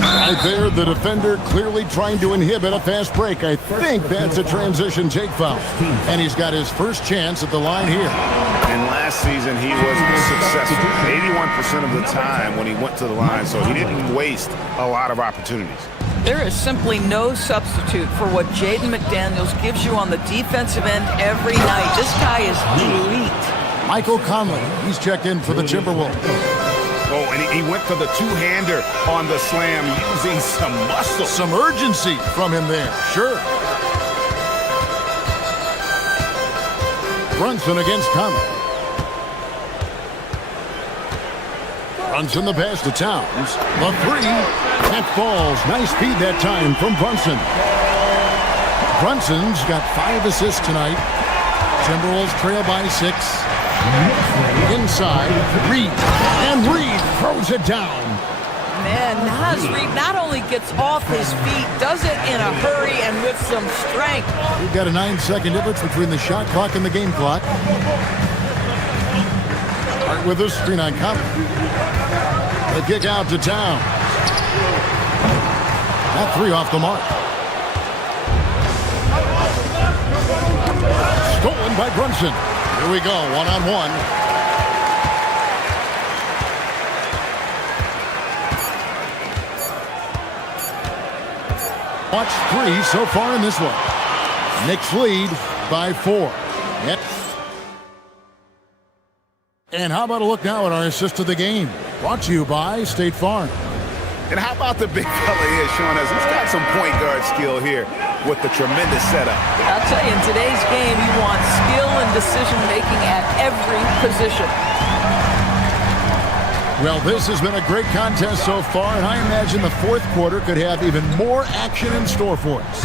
Right there, the defender clearly trying to inhibit a fast break. I think that's a transition take foul. And he's got his first chance at the line here. And last season, he was successful 81% of the time when he went to the line, so he didn't waste a lot of opportunities. There is simply no substitute for what Jaden McDaniels gives you on the defensive end every night. This guy is elite. Michael Conley, he's checked in for the Timberwolves. Oh, and he went for the two-hander on the slam, using some muscle. Some urgency from him there, sure. Brunson against Conley. Brunson the pass to Towns. The 3. That falls. Nice speed that time from Brunson. Brunson's got 5 assists tonight. Timberwolves trail by 6. Inside, Reed. And Reed throws it down. Man, Naz Reed not only gets off his feet, does it in a hurry and with some strength. We've got a 9-second difference between the shot clock and the game clock. Hart with a screen on Conley. The kick out to Town. That 3 off the mark. Stolen by Brunson. Here we go, one-on-one. Watch 3 so far in this one. Knicks lead by 4. Yep. And how about a look now at our assist of the game? Brought to you by State Farm. And how about the big fella here showing us he's got some point guard skill here with the tremendous setup. I'll tell you, in today's game, you want skill and decision-making at every position. Well, this has been a great contest so far, and I imagine the fourth quarter could have even more action in store for us.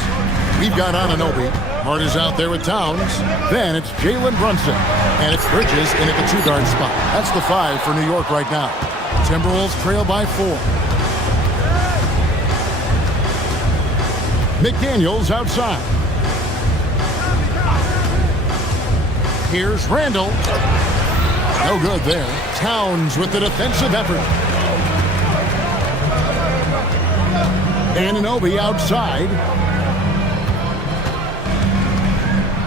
We've got Anunoby. Hart is out there with Towns. Then it's Jalen Brunson. And it's Bridges in at the 2-guard spot. That's the 5 for New York right now. Timberwolves trail by 4. McDaniels outside. Here's Randall. No good there. Towns with the defensive effort. Anunoby outside.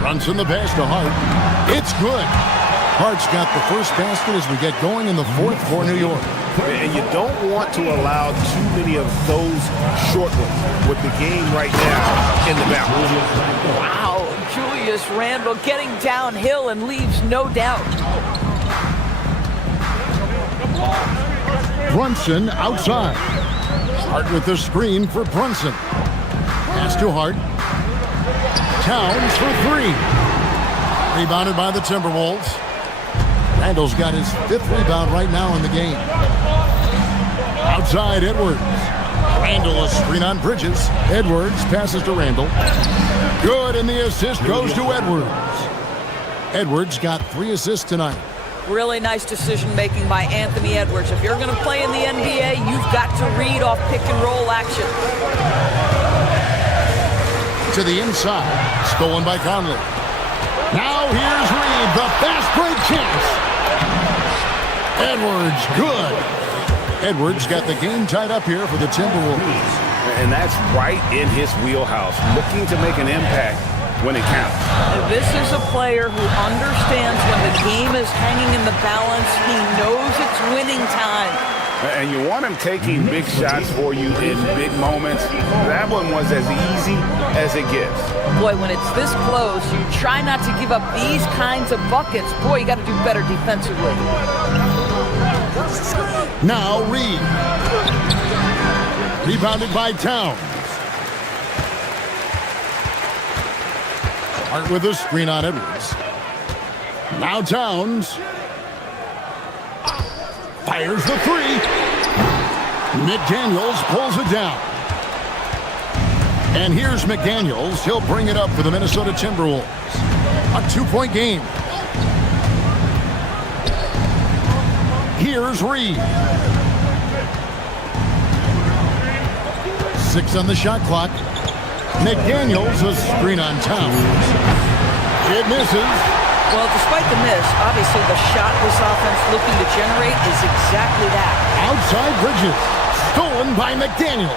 Runs in the pass to Hart. It's good. Hart's got the first basket as we get going in the fourth for New York. And you don't want to allow too many of those short ones with the game right now in the balance. Wow, Julius Randle getting downhill and leaves no doubt. Brunson outside. Hart with the screen for Brunson. Pass to Hart. Towns for three. Rebounded by the Timberwolves. Randall's got his 5th rebound right now in the game. Outside, Edwards. Randall a screen on Bridges. Edwards passes to Randall. Good, and the assist goes to Edwards. Edwards got 3 assists tonight. Really nice decision-making by Anthony Edwards. If you're going to play in the NBA, you've got to read off pick-and-roll action. To the inside. Stolen by Conley. Now here's Reed. The fast break chance. Edwards, good. Edwards got the game tied up here for the Timberwolves. And that's right in his wheelhouse, looking to make an impact when it counts. This is a player who understands when the game is hanging in the balance. He knows it's winning time. And you want him taking big shots for you in big moments. That one was as easy as it gets. Boy, when it's this close, you try not to give up these kinds of buckets. Boy, you got to do better defensively. Now Reed. Rebounded by Towns. Hart with a screen on Edwards. Now Towns. Fires the three. McDaniels pulls it down. And here's McDaniels. He'll bring it up for the Minnesota Timberwolves. A 2-point game. Here's Reed. 6 on the shot clock. McDaniels a screen on Towns. It misses. Well, despite the miss, obviously the shot this offense looking to generate is exactly that. Outside Bridges. Stolen by McDaniels.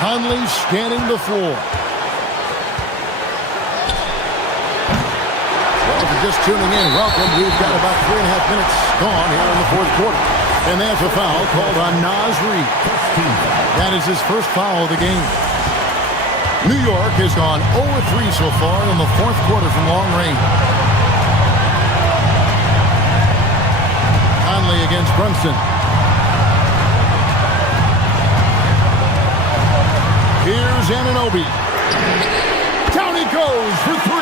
Conley scanning the floor. Well, if you're just tuning in, welcome. We've got about 3.5 minutes gone here in the 4th quarter. And there's a foul called on Naz Reid. That is his first foul of the game. New York has gone 0-3 so far in the 4th quarter from long range. Conley against Brunson. Here's Anunoby. Down he goes for 3.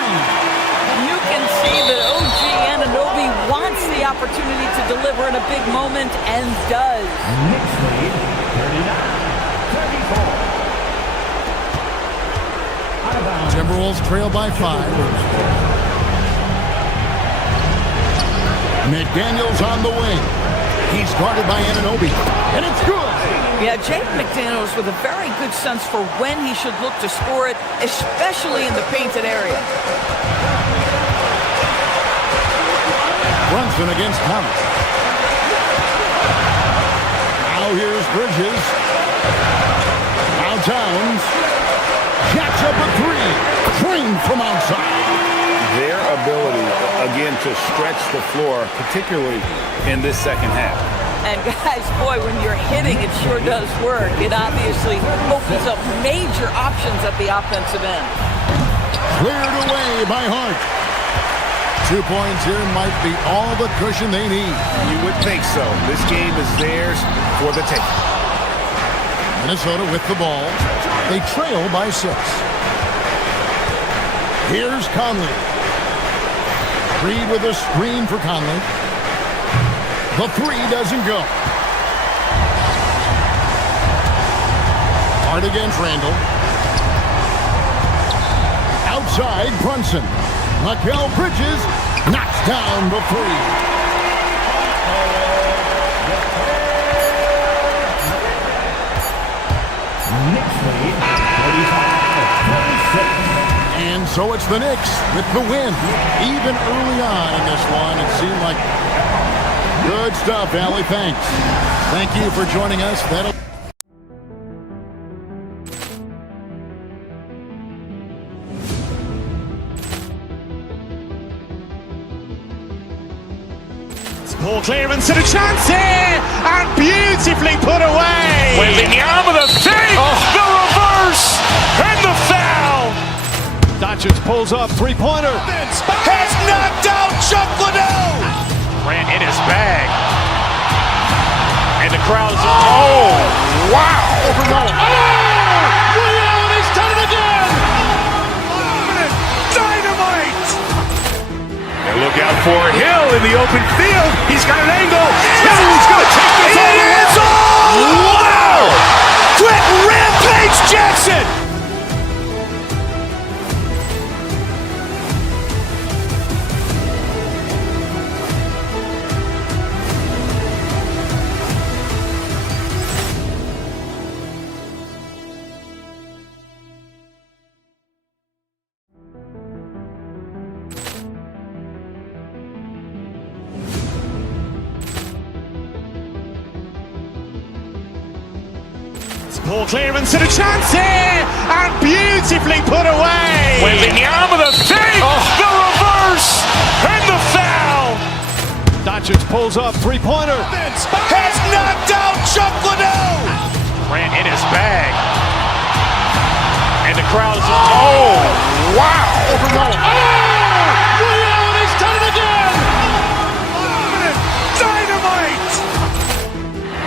You can see that OG Anunoby wants the opportunity to deliver in a big moment and does. Timberwolves trail by 5. McDaniels on the wing. He's guarded by Anunoby. And it's good. Yeah, Jake McDaniels with a very good sense for when he should look to score it, especially in the painted area. Brunson against Thomas. Now here's Bridges. Now Towns. Jacks up a 3. Trained from outside. Their ability, again, to stretch the floor, particularly in this second half. And guys, boy, when you're hitting, it sure does work. It obviously opens up major options at the offensive end. Cleared away by Hart. 2 points here might be all the cushion they need. You would think so. This game is theirs for the taking. Minnesota with the ball. They trail by 6. Here's Conley. Reed with a screen for Conley. The 3 doesn't go. Hard against Randall. Outside Brunson. Mikal Bridges knocks down the 3. And so it's the Knicks with the win. Even early on in this one, it seemed like good stuff, Allie. Thanks. Thank you for joining us. Ball clearance and a chance here, and beautifully put away. Wembanyama with a thing, the reverse, and the foul. Doncic pulls up, three-pointer. Has knocked out Chuck Liddell. Ran in his bag. And And the crowd is, oh, wow. Overrun. He's done it again! Dynamite! And look out for Hill in the open field. He's got an angle. He's going to take this all the way. Wow! Quick Rampage Jackson! Poor clearance and a chance here, and beautifully put away. With the arm of the feet, the reverse, and the foul. Doncic pulls up, three-pointer. Has knocked out Chuck Liddell. Grant in his bag. And the crowd is, oh, wow. Overrun. He's done it again. Dynamite.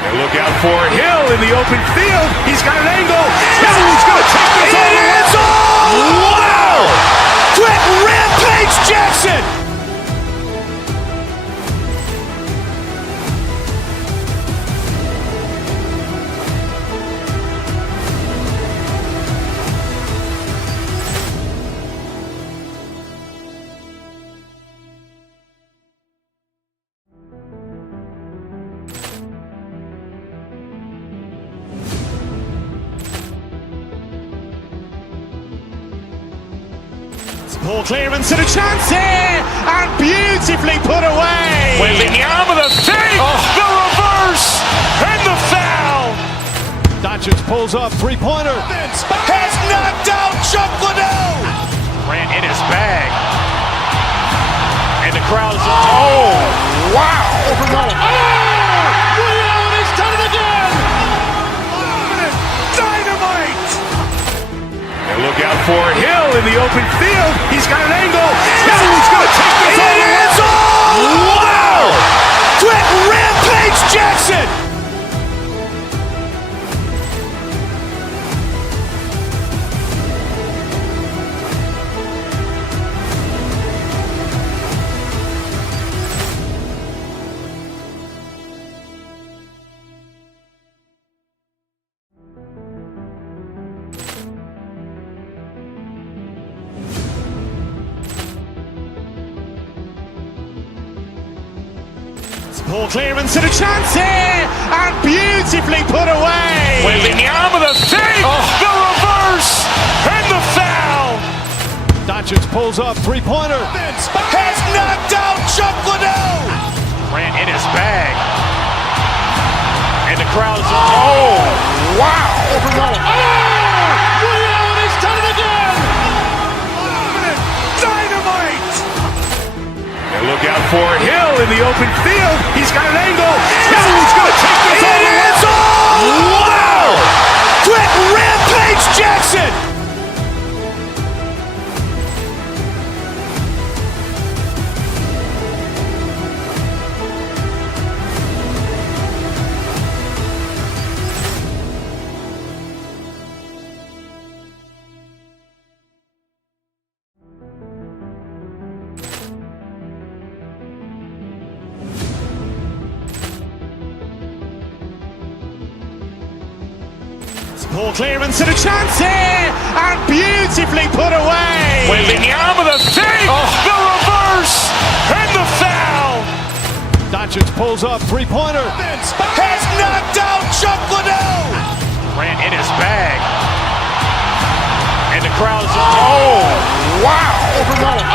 And look out for Hill in the open field. He's got an angle. He's going to take this all the way. Wow! Quick Rampage Jackson. Poor clearance and a chance here, and beautifully put away. With the arm of the feet, the reverse, and the foul. Doncic pulls up, three-pointer. Has knocked out Chuck Liddell. Grant in his bag. And the crowd is, oh, wow. Overrun. He's done it again. Dynamite. And look out for Hill in the open field. He's got an angle. He's going to take this all the way. Wow! Quick Rampage Jackson. Poor clearance and a chance here, and beautifully put away. With the arm of the feet, the reverse, and the foul. Doncic pulls up, three-pointer. Has knocked out Chuck Liddell. Grant in his bag. And the crowd is, oh, wow. Overrun. He's done it again. Dynamite. And look out for Hill in the open field. He's got an angle. He's going to take this all the way. Wow! Quick Rampage Jackson. Poor clearance and a chance here, and beautifully put away. With the arm of the feet, the reverse, and the foul. Doncic pulls up, three-pointer. Has knocked out Chuck Liddell. Grant in his bag. And the crowd is, oh, wow. Overrun.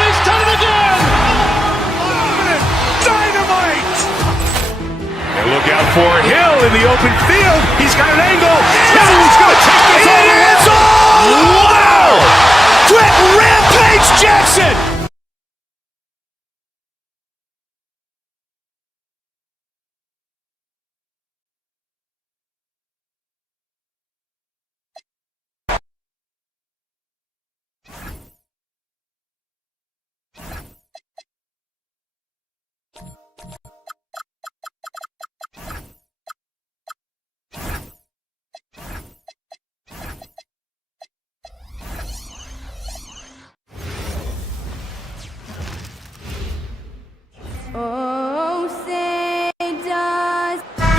He's done it again. Dynamite. And look out for Hill in the open field. He's got an angle. He's going to take this all the way. Wow! Quick Rampage Jackson.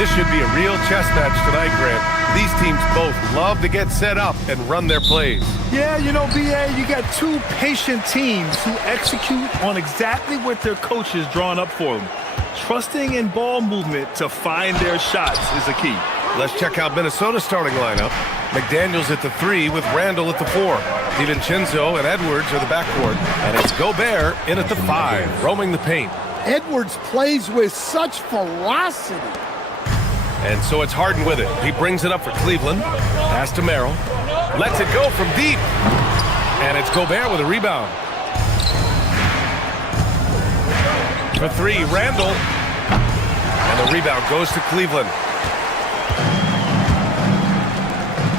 This should be a real chess match tonight, Grant. These teams both love to get set up and run their plays. Yeah, you know, B.A., you got two patient teams who execute on exactly what their coach has drawn up for them. Trusting in ball movement to find their shots is the key. Let's check out Minnesota's starting lineup. McDaniels at the 3 with Randall at the 4. DiVincenzo and Edwards are the backcourt. And it's Gobert in at the 5, roaming the paint. Edwards plays with such ferocity. And so it's Harden with it. He brings it up for Cleveland. Pass to Merrill. Lets it go from deep. And it's Gobert with a rebound. For 3, Randall. And the rebound goes to Cleveland.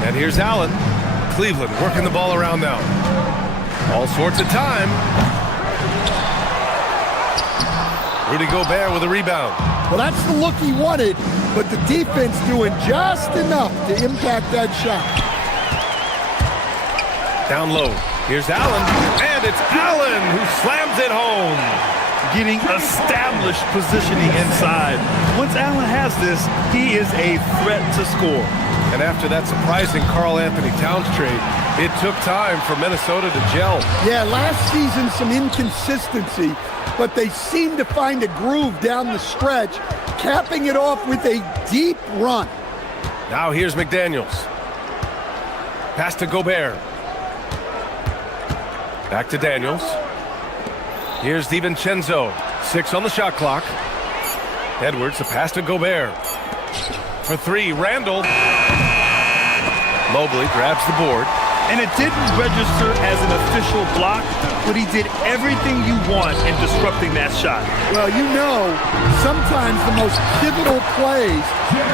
And here's Allen. Cleveland working the ball around now. All sorts of time. Rudy Gobert with a rebound. Well, that's the look he wanted, but the defense doing just enough to impact that shot. Down low. Here's Allen. And it's Allen who slams it home. Getting established positioning inside. Once Allen has this, he is a threat to score. And after that surprising Karl Anthony Towns trade, it took time for Minnesota to gel. Yeah, last season some inconsistency, but they seem to find a groove down the stretch, capping it off with a deep run. Now here's McDaniels. Pass to Gobert. Back to Daniels. Here's DiVincenzo. 6 on the shot clock. Edwards, the pass to Gobert. For 3, Randall. Mobley grabs the board. And it didn't register as an official block, but he did everything you want in disrupting that shot. Well, you know, sometimes the most pivotal plays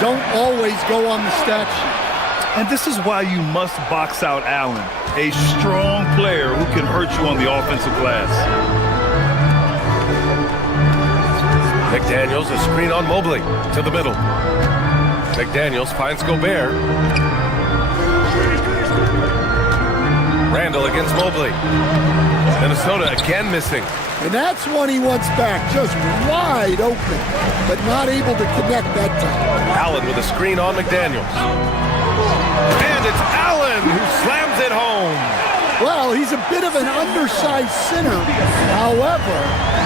don't always go on the stat sheet. And this is why you must box out Allen, a strong player who can hurt you on the offensive glass. McDaniels, a screen on Mobley to the middle. McDaniels finds Gobert. Randall against Mobley. Minnesota again missing. And that's one he wants back, just wide open, but not able to connect that time. Allen with a screen on McDaniels. And it's Allen who slams it home. Well, he's a bit of an undersized center. However,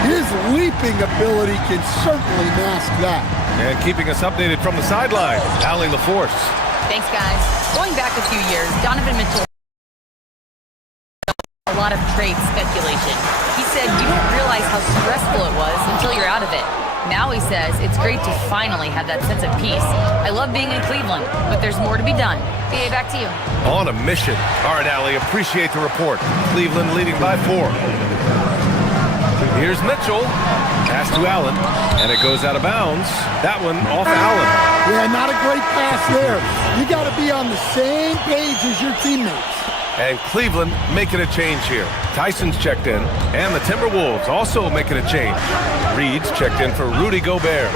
his leaping ability can certainly mask that. And keeping us updated from the sideline, Allen the force. Thanks, guys. Going back a few years, Donovan Mitchell a lot of trade speculation. He said you don't realize how stressful it was until you're out of it. Now he says it's great to finally have that sense of peace. I love being in Cleveland, but there's more to be done. BA, back to you. On a mission. All right, Allie, appreciate the report. Cleveland leading by 4. Here's Mitchell. Pass to Allen, and it goes out of bounds. That one off Allen. Yeah, not a great pass there. You got to be on the same page as your teammates. And Cleveland making a change here. Tyson's checked in, and the Timberwolves also making a change. Reed's checked in for Rudy Gobert.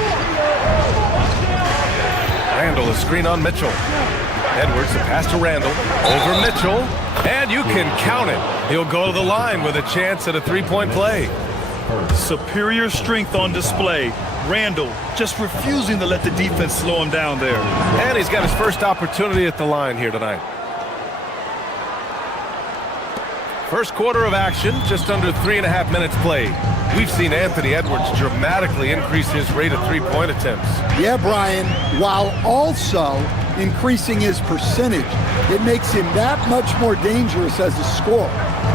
Randall, a screen on Mitchell. Edwards, the pass to Randall. Over Mitchell, and you can count it. He'll go to the line with a chance at a three-point play. Superior strength on display. Randall just refusing to let the defense slow him down there. And he's got his first opportunity at the line here tonight. First quarter of action, just under 3.5 minutes played. We've seen Anthony Edwards dramatically increase his rate of three-point attempts. Yeah, Brian, while also increasing his percentage, it makes him that much more dangerous as a scorer.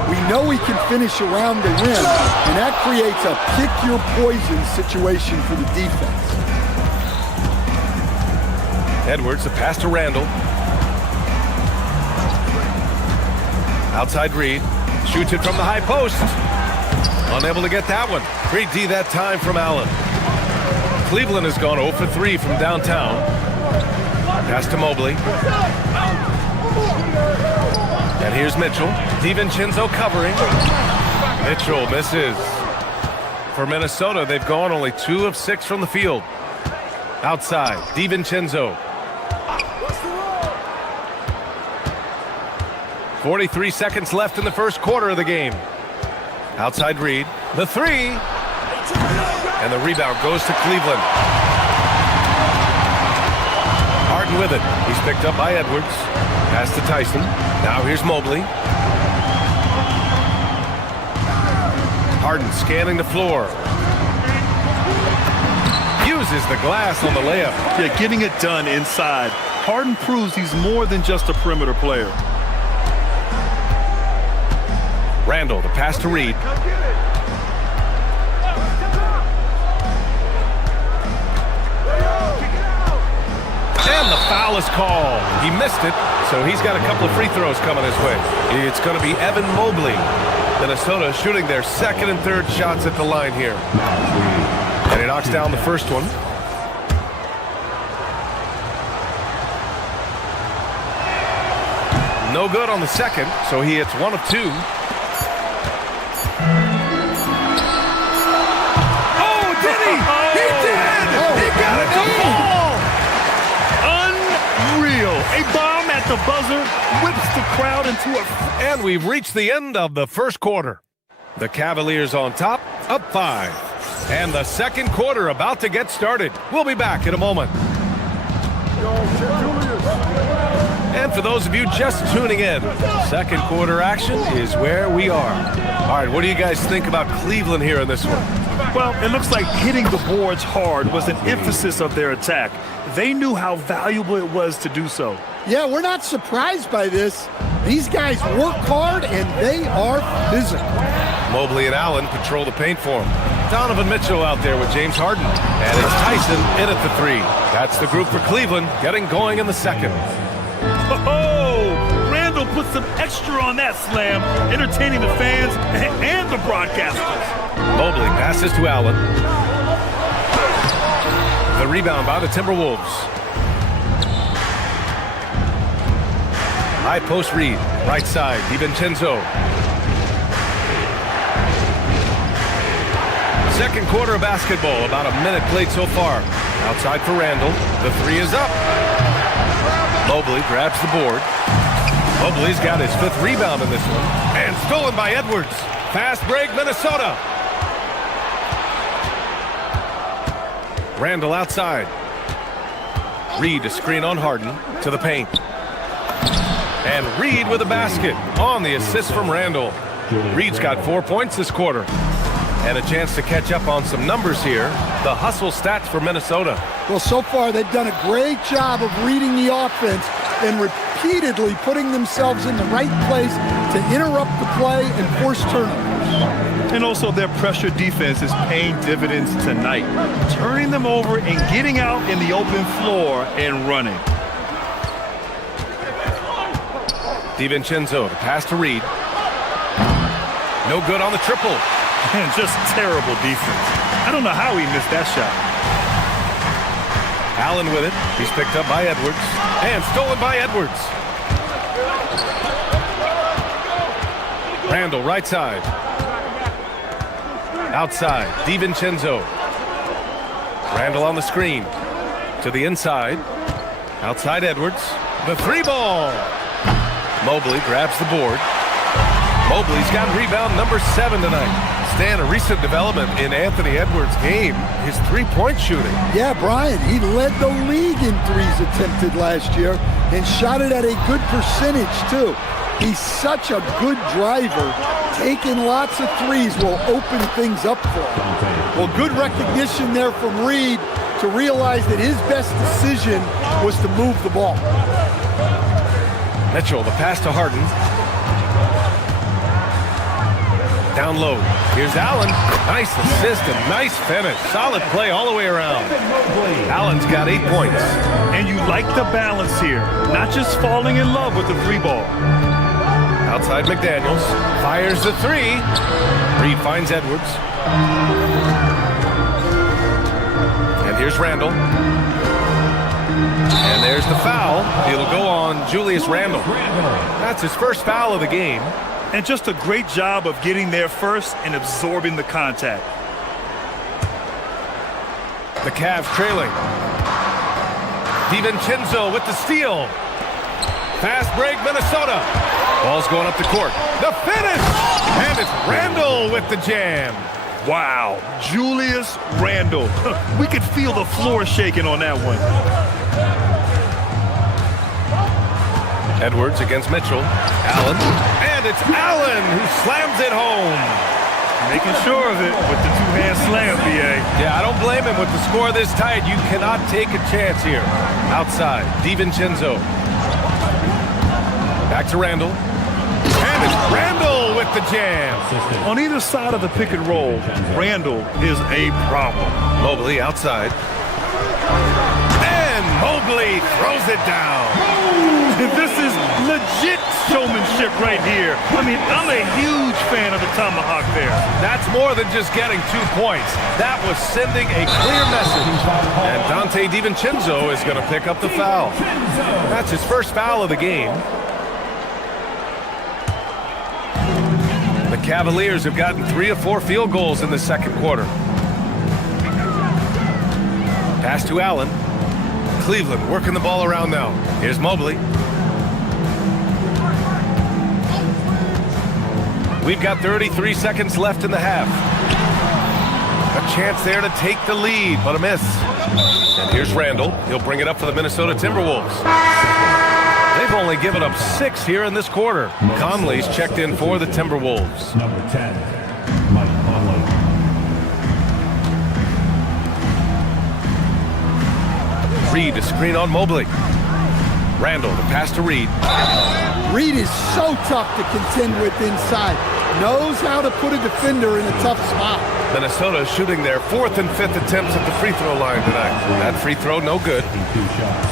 We know he can finish around the rim, and that creates a pick-your-poison situation for the defense. Edwards, the pass to Randall. Outside Reed. Shoots it from the high post. Unable to get that one. Great D that time from Allen. Cleveland has gone 0 for 3 from downtown. Pass to Mobley. And here's Mitchell. DiVincenzo covering. Mitchell misses. For Minnesota, they've gone only 2 of 6 from the field. Outside, DiVincenzo. 43 seconds left in the first quarter of the game. Outside Reed. The 3. And the rebound goes to Cleveland. Harden with it. He's picked up by Edwards. Pass to Tyson. Now here's Mobley. Harden scanning the floor. Uses the glass on the layup. Yeah, getting it done inside. Harden proves he's more than just a perimeter player. Randall, the pass to Reed. And the foul is called. He missed it, so he's got a couple of free throws coming his way. It's going to be Evan Mobley. Minnesota shooting their second and third shots at the line here. And he knocks down the first one. No good on the second, so he hits 1 of 2. Oh, did he? He did! He got it to fall! Unreal. A bomb at the buzzer whips the crowd into a... And we've reached the end of the first quarter. The Cavaliers on top, up 5. And the second quarter about to get started. We'll be back in a moment. And for those of you just tuning in, second quarter action is where we are. All right, what do you guys think about Cleveland here in this one? Well, it looks like hitting the boards hard was an emphasis of their attack. They knew how valuable it was to do so. Yeah, we're not surprised by this. These guys work hard, and they are physical. Mobley and Allen control the paint for him. Donovan Mitchell out there with James Harden. And it's Tyson in at the 3. That's the group for Cleveland, getting going in the second. Oh, Randall put some extra on that slam, entertaining the fans and the broadcasters. Mobley passes to Allen. The rebound by the Timberwolves. High post Reed, right side, DiVincenzo. Second quarter of basketball, about a minute played so far. Outside for Randall, the 3 is up. Mobley grabs the board. Mobley's got his 5th rebound in this one. And stolen by Edwards. Fast break, Minnesota. Randall outside. Reed a screen on Harden to the paint. And Reed with a basket on the assist from Randall. Reed's got 4 points this quarter. And a chance to catch up on some numbers here. The hustle stats for Minnesota. Well, so far they've done a great job of reading the offense and repeatedly putting themselves in the right place to interrupt the play and force turnovers. And also their pressure defense is paying dividends tonight, turning them over and getting out in the open floor and running. DiVincenzo, the pass to Reed. No good on the triple. And just terrible defense. I don't know how he missed that shot. Allen with it. He's picked up by Edwards. And stolen by Edwards. Randall, right side. Outside, DiVincenzo. Randall on the screen. To the inside. Outside Edwards. The 3 ball. Mobley grabs the board. Mobley's got rebound number 7 tonight. Stan, a recent development in Anthony Edwards' game, his 3-point shooting. Yeah, Brian, he led the league in 3s attempted last year and shot it at a good percentage, too. He's such a good driver. Taking lots of 3s will open things up for him. Well, good recognition there from Reed to realize that his best decision was to move the ball. Mitchell, the pass to Harden. Down low. Here's Allen. Nice assist and nice finish. Solid play all the way around. Allen's got 8 points. And you like the balance here. Not just falling in love with the 3 ball. Outside McDaniels. Fires the 3. Reed finds Edwards. And here's Randall. And there's the foul. It'll go on Julius Randle. That's his first foul of the game. And just a great job of getting there first and absorbing the contact. The Cavs trailing. DiVincenzo with the steal. Fast break, Minnesota. Ball's going up the court. The finish! And it's Randall with the jam. Wow, Julius Randle. We could feel the floor shaking on that one. Edwards against Mitchell. Allen. And it's Allen who slams it home. Making sure of it with the two-hand slam, B.A. Yeah, I don't blame him with the score this tight. You cannot take a chance here. Outside, DiVincenzo. Back to Randall. And it's Randall with the jam. On either side of the pick and roll, Randall is a problem. Mobley outside. And Mobley throws it down. This is legit showmanship right here. I mean, I'm a huge fan of the tomahawk there. That's more than just getting 2 points. That was sending a clear message. And Dante DiVincenzo is going to pick up the foul. That's his first foul of the game. The Cavaliers have gotten 3 of 4 field goals in the second quarter. Pass to Allen. Cleveland working the ball around now. Here's Mobley. We've got 33 seconds left in the half. A chance there to take the lead, but a miss. And here's Randall. He'll bring it up for the Minnesota Timberwolves. They've only given up 6 here in this quarter. Conley's checked in for the Timberwolves. Number 10, Mike Conley. Reed to screen on Mobley. Randall, the pass to Reed. Reed is so tough to contend with inside. Knows how to put a defender in a tough spot. Minnesota shooting their 4th and 5th attempts at the free throw line tonight. That free throw, no good. 2 shots.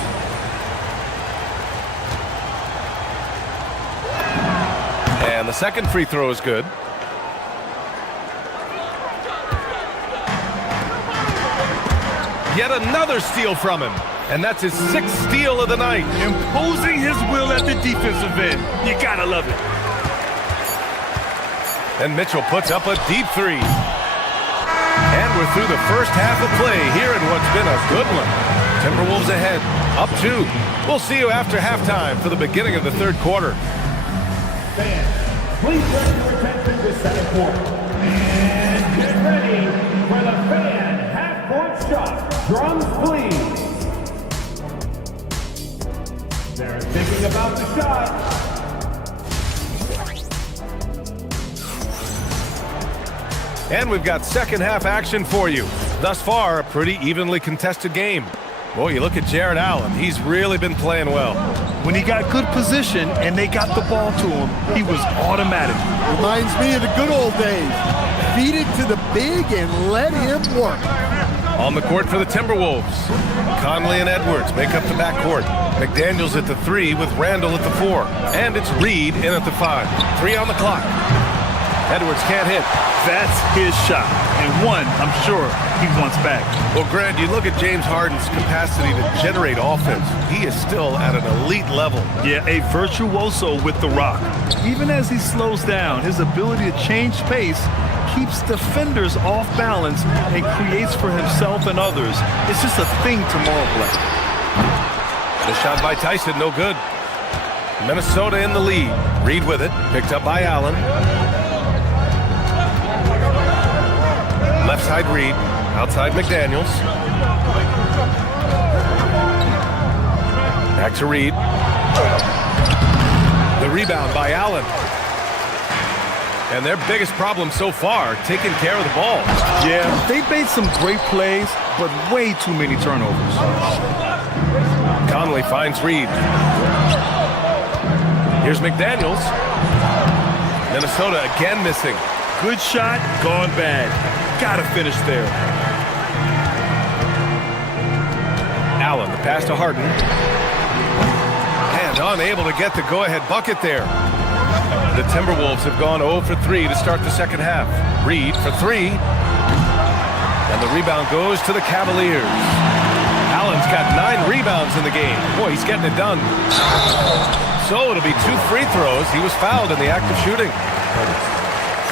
And the second free throw is good. Yet another steal from him. And that's his 6th steal of the night. Imposing his will at the defensive end. You gotta love it. And Mitchell puts up a deep 3. And we're through the first half of play here in what's been a good one. Timberwolves ahead, up 2. We'll see you after halftime for the beginning of the third quarter. Fans, please turn your attention to center court. And get ready for the fan half-court shot. Drums, please. They're thinking about the shot. And we've got second half action for you. Thus far, a pretty evenly contested game. Boy, you look at Jared Allen. He's really been playing well. When he got good position and they got the ball to him, he was automatic. Reminds me of the good old days. Feed it to the big and let him work. On the court for the Timberwolves, Conley and Edwards make up the backcourt. McDaniels at the 3 with Randall at the 4. And it's Reed in at the 5. 3 on the clock. Edwards can't hit. That's his shot, and one I'm sure he wants back. Well, Grant, you look at James Harden's capacity to generate offense. He is still at an elite level. Yeah, a virtuoso with the rock. Even as he slows down, his ability to change pace keeps defenders off balance and creates for himself and others. It's just a thing tomorrow play. The shot by Tyson, no good. Minnesota in the lead. Reed with it, picked up by Allen. Left side Reed, outside McDaniels. Back to Reed. The rebound by Allen. And their biggest problem so far, taking care of the ball. Yeah, they've made some great plays, but way too many turnovers. Conley finds Reed. Here's McDaniels. Minnesota again missing. Good shot, gone bad. Gotta finish there. Allen, the pass to Harden. And unable to get the go-ahead bucket there. The Timberwolves have gone 0 for 3 to start the second half. Reed for 3. And the rebound goes to the Cavaliers. Allen's got 9 rebounds in the game. Boy, he's getting it done. So it'll be 2 free throws. He was fouled in the act of shooting.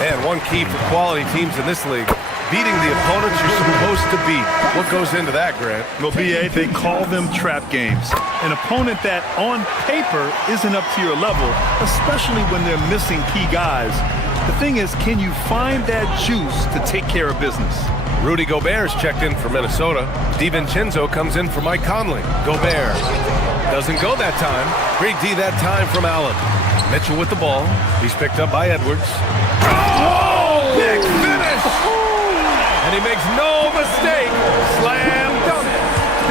And one key for quality teams in this league, beating the opponents you're supposed to beat. What goes into that, Grant? Well, B.A., they call them trap games. An opponent that, on paper, isn't up to your level, especially when they're missing key guys. The thing is, can you find that juice to take care of business? Rudy Gobert's checked in for Minnesota. DiVincenzo comes in for Mike Conley. Gobert Doesn't go that time. Great D that time from Allen. Mitchell with the ball. He's picked up by Edwards. Oh! Big finish! And he makes no mistake. Slam dunk.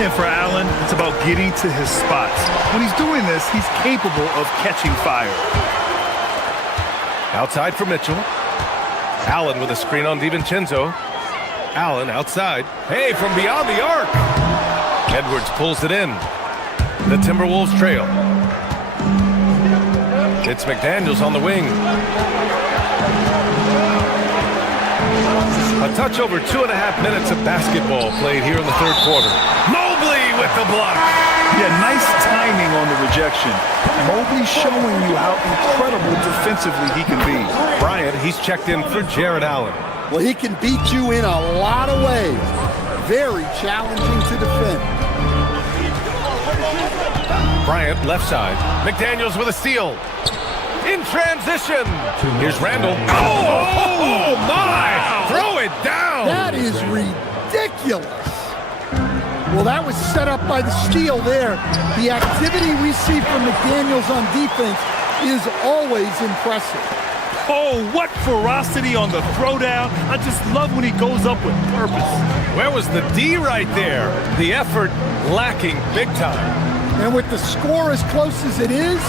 And for Allen, it's about getting to his spots. When he's doing this, he's capable of catching fire. Outside for Mitchell. Allen with a screen on DiVincenzo. Allen outside. Hey, from beyond the arc. Edwards pulls it in. The Timberwolves trail. It's McDaniels on the wing. A touch over 2.5 minutes of basketball played here in the third quarter. Mobley with the block. Yeah, nice timing on the rejection. Mobley showing you how incredible defensively he can be. Bryant, he's checked in for Jared Allen. Well, he can beat you in a lot of ways. Very challenging to defend. Bryant, left side. McDaniels with a steal. In transition. Here's Randall. Oh, my! Throw it down! That is ridiculous. Well, that was set up by the steal there. The activity we see from McDaniels on defense is always impressive. Oh, what ferocity on the throwdown. I just love when he goes up with purpose. Where was the D right there? The effort lacking big time. And with the score as close as it is,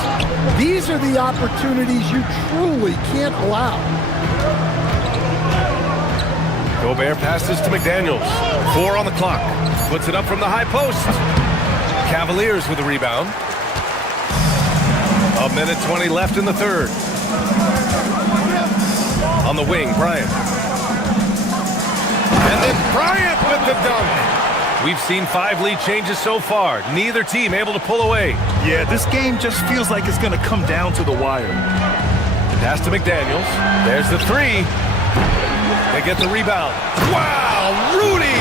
these are the opportunities you truly can't allow. Gobert passes to McDaniels. 4 on the clock. Puts it up from the high post. Cavaliers with the rebound. 1:20 left in the third. On the wing, Bryant. And then Bryant with the dunk. We've seen 5 lead changes so far. Neither team able to pull away. Yeah, this game just feels like it's going to come down to the wire. Pass to McDaniels. There's the 3. They get the rebound. Wow, Rudy!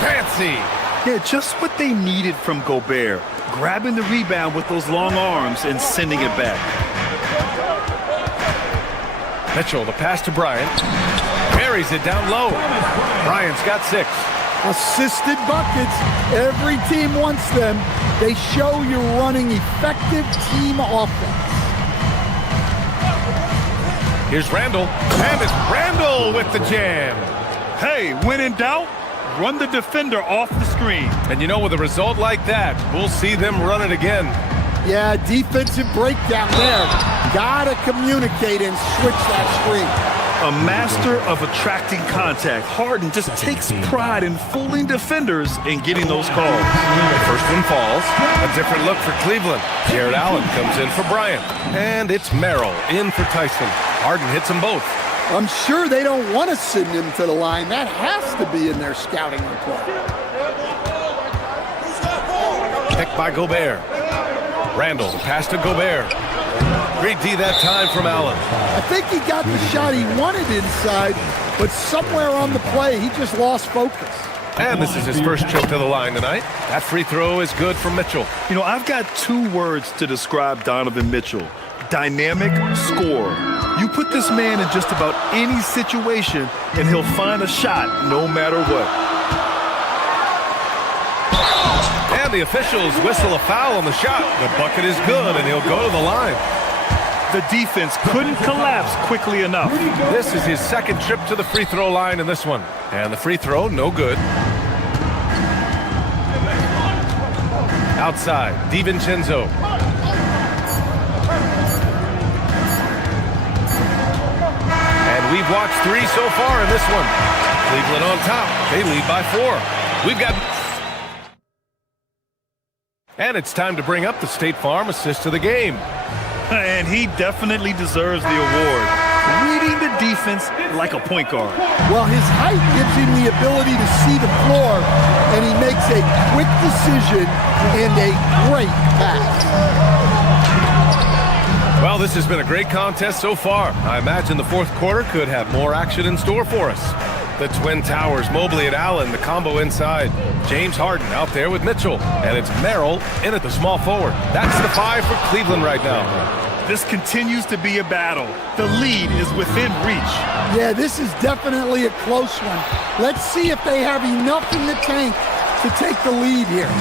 Fancy! Yeah, just what they needed from Gobert. Grabbing the rebound with those long arms and sending it back. Mitchell, the pass to Bryant. Carries it down low. Bryant's got 6. Assisted buckets. Every team wants them. They show you're running effective team offense. Here's Randall. And it's Randall with the jam. Hey, when in doubt, run the defender off the screen. And you know, with a result like that, we'll see them run it again. Yeah, defensive breakdown there. Gotta communicate and switch that screen. A master of attracting contact. Harden just takes pride in fooling defenders and getting those calls. The first one falls. A different look for Cleveland. Jared Allen comes in for Bryant. And it's Merrill in for Tyson. Harden hits them both. I'm sure they don't want to send him to the line. That has to be in their scouting report. Picked by Gobert. Randall, the pass to Gobert. Great D that time from Allen. I think he got the shot he wanted inside, but somewhere on the play, he just lost focus. And this is his first trip to the line tonight. That free throw is good from Mitchell. You know, I've got 2 words to describe Donovan Mitchell. Dynamic scorer. You put this man in just about any situation, and he'll find a shot no matter what. And the officials whistle a foul on the shot. The bucket is good, and he'll go to the line. The defense couldn't collapse quickly enough. This is his second trip to the free throw line in this one. And the free throw, no good. Outside, DiVincenzo. And we've watched 3 so far in this one. Cleveland on top. They lead by 4. We've got... And it's time to bring up the State Farm assist of the game. And he definitely deserves the award. Reading the defense like a point guard. Well, his height gives him the ability to see the floor, and he makes a quick decision and a great pass. Well, this has been a great contest so far. I imagine the fourth quarter could have more action in store for us. The Twin Towers, Mobley and Allen, the combo inside. James Harden out there with Mitchell. And it's Merrill in at the small forward. That's the 5 for Cleveland right now. This continues to be a battle. The lead is within reach. Yeah, this is definitely a close one. Let's see if they have enough in the tank to take the lead here.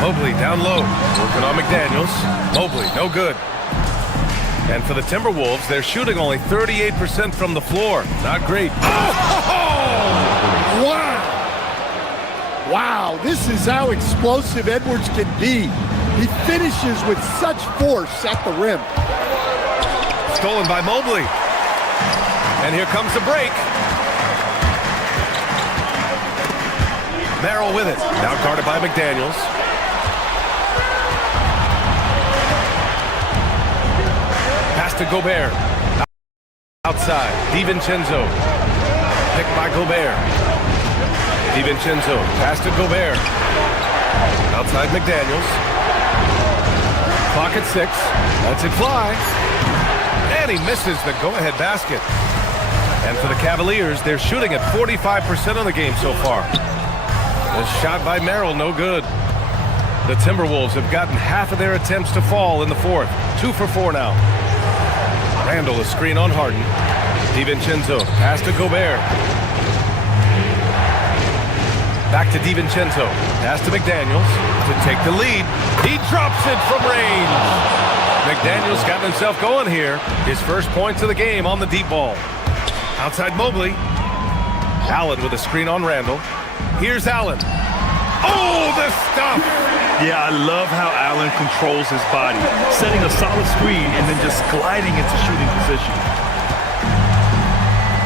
Mobley down low, working on McDaniels. Mobley, no good. And for the Timberwolves, they're shooting only 38% from the floor. Not great. Wow! Wow, this is how explosive Edwards can be. He finishes with such force at the rim. Stolen by Mobley. And here comes the break. Merrill with it. Now guarded by McDaniels. Pass to Gobert. Outside. DiVincenzo. Picked by Gobert. DiVincenzo. Pass to Gobert. Outside McDaniels. Clock at 6. Lets it fly. And he misses the go-ahead basket. And for the Cavaliers, they're shooting at 45% of the game so far. The shot by Merrill, no good. The Timberwolves have gotten half of their attempts to fall in the fourth. 2 for 4 now. Randall, a screen on Harden. DiVincenzo, pass to Gobert. Back to DiVincenzo. Pass to McDaniels to take the lead. He drops it from range. McDaniels got himself going here. His first points of the game on the deep ball. Outside Mobley. Allen with a screen on Randall. Here's Allen. Oh, the stuff! Yeah, I love how Allen controls his body, setting a solid screen and then just gliding into shooting position.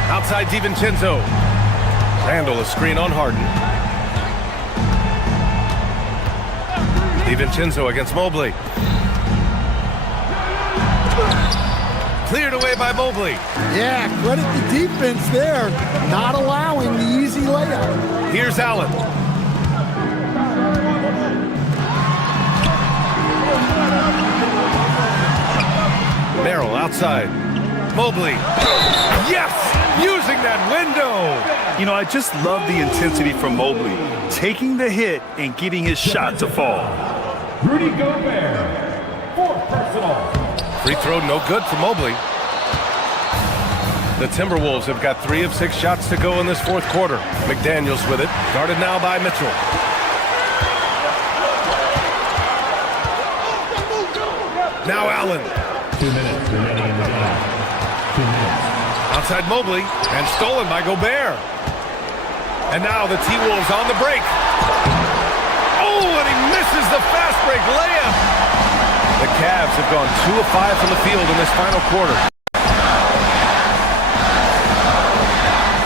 Outside DiVincenzo. Randall, a screen on Harden. DiVincenzo against Mobley. Cleared away by Mobley. Yeah, credit the defense there, not allowing the easy layup. Here's Allen. Merrill outside. Mobley. Yes! Using that window! You know, I just love the intensity from Mobley, taking the hit and getting his shot to fall. Rudy Gobert, 4th personal. Free throw no good for Mobley. The Timberwolves have got 3 of 6 shots to go in this fourth quarter. McDaniels with it, guarded now by Mitchell. Now Allen. 2 minutes remaining in the game. 2 minutes. Outside Mobley, and stolen by Gobert. And now the T-Wolves on the break. Oh, and he misses the fast break layup. The Cavs have gone 2 of 5 from the field in this final quarter.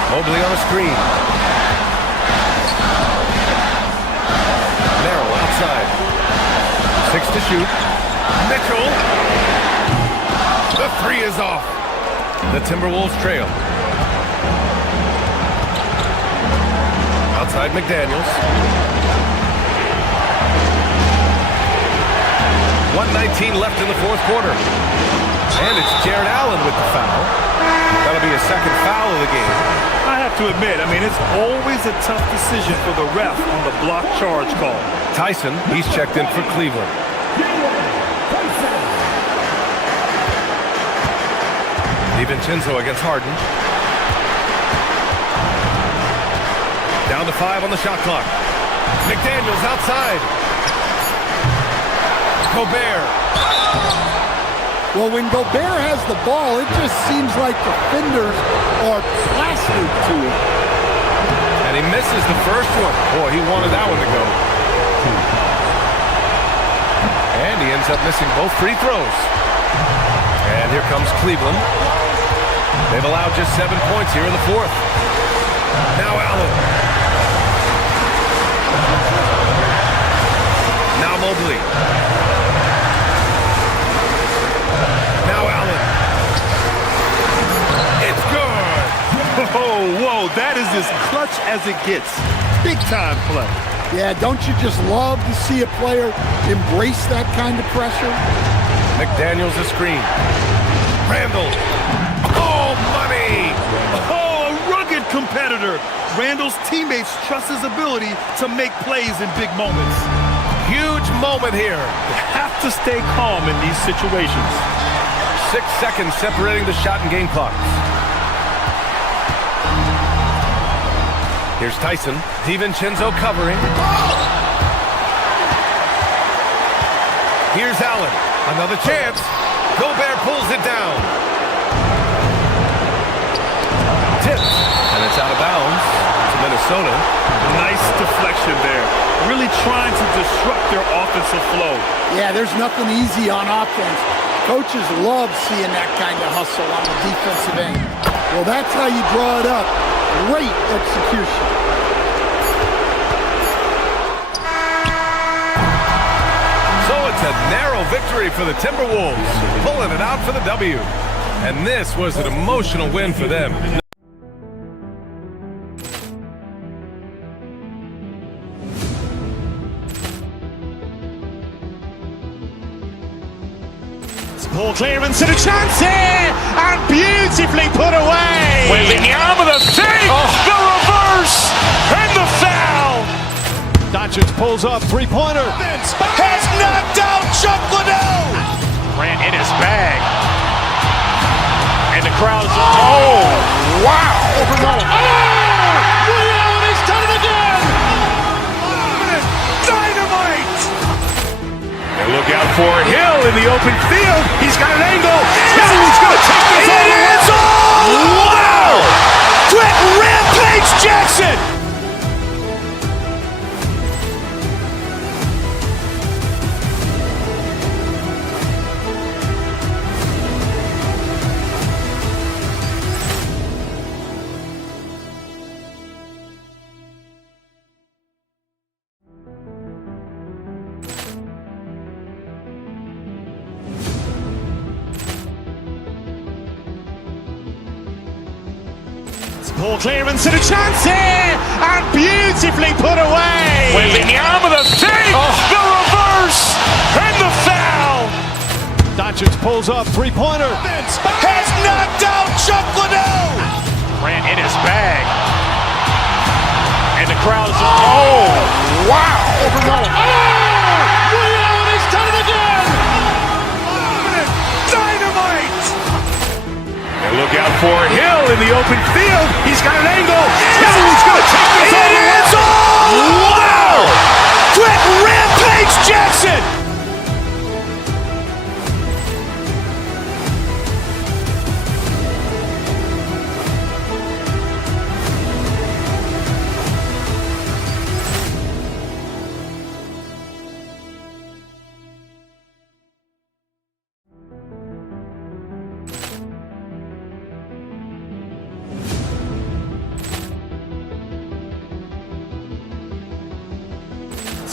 Mobley on a screen. Merrill outside. 6 to shoot. Mitchell. The 3 is off. The Timberwolves trail. Outside McDaniels. 1:19 left in the fourth quarter. And it's Jared Allen with the foul. That'll be his second foul of the game. I have to admit, I mean, it's always a tough decision for the ref on the block charge call. Tyson, he's checked in for Cleveland. DiVincenzo against Harden. Down to 5 on the shot clock. McDaniels outside. Gobert. Well, when Gobert has the ball, it just seems like defenders are plastered to it. And he misses the first one. Boy, he wanted that one to go. And he ends up missing both free throws. And here comes Cleveland. They've allowed just 7 points here in the fourth. Now Allen. Now Mobley. Now Allen. It's good. Whoa, that is as clutch as it gets. Big time play. Yeah, don't you just love to see a player embrace that kind of pressure? McDaniels a screen. Randall. Oh, money! Oh, a rugged competitor. Randall's teammates trust his ability to make plays in big moments. Huge moment here. You have to stay calm in these situations. 6 seconds separating the shot and game clocks. Here's Tyson. DiVincenzo covering. Here's Allen. Another chance. Gobert pulls it down. Tipped. And it's out of bounds to Minnesota. Nice deflection there. Really trying to disrupt their offensive flow. Yeah, there's nothing easy on offense. Coaches love seeing that kind of hustle on the defensive end. Well, that's how you draw it up. Great execution. So it's a narrow victory for the Timberwolves, pulling it out for the W. And this was an emotional win for them. Ball clearance and a chance here, and beautifully put away. Wembanyama the fake, the reverse, and the foul. Doncic pulls up, three-pointer. Has knocked out Chuck Liddell. Grant in his bag. And the crowd is, oh, wow. He's done it again. Dynamite. And look out for Hill in the open field. He's got an angle. He's going to take this all the way. Wow. Quick Rampage Jackson. Ball clearance and a chance here, and beautifully put away. Wembanyama the fake, the reverse, and the foul. Doncic pulls up, three-pointer. Has knocked out Chuck Liddell. Grant in his bag. And the crowd is, oh, wow. He's done it again. Dynamite. And look out for Hill in the open field. He's got an angle. He's going to take this all the way. Wow. Quick Rampage Jackson.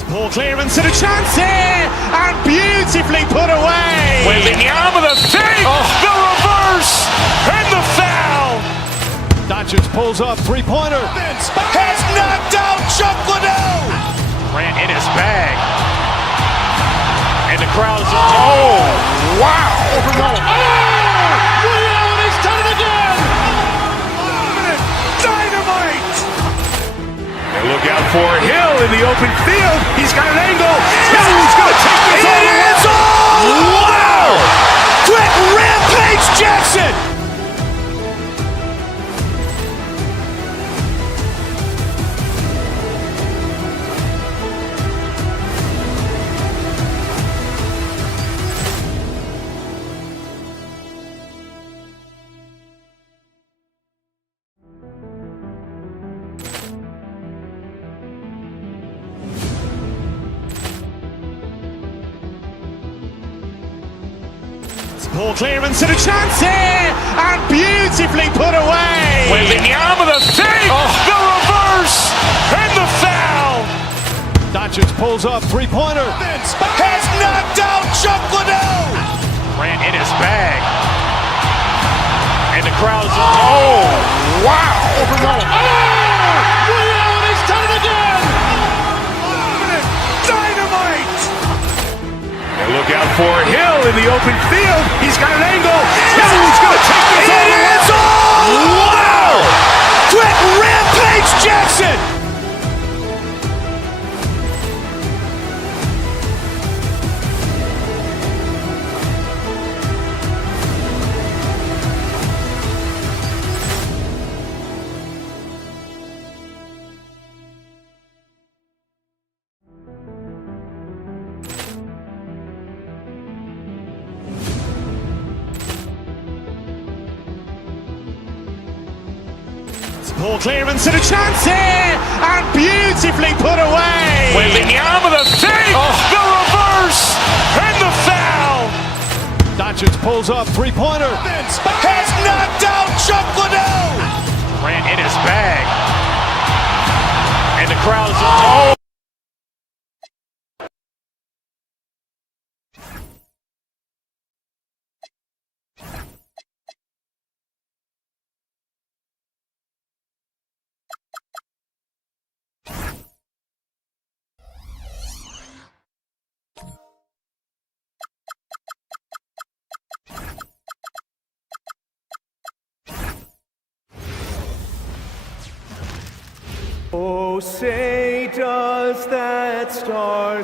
Ball clearance and a chance here, and beautifully put away. Wembanyama the fake, the reverse, and the foul. Doncic pulls up, three-pointer. Has knocked out Chuck Liddell. Grant in his bag. And the crowd is, oh, wow. He's done it again. Dynamite. And look out for Hill in the open field. He's got an angle. He's going to take this all the way. Wow. Quick Rampage Jackson. Ball clearance and a chance here, and beautifully put away. Wembanyama the fake, the reverse, and the foul. Doncic pulls up, three-pointer. Has knocked out Chuck Liddell. Grant in his bag. And the crowd is, oh, wow. He's done it again. Dynamite. And look out for Hill in the open field. He's got an angle. He's going to take this all the way. Wow. Quick Rampage Jackson. Poor clearance and a chance here, and beautifully put away. Wembanyama the save, the reverse, and the foul. Doncic pulls up, three-pointer. Has knocked out Chuck Liddell. Ran in his bag, and the crowd is oh. Oh, say does that star...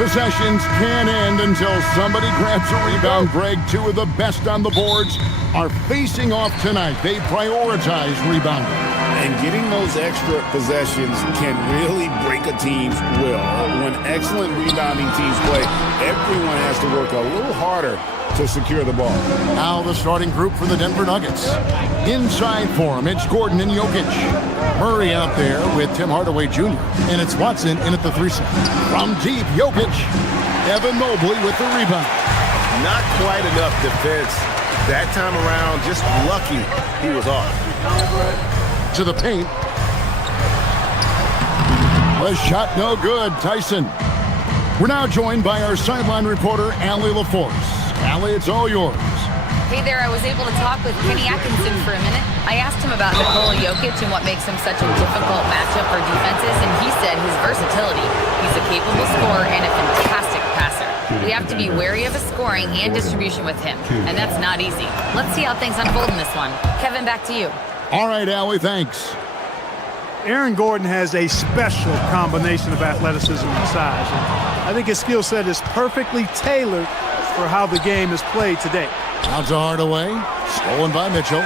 Possessions can end until somebody grabs a rebound. Greg, two of the best on the boards are facing off tonight. They prioritize rebounding. And getting those extra possessions can really break a team's will. When excellent rebounding teams play, everyone has to work a little harder to secure the ball. Now the starting group for the Denver Nuggets. Inside for him, it's Gordon and Jokic. Murray out there with Tim Hardaway Jr. And it's Watson in at the 3-set. From deep, Jokic. Evan Mobley with the rebound. Not quite enough defense that time around. Just lucky he was off. To the paint. The shot no good. Tyson. We're now joined by our sideline reporter, Allie LaForce. Allie, it's all yours. Hey there, I was able to talk with Kenny Atkinson for a minute. I asked him about Nikola Jokic and what makes him such a difficult matchup for defenses, and he said his versatility. He's a capable scorer and a fantastic passer. We have to be wary of his scoring and distribution with him, and that's not easy. Let's see how things unfold in this one. Kevin, back to you. All right, Allie, thanks. Aaron Gordon has a special combination of athleticism and size. And I think his skill set is perfectly tailored for how the game is played today. Out to Hardaway. Stolen by Mitchell.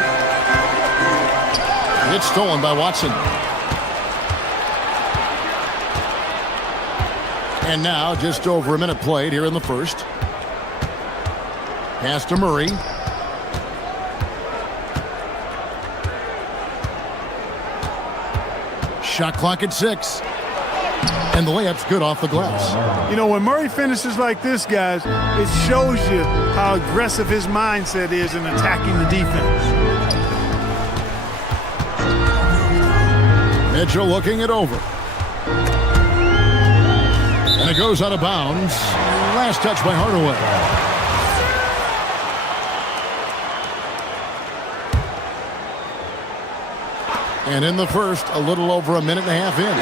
It's stolen by Watson. And now just over a minute played here in the first. Pass to Murray. Shot clock at 6. And the layup's good off the glass. You know, when Murray finishes like this, guys, it shows you how aggressive his mindset is in attacking the defense. Mitchell looking it over. And it goes out of bounds. Last touch by Hardaway. And in the first, a little over a minute and a half in.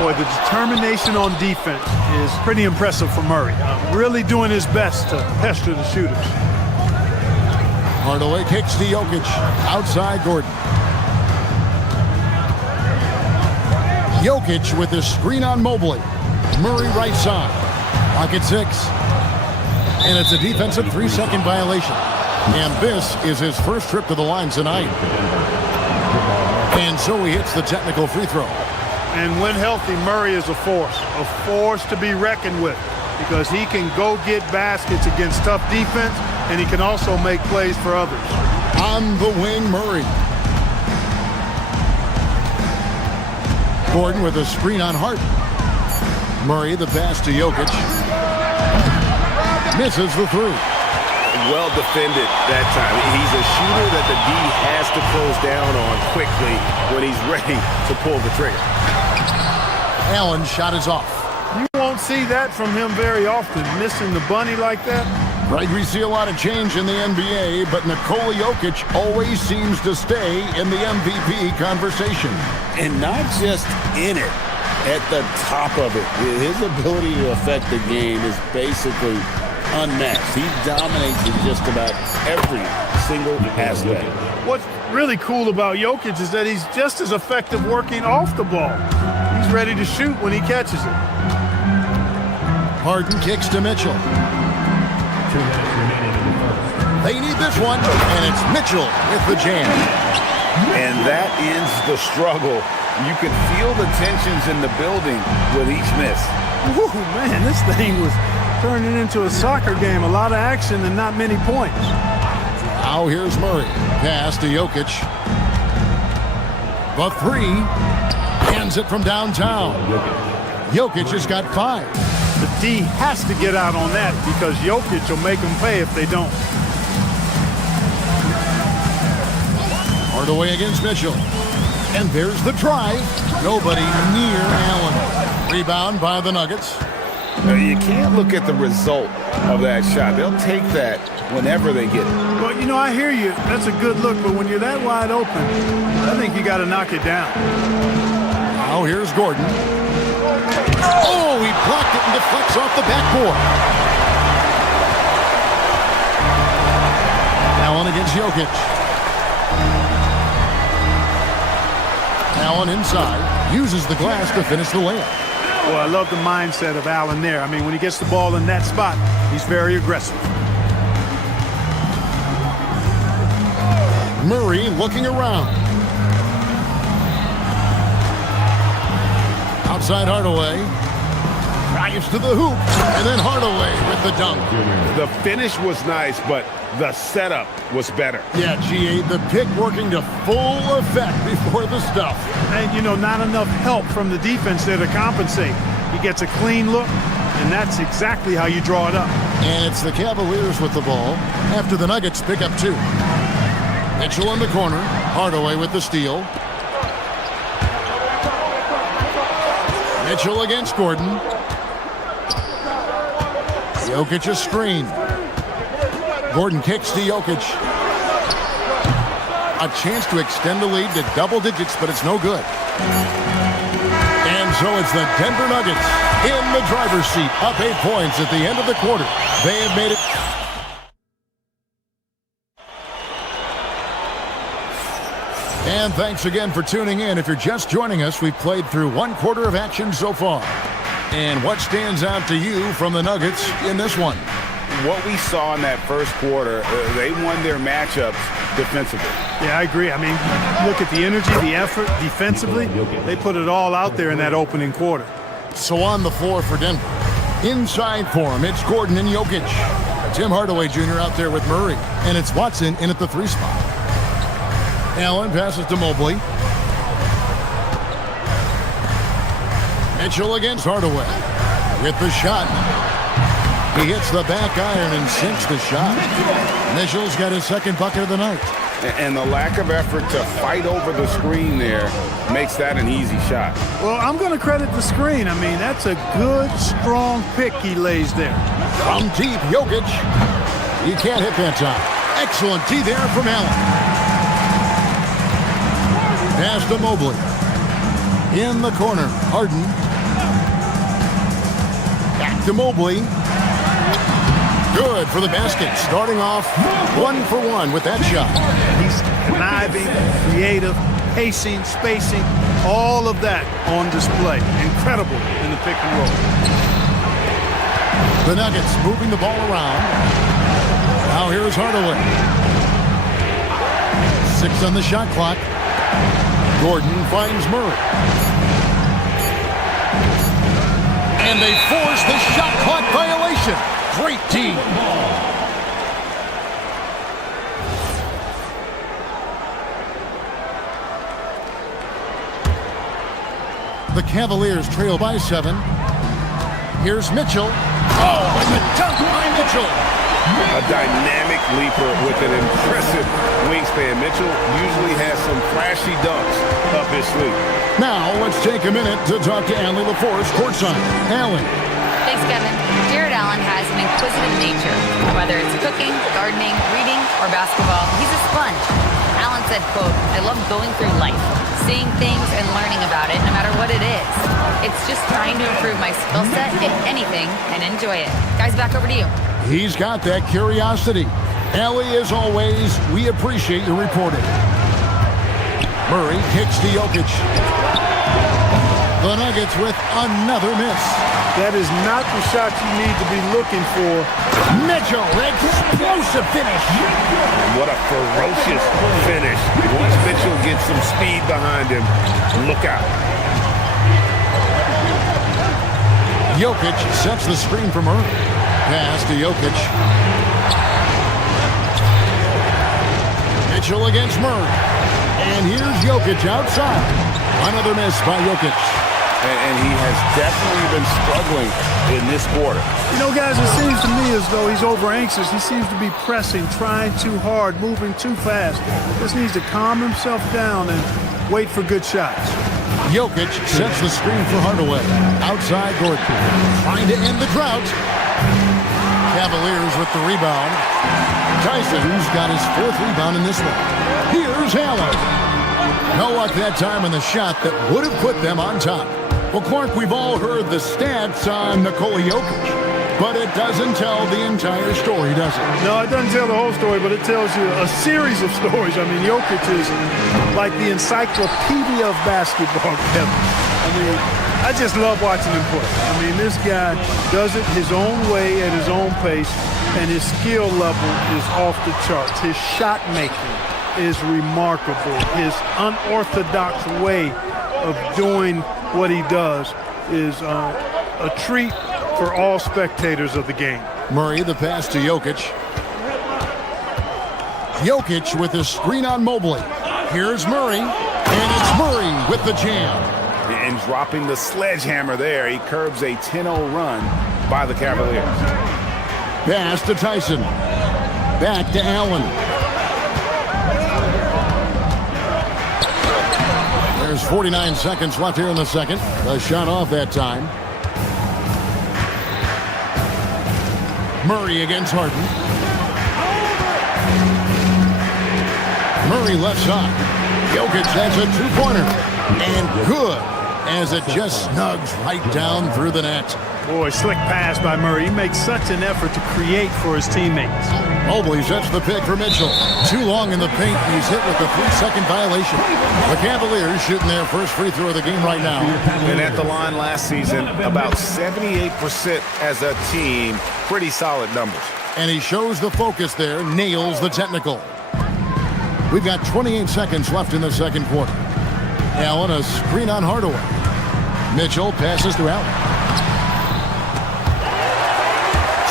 Boy, the determination on defense is pretty impressive for Murray. Really doing his best to pester the shooters. Hardaway kicks to Jokic. Outside Gordon. Jokic with the screen on Mobley. Murray right side. Clock at 6. And it's a defensive 3-second violation. And this is his first trip to the line tonight. And so he hits the technical free throw. And when healthy, Murray is a force to be reckoned with, because he can go get baskets against tough defense, and he can also make plays for others. On the wing, Murray. Gordon with a screen on Hart. Murray the pass to Jokic. Misses the 3. Well defended that time. He's a shooter that the D has to close down on quickly when he's ready to pull the trigger. Allen's shot is off. You won't see that from him very often, missing the bunny like that. Right, we see a lot of change in the NBA, but Nikola Jokic always seems to stay in the MVP conversation. And not just in it, at the top of it. His ability to affect the game is basically unmatched. He dominates in just about every single aspect. What's really cool about Jokic is that he's just as effective working off the ball. He's ready to shoot when he catches it. Harden kicks to Mitchell. They need this one, and it's Mitchell with the jam. And that ends the struggle. You can feel the tensions in the building with each miss. Woo, man, this thing was turning into a soccer game. A lot of action and not many points. Now here's Murray. Pass to Jokic. The three. Hands it from downtown. Jokic has got 5. The D has to get out on that because Jokic will make them pay if they don't. Hardaway against Mitchell. And there's the drive. Nobody near Allen. Rebound by the Nuggets. Now, you can't look at the result of that shot. They'll take that whenever they get it. Well, you know, I hear you. That's a good look, but when you're that wide open, I think you got to knock it down. Now here's Gordon. Oh, he blocked it and deflects off the backboard. Allen against Jokic. Allen inside, uses the glass to finish the layup. Well, I love the mindset of Allen there. I mean, when he gets the ball in that spot, he's very aggressive. Murray looking around. Outside Hardaway. Drives to the hoop. And then Hardaway with the dunk. The finish was nice, but the setup was better. Yeah, GA, the pick working to full effect before the stuff. And, you know, not enough help from the defense there to compensate. He gets a clean look, and that's exactly how you draw it up. And it's the Cavaliers with the ball after the Nuggets pick up 2. Mitchell in the corner. Hardaway with the steal. Mitchell against Gordon. Jokic a screen. Gordon kicks to Jokic. A chance to extend the lead to double digits, but it's no good. And so it's the Denver Nuggets in the driver's seat, up 8 points at the end of the quarter. They have made it. And thanks again for tuning in. If you're just joining us, we've played through 1 quarter of action so far. And what stands out to you from the Nuggets in this one? What we saw in that first quarter, they won their matchups defensively. Yeah, I agree. I mean, look at the energy, the effort defensively. They put it all out there in that opening quarter. So on the floor for Denver. Inside for him, it's Gordon and Jokic. Tim Hardaway Jr. out there with Murray. And it's Watson in at the 3 spot. Allen passes to Mobley. Mitchell against Hardaway. With the shot. He hits the back iron and sinks the shot. Mitchell's got his 2nd bucket of the night. And the lack of effort to fight over the screen there makes that an easy shot. Well, I'm going to credit the screen. I mean, that's a good, strong pick he lays there. From deep, Jokic. He can't hit that time. Excellent D there from Allen. Pass to Mobley. In the corner, Harden. Back to Mobley. Good for the basket. Starting off 1 for 1 with that shot. He's conniving, creative, pacing, spacing, all of that on display. Incredible in the pick and roll. The Nuggets moving the ball around. Now here's Hardaway. 6 on the shot clock. Gordon finds Murray. And they force the shot clock violation. Great team. The Cavaliers trail by 7. Here's Mitchell. Oh, and the dunk by Mitchell. A dynamic leaper with an impressive wingspan. Mitchell usually has some flashy dunks up his sleeve. Now, let's take a minute to talk to Allie LaForce courtside. Allie. Thanks, Kevin. Jared Allen has an inquisitive nature. Whether it's cooking, gardening, reading, or basketball, he's a sponge. Allen said, quote, "I love going through life, seeing things and learning about it no matter what it is. It's just trying to improve my skill set, if anything, and enjoy it." Guys, back over to you. He's got that curiosity. Allie, as always, we appreciate your reporting. Murray kicks to Jokic. The Nuggets with another miss. That is not the shot you need to be looking for. Mitchell, explosive finish. What a ferocious finish. Once Mitchell gets some speed behind him, look out. Jokic sets the screen for Murray. Pass to Jokic. Mitchell against Murray. And here's Jokic outside. Another miss by Jokic. And he has definitely been struggling in this quarter. You know, guys, it seems to me as though he's over anxious. He seems to be pressing, trying too hard, moving too fast. Just needs to calm himself down and wait for good shots. Jokic sets the screen for Hardaway. Outside Gordon. Trying to end the drought. Cavaliers with the rebound. Tyson's got his 4th rebound in this one. Here's Allen. No luck that time in the shot that would have put them on top. Well, Clark, we've all heard the stats on Nikola Jokic, but it doesn't tell the entire story, does it? No, it doesn't tell the whole story, but it tells you a series of stories. I mean, Jokic is like the encyclopedia of basketball, Kevin. I mean, I just love watching him play. I mean, this guy does it his own way at his own pace, and his skill level is off the charts. His shot making is remarkable. His unorthodox way of doing what he does is a treat for all spectators of the game. Murray, the pass to Jokic. Jokic with his screen on Mobley. Here's Murray, and it's Murray with the jam. And dropping the sledgehammer there, he curbs a 10-0 run by the Cavaliers. Pass to Tyson. Back to Allen. There's 49 seconds left here in the second. A shot off that time. Murray against Harden. Murray left side. Jokic has a 2-pointer. And good, as it just snugs right down through the net. Boy, slick pass by Murray. He makes such an effort to create for his teammates. Mobley sets the pick for Mitchell. Too long in the paint. He's hit with a 3-second violation. The Cavaliers shooting their first free throw of the game right now. And at the line last season, about 78% as a team. Pretty solid numbers. And he shows the focus there, nails the technical. We've got 28 seconds left in the second quarter. Allen, a screen on Hardaway. Mitchell passes to Allen.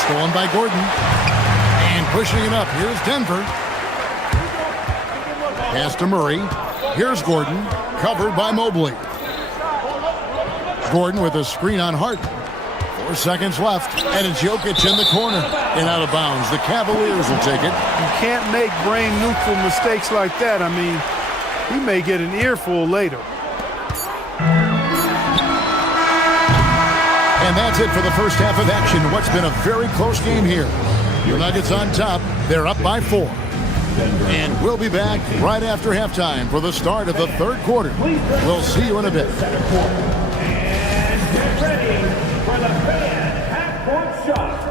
Stolen by Gordon. And pushing it up. Here's Denver. Pass to Murray. Here's Gordon. Covered by Mobley. Gordon with a screen on Harden. 4 seconds left. And it's Jokic in the corner. And out of bounds. The Cavaliers will take it. You can't make brain-neutral mistakes like that. I mean, he may get an earful later. And that's it for the first half of action. What's been a very close game here. The Nuggets on top. They're up by 4. And we'll be back right after halftime for the start of the third quarter. We'll see you in a bit. And get ready for the fan half-court shot.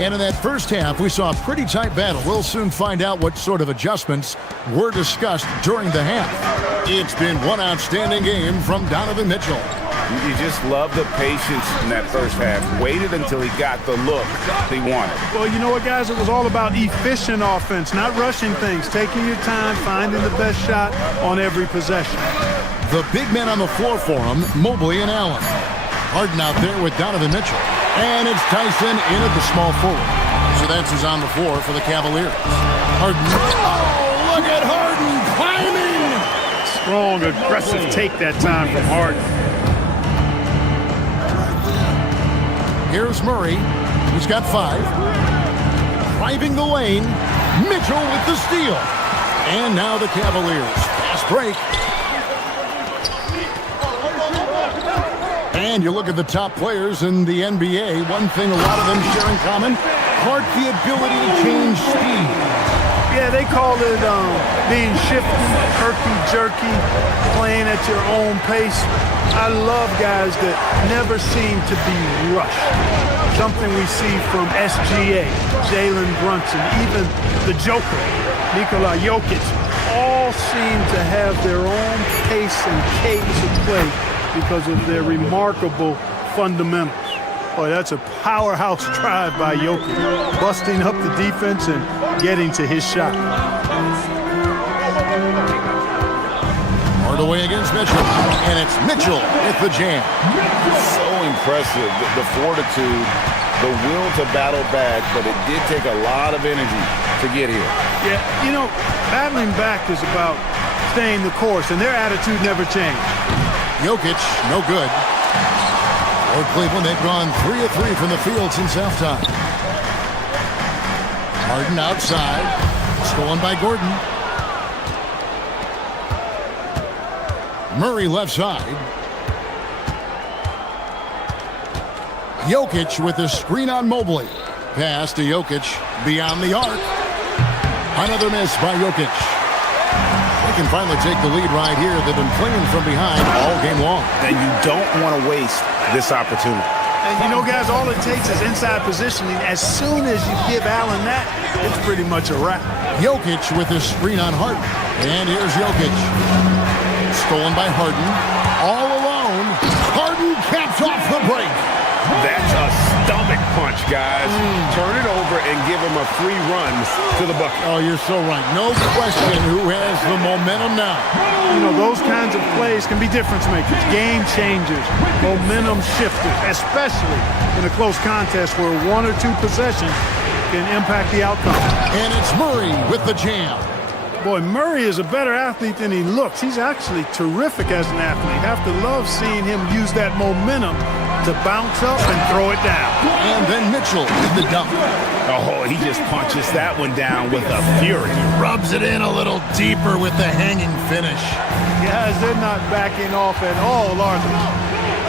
And in that first half, we saw a pretty tight battle. We'll soon find out what sort of adjustments were discussed during the half. It's been one outstanding game from Donovan Mitchell. You just love the patience in that first half. Waited until he got the look he wanted. Well, you know what, guys? It was all about efficient offense, not rushing things, taking your time, finding the best shot on every possession. The big men on the floor for him, Mobley and Allen. Harden out there with Donovan Mitchell. And it's Tyson in at the small forward. So that's who's on the floor for the Cavaliers. Harden. Oh, look at Harden climbing! Strong, aggressive take that time from Harden. Here's Murray. He's got 5. Driving the lane. Mitchell with the steal. And now the Cavaliers. Fast break. And you look at the top players in the NBA, one thing a lot of them share in common, Clark, the ability to change speed. Yeah, they call it being shifty, herky-jerky, playing at your own pace. I love guys that never seem to be rushed. Something we see from SGA, Jalen Brunson, even the Joker, Nikola Jokic, all seem to have their own pace and cadence of play because of their remarkable fundamentals. Boy, that's a powerhouse drive by Jokic, busting up the defense and getting to his shot. Hardaway against Mitchell. And it's Mitchell with the jam. So impressive, the fortitude, the will to battle back, but it did take a lot of energy to get here. Yeah, you know, battling back is about staying the course, and their attitude never changed. Jokic, no good. For Cleveland, they've gone 3 of 3 from the field since halftime. Harden outside. Stolen by Gordon. Murray left side. Jokic with the screen on Mobley. Pass to Jokic beyond the arc. Another miss by Jokic. They can finally take the lead right here. They've been playing from behind all game long. And you don't want to waste this opportunity. And you know, guys, all it takes is inside positioning. As soon as you give Allen that, it's pretty much a wrap. Jokic with his screen on Harden. And here's Jokic. Stolen by Harden. All alone. Harden caps off the break. That's a stomach punch, guys. Turn it over and give him a free run to the bucket. Oh, you're so right. No question who has the momentum now. You know, those kinds of plays can be difference makers, game changers, momentum shifters, especially in a close contest where 1 or 2 possessions can impact the outcome. And it's Murray with the jam. Boy, Murray is a better athlete than he looks. He's actually terrific as an athlete. Have to love seeing him use that momentum to bounce up and throw it down. And then Mitchell with the dunk. Oh, he just punches that one down with a fury. Rubs it in a little deeper with the hanging finish. Guys, they're not backing off at all, are they?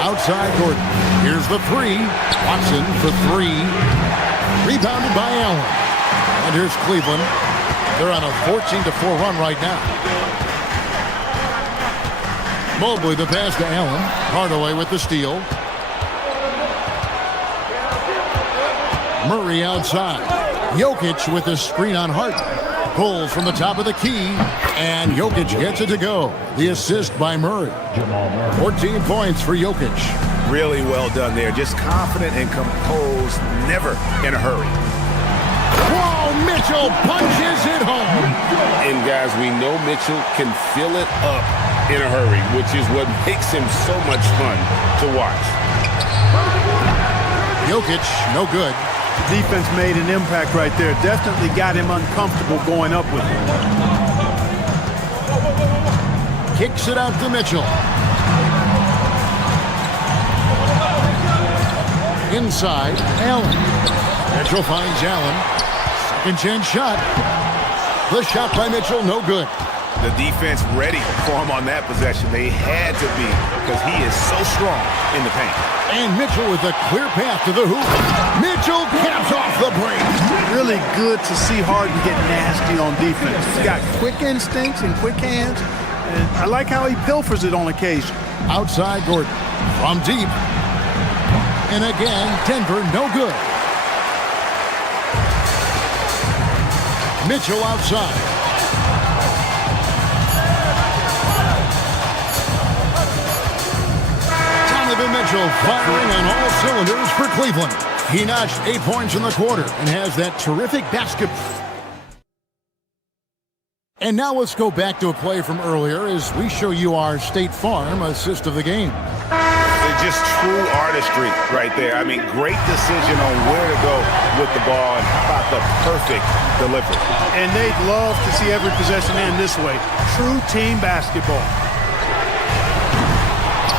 Outside Gordon. Here's the 3. Watson for 3. Rebounded by Allen. And here's Cleveland. They're on a 14-4 run right now. Mobley the pass to Allen. Hardaway with the steal. Murray outside. Jokic with the screen on Harden. Pulls from the top of the key. And Jokic gets it to go. The assist by Murray. 14 points for Jokic. Really well done there. Just confident and composed. Never in a hurry. Whoa, Mitchell punches it home. And guys, we know Mitchell can fill it up in a hurry, which is what makes him so much fun to watch. Jokic, no good. The defense made an impact right there. Definitely got him uncomfortable going up with it. Kicks it out to Mitchell. Inside, Allen. Mitchell finds Allen. Second chance shot. The shot by Mitchell, no good. The defense ready for him on that possession. They had to be because he is so strong in the paint. And Mitchell with a clear path to the hoop. Mitchell caps off the break. Really good to see Harden get nasty on defense. He's got quick instincts and quick hands. And I like how he pilfers it on occasion. Outside Gordon from deep. And again, Denver no good. Mitchell outside. Donovan Mitchell firing on all cylinders for Cleveland. He notched 8 points in the quarter and has that terrific basket. And now let's go back to a play from earlier as we show you our State Farm assist of the game. It's just true artistry right there. I mean, great decision on where to go with the ball and how about the perfect delivery. And they'd love to see every possession end this way. True team basketball.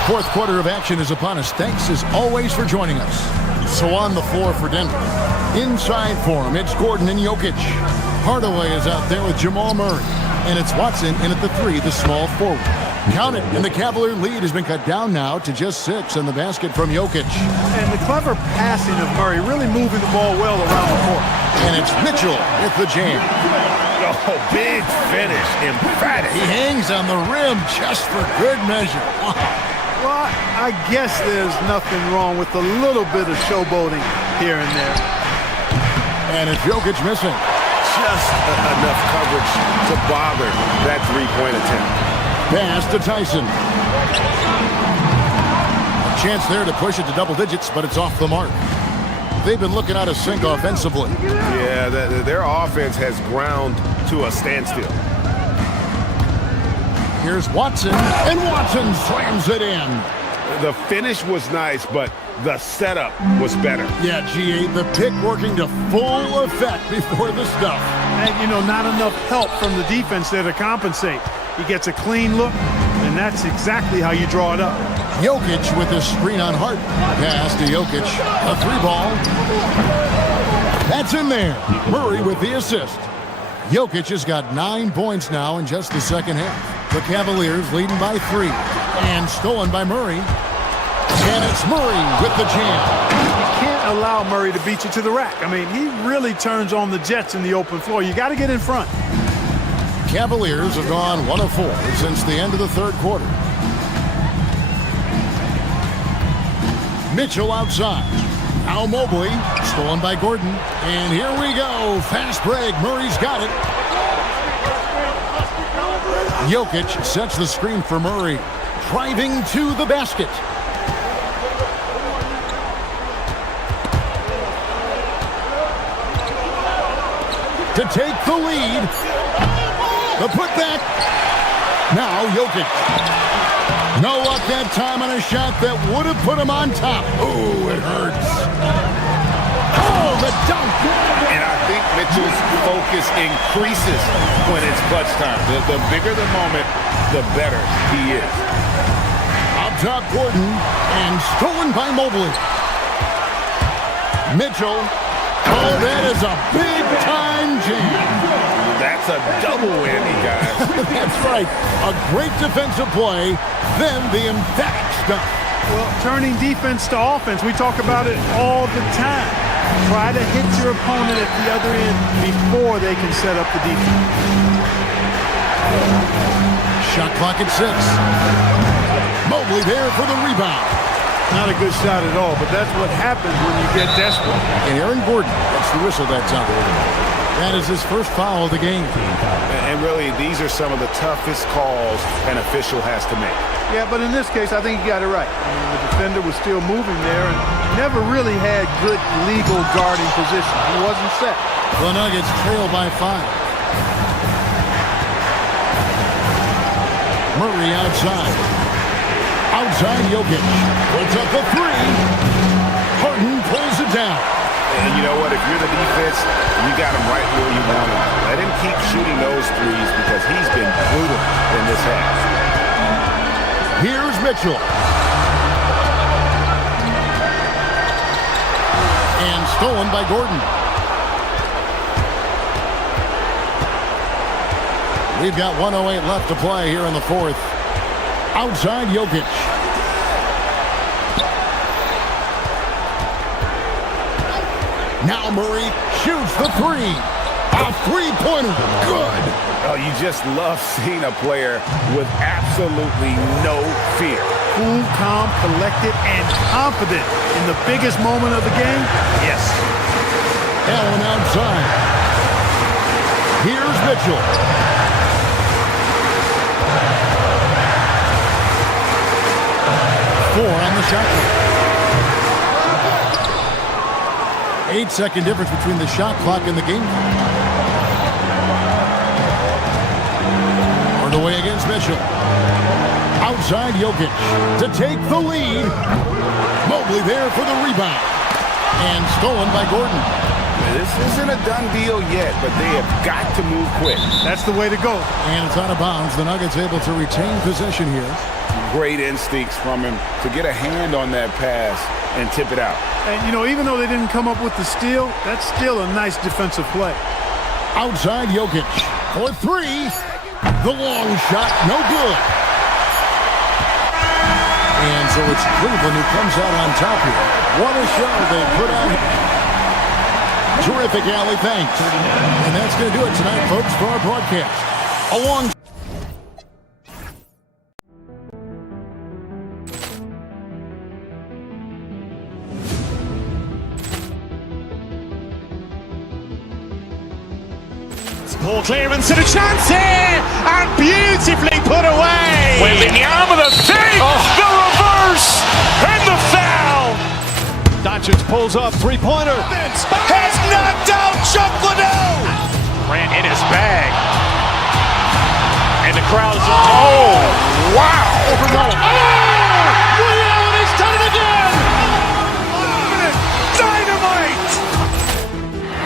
Fourth quarter of action is upon us. Thanks as always for joining us. So on the floor for Denver. Inside for him, it's Gordon and Jokic. Hardaway is out there with Jamal Murray. And it's Watson in at the 3, the small forward. Count it, and the Cavalier lead has been cut down now to just 6 in the basket from Jokic. And the clever passing of Murray, really moving the ball well around the court. And it's Mitchell with the jam. Oh, big finish, emphatic. He hangs on the rim just for good measure. Wow. Well, I guess there's nothing wrong with a little bit of showboating here and there. And it's Jokic missing. Just enough coverage to bother that three-point attempt. Pass to Tyson. A chance there to push it to double digits, but it's off the mark. They've been looking out of sync offensively. Yeah, their offense has ground to a standstill. Here's Watson, and Watson slams it in. The finish was nice, but the setup was better. Yeah, GA, the pick working to full effect before the stuff. And, you know, not enough help from the defense there to compensate. He gets a clean look, and that's exactly how you draw it up. Jokic with his screen on Hart. Pass to Jokic. A 3-ball. That's in there. Murray with the assist. Jokic has got 9 points now in just the second half. The Cavaliers leading by 3. And stolen by Murray. And it's Murray with the jam. You can't allow Murray to beat you to the rack. I mean, he really turns on the Jets in the open floor. You got to get in front. Cavaliers have gone 1 of 4 since the end of the third quarter. Mitchell outside. Now Mobley, stolen by Gordon. And here we go. Fast break. Murray's got it. Jokic sets the screen for Murray. Driving to the basket. To take the lead. The putback. Now Jokic. No luck that time on a shot that would have put him on top. Ooh, it hurts. Oh, the dunk. And I think Mitchell's focus increases when it's clutch time. The bigger the moment, the better he is. Up top, Gordon. And stolen by Mobley. Mitchell. Oh, that is a big-time jam. That's a double whammy, guys. That's right. A great defensive play, then the emphatic stuff. Well, turning defense to offense, we talk about it all the time. Try to hit your opponent at the other end before they can set up the defense. Shot clock at 6. Mobley there for the rebound. Not a good shot at all, but that's what happens when you get desperate. And Aaron Gordon gets the whistle that time. That is his first foul of the game. And really, these are some of the toughest calls an official has to make. Yeah, but in this case, I think he got it right. I mean, the defender was still moving there and never really had good legal guarding position. He wasn't set. The Nuggets trail by 5. Murray outside. Outside Jokic. Puts up the 3. Harden pulls it down. And you know what? If you're the defense, you got him right where you want him. Let him keep shooting those threes because he's been brutal in this half. Here's Mitchell. And stolen by Gordon. We've got 1:08 left to play here in the fourth. Outside Jokic. Now Murray shoots the 3. A 3-pointer. Good. Oh, you just love seeing a player with absolutely no fear. Cool, calm, collected, and confident in the biggest moment of the game. Yes. Allen outside. Here's Mitchell. Four on the shot clock. 8-second difference between the shot clock and the game clock. Hardaway against Mitchell. Outside Jokic to take the lead. Mobley there for the rebound. And stolen by Gordon. This isn't a done deal yet, but they have got to move quick. That's the way to go. And it's out of bounds. The Nuggets able to retain possession here. Great instincts from him to get a hand on that pass and tip it out. And, you know, even though they didn't come up with the steal, that's still a nice defensive play. Outside Jokic for 3. The long shot, no good. And so it's Cleveland who comes out on top here. What a show they put on. Terrific, Allie, thanks. And that's going to do it tonight, folks, for our broadcast. Along. Poor clearance and a chance here, and beautifully put away. Wembanyama the fake, the reverse, and the foul. Doncic pulls up, three-pointer. Has knocked out Chuck Liddell. Ran in his bag, and And the crowd is, oh, wow! Over Nolan. Ray Allen has done it again! Dynamite!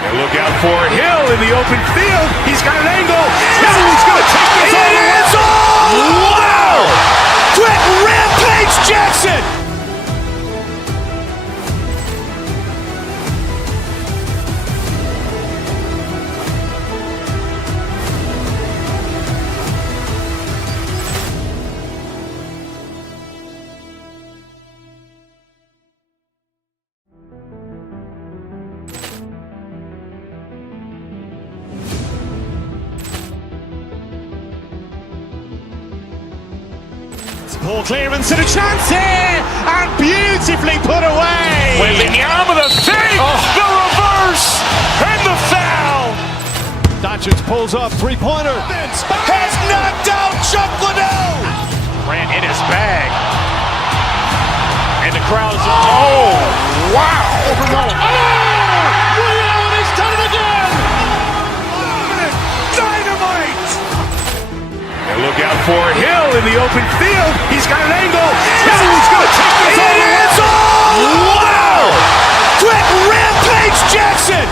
And look out for Hill in the open field. He's got an angle. Hill is going to take this all the way. Wow! Quick Rampage Jackson! Poor clearance and a chance here, and beautifully put away. Wembanyama the save, the reverse, and the foul. Doncic pulls up, three-pointer. Has knocked out Chuck Liddell. Grant in his bag. And the crowd is, oh, wow. Over Nolan. Ray Allen has done it again. Dynamite. And look out for Hill in the open field. He's got an angle. Hill is going to take this all the way. Wow! Quick Rampage Jackson!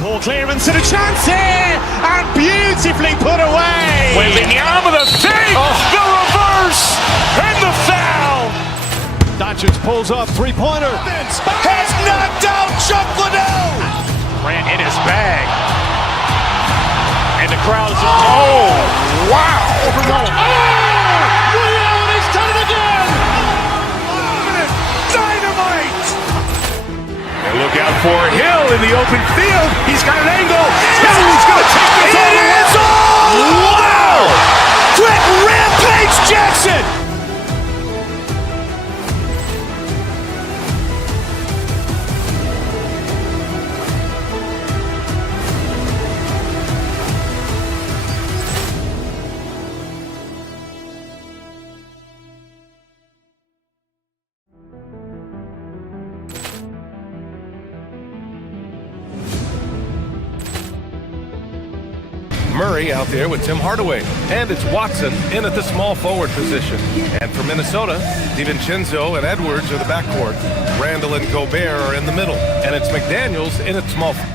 Poor clearance and a chance here, and beautifully put away. Wembanyama the save, the reverse, and the foul. Doncic pulls up, three-pointer. Has knocked out Chuck Liddell. Grant in his bag. And the crowd is, oh, wow. Over Nolan. Ray Allen has done it again. Dynamite. And look out for Hill in the open field. He's got an angle. Hill is going to take this all the way. Wow! Quick Rampage Jackson! Murray out there with Tim Hardaway. And it's Watson in at the small forward position. And for Minnesota, DiVincenzo and Edwards are the backcourt. Randall and Gobert are in the middle. And it's McDaniels in at small forward.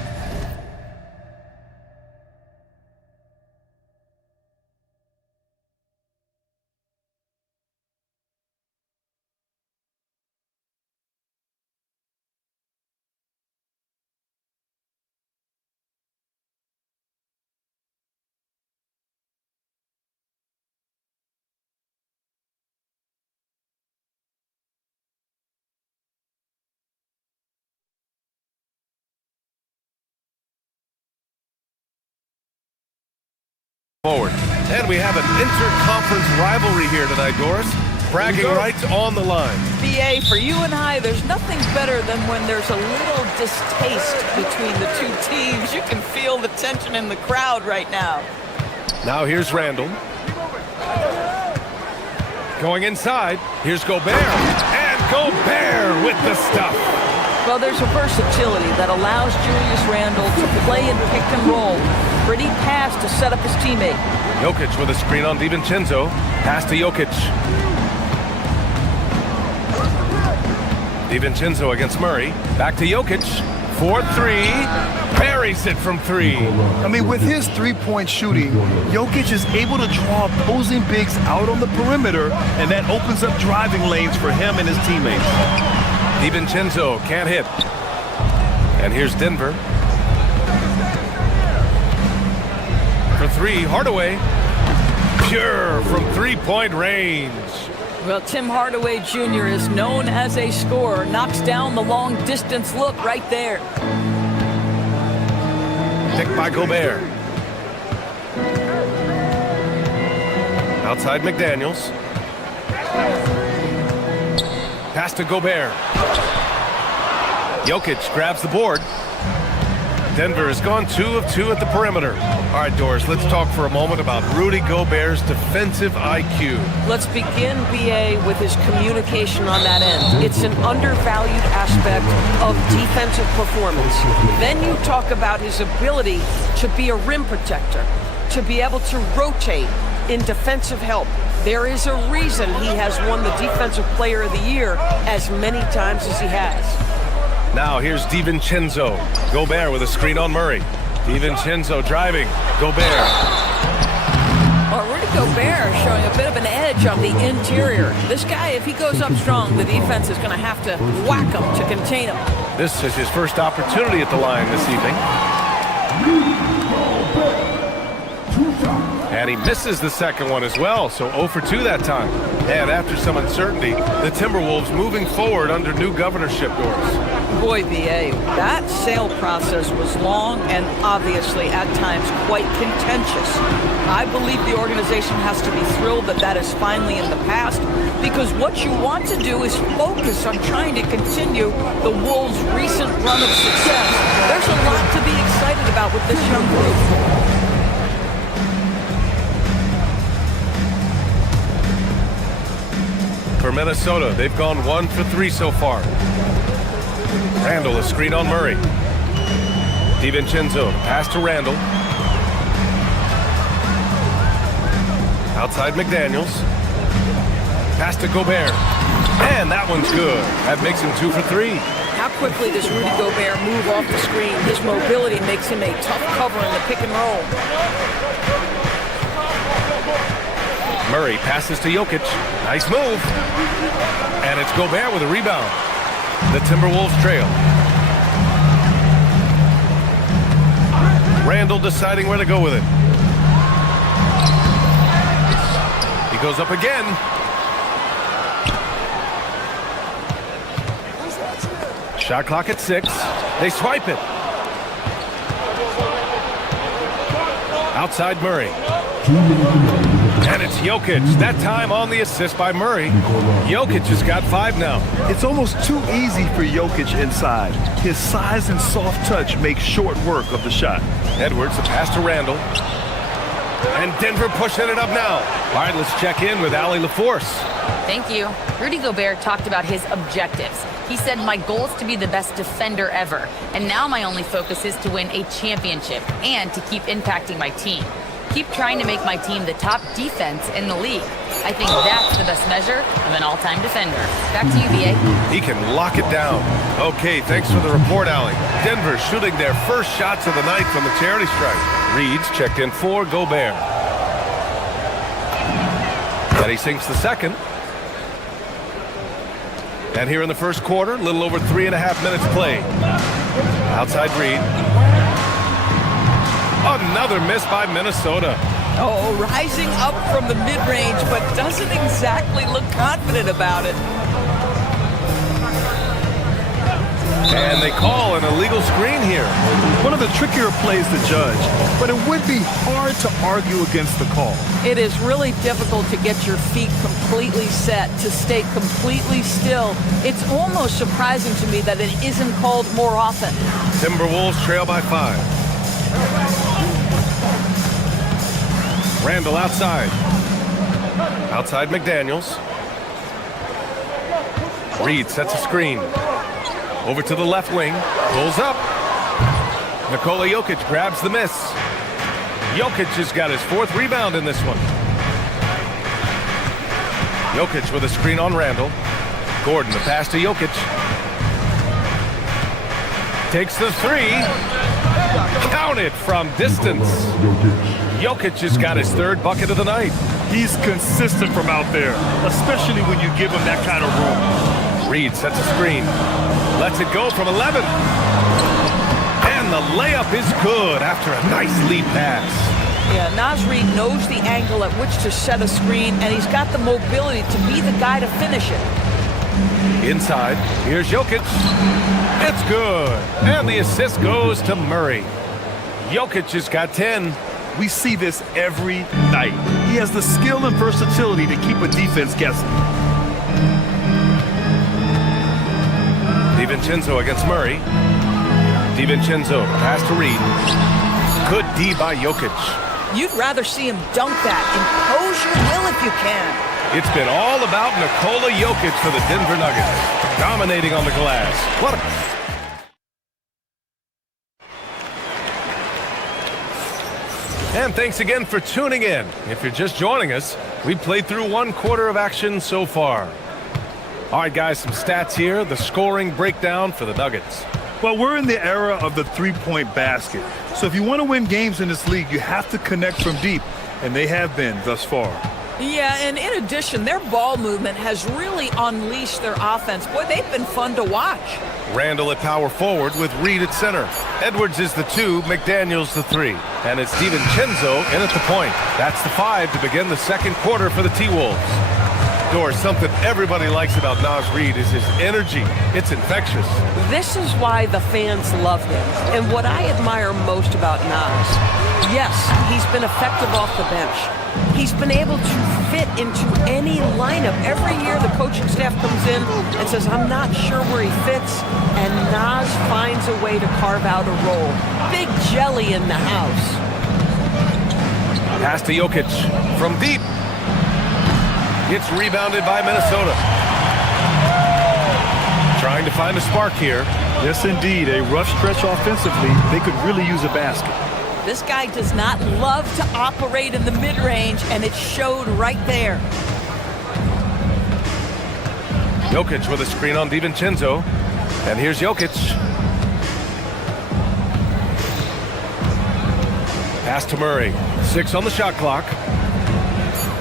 And we have an inter-conference rivalry here tonight, Doris. Bragging rights on the line. BA, for you and I, there's nothing better than when there's a little distaste between the two teams. You can feel the tension in the crowd right now. Now here's Randall. Going inside. Here's Gobert. And Gobert with the stuff. Well, there's a versatility that allows Julius Randle to play in pick and roll. Pretty pass to set up his teammate. Jokic with a screen on DiVincenzo. Pass to Jokic. DiVincenzo against Murray. Back to Jokic. 4-3. Buries it from three. I mean, with his three-point shooting, Jokic is able to draw opposing bigs out on the perimeter, and that opens up driving lanes for him and his teammates. DiVincenzo can't hit. And here's Denver. For three, Hardaway. Pure from three-point range. Well, Tim Hardaway Jr. is known as a scorer. Knocks down the long-distance look right there. Picked by Gobert. Outside McDaniels. Pass to Gobert. Jokic grabs the board. Denver has gone 2 of 2 at the perimeter. All right, Doris, let's talk for a moment about Rudy Gobert's defensive IQ. Let's begin, BA, with his communication on that end. It's an undervalued aspect of defensive performance. Then you talk about his ability to be a rim protector, to be able to rotate in defensive help. There is a reason he has won the Defensive Player of the Year as many times as he has. Now here's DiVincenzo. Gobert with a screen on Murray. DiVincenzo driving. Gobert. Well, Rudy Gobert showing a bit of an edge on the interior. This guy, if he goes up strong, the defense is going to have to whack him to contain him. This is his first opportunity at the line this evening. And he misses the second one as well, so 0 for 2 that time. And after some uncertainty, the Timberwolves moving forward under new governorship, Doris. Boy, BA, that sale process was long and obviously at times quite contentious. I believe the organization has to be thrilled that that is finally in the past, because what you want to do is focus on trying to continue the Wolves' recent run of success. There's a lot to be excited about with this young group. For Minnesota, they've gone 1 for 3 so far. Randall, a screen on Murray. DiVincenzo, pass to Randall. Outside McDaniels. Pass to Gobert. And that one's good. That makes him 2 for 3. How quickly does Rudy Gobert move off the screen? His mobility makes him a tough cover in the pick and roll. Murray passes to Jokic. Nice move. And it's Gobert with a rebound. The Timberwolves trail. Randall deciding where to go with it. He goes up again. Shot clock at 6. They swipe it. Outside Murray. And it's Jokic. That time on the assist by Murray. Jokic has got 5 now. It's almost too easy for Jokic inside. His size and soft touch make short work of the shot. Edwards, a pass to Randall. And Denver pushing it up now. All right, let's check in with Allie LaForce. Thank you. Rudy Gobert talked about his objectives. He said, my goal is to be the best defender ever. And now my only focus is to win a championship and to keep impacting my team. Keep trying to make my team the top defense in the league. I think that's the best measure of an all-time defender. Back to you, BA. He can lock it down. Okay, thanks for the report, Allie. Denver shooting their first shots of the night from the charity stripe. Reed's checked in for Gobert. And he sinks the second. And here in the first quarter, a little over 3.5 minutes played. Outside Reed. Another miss by Minnesota. Oh, rising up from the mid-range, but doesn't exactly look confident about it. And they call an illegal screen here. One of the trickier plays to judge, but it would be hard to argue against the call. It is really difficult to get your feet completely set, to stay completely still. It's almost surprising to me that it isn't called more often. Timberwolves trail by 5. Randall outside. Outside McDaniels. Reed sets a screen. Over to the left wing. Pulls up. Nikola Jokic grabs the miss. Jokic has got his 4th rebound in this one. Jokic with a screen on Randall. Gordon, the pass to Jokic. Takes the 3. Count it from distance. Jokic has got his 3rd bucket of the night. He's consistent from out there, especially when you give him that kind of room. Reed sets a screen. Lets it go from 11. And the layup is good after a nice lead pass. Yeah, Naz Reid knows the angle at which to set a screen, and he's got the mobility to be the guy to finish it. Inside, here's Jokic. It's good. And the assist goes to Murray. Jokic has got 10. We see this every night. He has the skill and versatility to keep a defense guessing. DiVincenzo against Murray. DiVincenzo, pass to Reed. Good D by Jokic. You'd rather see him dunk that. Impose your will if you can. It's been all about Nikola Jokic for the Denver Nuggets. Dominating on the glass. What a... And thanks again for tuning in. If you're just joining us, we've played through 1 quarter of action so far. All right, guys, some stats here. The scoring breakdown for the Nuggets. Well, we're in the era of the three-point basket. So if you want to win games in this league, you have to connect from deep, and they have been thus far. Yeah, and in addition, their ball movement has really unleashed their offense. Boy, they've been fun to watch. Randall at power forward with Reed at center. Edwards is the 2, McDaniels the 3. And it's DiVincenzo in at the point. That's the 5 to begin the second quarter for the T-Wolves. Something everybody likes about Naz Reid is his energy. It's infectious. This is why the fans love him. And what I admire most about Naz, yes, he's been effective off the bench. He's been able to fit into any lineup. Every year the coaching staff comes in and says, I'm not sure where he fits, and Naz finds a way to carve out a role. Big jelly in the house. Pass to Jokic from deep. It's rebounded by Minnesota. Trying to find a spark here. Yes, indeed. A rough stretch offensively. They could really use a basket. This guy does not love to operate in the mid-range, and it showed right there. Jokic with a screen on DiVincenzo. And here's Jokic. Pass to Murray. 6 on the shot clock.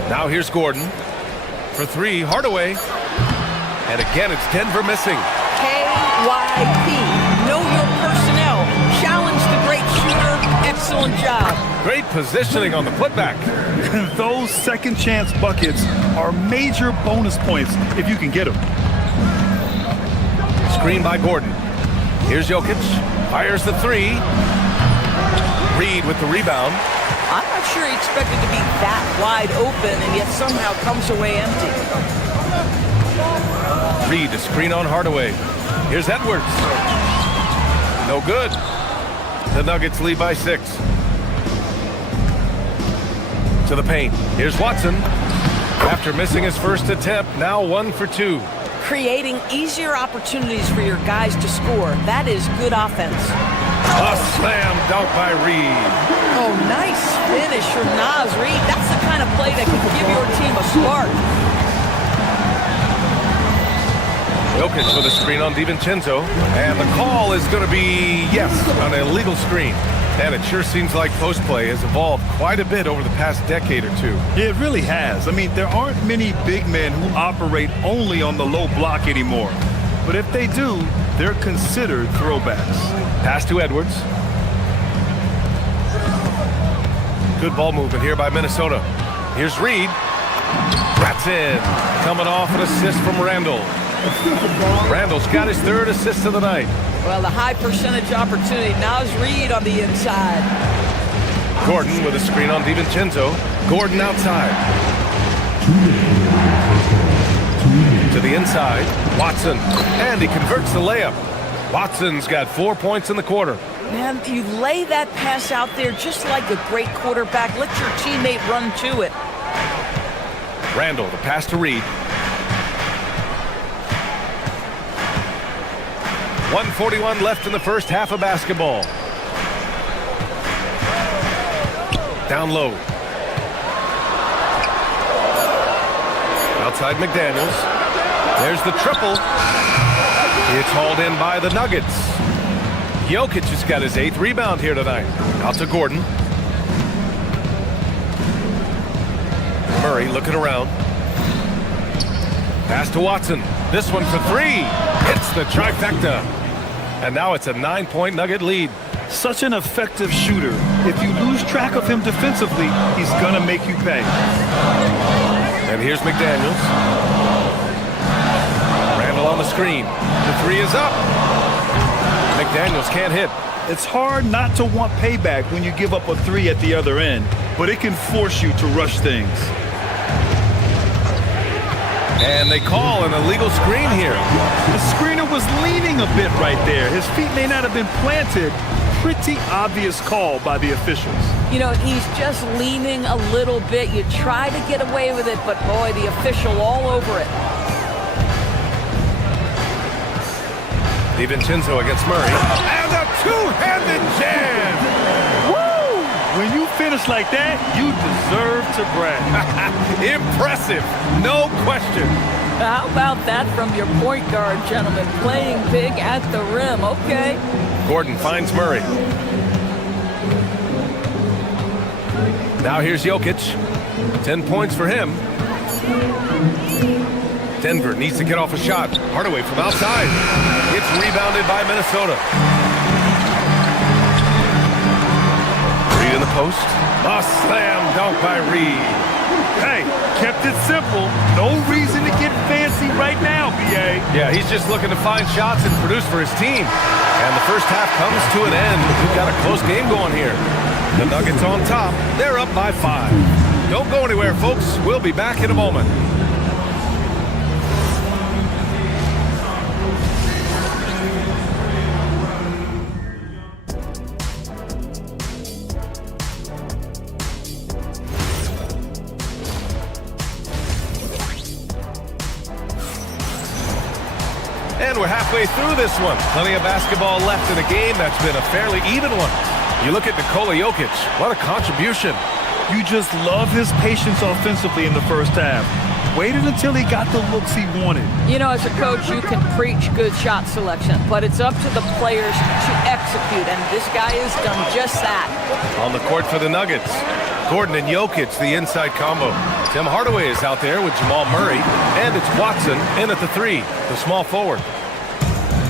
Now here's Gordon. For 3, Hardaway. And again, it's Denver missing. KYP. Know your personnel. Challenge the great shooter. Excellent job. Great positioning on the putback. Those second chance buckets are major bonus points if you can get them. Screen by Gordon. Here's Jokic. Fires the 3. Reed with the rebound. I'm not sure he expected to be that wide open and yet somehow comes away empty. Reed to screen on Hardaway. Here's Edwards. No good. The Nuggets lead by 6. To the paint. Here's Watson. After missing his first attempt, now 1 for 2. Creating easier opportunities for your guys to score. That is good offense. A slam dunk by Reed. Oh, nice finish from Naz Reid. That's the kind of play that can give your team a spark. Jokic with a screen on DiVincenzo. And the call is going to be, yes, an illegal screen. And it sure seems like post play has evolved quite a bit over the past decade or 2. Yeah, it really has. I mean, there aren't many big men who operate only on the low block anymore. But if they do, they're considered throwbacks. Pass to Edwards. Good ball movement here by Minnesota. Here's Reed. That's in. Coming off an assist from Randall. Randall's got his 3rd assist of the night. Well, the high percentage opportunity. Naz Reid on the inside. Gordon with a screen on DiVincenzo. Gordon outside. To the inside. Watson. And he converts the layup. Watson's got 4 points in the quarter. Man, you lay that pass out there just like a great quarterback. Let your teammate run to it. Randall, the pass to Reed. 1:41 left in the first half of basketball. Down low. Outside McDaniels. There's the triple. It's hauled in by the Nuggets. Jokic has got his 8th rebound here tonight. Out to Gordon. Murray looking around. Pass to Watson. This one for 3. Hits the trifecta. And now it's a 9-point Nugget lead. Such an effective shooter. If you lose track of him defensively, he's going to make you pay. And here's McDaniels. Randall on the screen. The 3 is up. McDaniels can't hit. It's hard not to want payback when you give up a 3 at the other end, but it can force you to rush things. And they call an illegal screen here. The screener was leaning a bit right there. His feet may not have been planted. Pretty obvious call by the officials. You know, he's just leaning a little bit. You try to get away with it, but boy, the official all over it. DiVincenzo against Murray. And a two-handed jam! Woo! When you finish like that, you deserve to brag. Impressive, no question. How about that from your point guard, gentlemen? Playing big at the rim, okay. Gordon finds Murray. Now here's Jokic. 10 points for him. Denver needs to get off a shot. Hardaway from outside. It's rebounded by Minnesota. Reed in the post. A slam dunk by Reed. Hey, kept it simple. No reason to get fancy right now, B.A. Yeah, he's just looking to find shots and produce for his team. And the first half comes to an end. We've got a close game going here. The Nuggets on top. They're up by 5. Don't go anywhere, folks. We'll be back in a moment. And we're halfway through this one. Plenty of basketball left in a game that's been a fairly even one. You look at Nikola Jokic, what a contribution. You just love his patience offensively in the first half. Waited until he got the looks he wanted. You know, as a coach, you can preach good shot selection, but it's up to the players to execute, and this guy has done just that. On the court for the Nuggets, Gordon and Jokic, the inside combo. Tim Hardaway is out there with Jamal Murray, and it's Watson in at the 3, the small forward.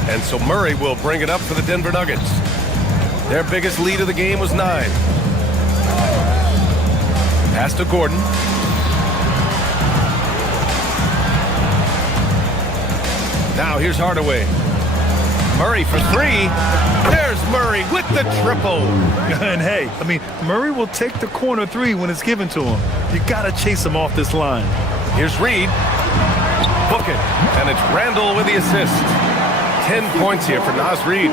And so Murray will bring it up for the Denver Nuggets. Their biggest lead of the game was 9. Pass to Gordon. Now here's Hardaway. Murray for 3. There's Murray with the triple. And hey, I mean, Murray will take the corner 3 when it's given to him. You gotta chase him off this line. Here's Reed. Book it. And it's Randall with the assist. 10 points here for Naz Reid.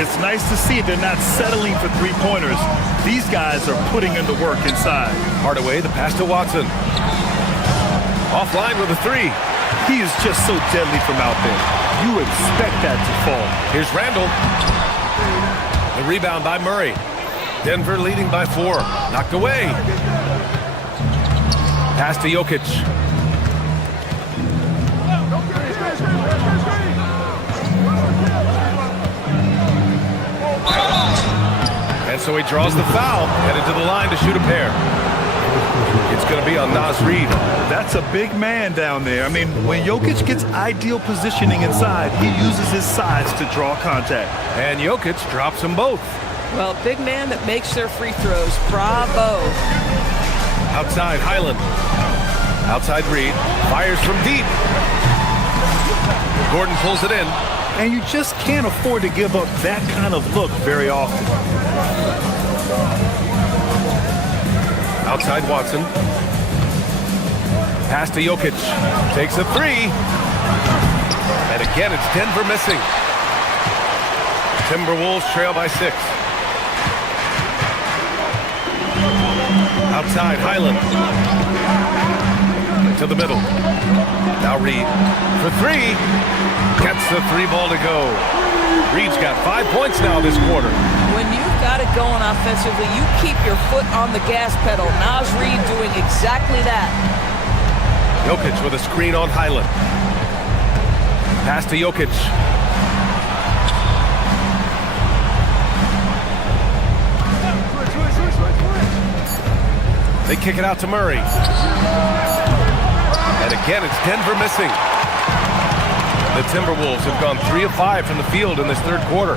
It's nice to see they're not settling for 3-pointers. These guys are putting in the work inside. Hardaway, the pass to Watson. Offline with a 3. He is just so deadly from out there. You expect that to fall. Here's Randall. The rebound by Murray. Denver leading by 4. Knocked away. Pass to Jokic. And so he draws the foul, headed to the line to shoot a pair. It's going to be on Naz Reid. That's a big man down there. I mean, when Jokic gets ideal positioning inside, he uses his size to draw contact. And Jokic drops them both. Well, big man that makes their free throws. Bravo. Outside, Highland. Outside Reid. Fires from deep. Gordon pulls it in. And you just can't afford to give up that kind of look very often. Outside Watson. Pass to Jokic. Takes a 3. And again, it's Denver missing. Timberwolves trail by 6. Outside, Highland. To the middle. Now Reid for 3. Gets the 3 ball to go. Reid's got 5 points now this quarter. When you've got it going offensively, you keep your foot on the gas pedal. Naz Reid doing exactly that. Jokic with a screen on Highland. Pass to Jokic. They kick it out to Murray. And again, it's Denver missing. The Timberwolves have gone 3 of 5 from the field in this third quarter.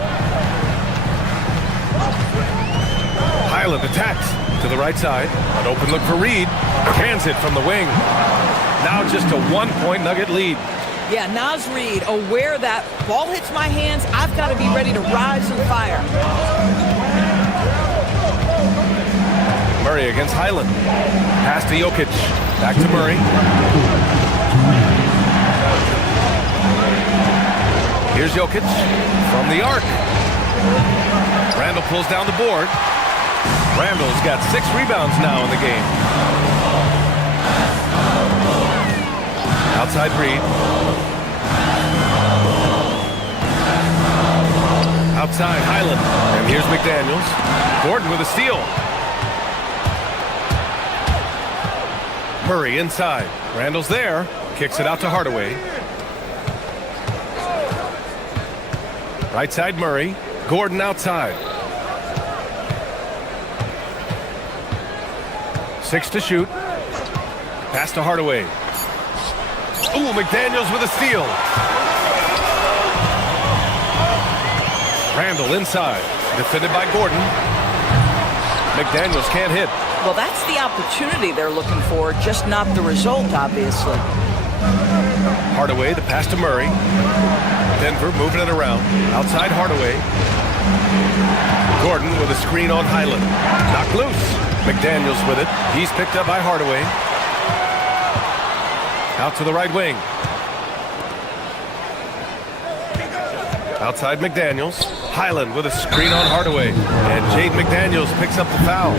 Highland attacks to the right side. An open look for Reid. Cans it from the wing. Now just a 1-point Nugget lead. Yeah, Naz Reid, aware that ball hits my hands, I've got to be ready to rise and fire. Murray against Highland. Pass to Jokic. Back to Murray. Here's Jokic from the arc. Randall pulls down the board. Randall's got 6 rebounds now in the game. Outside Reid. Outside Highland. And here's McDaniels. Gordon with a steal. Murray inside. Randall's there. Kicks it out to Hardaway. Right side Murray. Gordon outside. 6 to shoot. Pass to Hardaway. Ooh, McDaniels with a steal. Randall inside. Defended by Gordon. McDaniels can't hit. Well, that's the opportunity they're looking for, just not the result, obviously. Hardaway, the pass to Murray. Denver moving it around. Outside Hardaway. Gordon with a screen on Highland. Knocked loose. McDaniels with it. He's picked up by Hardaway. Out to the right wing. Outside McDaniels. Highland with a screen on Hardaway. And Jade McDaniels picks up the foul.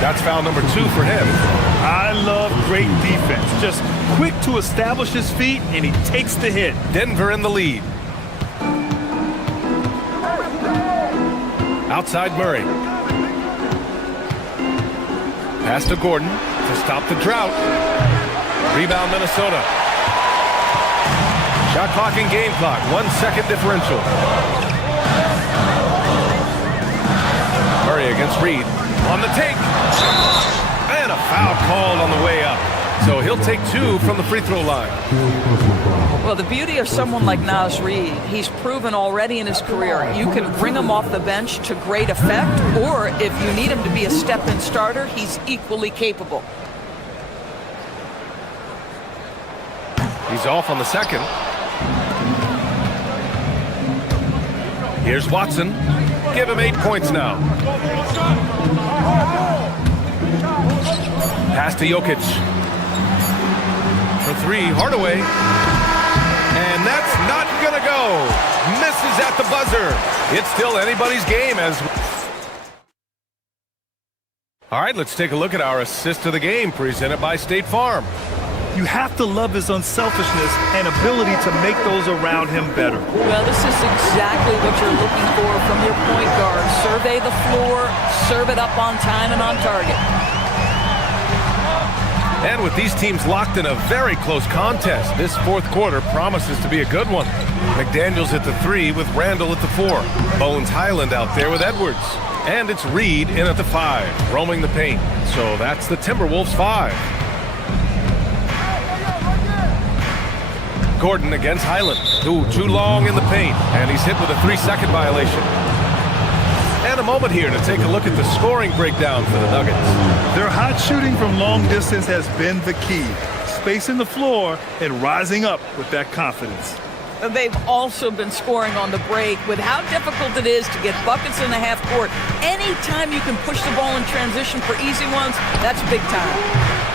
That's foul number 2 for him. I love great defense. Just quick to establish his feet, and he takes the hit. Denver in the lead. Outside Murray. Pass to Gordon to stop the drought. Rebound Minnesota. Shot clock and game clock. 1 second differential. Murray against Reid. On the take. And a foul called on the way up. So he'll take 2 from the free throw line. Well, the beauty of someone like Naz Reid, he's proven already in his career, you can bring him off the bench to great effect, or if you need him to be a step-in starter, he's equally capable. He's off on the second. Here's Watson. Give him 8 points now. Pass to Jokic. For 3, Hardaway. And that's not gonna go. Misses at the buzzer. It's still anybody's game as... All right, let's take a look at our assist of the game presented by State Farm. You have to love his unselfishness and ability to make those around him better. Well, this is exactly what you're looking for from your point guard. Survey the floor, serve it up on time and on target. And with these teams locked in a very close contest, this 4th quarter promises to be a good one. McDaniels at the 3 with Randall at the 4. Bones Highland out there with Edwards. And it's Reid in at the 5, roaming the paint. So that's the Timberwolves 5. Gordon against Highland. Ooh, too long in the paint. And he's hit with a 3-second violation. And a moment here to take a look at the scoring breakdown for the Nuggets. Their hot shooting from long distance has been the key. Spacing the floor and rising up with that confidence. They've also been scoring on the break with how difficult it is to get buckets in the half court. Anytime you can push the ball in transition for easy ones, that's big time.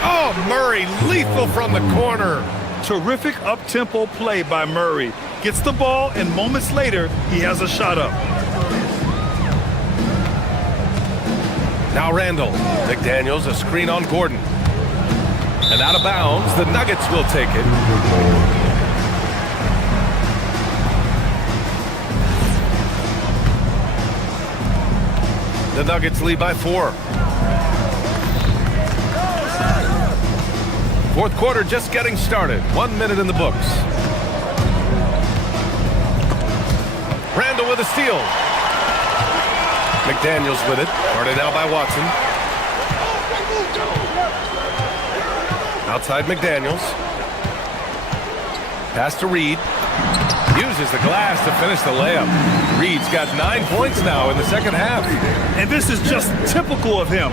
Oh, Murray, lethal from the corner. Terrific up-tempo play by Murray. Gets the ball, and moments later, he has a shot up. Now Randall. McDaniels, a screen on Gordon. And out of bounds, the Nuggets will take it. The Nuggets lead by 4. 4th quarter just getting started. 1 minute in the books. Randall with a steal. McDaniels with it. Guarded now by Watson. Outside McDaniels. Pass to Reid. Uses the glass to finish the layup. Reed's got 9 points now in the second half. And this is just typical of him.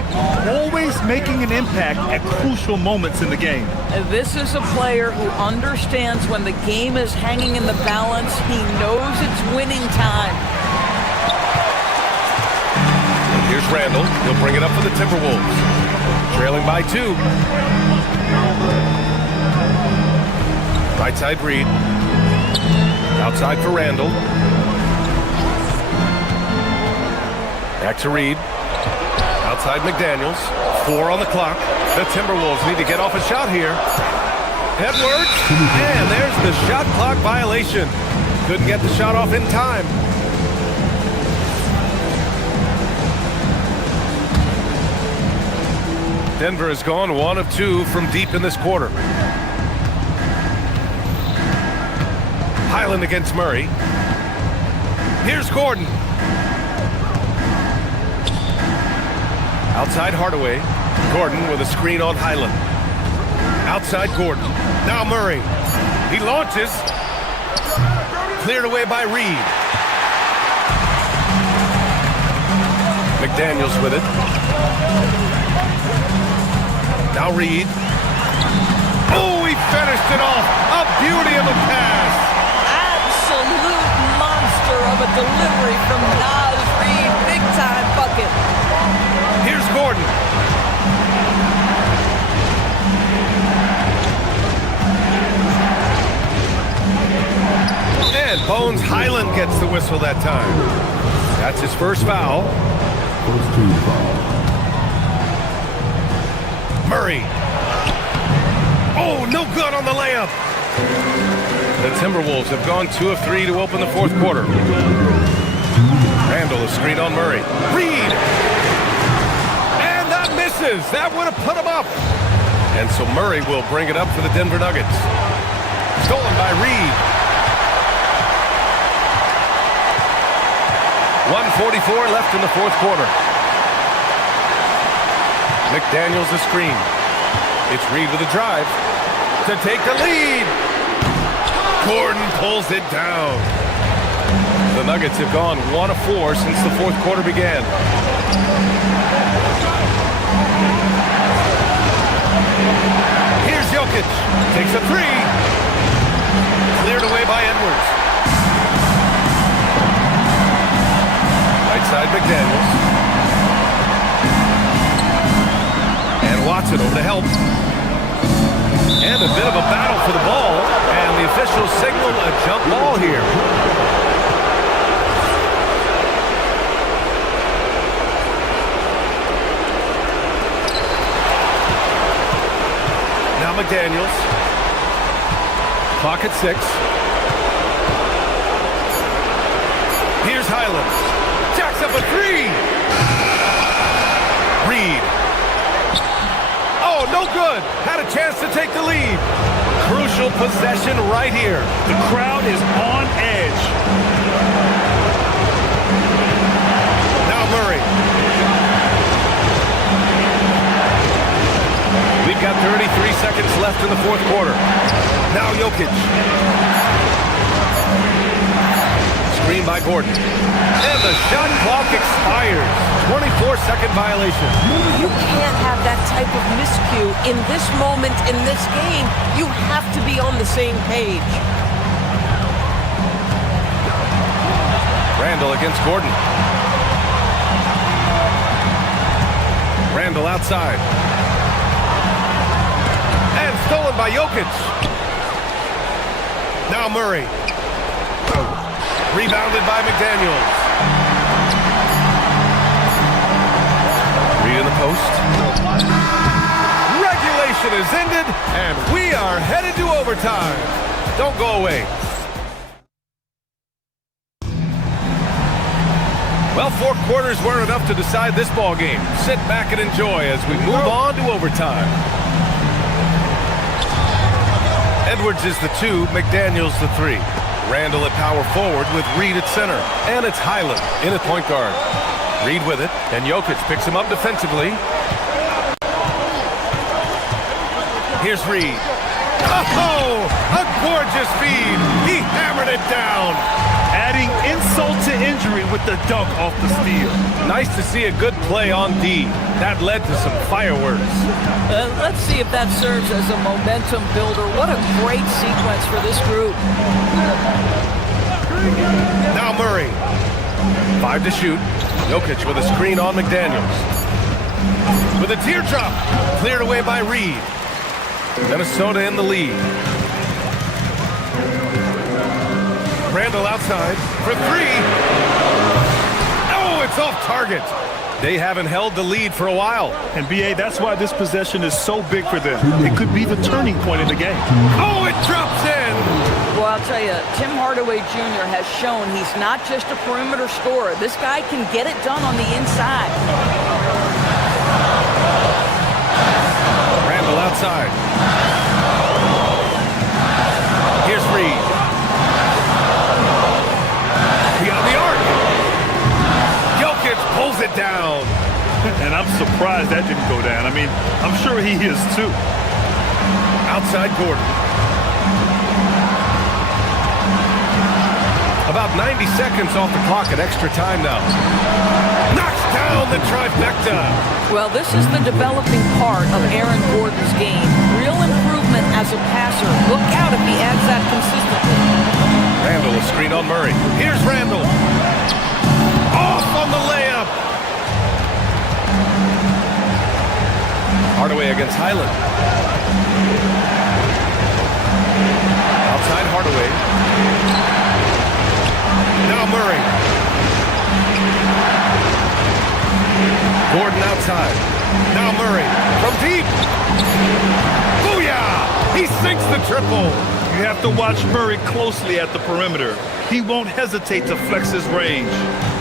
Always making an impact at crucial moments in the game. And this is a player who understands when the game is hanging in the balance. He knows it's winning time. Here's Randall. He'll bring it up for the Timberwolves. Trailing by 2. Right side Reed. Outside for Randall. Back to Reed. Outside McDaniels. 4 on the clock. The Timberwolves need to get off a shot here. Edwards. And there's the shot clock violation. Couldn't get the shot off in time. Denver has gone 1 of 2 from deep in this quarter. Highland against Murray. Here's Gordon. Outside Hardaway. Gordon with a screen on Highland. Outside Gordon. Now Murray. He launches. Cleared away by Reed. McDaniels with it. Now Reed. Oh, he finished it off. A beauty of a pass. Absolute monster of a delivery from Naz Reed. Big time bucket. Here's Gordon. And Bones Highland gets the whistle that time. That's his first foul. First team foul. Murray. Oh, no good on the layup. The Timberwolves have gone 2 of 3 to open the fourth quarter. Randall is screened on Murray. Reed! And that misses. That would have put him up. And so Murray will bring it up for the Denver Nuggets. Stolen by Reed. 1:44 left in the fourth quarter. McDaniels the screen. It's Reed with a drive to take the lead. Gordon pulls it down. The Nuggets have gone 1 of 4 since the fourth quarter began. Here's Jokic. Takes a 3. Cleared away by Edwards. Right side McDaniels. And Watson over to help. And a bit of a battle for the ball. And the officials signal a jump ball here. Now McDaniels. Clock at 6. Here's Highland. Jacks up a 3. Reed. Oh, no good. Had a chance to take the lead. Crucial possession right here. The crowd is on edge. Now Murray. We've got 33 seconds left in the fourth quarter. Now Jokic. Screen by Gordon. And the shot clock expires. 24-second violation. You can't have that type of miscue in this moment, in this game. You have to be on the same page. Randall against Gordon. Randall outside. And stolen by Jokic. Now Murray. Rebounded by McDaniels. Reed in the post. Regulation is ended, and we are headed to overtime. Don't go away. Well, 4 quarters weren't enough to decide this ball game. Sit back and enjoy as we move on to overtime. Edwards is the 2, McDaniels the 3. Randall at power forward with Reed at center. And it's Highland in at point guard. Reed with it, and Jokic picks him up defensively. Here's Reed. Oh, a gorgeous feed. He hammered it down. Adding insult to injury with the dunk off the steal. Nice to see a good play on D. That led to some fireworks. Let's see if that serves as a momentum builder. What a great sequence for this group. Now Murray. 5 to shoot. Jokic with a screen on McDaniels. With a teardrop. Cleared away by Reed. Minnesota in the lead. Randall outside for 3. Oh, it's off target. They haven't held the lead for a while. And BA, that's why this possession is so big for them. It could be the turning point in the game. Oh, it drops in. Well, I'll tell you, Tim Hardaway Jr. has shown he's not just a perimeter scorer. This guy can get it done on the inside. Randall outside. Here's Reed. Beyond the arc. Jokic pulls it down. And I'm surprised that didn't go down. I mean, I'm sure he is too. Outside Gordon. About 90 seconds off the clock at extra time now. Knocks down the trifecta. Well, this is the developing part of Aaron Gordon's game. Real improvement as a passer. Look out if he adds that consistently. Randall a screen on Murray. Here's Randall. Off on the layup. Hardaway against Highland. Outside Hardaway. Now Murray. Gordon outside. Now Murray from deep. Booyah! He sinks the triple. You have to watch Murray closely at the perimeter. He won't hesitate to flex his range.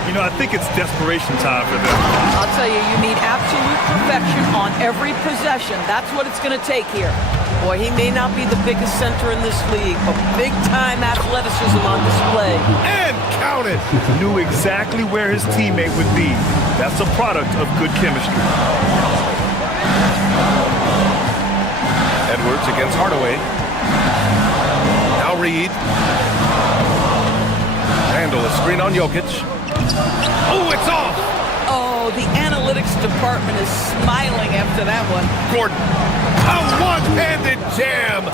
You know, I think it's desperation time for them. I'll tell you, you need absolute perfection on every possession. That's what it's going to take here. Boy, he may not be the biggest center in this league, but big-time athleticism on display. And count it! Knew exactly where his teammate would be. That's a product of good chemistry. Edwards against Hardaway. Now Reed. Randall a screen on Jokic. Oh, it's off! Oh, the analytics department is smiling after that one. Gordon, a one-handed jam,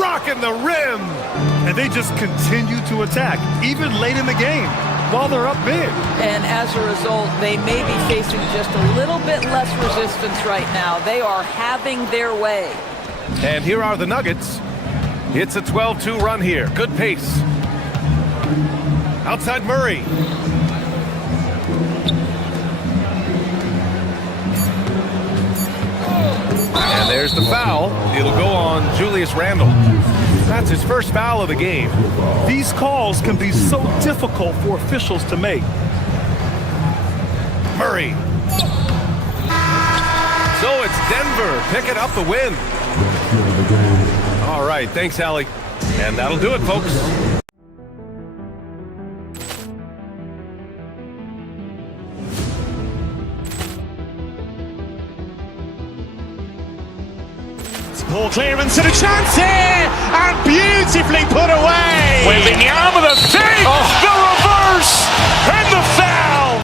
rocking the rim. And they just continue to attack, even late in the game, while they're up big. And as a result, they may be facing just a little bit less resistance right now. They are having their way. And here are the Nuggets. It's a 12-2 run here. Good pace. Outside Murray. And there's the foul. It'll go on Julius Randle. That's his first foul of the game. These calls can be so difficult for officials to make. Murray. So it's Denver picking up the win. All right, thanks, Allie. And that'll do it, folks. Poor clearance and a chance here, and beautifully put away. Wembanyama with a save, the reverse, and the foul.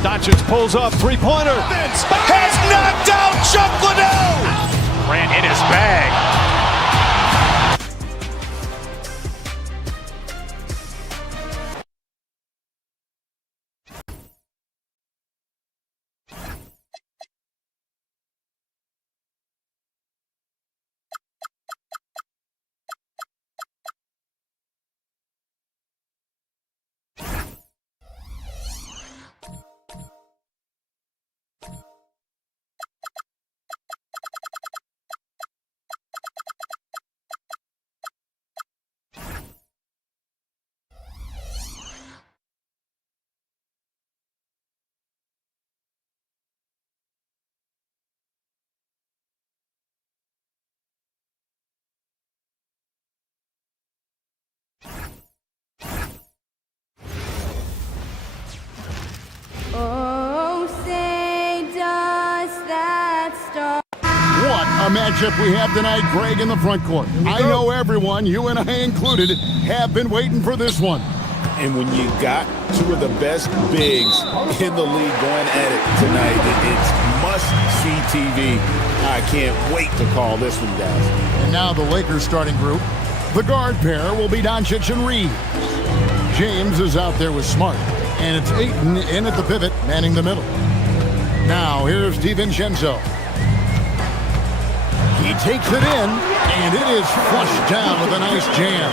Doncic pulls up, three-pointer. Has knocked out Chuck Liddell. Ran in his bag. a matchup we have tonight, Greg, in the front court. I know everyone, you and I included, have been waiting for this one. And when you got two of the best bigs in the league going at it tonight, it's must-see TV. I can't wait to call this one, guys. And now the Lakers starting group. The guard pair will be Doncic and Reeves. James is out there with Smart. And it's Ayton in at the pivot, manning the middle. Now here's DiVincenzo. He takes it in, and it is flushed down with a nice jam.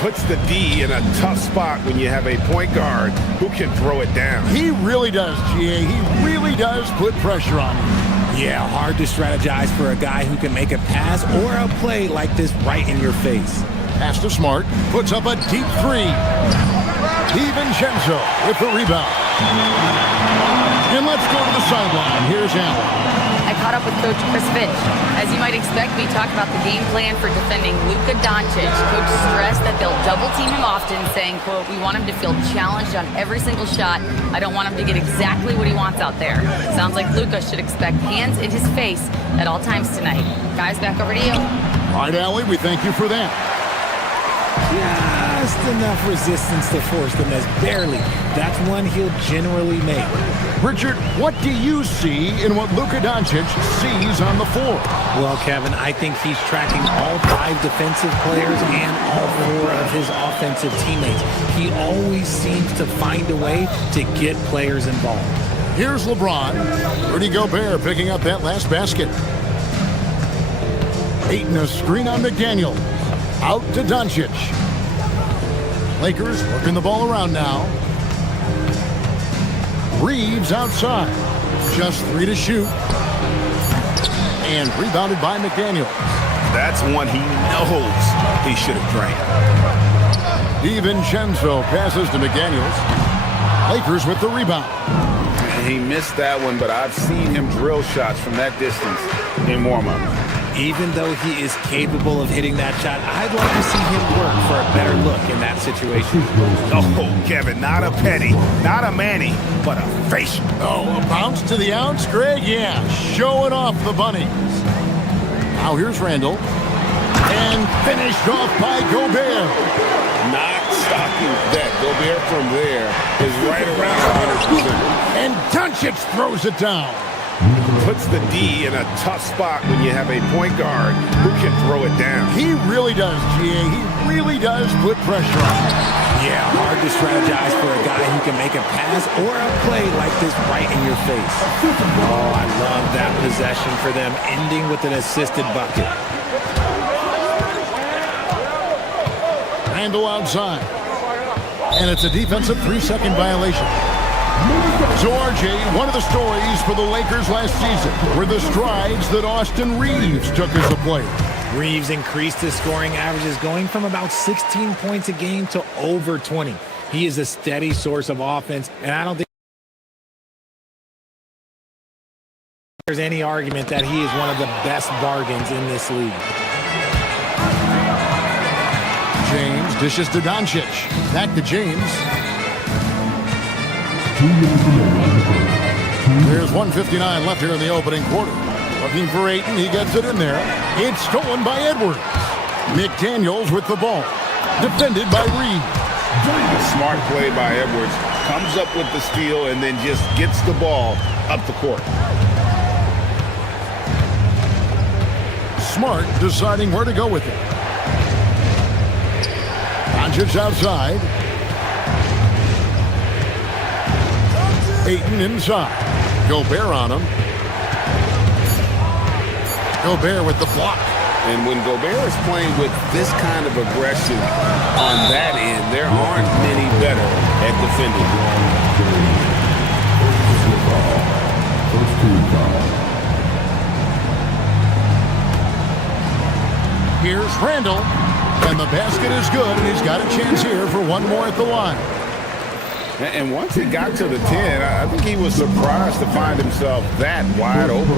Puts the D in a tough spot when you have a point guard who can throw it down. He really does, GA. He really does put pressure on him. Yeah, hard to strategize for a guy who can make a pass or a play like this right in your face. Pass to Smart, puts up a deep three. DiVincenzo with the rebound. And let's go to the sideline. Here's Allen. I caught up with Coach Chris Finch. As you might expect, we talked about the game plan for defending Luka Doncic. Coach stressed that they'll double team him often, saying, quote, "We want him to feel challenged on every single shot. I don't want him to get exactly what he wants out there." Sounds like Luka should expect hands in his face at all times tonight. Guys, back over to you. All right, Allie, we thank you for that. Just enough resistance to force the miss. Barely. That's one he'll generally make. Richard, what do you see in what Luka Doncic sees on the floor? Well, Kevin, I think he's tracking all 5 defensive players and all 4 of his offensive teammates. He always seems to find a way to get players involved. Here's LeBron. Rudy Gobert picking up that last basket. Ayton a screen on McDaniel. Out to Doncic. Lakers working the ball around now. Reeves outside. Just 3 to shoot. And rebounded by McDaniel. That's one he knows he should have drained. DiVincenzo passes to McDaniels. Lakers with the rebound. And he missed that one, but I've seen him drill shots from that distance in warm-up. Even though he is capable of hitting that shot, I'd like to see him work for a better look in that situation. Oh, Kevin, not a penny, not a Manny, but a facial. Oh, a bounce to the ounce, Greg? Yeah, showing off the bunnies. Now here's Randall. And finished off by Gobert. Not stopping that. Gobert from there is right around 100%. And Doncic throws it down. Puts the D in a tough spot when you have a point guard who can throw it down. He really does, GA. He really does put pressure on him. Yeah, hard to strategize for a guy who can make a pass or a play like this right in your face. Oh, I love that possession for them, ending with an assisted bucket. Randall outside. And it's a defensive 3-second violation. So, RJ, one of the stories for the Lakers last season were the strides that Austin Reeves took as a player. Reeves increased his scoring averages, going from about 16 points a game to over 20. He is a steady source of offense, and I don't think there's any argument that he is one of the best bargains in this league. James dishes to Doncic. Back to James. There's 1:59 left here in the opening quarter. Looking for Ayton. He gets it in there. It's stolen by Edwards. McDaniels with the ball. Defended by Reeves. Smart play by Edwards. Comes up with the steal and then just gets the ball up the court. Smart deciding where to go with it. Doncic outside. Ayton inside. Gobert on him. Gobert with the block. And when Gobert is playing with this kind of aggression on that end, there aren't many better at defending. Here's Randall. And the basket is good, and he's got a chance here for one more at the line. And once he got to the 10, I think he was surprised to find himself that wide open.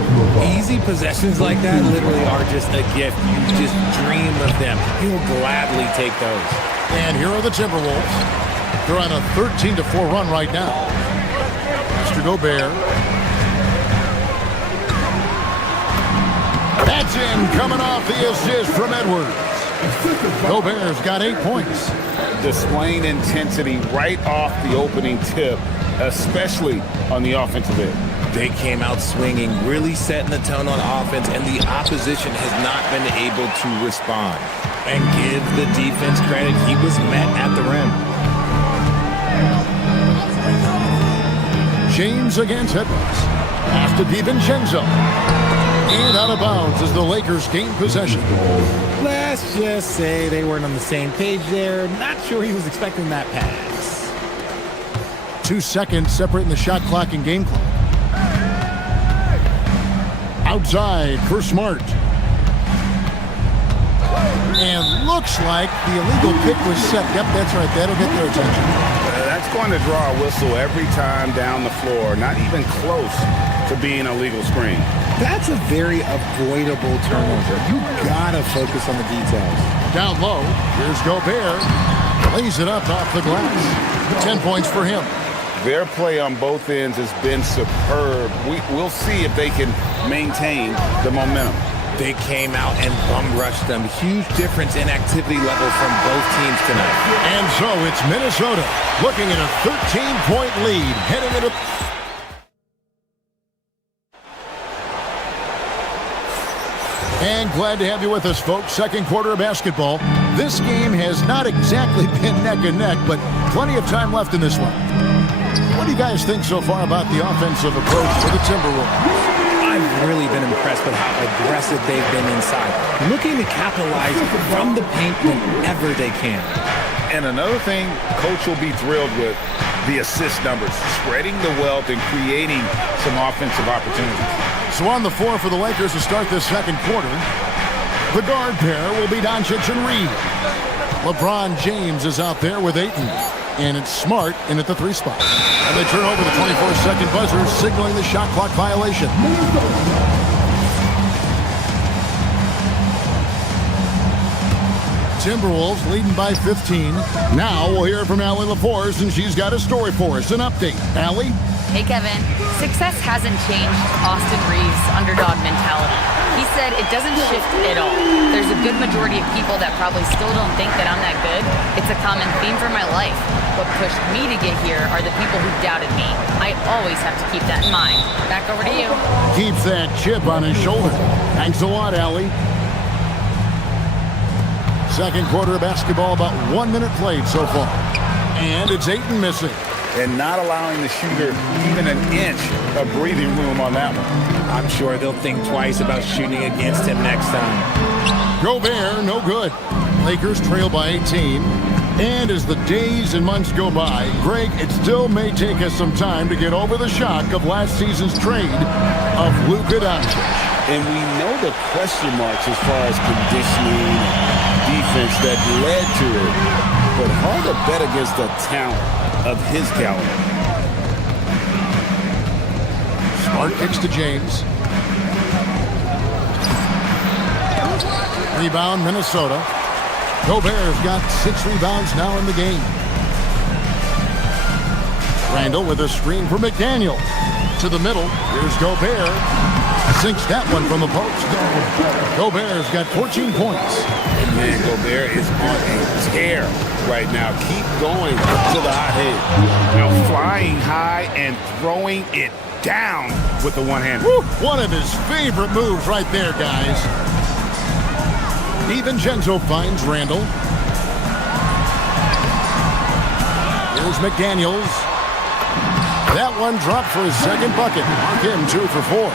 Easy possessions like that literally are just a gift. You just dream of them. He'll gladly take those. And here are the Timberwolves. They're on a 13-4 run right now. Mr. Gobert. That's in, coming off the assist from Edwards. Gobert's got 8 points. Displaying intensity right off the opening tip, especially on the offensive end. They came out swinging, really setting the tone on offense, and the opposition has not been able to respond. And give the defense credit, he was met at the rim. James against Edwards. Pass to DiVincenzo. And out of bounds as the Lakers gain possession. Let's just say they weren't on the same page there. Not sure he was expecting that pass. 2 seconds separating the shot clock and game clock. Outside for Smart. And looks like the illegal pick was set. Yep, that's right. That'll get their attention. That's going to draw a whistle every time down the floor. Not even close to being a legal screen. That's a very avoidable turnover. You gotta focus on the details. Down low, here's Gobert. Lays it up off the glass. 10 points for him. Their play on both ends has been superb. We'll see if they can maintain the momentum. They came out and bum rushed them. Huge difference in activity level from both teams tonight. And so it's Minnesota looking at a 13-point lead heading into... And glad to have you with us, folks. Second quarter of basketball. This game has not exactly been neck and neck, but plenty of time left in this one. What do you guys think so far about the offensive approach for the Timberwolves? I've really been impressed with how aggressive they've been inside, looking to capitalize from the paint whenever they can. And another thing Coach will be thrilled with, the assist numbers, spreading the wealth and creating some offensive opportunities. So on the floor for the Lakers to start this second quarter, the guard pair will be Doncic and Reed. LeBron James is out there with Ayton. And it's Smart in at the 3 spot. And they turn over the 24-second buzzer, signaling the shot clock violation. Timberwolves leading by 15. Now we'll hear from Allie LaForce, and she's got a story for us. An update. Allie? Hey, Kevin. Success hasn't changed Austin Reeves' underdog mentality. He said it doesn't shift at all. There's a good majority of people that probably still don't think that I'm that good. It's a common theme for my life. What pushed me to get here are the people who doubted me. I always have to keep that in mind. Back over to you. Keeps that chip on his shoulder. Thanks a lot, Allie. Second quarter of basketball, about 1 minute played so far. And it's Ayton missing. And not allowing the shooter even an inch of breathing room on that one. I'm sure they'll think twice about shooting against him next time. Gobert, no good. Lakers trail by 18. And as the days and months go by, Greg, it still may take us some time to get over the shock of last season's trade of Luka Doncic. And we know the question marks as far as conditioning and defense that led to it. But hard to bet against the talent of his caliber. Smart kicks to James. Rebound, Minnesota. Gobert's got 6 rebounds now in the game. Randall with a screen for McDaniel. To the middle. Here's Gobert. Sinks that one from the post. Gobert's got 14 points. And man, Gobert is on a tear right now. Keep going to the hot head. Now flying high and throwing it down with the one hand. One of his favorite moves right there, guys. DiVincenzo finds Randall. Here's McDaniels. That one dropped for his second bucket. Mark him 2 for 4.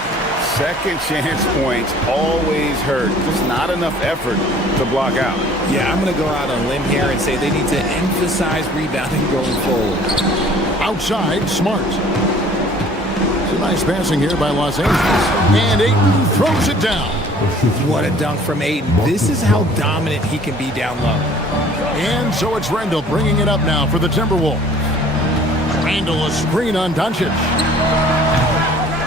Second chance points always hurt. Just not enough effort to block out. Yeah, I'm going to go out on a limb here and say they need to emphasize rebounding going forward. Outside, Smart. It's a nice passing here by Los Angeles. And Ayton throws it down. What a dunk from Ayton. This is how dominant he can be down low. And so it's Randall bringing it up now for the Timberwolves. Randall a screen on Doncic.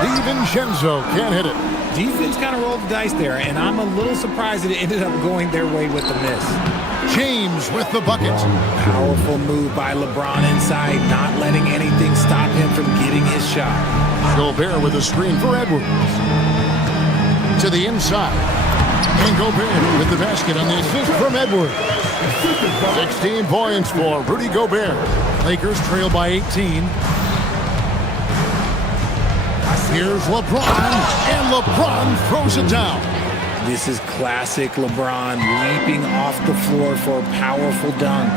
DiVincenzo can't hit it. Defense kind of rolled the dice there, and I'm a little surprised that it ended up going their way with the miss. James with the bucket. Powerful move by LeBron inside, not letting anything stop him from getting his shot. Gobert with a screen for Edwards. To the inside. And Gobert with the basket on the assist from Edwards. 16 points for Rudy Gobert. Lakers trail by 18. Here's LeBron, and LeBron throws it down. This is classic LeBron leaping off the floor for a powerful dunk.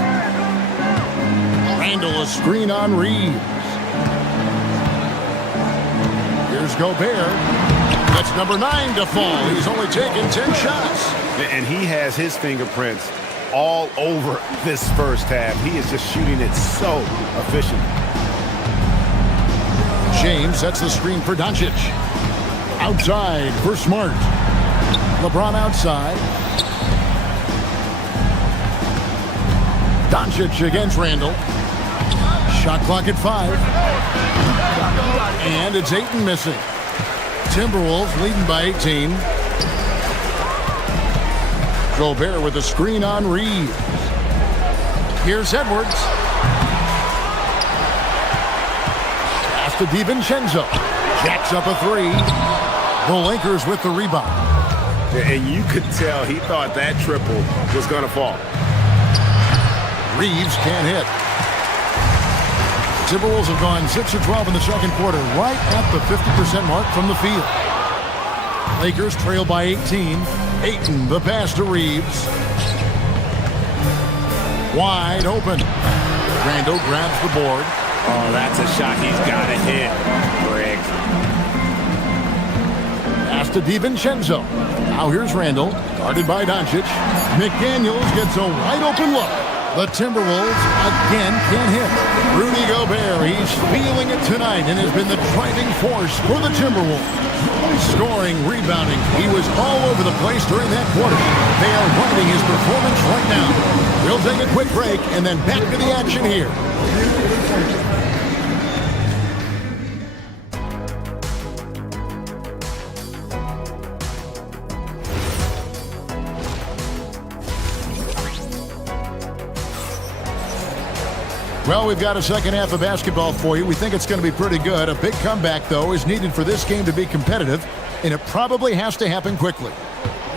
Randall a screen on Reeves. Here's Gobert. That's number 9 to fall. He's only taken 10 shots. And he has his fingerprints all over this first half. He is just shooting it so efficient. James sets the screen for Doncic. Outside for Smart. LeBron outside. Doncic against Randall. Shot clock at 5. And it's Ayton missing. Timberwolves leading by 18. Gobert with a screen on Reeves. Here's Edwards. Pass to DiVincenzo. Jacks up a 3. The Lakers with the rebound. And you could tell he thought that triple was going to fall. Reeves can't hit. Timberwolves have gone 6 of 12 in the second quarter, right at the 50% mark from the field. Lakers trail by 18. Ayton, the pass to Reeves. Wide open. Randall grabs the board. Oh, that's a shot he's got to hit. Brick. Pass to DiVincenzo. Now here's Randall, guarded by Doncic. McDaniels gets a wide open look. The Timberwolves again can't hit. Rudy Gobert, he's feeling it tonight and has been the driving force for the Timberwolves. Scoring, rebounding, he was all over the place during that quarter. They are riding his performance right now. We'll take a quick break and then back to the action here. Well, we've got a second half of basketball for you. We think it's going to be pretty good. A big comeback, though, is needed for this game to be competitive, and it probably has to happen quickly.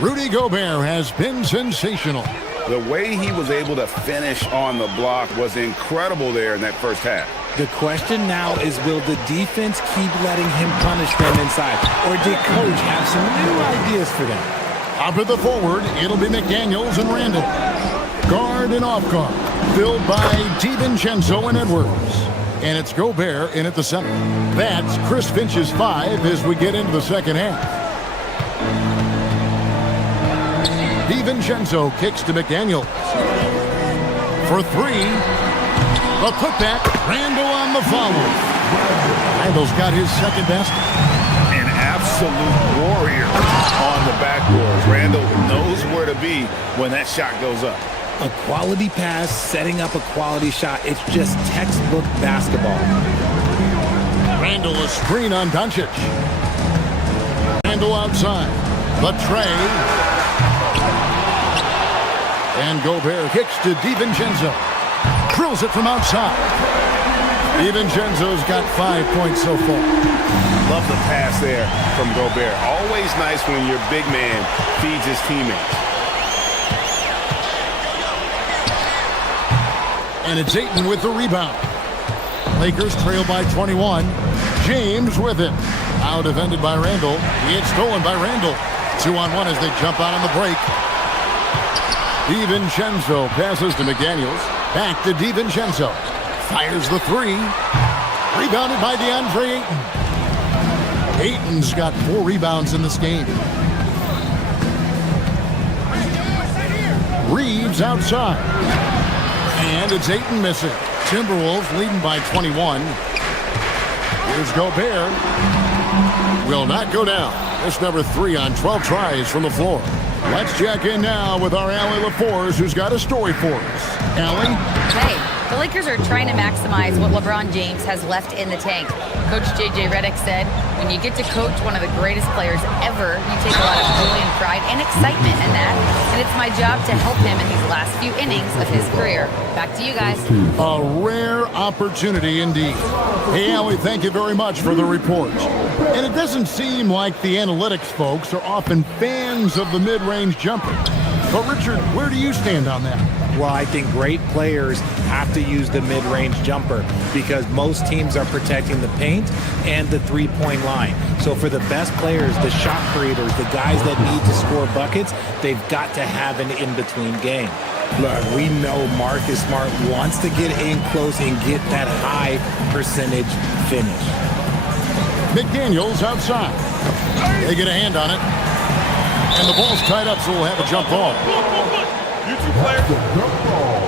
Rudy Gobert has been sensational. The way he was able to finish on the block was incredible there in that first half. The question now is, will the defense keep letting him punish them inside, or did Coach have some new ideas for them? Up at the forward, it'll be McDaniels and Randall. Guard and off guard, filled by DiVincenzo and Edwards. And it's Gobert in at the center. That's Chris Finch's 5 as we get into the second half. DiVincenzo kicks to McDaniels. For 3. The putback, Randall on the follow. Randall's got his second best. An absolute warrior on the backboards. Randall knows where to be when that shot goes up. A quality pass, setting up a quality shot. It's just textbook basketball. Randall a screen on Doncic. Randall outside. The tray. And Gobert kicks to DiVincenzo. Drills it from outside. DiVincenzo's got 5 points so far. Love the pass there from Gobert. Always nice when your big man feeds his teammates. And it's Ayton with the rebound. Lakers trail by 21. James with it. Now defended by Randall. He had stolen by Randall. 2-on-1 as they jump out on the break. DiVincenzo passes to McDaniels. Back to DiVincenzo. Fires the 3. Rebounded by DeAndre Ayton. Ayton's got 4 rebounds in this game. Reeves outside. And it's Ayton missing. Timberwolves leading by 21. Here's Gobert. Will not go down. That's number 3 on 12 tries from the floor. Let's check in now with our Allie LaForce, who's got a story for us. Allie? Hey, The Lakers are trying to maximize what LeBron James has left in the tank. Coach J.J. Redick said, when you get to coach one of the greatest players ever, you take a lot of joy and pride and excitement in that. And it's my job to help him in these last few innings of his career. Back to you guys. A rare opportunity indeed. Hey, Allie, thank you very much for the report. And it doesn't seem like the analytics folks are often fans of the mid-range jumper. But Richard, where do you stand on that? Well, I think great players have to use the mid-range jumper because most teams are protecting the paint and the three-point line. So for the best players, the shot creators, the guys that need to score buckets, they've got to have an in-between game. Look, we know Marcus Smart wants to get in close and get that high percentage finish. McDaniels outside. They get a hand on it. And the ball's tied up, so we'll have a jump ball. You two players. Jump ball.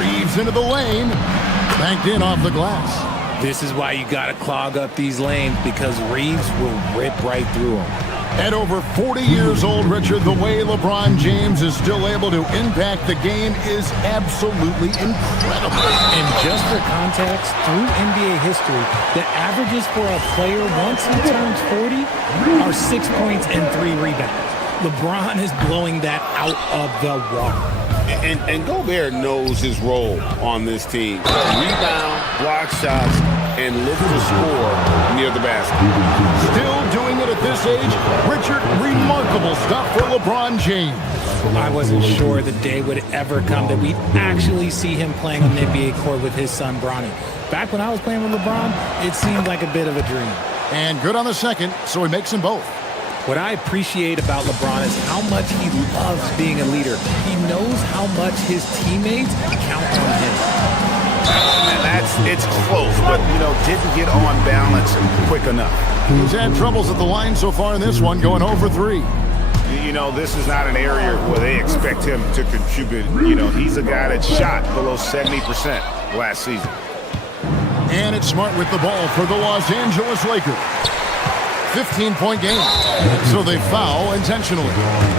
Reeves into the lane. Banked in off the glass. This is why you got to clog up these lanes because Reeves will rip right through them. At over 40 years old, Richard, the way LeBron James is still able to impact the game is absolutely incredible. And just for context, through NBA history, the averages for a player once he turns 40 are 6 points and 3 rebounds. LeBron is blowing that out of the water. And Gobert knows his role on this team. Rebound, block shots, and look to score near the basket. Still doing it at this age. Richard, remarkable stuff for LeBron James. I wasn't sure the day would ever come that we'd actually see him playing on the NBA court with his son, Bronny. Back when I was playing with LeBron, it seemed like a bit of a dream. And good on the second, so he makes them both. What I appreciate about LeBron is how much he loves being a leader. He knows how much his teammates count on him. And it's close, but, didn't get on balance quick enough. He's had troubles at the line so far in this one, going 0 for 3. This is not an area where they expect him to contribute. He's a guy that shot below 70% last season. And it's Smart with the ball for the Los Angeles Lakers. 15-point game. So they foul intentionally.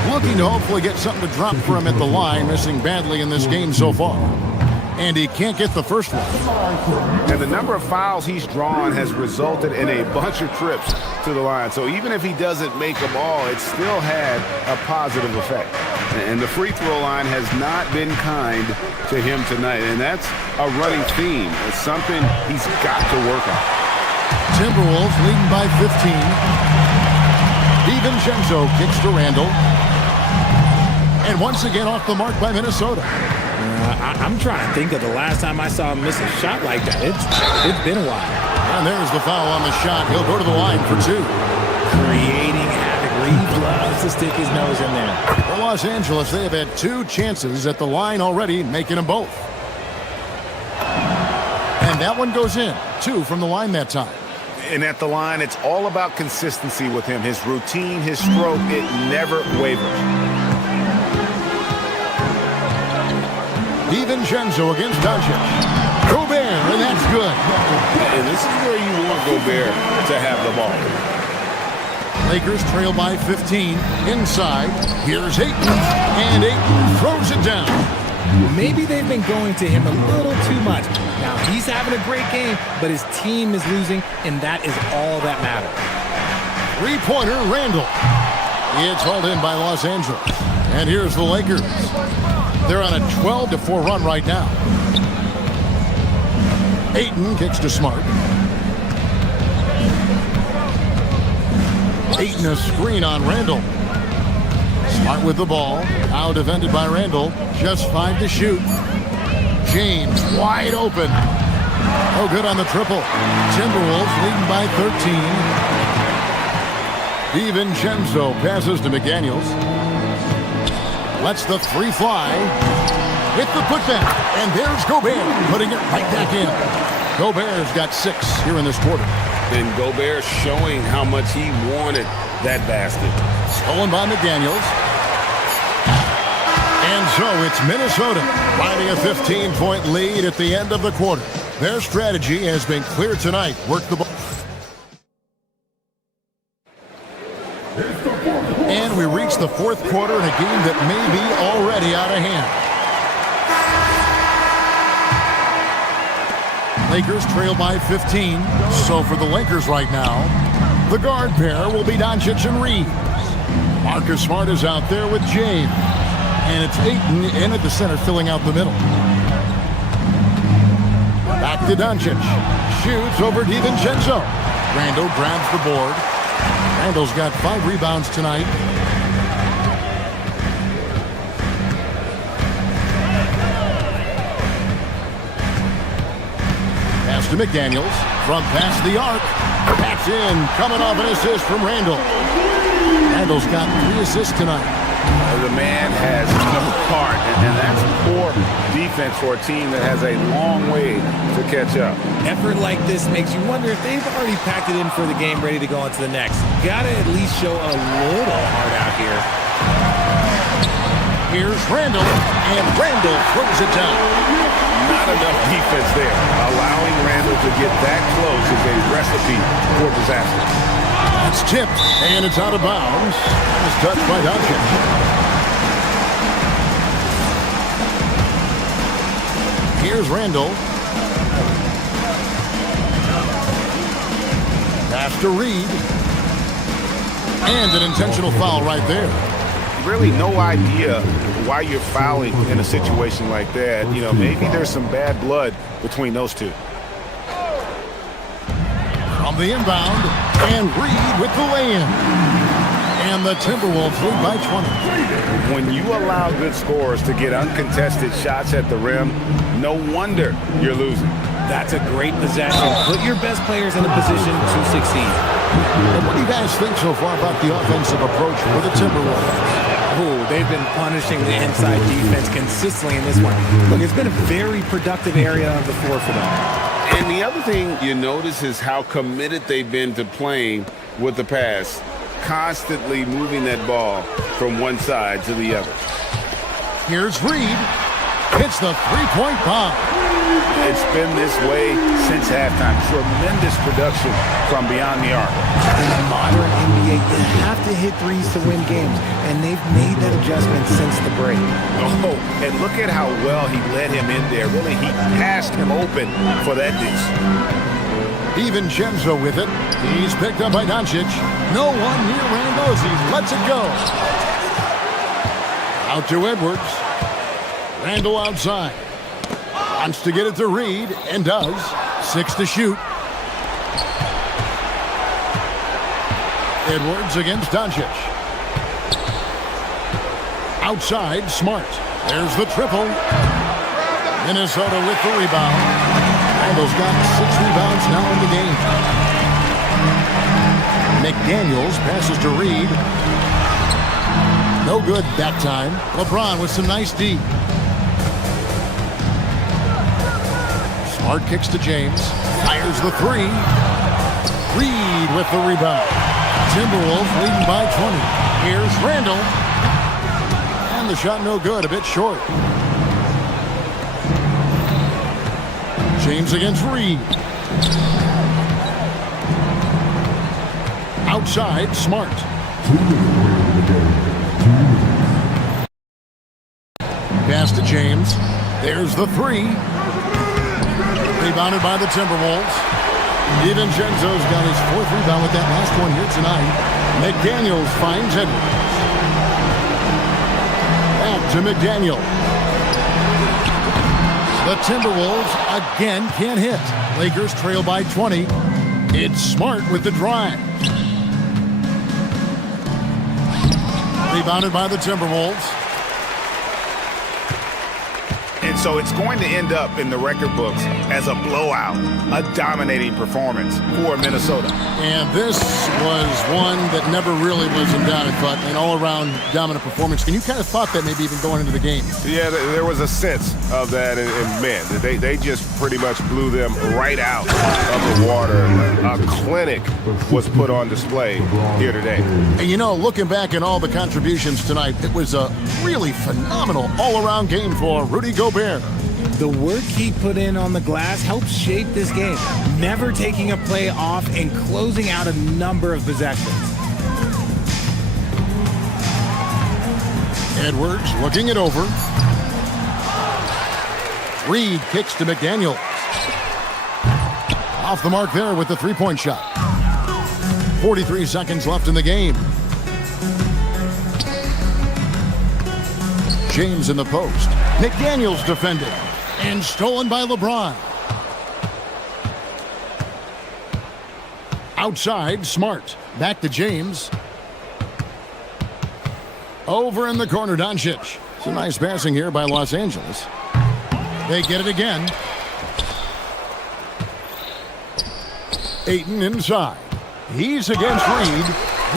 Looking to hopefully get something to drop for him at the line, missing badly in this game so far. And he can't get the first one. And the number of fouls he's drawn has resulted in a bunch of trips to the line. So even if he doesn't make them all, it still had a positive effect. And the free throw line has not been kind to him tonight. And that's a running theme. It's something he's got to work on. Timberwolves leading by 15. DiVincenzo kicks to Randall. And once again off the mark by Minnesota. I'm trying to think of the last time I saw him miss a shot like that. It's been a while. And there's the foul on the shot. He'll go to the line for 2. Creating havoc. Reeves loves to stick his nose in there. For Los Angeles, they have had 2 chances at the line already, making them both. And that one goes in. 2 from the line that time. And at the line, it's all about consistency with him. His routine, his stroke, it never wavers. DiVincenzo against Doncic. Gobert, and that's good. And this is where you want Gobert to have the ball. Lakers trail by 15. Inside, here's Ayton. And Ayton throws it down. Maybe they've been going to him a little too much. Now, he's having a great game, but his team is losing, and that is all that matters. Three-pointer, Randall. It's hauled in by Los Angeles. And here's the Lakers. They're on a 12-4 run right now. Ayton kicks to Smart. Ayton a screen on Randall. Smart with the ball. Now defended by Randall. Just 5 to shoot. James wide open. Oh, good on the triple. Timberwolves leading by 13. DiVincenzo passes to McDaniels. Lets the 3 fly. With the putback. And there's Gobert putting it right back in. Gobert's got 6 here in this quarter. And Gobert showing how much he wanted that basket. Stolen by McDaniels. And so it's Minnesota riding a 15-point lead at the end of the quarter. Their strategy has been clear tonight. Work the ball. And we reach the fourth quarter in a game that may be already out of hand. Lakers trail by 15. So for the Lakers right now, the guard pair will be Doncic and Reeves. Marcus Smart is out there with James. And it's Ayton in at the center, filling out the middle. Back to Doncic. Shoots over DiVincenzo. Randle grabs the board. Randle's got 5 rebounds tonight. Pass to McDaniels. From past the arc. That's in. Coming off an assist from Randle. Randle's got 3 assists tonight. The man has no heart, and that's poor defense for a team that has a long way to catch up. Effort like this makes you wonder if they've already packed it in for the game, ready to go on to the next. Gotta at least show a little heart out here. Here's Randle, and Randle throws it down. Not enough defense there. Allowing Randle to get that close is a recipe for disaster. It's tipped, and it's out of bounds. It's touched by Doncic. Here's Randle. Pass to Reed. And an intentional foul right there. Really no idea why you're fouling in a situation like that. You know, maybe there's some bad blood between those two. From the inbound, and Reed with the lay-in. And the Timberwolves lead by 20. When you allow good scorers to get uncontested shots at the rim, no wonder you're losing. That's a great possession. Put your best players in a position to succeed. And what do you guys think so far about the offensive approach for the Timberwolves? Oh, they've been punishing the inside defense consistently in this one. Look, it's been a very productive area of the floor for them. And the other thing you notice is how committed they've been to playing with the pass, constantly moving that ball from one side to the other. Here's Reed. Hits the three-point bomb. It's been this way since halftime. Tremendous production from beyond the arc. In the modern NBA, you have to hit threes to win games, and they've made that adjustment since the break. Oh, and look at how well he led him in there. Really, he passed him open for that deuce. DiVincenzo with it. He's picked up by Doncic. No one near Randle as he lets it go. Out to Edwards. Randle outside. Wants to get it to Reed, and does. 6 to shoot. Edwards against Doncic. Outside, Smart. There's the triple. Minnesota with the rebound. Randle's got 6 rebounds now in the game. McDaniels passes to Reed. No good that time. LeBron with some nice D. Smart kicks to James. Fires the 3. Reed with the rebound. Timberwolves leading by 20. Here's Randle. And the shot no good, a bit short. James against Reed. Outside, Smart. Pass to James. There's the 3. Rebounded by the Timberwolves. DiVincenzo's got his 4th rebound with that last one here tonight. McDaniels finds Edwards. Back to McDaniel. The Timberwolves again can't hit. Lakers trail by 20. It's Smart with the drive. Rebounded by the Timberwolves. And so it's going to end up in the record books as a blowout, a dominating performance for Minnesota. And this was one that never really was in doubt, but an all-around dominant performance. And you kind of thought that maybe even going into the game. Yeah, there was a sense of that, and man, they just pretty much blew them right out of the water. A clinic was put on display here today. And you know, looking back at all the contributions tonight, it was a really phenomenal all-around game for Rudy Gobert. The work he put in on the glass helped shape this game, never taking a play off and closing out a number of possessions. Edwards looking it over. Reed kicks to McDaniels. Off the mark there with the three-point shot. 43 seconds left in the game. James in the post. McDaniels defended. And stolen by LeBron. Outside, Smart. Back to James. Over in the corner, Doncic. It's a nice passing here by Los Angeles. They get it again. Ayton inside. He's against Reed.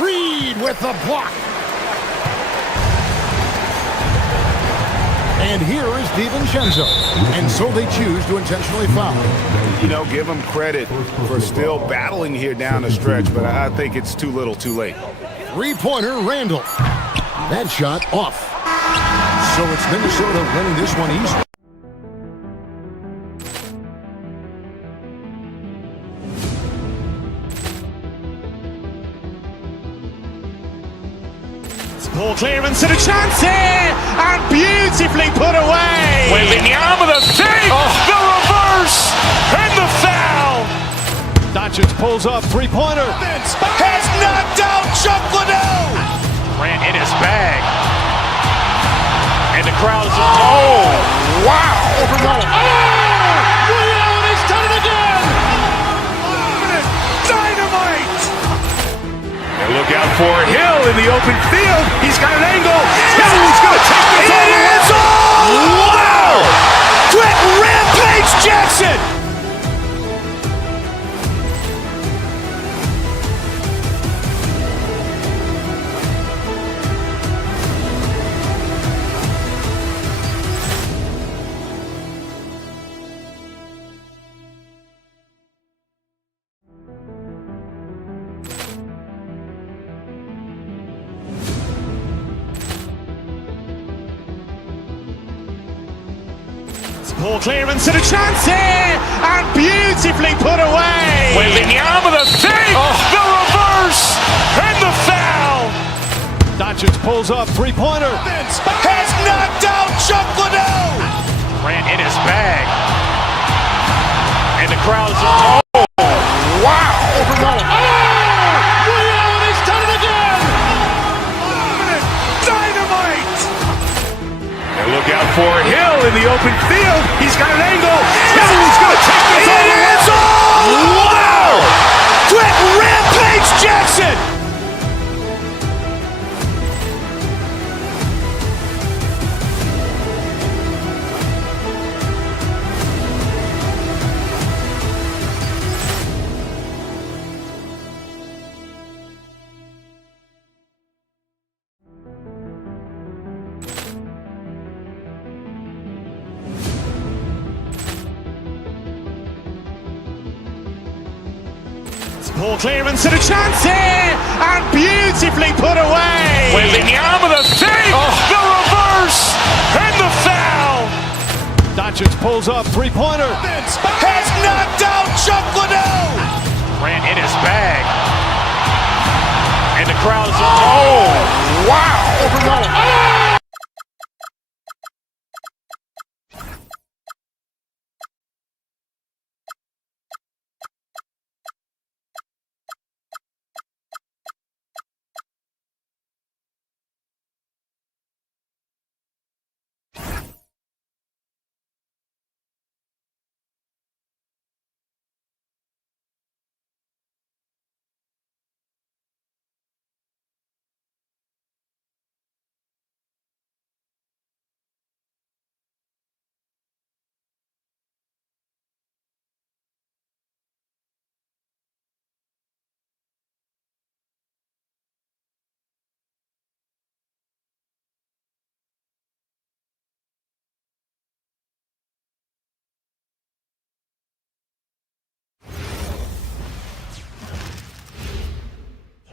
Reed with the block. And here is DiVincenzo. And so they choose to intentionally foul. You know, give him credit for still battling here down the stretch, but I think it's too little too late. Three-pointer, Randall. That shot off. So it's Minnesota winning this one easily. Poor clearance and a chance here, and beautifully put away. Wembanyama the save, the reverse, and the foul. Doncic pulls up, three-pointer. Has knocked out Chuck Liddell. Grant in his bag. And the crowd is, oh, wow. Liddell has done it again. Dynamite. And look out for Hill in the open field. He's got an angle. Hill's going to take this all the way. Wow! Quick Rampage Jackson. Poor clearance and a chance here, and beautifully put away. Wembanyama the save, the reverse, and the foul. Doncic pulls up, three-pointer. Has knocked out Chuck Liddell. Grant in his bag. And the crowd is, oh, wow. Liddell has done it again. Dynamite. And look out for Hill in the open field. He's got an angle. Hill's going to take this all the way. Wow! Quick Rampage Jackson. Poor clearance and a chance here, and beautifully put away. Wembanyama the save, the reverse, and the foul. Doncic pulls up, three-pointer. Has knocked out Chuck Liddell. Grant in his bag. And the crowd is, oh, wow.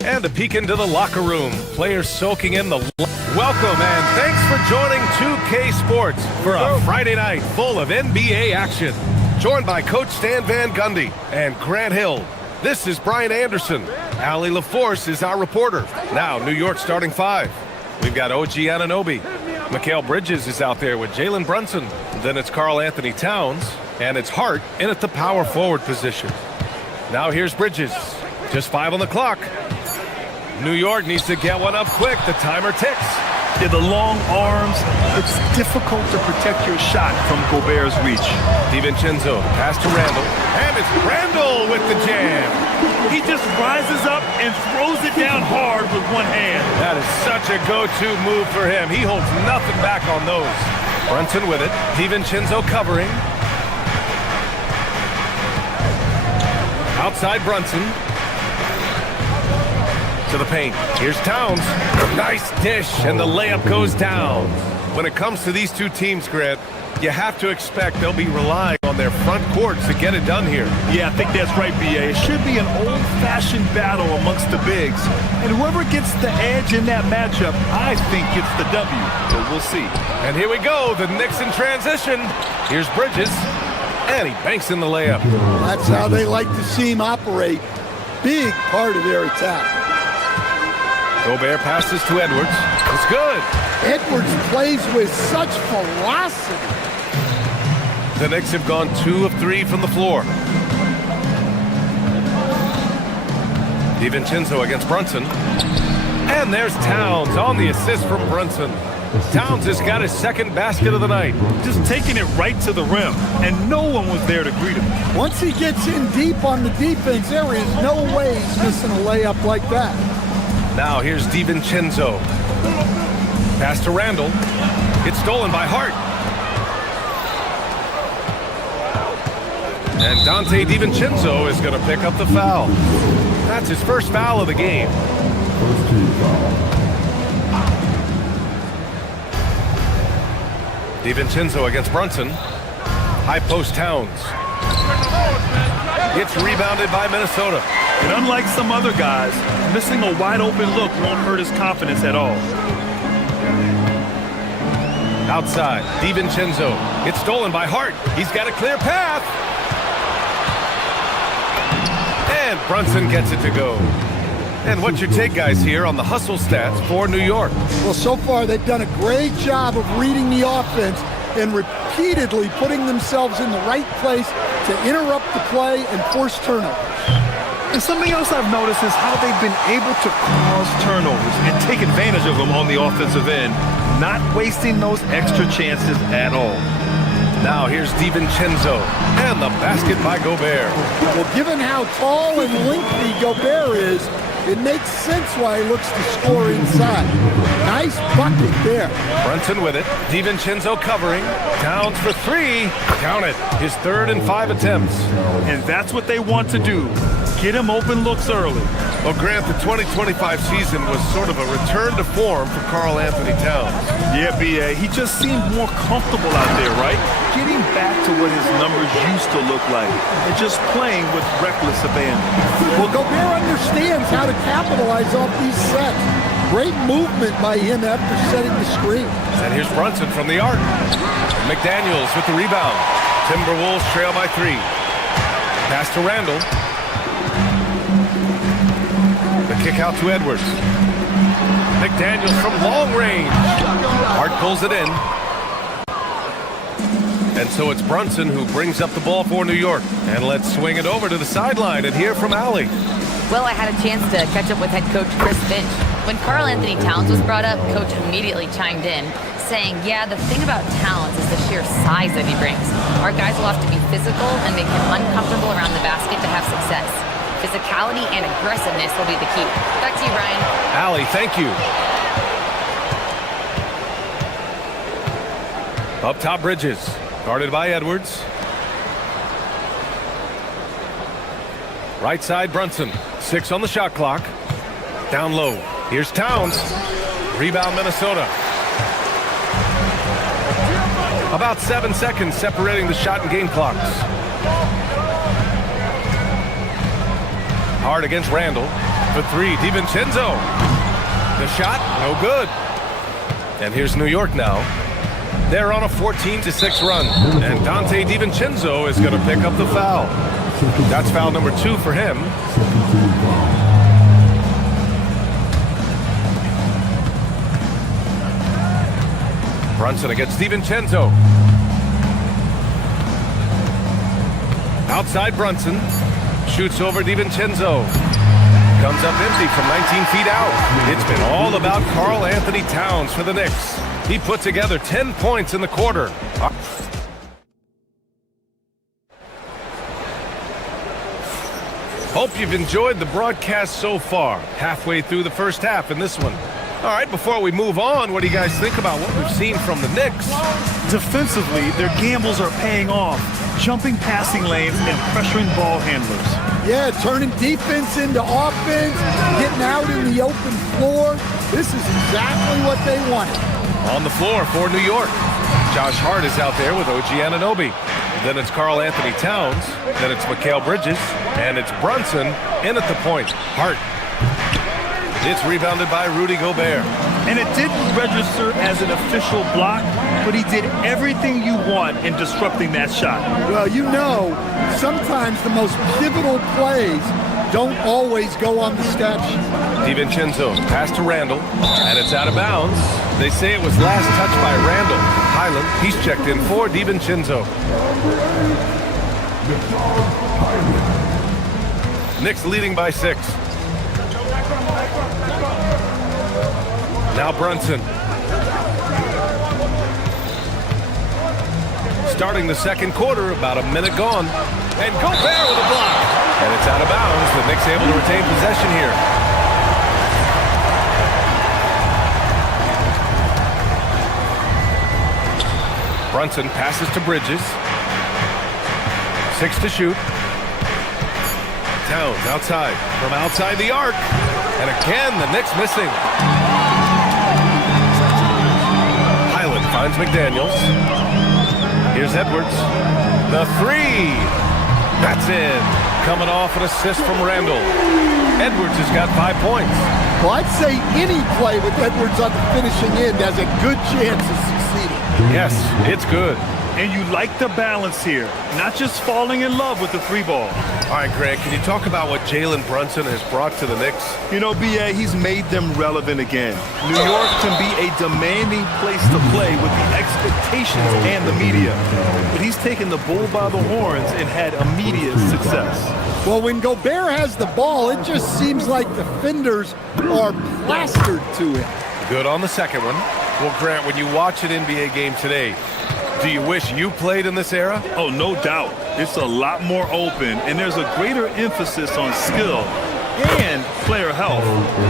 And a peek into the locker room. Players soaking in the... Welcome and thanks for joining 2K Sports for a Friday night full of NBA action. Joined by Coach Stan Van Gundy and Grant Hill. This is Brian Anderson. Allie LaForce is our reporter. Now, New York starting 5. We've got OG Anunoby. Mikal Bridges is out there with Jalen Brunson. Then it's Karl Anthony Towns. And it's Hart in at the power forward position. Now here's Bridges. Just 5 on the clock. New York needs to get one up quick. The timer ticks. Yeah, the long arms, it's difficult to protect your shot from Gobert's reach. DiVincenzo, pass to Randall. And it's Randall with the jam. He just rises up and throws it down hard with one hand. That is such a go-to move for him. He holds nothing back on those. Brunson with it. DiVincenzo covering. Outside Brunson. To the paint. Here's Towns. Nice dish, and the layup goes down. When it comes to these two teams, Grant, you have to expect they'll be relying on their front courts to get it done here. Yeah, I think that's right, B.A. It should be an old-fashioned battle amongst the bigs. And whoever gets the edge in that matchup, I think gets the W. But we'll see. And here we go, the Knicks in transition. Here's Bridges, and he banks in the layup. That's how they like to see him operate. Big part of their attack. Gobert passes to Edwards. It's good. Edwards plays with such velocity. The Knicks have gone 2 of 3 from the floor. DiVincenzo against Brunson. And there's Towns on the assist from Brunson. Towns has got his second basket of the night. Just taking it right to the rim, and no one was there to greet him. Once he gets in deep on the defense, there is no way he's missing a layup like that. Now here's DiVincenzo. Pass to Randall. It's stolen by Hart. And Dante DiVincenzo is going to pick up the foul. That's his first foul of the game. DiVincenzo against Brunson. High post Towns. It's rebounded by Minnesota. And unlike some other guys, missing a wide open look won't hurt his confidence at all. Outside, DiVincenzo. It's stolen by Hart. He's got a clear path. And Brunson gets it to go. And what's your take, guys, here on the hustle stats for New York? Well, so far they've done a great job of reading the offense and repeatedly putting themselves in the right place to interrupt the play and force turnovers. And something else I've noticed is how they've been able to cause turnovers and take advantage of them on the offensive end, not wasting those extra chances at all. Now here's DiVincenzo, and the basket by Gobert. Well, given how tall and lengthy Gobert is, it makes sense why he looks to score inside. Nice bucket there. Brunson with it. DiVincenzo covering. Towns for 3. Count it. His 3rd and 5 attempts. And that's what they want to do. Get him open looks early. Well, Grant, the 2025 season was sort of a return to form for Karl Anthony Towns. Yeah, B.A. He just seemed more comfortable out there, right? Getting back to what his numbers used to look like and just playing with reckless abandon. Well, Gobert understands how to capitalize off these sets. Great movement by him after setting the screen. And here's Brunson from the arc. McDaniels with the rebound. Timberwolves trail by 3. Pass to Randall. The kick out to Edwards. McDaniels from long range. Hart pulls it in. And so it's Brunson who brings up the ball for New York. And let's swing it over to the sideline and hear from Allie. Well, I had a chance to catch up with head coach Chris Finch. When Karl Anthony Towns was brought up, coach immediately chimed in, saying, yeah, the thing about Towns is the sheer size that he brings. Our guys will have to be physical and make him uncomfortable around the basket to have success. Physicality and aggressiveness will be the key. Back to you, Brian. Allie, thank you. Up top, Bridges. Guarded by Edwards. Right side, Brunson. 6 on the shot clock. Down low. Here's Towns. Rebound, Minnesota. About 7 seconds separating the shot and game clocks. Hard against Randall. For three, DiVincenzo. The shot, no good. And here's New York now. They're on a 14-6 run. And Dante DiVincenzo is going to pick up the foul. That's foul number 2 for him. Brunson against DiVincenzo. Outside Brunson. Shoots over DiVincenzo. Comes up empty from 19 feet out. It's been all about Karl Anthony Towns for the Knicks. He put together 10 points in the quarter. Hope you've enjoyed the broadcast so far. Halfway through the first half in this one. All right, before we move on, what do you guys think about what we've seen from the Knicks? Defensively, their gambles are paying off. Jumping passing lanes and pressuring ball handlers. Yeah, turning defense into offense, getting out in the open floor. This is exactly what they wanted. On the floor for New York. Josh Hart is out there with OG Anunoby. Then it's Karl Anthony Towns. Then it's Mikal Bridges. And it's Brunson in at the point. Hart. It's rebounded by Rudy Gobert. And it didn't register as an official block, but he did everything you want in disrupting that shot. Well, you know, sometimes the most pivotal plays don't always go on the stat sheet. DiVincenzo pass to Randall, and it's out of bounds. They say it was last touched by Randall. Highland, he's checked in for DiVincenzo. Knicks leading by 6. Now Brunson. Starting the second quarter, about a minute gone. And Gobert with a block. And it's out of bounds. The Knicks able to retain possession here. Brunson passes to Bridges. 6 to shoot. Towns outside, from outside the arc. And again, the Knicks missing. Highland finds McDaniels. Here's Edwards. The 3. That's in. Coming off an assist from Randall. Edwards has got 5 points. Well, I'd say any play with Edwards on the finishing end has a good chance of succeeding. Yes, it's good. And you like the balance here, not just falling in love with the 3-ball. All right, Grant, can you talk about what Jalen Brunson has brought to the Knicks? You know, B.A., he's made them relevant again. New York can be a demanding place to play with the expectations and the media. But he's taken the bull by the horns and had immediate success. Well, when Gobert has the ball, it just seems like defenders are plastered to him. Good on the second one. Well, Grant, when you watch an NBA game today, do you wish you played in this era? Oh, no doubt. It's a lot more open, and there's a greater emphasis on skill and player health.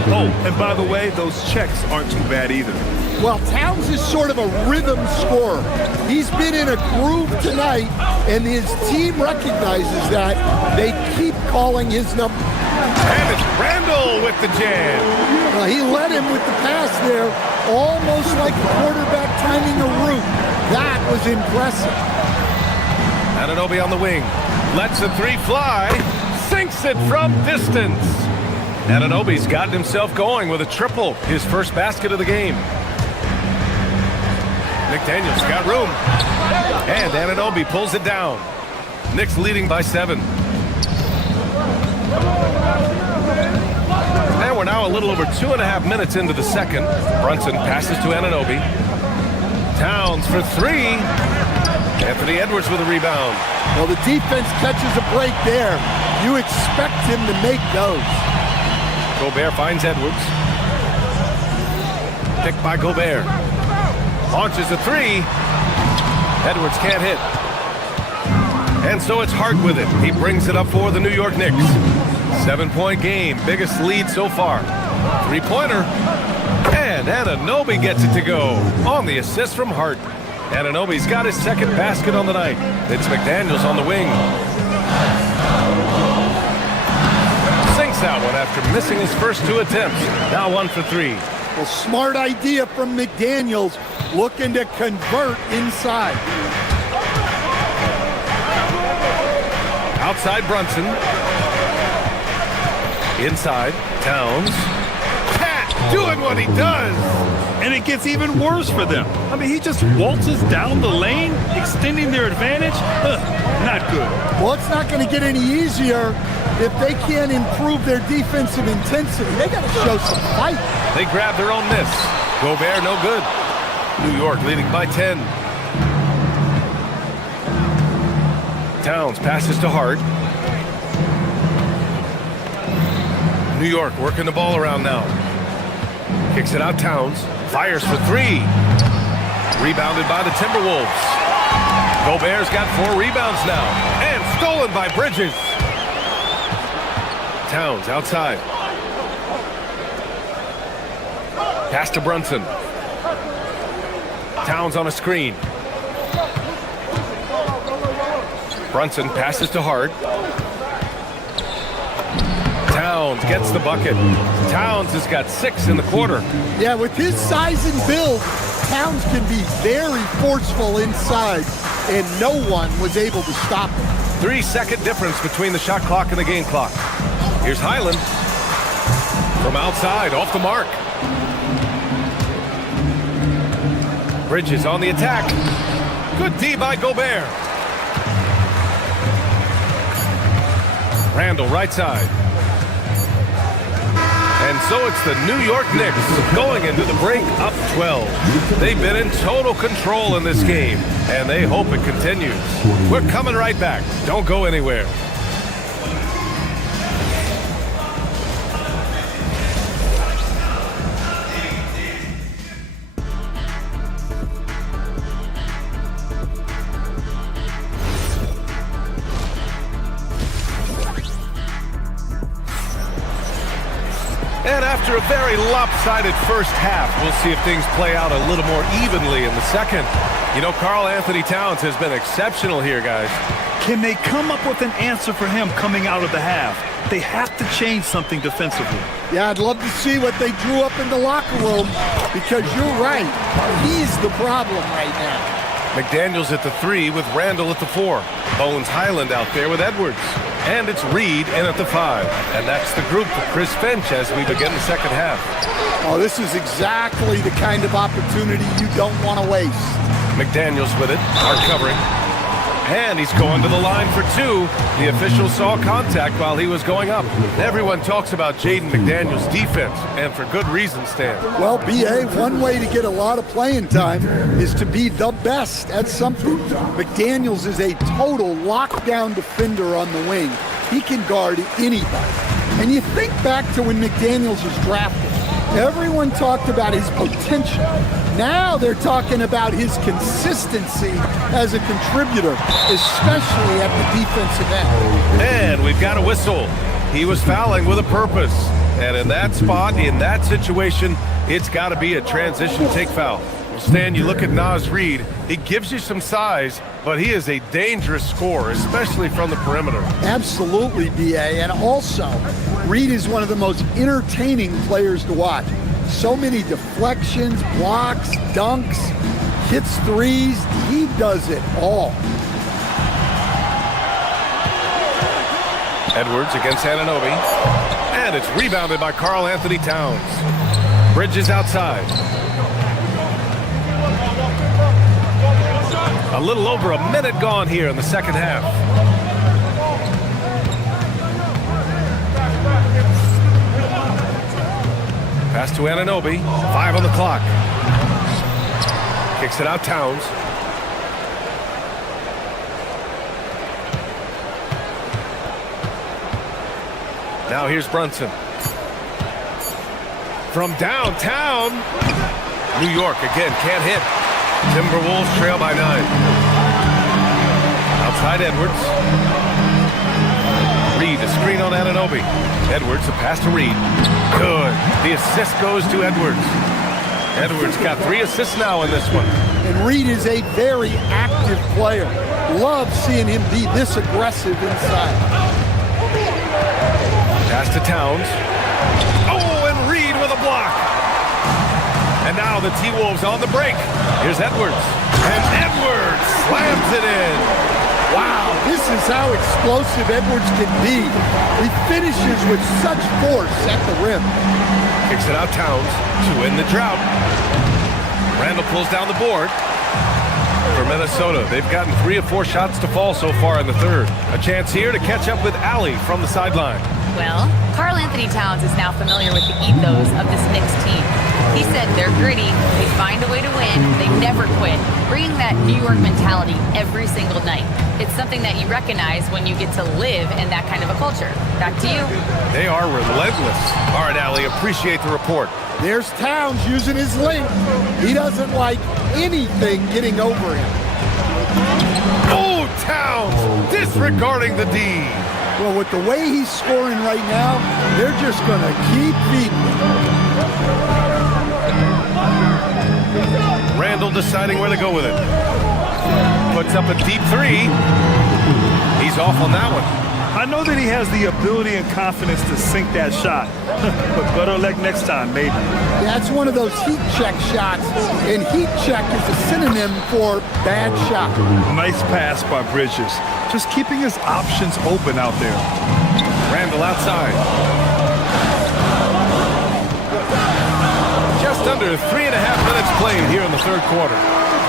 Oh, and by the way, those checks aren't too bad either. Well, Towns is sort of a rhythm scorer. He's been in a groove tonight, and his team recognizes that. They keep calling his number. And it's Randall with the jam. He led him with the pass there, almost like the quarterback timing a route. That was impressive. Anunoby on the wing. Lets the 3 fly. Sinks it from distance. Anunoby's gotten himself going with a triple. His first basket of the game. McDaniels got room. And Anunoby pulls it down. Knicks leading by 7. And we're now a little over 2.5 minutes into the second. Brunson passes to Anunoby. Towns for 3. Anthony Edwards with a rebound. Well, the defense catches a break there. You expect him to make those. Gobert finds Edwards. Picked by Gobert. Launches a 3. Edwards can't hit. And so it's Hart with it. He brings it up for the New York Knicks. 7-point game. Biggest lead so far. 3-pointer. And Anunoby gets it to go on the assist from Hart. Anunoby's got his second basket on the night. It's McDaniels on the wing. Sinks that one after missing his first 2 attempts. Now 1 for 3. Well, smart idea from McDaniels, looking to convert inside. Outside Brunson. Inside, Towns. Cat doing what he does. And it gets even worse for them. I mean, he just waltzes down the lane, extending their advantage. Not good. Well, it's not going to get any easier if they can't improve their defensive intensity. They got to show some fight. They grab their own miss. Gobert, no good. New York leading by 10. Towns passes to Hart. New York working the ball around now. Kicks it out, Towns. Fires for three. Rebounded by the Timberwolves. Gobert's got 4 rebounds now. And stolen by Bridges. Towns outside. Pass to Brunson. Towns on a screen. Brunson passes to Hart. Towns gets the bucket. Towns has got 6 in the quarter. Yeah, with his size and build, Towns can be very forceful inside, and no one was able to stop him. 3-second difference between the shot clock and the game clock. Here's Highland. From outside, off the mark. Bridges on the attack. Good D by Gobert. Randall right side. And so it's the New York Knicks going into the break up 12. They've been in total control in this game, and they hope it continues. We're coming right back. Don't go anywhere. And after a very lopsided first half, we'll see if things play out a little more evenly in the second. You know, Karl Anthony Towns has been exceptional here, guys. Can they come up with an answer for him coming out of the half? They have to change something defensively. Yeah, I'd love to see what they drew up in the locker room, because you're right. He's the problem right now. McDaniels at the 3 with Randall at the 4. Bones Highland out there with Edwards. And it's Reed in at the 5. And that's the group for Chris Finch as we begin the second half. Oh, this is exactly the kind of opportunity you don't want to waste. McDaniels with it, hard covering. And he's going to the line for 2. The official saw contact while he was going up. Everyone talks about Jaden McDaniels' defense, and for good reason, Stan. Well, B.A., one way to get a lot of playing time is to be the best at something. McDaniels is a total lockdown defender on the wing. He can guard anybody. And you think back to when McDaniels was drafted. Everyone talked about his potential. Now they're talking about his consistency as a contributor, especially at the defensive end. And we've got a whistle. He was fouling with a purpose. And in that spot, in that situation, it's got to be a transition take foul. Well, Stan, you look at Naz Reid, he gives you some size, but he is a dangerous scorer, especially from the perimeter. Absolutely, B.A. And also, Reid is one of the most entertaining players to watch. So many deflections, blocks, dunks, hits threes. He does it all. Edwards against Anunoby. And it's rebounded by Karl Anthony Towns. Bridges outside. A little over a minute gone here in the second half. Pass to Anunoby. 5 on the clock. Kicks it out, Towns. Now here's Brunson. From downtown. New York again can't hit. Timberwolves trail by 9. Outside Edwards. Reed, a screen on Anunoby. Edwards, a pass to Reed. Good. The assist goes to Edwards. Edwards got 3 assists now in this one. And Reed is a very active player. Love seeing him be this aggressive inside. Pass to Towns. Oh, and Reed with a block. And now the T-Wolves on the break. Here's Edwards. And Edwards slams it in. Wow, this is how explosive Edwards can be. He finishes with such force at the rim. Kicks it out Towns to end the drought. Randall pulls down the board. For Minnesota, they've gotten 3 of 4 shots to fall so far in the third. A chance here to catch up with Allie from the sideline. Well, Karl Anthony Towns is now familiar with the ethos of this Knicks team. He said they're gritty, they find a way to win, they never quit, bringing that New York mentality every single night. It's something that you recognize when you get to live in that kind of a culture. Back to you. They are relentless. All right, Allie, appreciate the report. There's Towns using his length. He doesn't like anything getting over him. Oh, Towns disregarding the D. Well, with the way he's scoring right now, they're just going to keep feeding him. Randall deciding where to go with it. Puts up a deep 3. He's off on that one. I know that he has the ability and confidence to sink that shot, but better luck next time, maybe. That's one of those heat check shots, and heat check is a synonym for bad shot. Nice pass by Bridges. Just keeping his options open out there. Randall outside. Just under 3.5 minutes played here in the third quarter.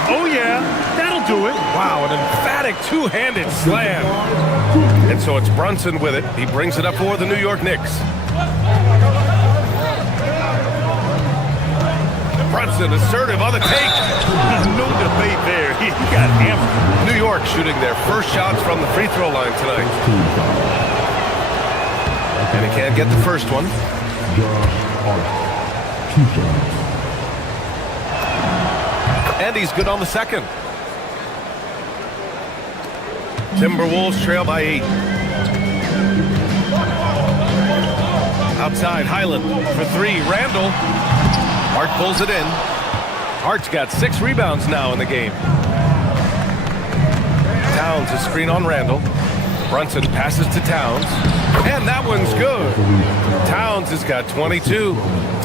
Oh yeah, that'll do it. Wow, an emphatic two-handed slam. And so it's Brunson with it. He brings it up for the New York Knicks. Brunson assertive on the take. No debate there. He got hammered. New York shooting their first shots from the free throw line tonight. And he can't get the first one. And he's good on the second. Timberwolves trail by 8. Outside, Highland for 3. Randall. Hart pulls it in. Hart's got 6 rebounds now in the game. Towns a screen on Randall. Brunson passes to Towns. And that one's good. Towns has got 22.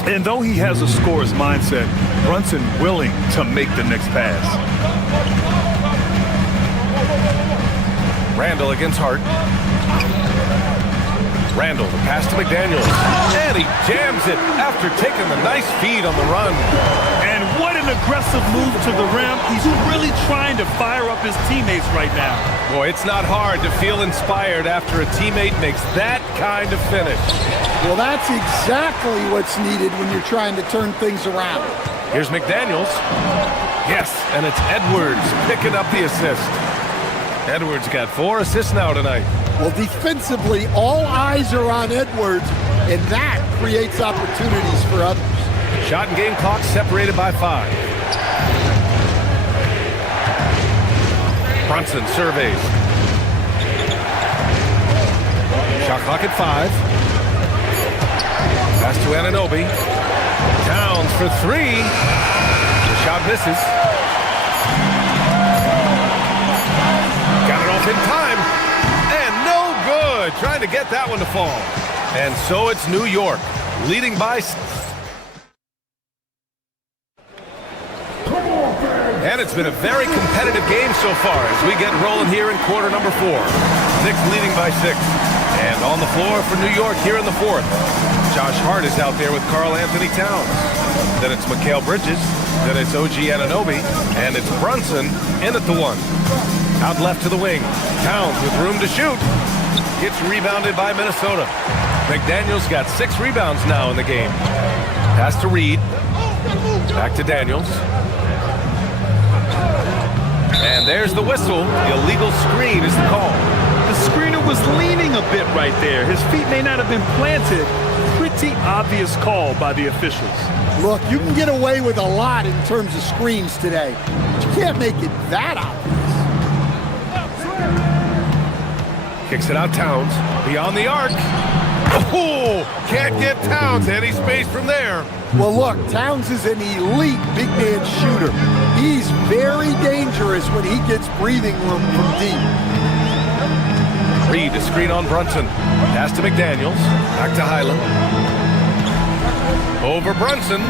And though he has a scorer's mindset, Brunson willing to make the next pass. Randall against Hart. Randall, the pass to McDaniels. And he jams it after taking the nice feed on the run. And what an aggressive move to the rim. He's really trying to fire up his teammates right now. Boy, it's not hard to feel inspired after a teammate makes that kind of finish. Well, that's exactly what's needed when you're trying to turn things around. Here's McDaniels. Yes, and it's Edwards picking up the assist. Edwards got 4 assists now tonight. Well, defensively, all eyes are on Edwards, and that creates opportunities for others. Shot and game clock separated by 5. Brunson surveys. Shot clock at 5. Pass to Anunoby. Towns for 3. The shot misses. Got it off in time. And no good. Trying to get that one to fall. And so it's New York, leading by... And it's been a very competitive game so far as we get rolling here in quarter number 4. Knicks leading by 6. And on the floor for New York here in the 4th. Josh Hart is out there with Karl Anthony Towns. Then it's Mikal Bridges. Then it's OG Anunoby. And it's Brunson in at the 1. Out left to the wing. Towns with room to shoot. Gets rebounded by Minnesota. McDaniels got 6 rebounds now in the game. Pass to Reed. Back to Daniels. And there's the whistle. The illegal screen is the call. The screener was leaning a bit right there. His feet may not have been planted. Pretty obvious call by the officials. Look, you can get away with a lot in terms of screens today, but you can't make it that obvious. Kicks it out Towns. Beyond the arc. Oh, can't get Towns any space from there. Well, look, Towns is an elite big man shooter. He's very dangerous when he gets breathing room from deep. Reed, a screen on Brunson. Pass to McDaniels. Back to Highland. Over Brunson.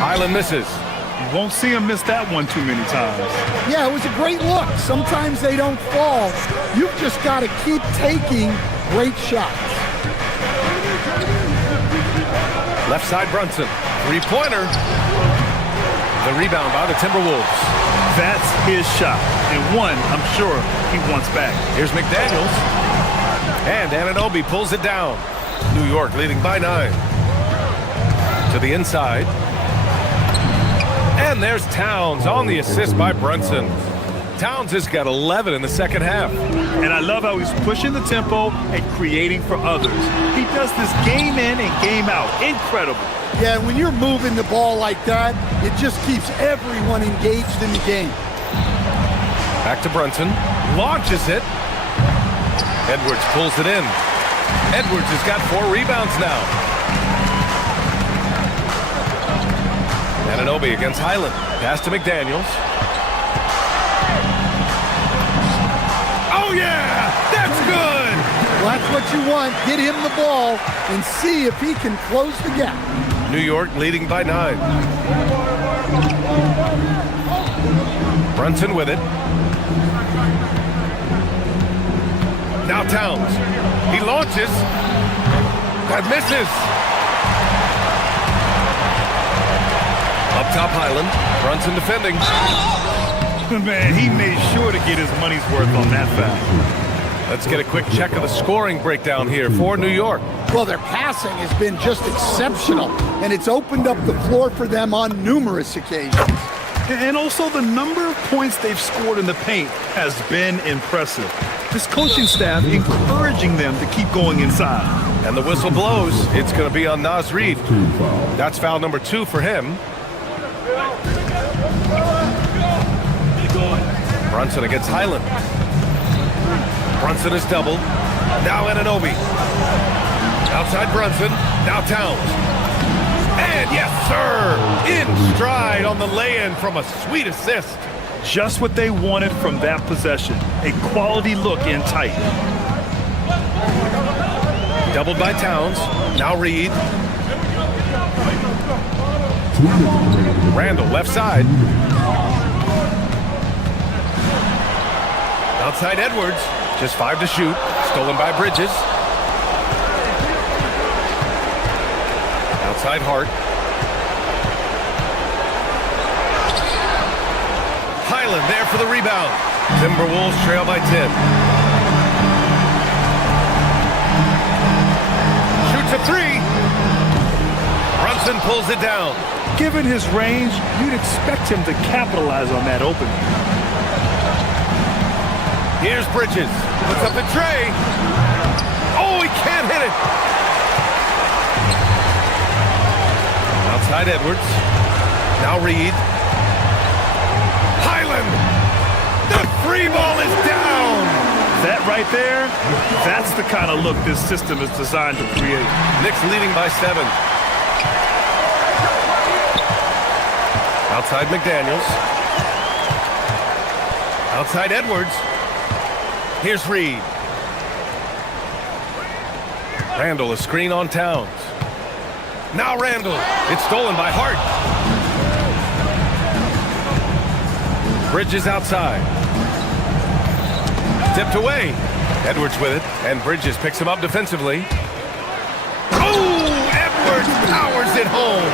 Highland misses. Won't see him miss that one too many times. Yeah, it was a great look. Sometimes they don't fall. You've just got to keep taking great shots. Left side Brunson. Three-pointer. The rebound by the Timberwolves. That's his shot. And one, I'm sure, he wants back. Here's McDaniels. And Anunoby pulls it down. New York leading by 9. To the inside. And there's Towns on the assist by Brunson. Towns has got 11 in the second half. And I love how he's pushing the tempo and creating for others. He does this game in and game out. Incredible. Yeah, when you're moving the ball like that, it just keeps everyone engaged in the game. Back to Brunson. Launches it. Edwards pulls it in. Edwards has got 4 rebounds now. Anunoby against Highland. Pass to McDaniels. Oh, yeah! That's good! Well, that's what you want. Get him the ball and see if he can close the gap. New York leading by 9. Brunson with it. Now Towns. He launches. That misses. Up top Highland. Brunson defending. Man, he made sure to get his money's worth on that foul. Let's get a quick check of the scoring breakdown here for New York. Well, their passing has been just exceptional, and it's opened up the floor for them on numerous occasions. And also the number of points they've scored in the paint has been impressive. This coaching staff encouraging them to keep going inside. And the whistle blows. It's going to be on Naz Reid. That's foul number 2 for him. Brunson against Highland. Brunson is doubled. Now Anunoby. Outside Brunson. Now Towns. And yes, sir! In stride on the lay-in from a sweet assist. Just what they wanted from that possession. A quality look in tight. Doubled by Towns. Now Reid. Randall left side. Outside Edwards. Just 5 to shoot. Stolen by Bridges. Outside Hart. Highland there for the rebound. Timberwolves trail by 10. Shoots a 3. Brunson pulls it down. Given his range, you'd expect him to capitalize on that opening. Here's Bridges. Puts up the tray. Oh, he can't hit it. Outside Edwards. Now Reid. Highland. The free ball is down. That right there, that's the kind of look this system is designed to create. Knicks leading by 7. Outside McDaniels. Outside Edwards. Here's Reid. Randall, a screen on Towns. Now Randall. It's stolen by Hart. Bridges outside. Tipped away. Edwards with it, and Bridges picks him up defensively. Oh, Edwards powers it home.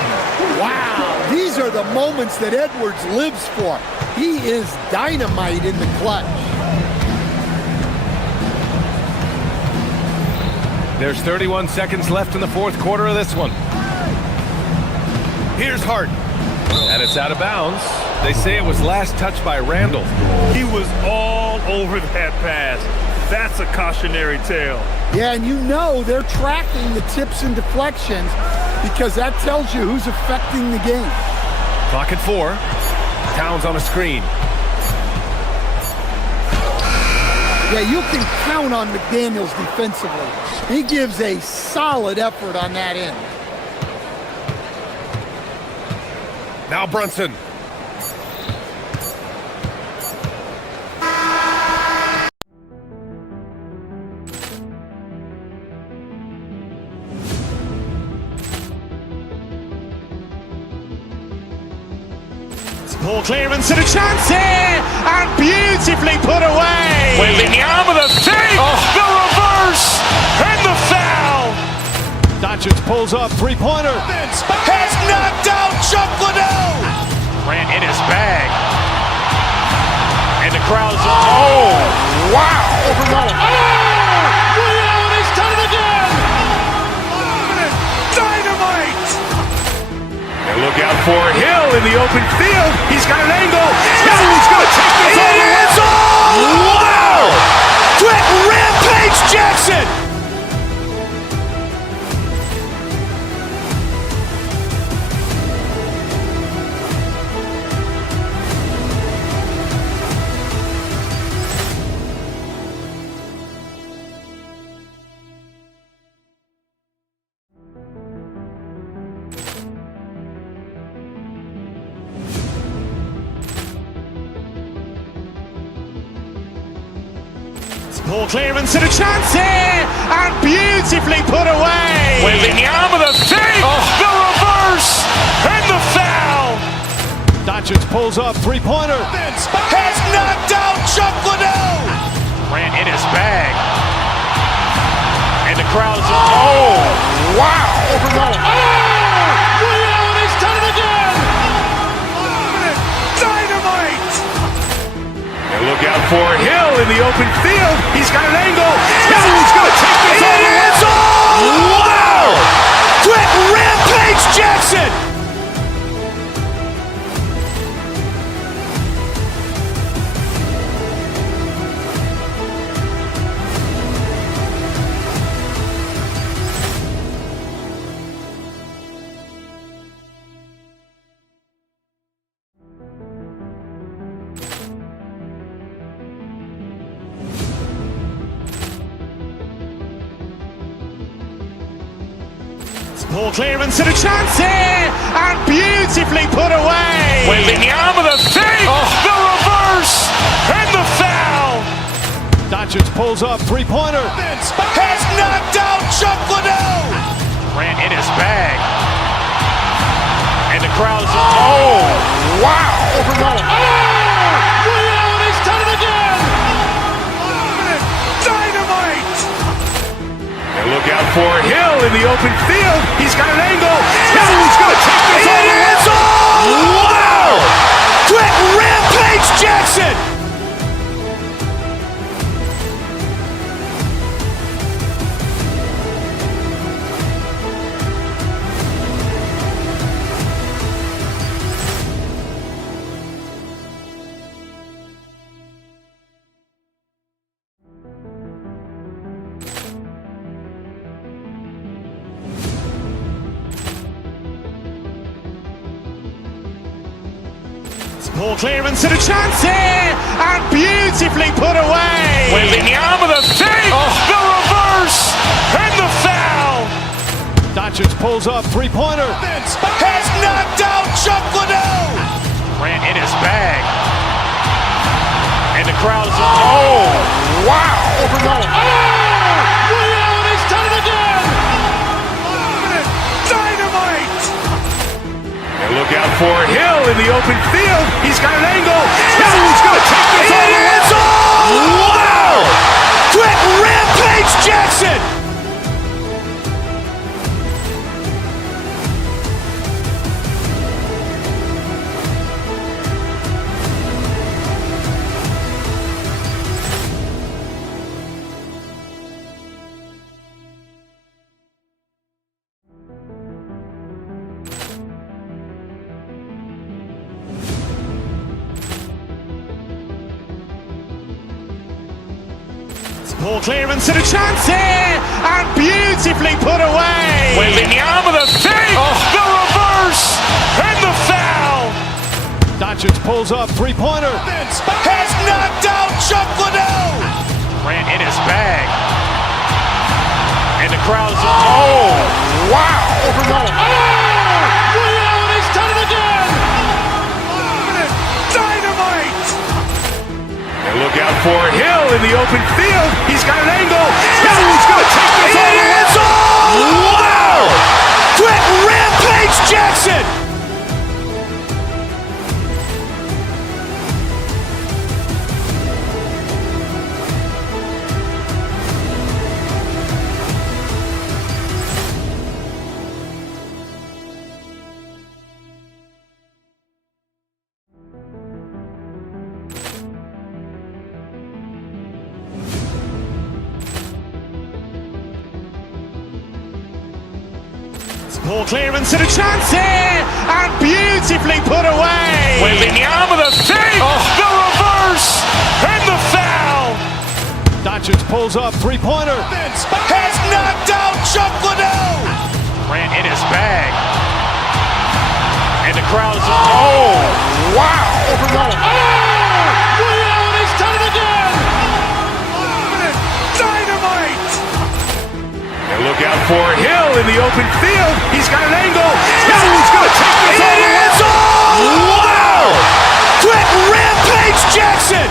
Wow, these are the moments that Edwards lives for. He is dynamite in the clutch. There's 31 seconds left in the fourth quarter of this one. Here's Hart. And it's out of bounds. They say it was last touched by Randall. He was all over that pass. That's a cautionary tale. Yeah, and you know they're tracking the tips and deflections because that tells you who's affecting the game. Clock at 4. Towns on a screen. Yeah, you can count on McDaniels defensively. He gives a solid effort on that end. Now Brunson. Ball clearance and a chance here, and beautifully put away. Waving the arm of the feet, the reverse, and the foul. Doncic pulls up, three-pointer. Has knocked out Chuck Liddell. Grant in his bag. And the crowd's, wow. He's done it again. Dynamite. And look out for Hill in the open field. He's got an angle. He's going to take this all the way. Wow. Quick Rampage Jackson. Ball clearance and a chance here, and beautifully put away. Waving the arm of the feet, the reverse, and the foul. Doncic pulls up, three-pointer. Has knocked out Chuck Liddell. Grant in his bag. And the crowd's, wow. He's done it again. Dynamite. And look out for Hill in the open field. He's got an angle. He's going to take this all the way. Wow! Quick Rampage Jackson. Ball clearance and a chance here, and beautifully put away. Waving the arm of the feet, the reverse, and the foul. Doncic pulls up, three-pointer. Has knocked out Chuck Liddell. Grant in his bag. And the crowd's, wow. He's done it again. Dynamite. And look out for Hill in the open field. He's got an angle. He's going to take this all the way. Wow! Quick Rampage Jackson. Ball clearance and a chance here, and beautifully put away. Waving the arm of the feet, the reverse, and the foul. Doncic pulls up, three-pointer. Has knocked out Chuck Liddell. Grant in his bag. And the crowd's, wow. He's done it again. Dynamite. And look out for Hill in the open field. He's got an angle. He's going to take this all the way. Wow! Quick Rampage Jackson. Ball clearance and a chance here, and beautifully put away. Waving the arm of the feet, the reverse, and the foul. Doncic pulls up, three-pointer. Has knocked out Chuck Liddell. Grant in his bag. And the crowd's, wow. He's done it again. Dynamite. And look out for Hill in the open field. He's got an angle. He's going to take this all the way. Wow! Quick Rampage Jackson. Poor clearance and a chance here, and beautifully put away. Waving the arm of the thing, the reverse, and the foul. Doncic pulls up, three-pointer. Has knocked out Chuck Liddell. Ran in his bag. And the crowd is, oh, wow. Will, he's done it again. Dynamite. And look out for Hill in the open field. He's got an angle. Hill's going to take this all the way. Wow. Quick Rampage Jackson.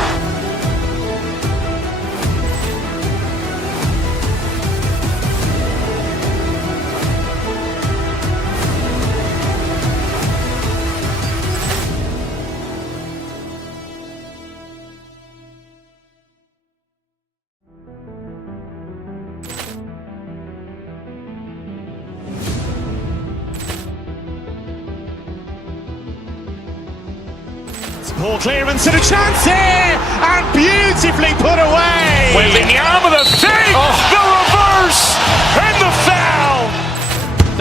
Poor clearance and a chance here, and beautifully put away. Waving the arm of the thing, the reverse, and the foul.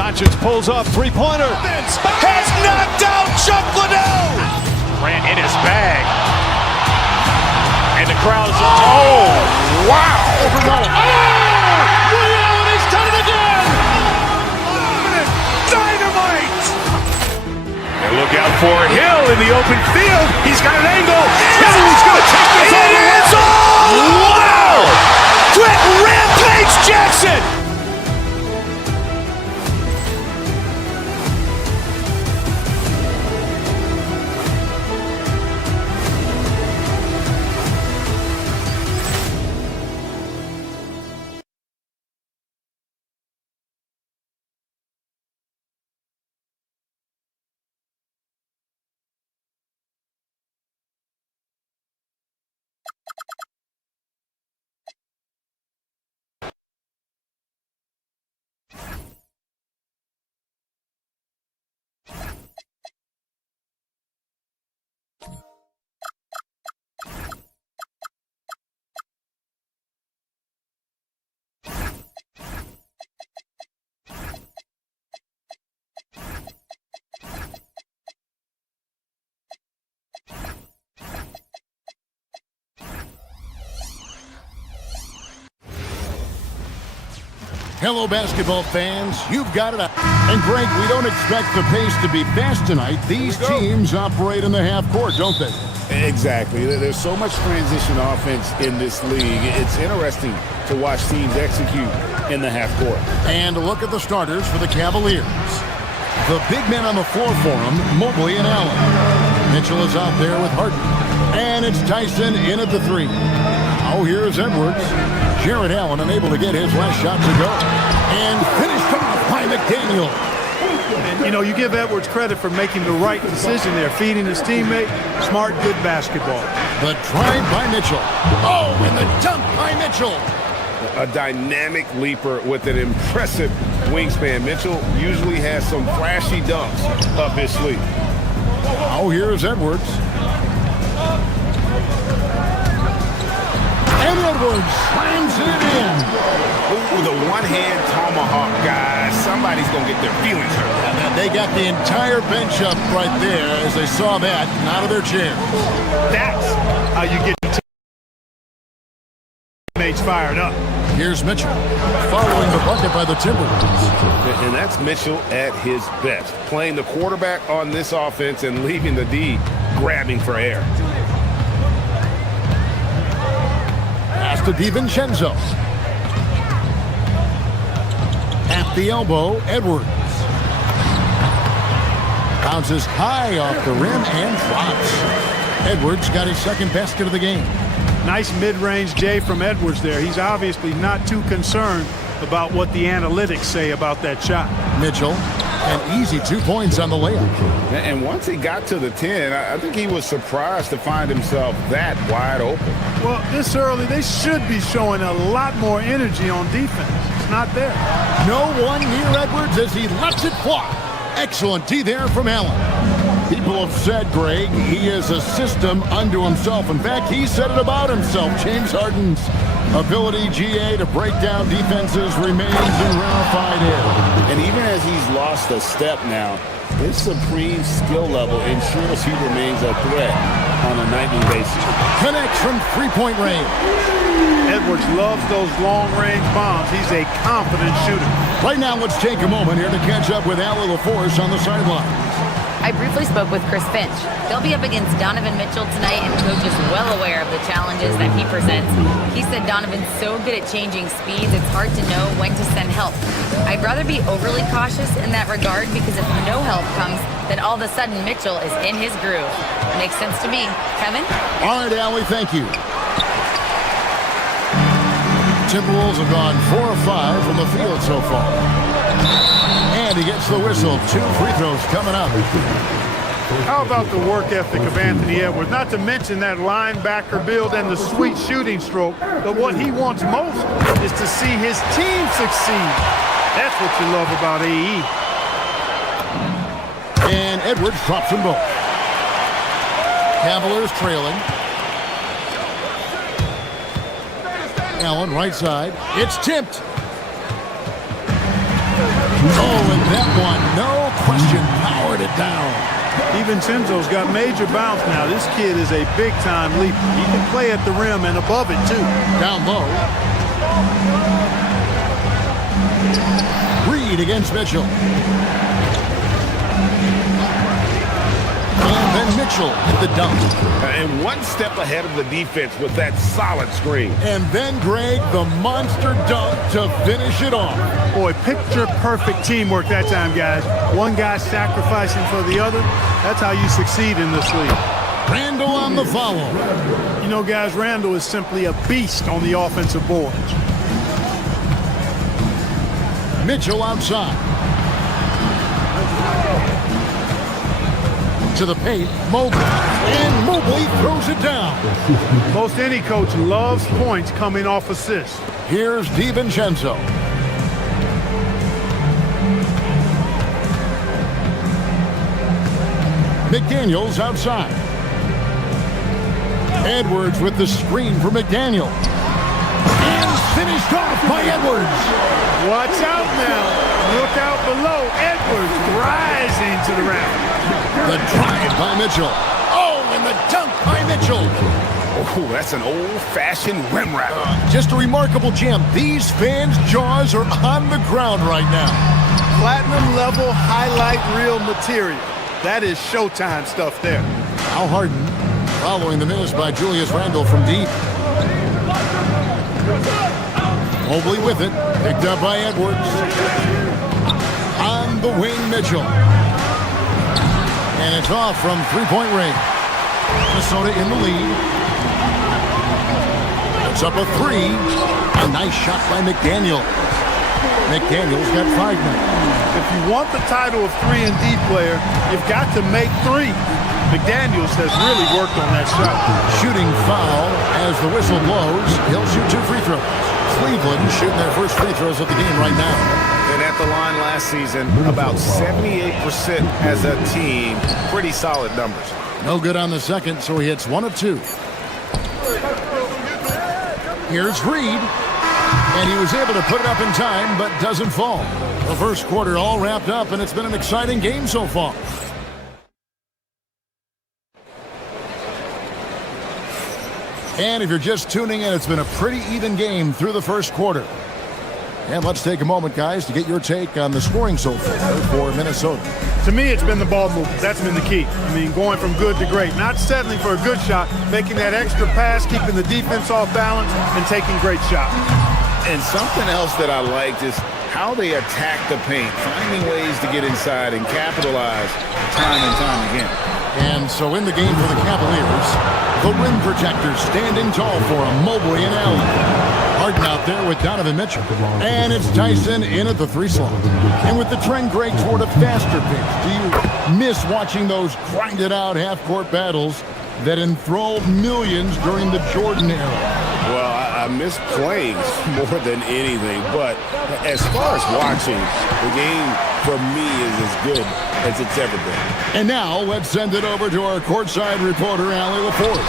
Doncic pulls up, three-pointer. Has knocked out Chuck Liddell. Ran in his bag. And the crowd is, oh, wow. Will, he's done it again. Dynamite. And look out for Hill in the open field. He's got an angle. Hill's going to take this all the way. Wow. Quick Rampage Jackson. Hello, basketball fans. You've got it. And, Greg, we don't expect the pace to be fast tonight. These teams operate in the half court, don't they? Exactly. There's so much transition offense in this league. It's interesting to watch teams execute in the half court. And look at the starters for the Cavaliers. The big men on the floor for them, Mobley and Allen. Mitchell is out there with Harden. And it's Tyson in at the three. Oh, here's Edwards. Jared Allen unable to get his last shot to go. And finished off by McDaniel. And, you know, you give Edwards credit for making the right decision there, feeding his teammate. Smart, good basketball. The drive by Mitchell. Oh, and the dunk by Mitchell. A dynamic leaper with an impressive wingspan. Mitchell usually has some flashy dunks up his sleeve. Oh, here's Edwards. And Edwards slams it in. Ooh, the one-hand tomahawk, guys. Somebody's going to get their feelings hurt. And they got the entire bench up right there as they saw that and out of their chairs. That's how you get your teammates fired up. Here's Mitchell following the bucket by the Timberwolves. And that's Mitchell at his best, playing the quarterback on this offense and leaving the D grabbing for air. Pass to DiVincenzo. At the elbow, Edwards. Bounces high off the rim and drops. Edwards got his second basket of the game. Nice mid-range J from Edwards there. He's obviously not too concerned about what the analytics say about that shot. Mitchell, an easy 2 points on the layup. And once he got to the 10, I think he was surprised to find himself that wide open. Well, this early, they should be showing a lot more energy on defense. It's not there. No one near Edwards as he lets it fly. Excellent D there from Allen. People have said, Greg, he is a system unto himself. In fact, he said it about himself. James Harden's Ability, GA, to break down defenses remains in rarefied air. And even as he's lost a step now, his supreme skill level ensures he remains a threat on a nightly basis. Connects from three-point range. Edwards loves those long-range bombs. He's a confident shooter. Right now, let's take a moment here to catch up with Allie LaForce on the sidelines. I briefly spoke with Chris Finch. They'll be up against Donovan Mitchell tonight, and Coach is well aware of the challenges that he presents. He said Donovan's so good at changing speeds, it's hard to know when to send help. I'd rather be overly cautious in that regard, because if no help comes, then all of a sudden Mitchell is in his groove. Makes sense to me. Kevin? All right, Allie, thank you. Timberwolves have gone 4 of 5 from the field so far. And he gets the whistle. 2 free throws coming up. How about the work ethic of Anthony Edwards? Not to mention that linebacker build and the sweet shooting stroke. But what he wants most is to see his team succeed. That's what you love about AE. And Edwards drops them both. Cavaliers trailing. Allen, right side. It's tipped. Oh, and that one, no question, powered it down. DiVincenzo's got major bounce now. This kid is a big-time leaper. He can play at the rim and above it, too. Down low. Reed against Mitchell. And then Mitchell hit the dunk. And one step ahead of the defense with that solid screen. And then, Greg, the monster dunk to finish it off. Boy, picture-perfect teamwork that time, guys. One guy sacrificing for the other. That's how you succeed in this league. Randall on the follow. You know, guys, Randall is simply a beast on the offensive boards. Mitchell outside. To the paint, Mobley. And Mobley throws it down. Most any coach loves points coming off assists. Here's DiVincenzo. McDaniels outside. Edwards with the screen for McDaniel. And finished off by Edwards. Watch out now. Look out below. Edwards rising to the rack. The drive by Mitchell. Oh, and the dunk by Mitchell. Oh, that's an old-fashioned rim wrap. Just a remarkable jam. These fans' jaws are on the ground right now. Platinum-level highlight reel material. That is Showtime stuff there. Al Harden following the miss by Julius Randle from deep. Mobley with it. Picked up by Edwards. On the wing, Mitchell. And it's off from three-point range. Minnesota in the lead. It's up a 3. A nice shot by McDaniel. McDaniel's got 5 now. If you want the title of 3-and-D player, you've got to make 3. McDaniels has really worked on that shot. Shooting foul as the whistle blows. He'll shoot 2 free throws. Cleveland shooting their first free throws of the game right now. And at the line last season, about 78% as a team. Pretty solid numbers. No good on the second, so he hits 1 of 2. Here's Reed. And he was able to put it up in time, but doesn't fall. The first quarter all wrapped up, and it's been an exciting game so far. And if you're just tuning in, it's been a pretty even game through the first quarter. And let's take a moment, guys, to get your take on the scoring so far for Minnesota. To me, it's been the ball movement. That's been the key. I mean, going from good to great. Not settling for a good shot, making that extra pass, keeping the defense off balance, and taking great shots. And something else that I liked is how they attack the paint, finding ways to get inside and capitalize time and time again. And so in the game for the Cavaliers, the rim protectors standing tall for them, Mobley and Allen. Harden out there with Donovan Mitchell. And it's Tyson in at the 3 slot. And with the trend, Greg, toward a faster pace, do you miss watching those grinded-out half-court battles that enthralled millions during the Jordan era? Well, I miss playing more than anything, but as far as watching, the game for me is as good as it's ever been. And now let's send it over to our courtside reporter, Allie LaForce.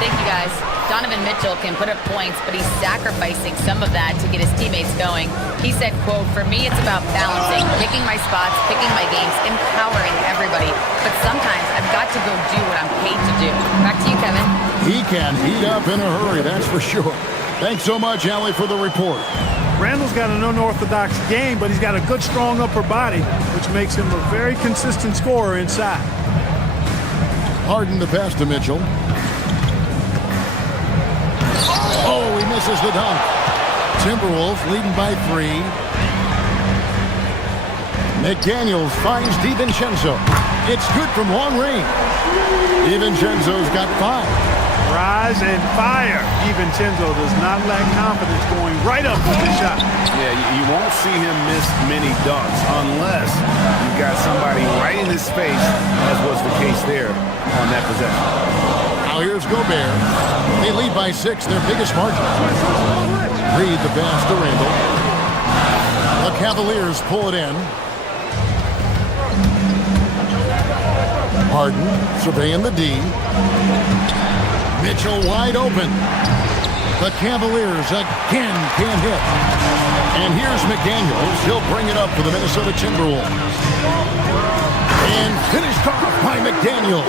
Thank you, guys. Donovan Mitchell can put up points, but he's sacrificing some of that to get his teammates going. He said, quote, "For me, it's about balancing, picking my spots, picking my games, empowering everybody. But sometimes I've got to go do what I'm paid to do." Back to you, Kevin. He can heat up in a hurry, that's for sure. Thanks so much, Allie, for the report. Randall's got an unorthodox game, but he's got a good, strong upper body, which makes him a very consistent scorer inside. Harden the pass to Mitchell. Oh, he misses the dunk. Timberwolves leading by 3. McDaniels finds DiVincenzo. It's good from long range. DiVincenzo's got 5. Rise and fire. DiVincenzo does not lack confidence going right up with the shot. Yeah, you won't see him miss many dunks unless you got somebody right in his face, as was the case there on that possession. Now here's Gobert. They lead by 6, their biggest margin. Reed the pass to Randall. The Cavaliers pull it in. Harden surveying the D. Mitchell wide open. The Cavaliers again can't hit. And here's McDaniels. He'll bring it up for the Minnesota Timberwolves. And finished off by McDaniels.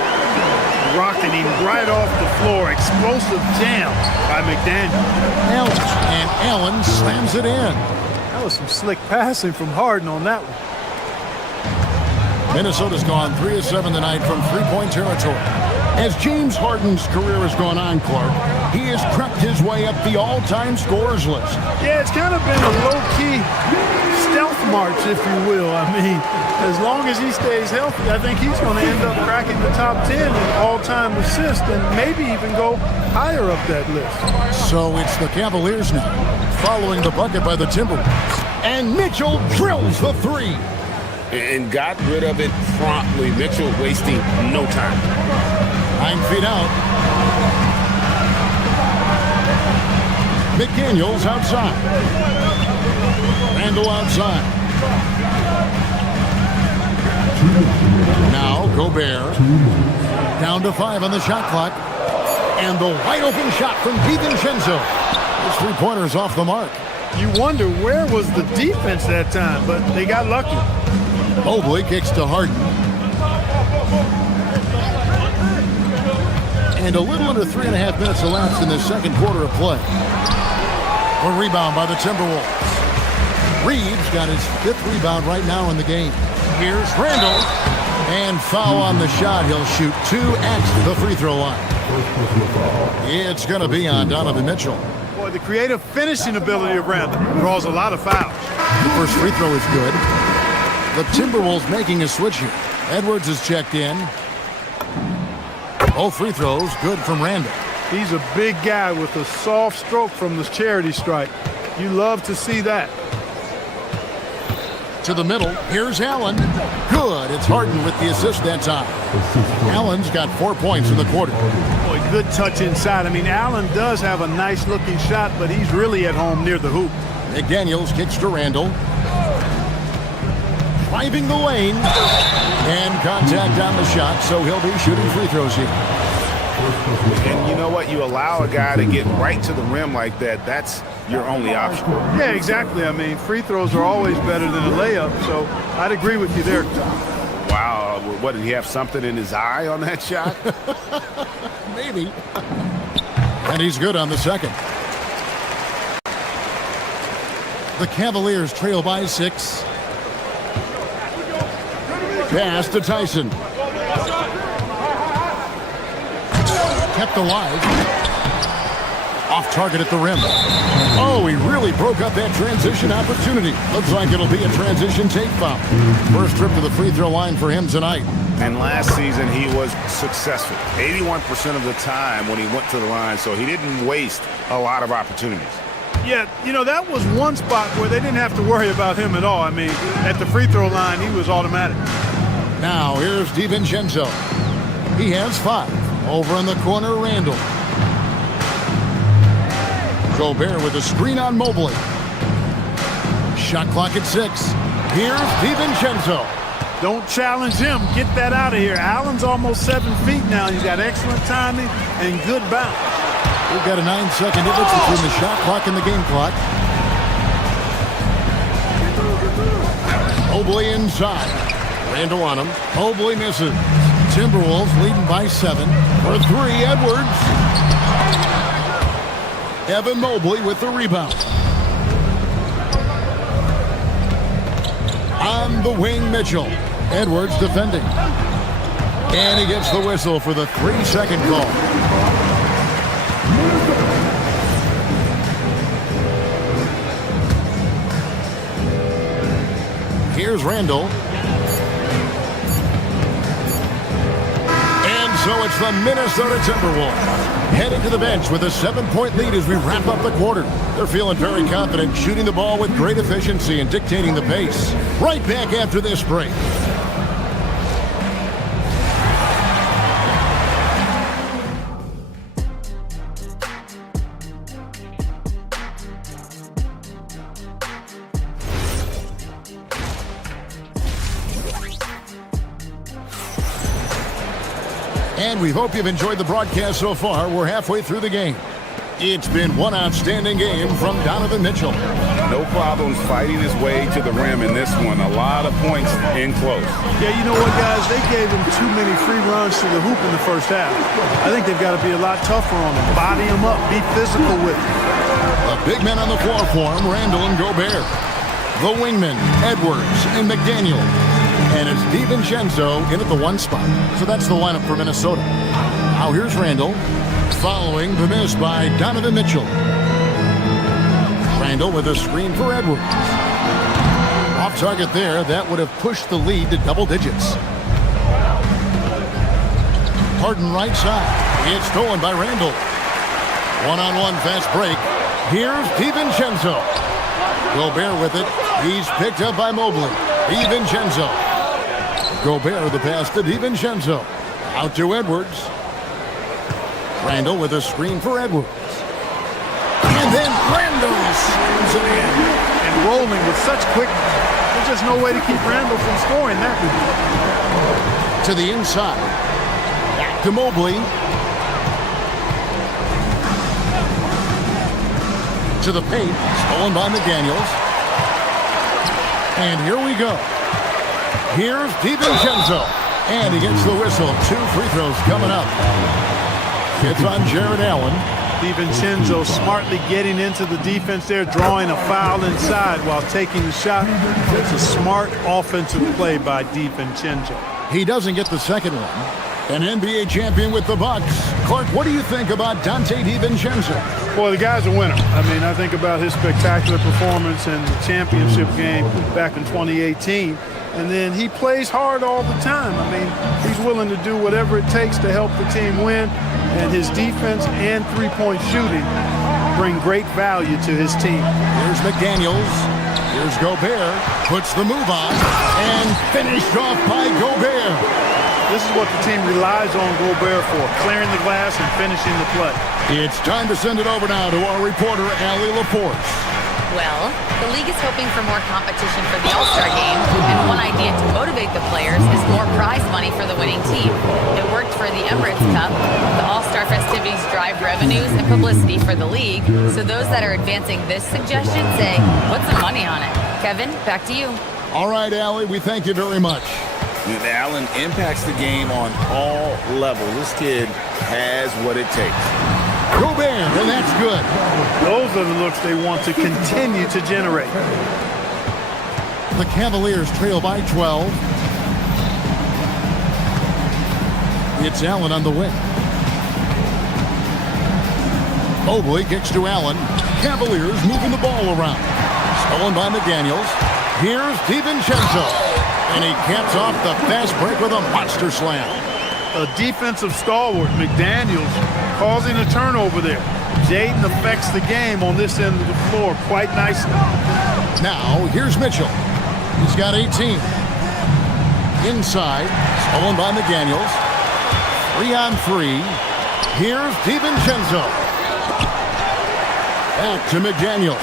Rocking him right off the floor. Explosive jam by McDaniels. And Allen slams it in. That was some slick passing from Harden on that one. Minnesota's gone 3 of 7 tonight from three-point territory. As James Harden's career has gone on, Clark, he has crept his way up the all-time scorers list. Yeah, it's kind of been a low-key stealth march, if you will. I mean, as long as he stays healthy, I think he's going to end up cracking the top 10 in all-time assists and maybe even go higher up that list. So it's the Cavaliers now, following the bucket by the Timberwolves. And Mitchell drills the 3. And got rid of it promptly. Mitchell wasting no time. 9 feet out. McDaniels outside. Randall outside. Now Gobert down to 5 on the shot clock. And the wide open shot from DiVincenzo. His three-pointer's off the mark. You wonder where was the defense that time, but they got lucky. Mobley kicks to Harden. And a little under 3.5 minutes elapsed in the second quarter of play. A rebound by the Timberwolves. Reeves got his 5th rebound right now in the game. Here's Randall. And foul on the shot. He'll shoot 2 at the free throw line. It's going to be on Donovan Mitchell. Boy, the creative finishing ability of Randall draws a lot of fouls. The first free throw is good. The Timberwolves making a switch here. Edwards is checked in. Both free throws good from Randall. He's a big guy with a soft stroke from the charity stripe. You love to see that. To the middle, here's Allen. Good, it's Harden with the assist that time. Allen's got 4 points in the quarter. Boy, good touch inside. I mean, Allen does have a nice-looking shot, but he's really at home near the hoop. McDaniels kicks to Randall. Driving the lane. And contact on the shot, so he'll be shooting free throws here. And you know what? You allow a guy to get right to the rim like that, that's your only option. Yeah, exactly. I mean, free throws are always better than a layup, so I'd agree with you there. Wow. What, did he have something in his eye on that shot? Maybe. And he's good on the second. The Cavaliers trail by 6. Pass to Tyson. Kept alive. Off target at the rim. Oh, he really broke up that transition opportunity. Looks like it'll be a transition take foul. First trip to the free throw line for him tonight. And last season he was successful 81% of the time when he went to the line, so he didn't waste a lot of opportunities. Yeah, you know, that was one spot where they didn't have to worry about him at all. I mean, at the free throw line, he was automatic. Now, here's DiVincenzo. He has 5. Over in the corner, Randall. Gobert with a screen on Mobley. Shot clock at 6. Here's DiVincenzo. Don't challenge him. Get that out of here. Allen's almost 7 feet now. He's got excellent timing and good bounce. We've got a 9-second difference between the shot clock and the game clock. Mobley inside. Randall on him. Mobley misses. Timberwolves leading by 7. For 3, Edwards. Evan Mobley with the rebound. On the wing, Mitchell. Edwards defending. And he gets the whistle for the 3-second call. Here's Randall. And so it's the Minnesota Timberwolves heading to the bench with a 7-point lead as we wrap up the quarter. They're feeling very confident, shooting the ball with great efficiency and dictating the pace. Right back after this break. And we hope you've enjoyed the broadcast so far. We're halfway through the game. It's been one outstanding game from Donovan Mitchell. No problems fighting his way to the rim in this one. A lot of points in close. Yeah, you know what, guys? They gave him too many free runs to the hoop in the first half. I think they've got to be a lot tougher on him. Body him up. Be physical with him. The big men on the floor for him, Randall and Gobert. The wingmen, Edwards and McDaniel. And it's DiVincenzo in at the 1 spot. So that's the lineup for Minnesota. Now here's Randall, following the miss by Donovan Mitchell. Randall with a screen for Edwards. Off target there, that would have pushed the lead to double digits. Harden right side. It's stolen by Randall. One-on-one fast break. Here's DiVincenzo. Gobert with it. He's picked up by Mobley. DiVincenzo. Gobert the pass to DiVincenzo. Out to Edwards. Randall with a screen for Edwards. And then Randall slams it in. And rolling with such quickness. There's just no way to keep Randall from scoring that. To the inside. Back to Mobley. To the paint. Stolen by McDaniels. And here we go. Here's DiVincenzo. And he gets the whistle. 2 free throws coming up. It's on Jared Allen. DiVincenzo smartly getting into the defense there, drawing a foul inside while taking the shot. It's a smart offensive play by DiVincenzo. He doesn't get the second one. An NBA champion with the Bucks. Clark, what do you think about Dante DiVincenzo? Boy, the guy's a winner. I mean, I think about his spectacular performance in the championship game back in 2018. And then he plays hard all the time. I mean, he's willing to do whatever it takes to help the team win. And his defense and three-point shooting bring great value to his team. Here's McDaniels. Here's Gobert. Puts the move on. And finished off by Gobert. This is what the team relies on Gobert for, clearing the glass and finishing the play. It's time to send it over now to our reporter, Allie Laporte. Well, the league is hoping for more competition for the All-Star game, and one idea to motivate the players is more prize money for the winning team. It worked for the Emirates Cup. The All-Star festivities drive revenues and publicity for the league, so those that are advancing this suggestion say, put some money on it. Kevin, back to you. All right, Allie, we thank you very much. Allen impacts the game on all levels. This kid has what it takes. Gobert, and that's good. Those are the looks they want to continue to generate. The Cavaliers trail by 12. It's Allen on the wing. Mobley kicks to Allen. Cavaliers moving the ball around. Stolen by McDaniels. Here's DiVincenzo. And he caps off the fast break with a monster slam. A defensive stalwart, McDaniels, causing a turnover there. Jaden affects the game on this end of the floor quite nicely. Now, here's Mitchell. He's got 18. Inside, stolen by McDaniels. 3-on-3. Here's DiVincenzo. Back to McDaniel.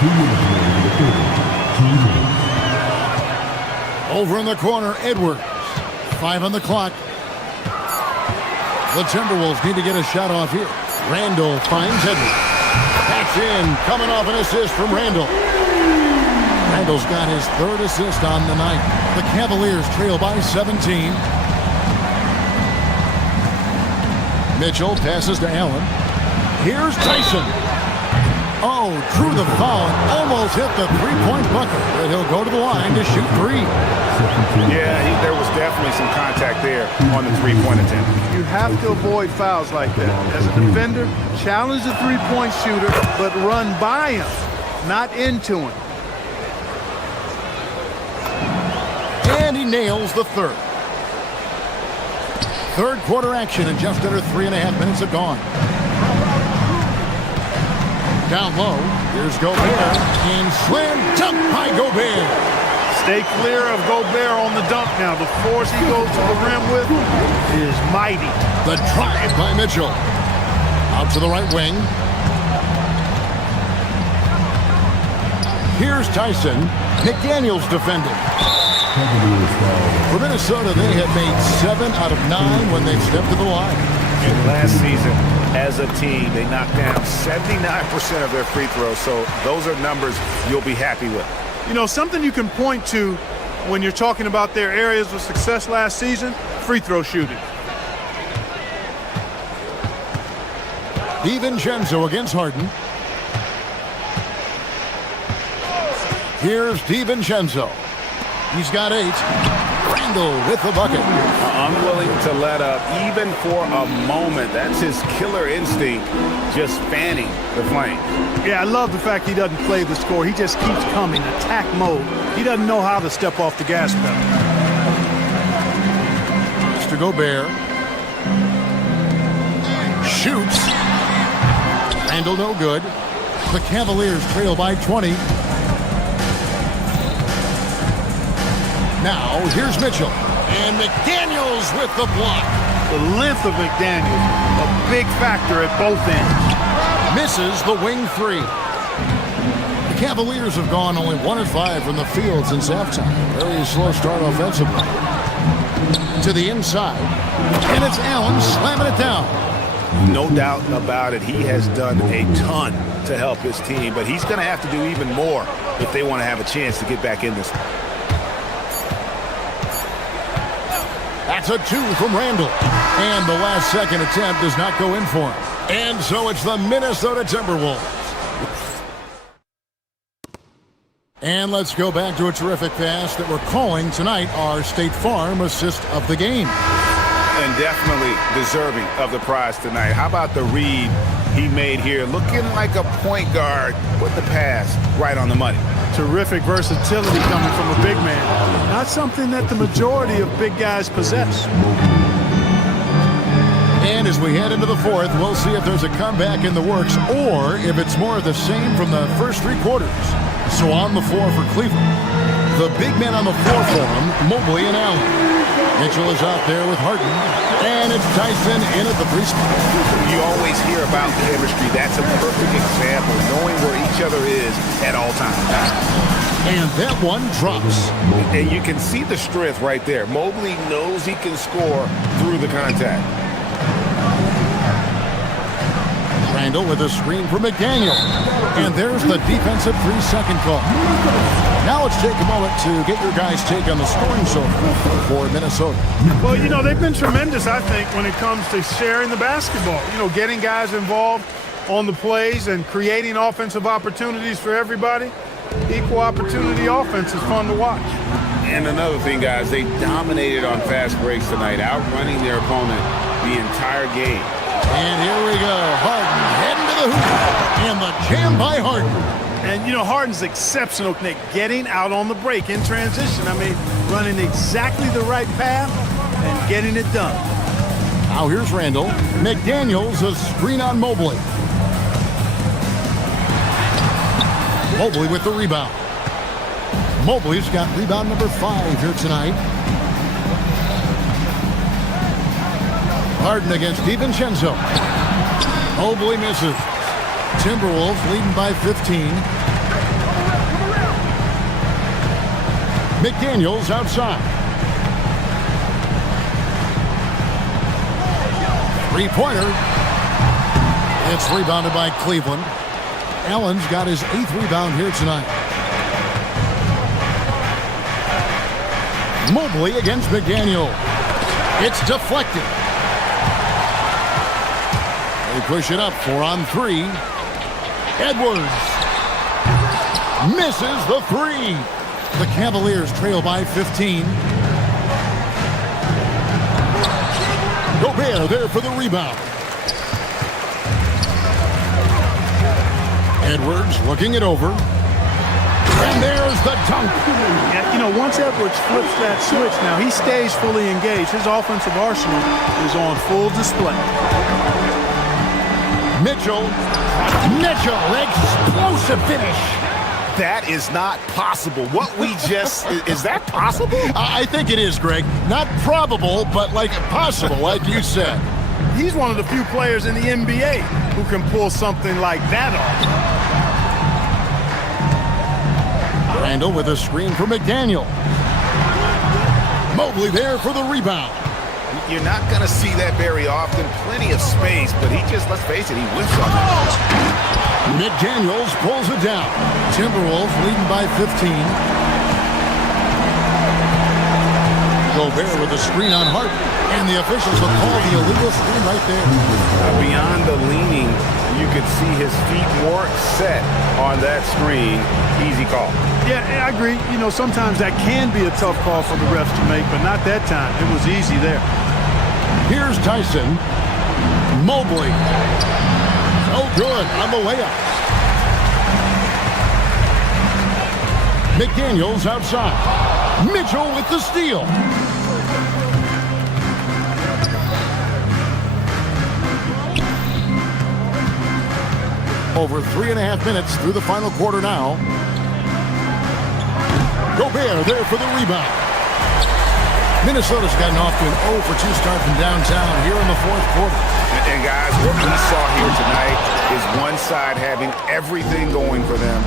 Over in the corner, Edwards. 5 on the clock. The Timberwolves need to get a shot off here. Randall finds Edwards. That's in, coming off an assist from Randall. Randall's got his third assist on the night. The Cavaliers trail by 17. Mitchell passes to Allen. Here's Tyson. Oh, drew the foul, almost hit the three-point bucket, but he'll go to the line to shoot three. Yeah, there was definitely some contact there on the three-point attempt. You have to avoid fouls like that. As a defender, challenge the three-point shooter, but run by him, not into him. And he nails the third. Third quarter action, and just under 3.5 minutes have gone. Down low, here's Gobert, and slam dunk by Gobert. Stay clear of Gobert on the dunk now. The force he goes to the rim with is mighty. The drive by Mitchell. Out to the right wing. Here's Tyson. McDaniels defending. For Minnesota, they have made 7 out of 9 when they've stepped to the line. And last season, as a team, they knocked down 79% of their free throws, so those are numbers you'll be happy with. You know, something you can point to when you're talking about their areas of success last season, free throw shooting. DiVincenzo against Harden. Here's DiVincenzo. He's got 8. Randall with the bucket. Unwilling to let up even for a moment. That's his killer instinct, just fanning the flame. Yeah, I love the fact he doesn't play the score. He just keeps coming, attack mode. He doesn't know how to step off the gas pedal. Mr. Gobert. Shoots. Randall no good. The Cavaliers trail by 20. Now, here's Mitchell. And McDaniels with the block. The length of McDaniels, a big factor at both ends. Misses the wing 3. The Cavaliers have gone only 1 of 5 from the field since halftime. Very slow start offensively. To the inside. And it's Allen slamming it down. No doubt about it. He has done a ton to help his team, but he's going to have to do even more if they want to have a chance to get back in this. That's a 2 from Randall. And the last second attempt does not go in for him. And so it's the Minnesota Timberwolves. And let's go back to a terrific pass that we're calling tonight our State Farm assist of the game. And definitely deserving of the prize tonight. How about the read he made here? Looking like a point guard with the pass right on the money. Terrific versatility coming from a big man. Not something that the majority of big guys possess. And as we head into the fourth, we'll see if there's a comeback in the works or if it's more of the same from the first 3 quarters. So on the floor for Cleveland, the big men on the floor for him, Mobley and Allen. Mitchell is out there with Harden, and it's Tyson in at the free spot. You always hear about chemistry. That's a perfect example, knowing where each other is at all times. And that one drops. And you can see the strength right there. Mobley knows he can score through the contact. Randall with a screen for McDaniel. And there's the defensive 3-second call. Now let's take a moment to get your guys' take on the scoring zone for Minnesota. Well, you know, they've been tremendous, I think, when it comes to sharing the basketball. You know, getting guys involved on the plays and creating offensive opportunities for everybody. Equal opportunity offense is fun to watch. And another thing, guys, they dominated on fast breaks tonight, outrunning their opponent the entire game. And here we go. Harden heading to the hoop. And the jam by Harden. And, you know, Harden's exceptional, Nick, getting out on the break in transition. I mean, running exactly the right path and getting it done. Now here's Randall. McDaniels, a screen on Mobley. Mobley with the rebound. Mobley's got rebound number 5 here tonight. Harden against DiVincenzo. Mobley misses. Timberwolves leading by 15. McDaniels outside. 3-pointer. It's rebounded by Cleveland. Allen's got his 8th rebound here tonight. Mobley against McDaniel. It's deflected. They push it up 4-on-3. Edwards misses the 3. The Cavaliers trail by 15. Gobert there for the rebound. Edwards looking it over. And there's the dunk. And, you know, once Edwards flips that switch, now he stays fully engaged. His offensive arsenal is on full display. Mitchell, explosive finish. That is not possible. What we just, is that possible? I think it is, Greg. Not probable, but like possible, like you said. He's one of the few players in the NBA who can pull something like that off. Randall with a screen for McDaniel. Mobley there for the rebound. You're not going to see that very often. Plenty of space, but he just, let's face it, he whiffs on it. McDaniels pulls it down. Timberwolves leading by 15. Gobert with a screen on Hart. And the officials will call the illegal screen right there. Beyond the leaning, you could see his feet weren't set on that screen. Easy call. Yeah, I agree. You know, sometimes that can be a tough call for the refs to make, but not that time. It was easy there. Here's Tyson. Mobley. Oh, good on the layup. McDaniels outside. Mitchell with the steal. Over 3.5 minutes through the final quarter now. Gobert there for the rebound. Minnesota's gotten off to an 0-for-2 start from downtown here in the fourth quarter. And guys, what we saw here tonight is one side having everything going for them.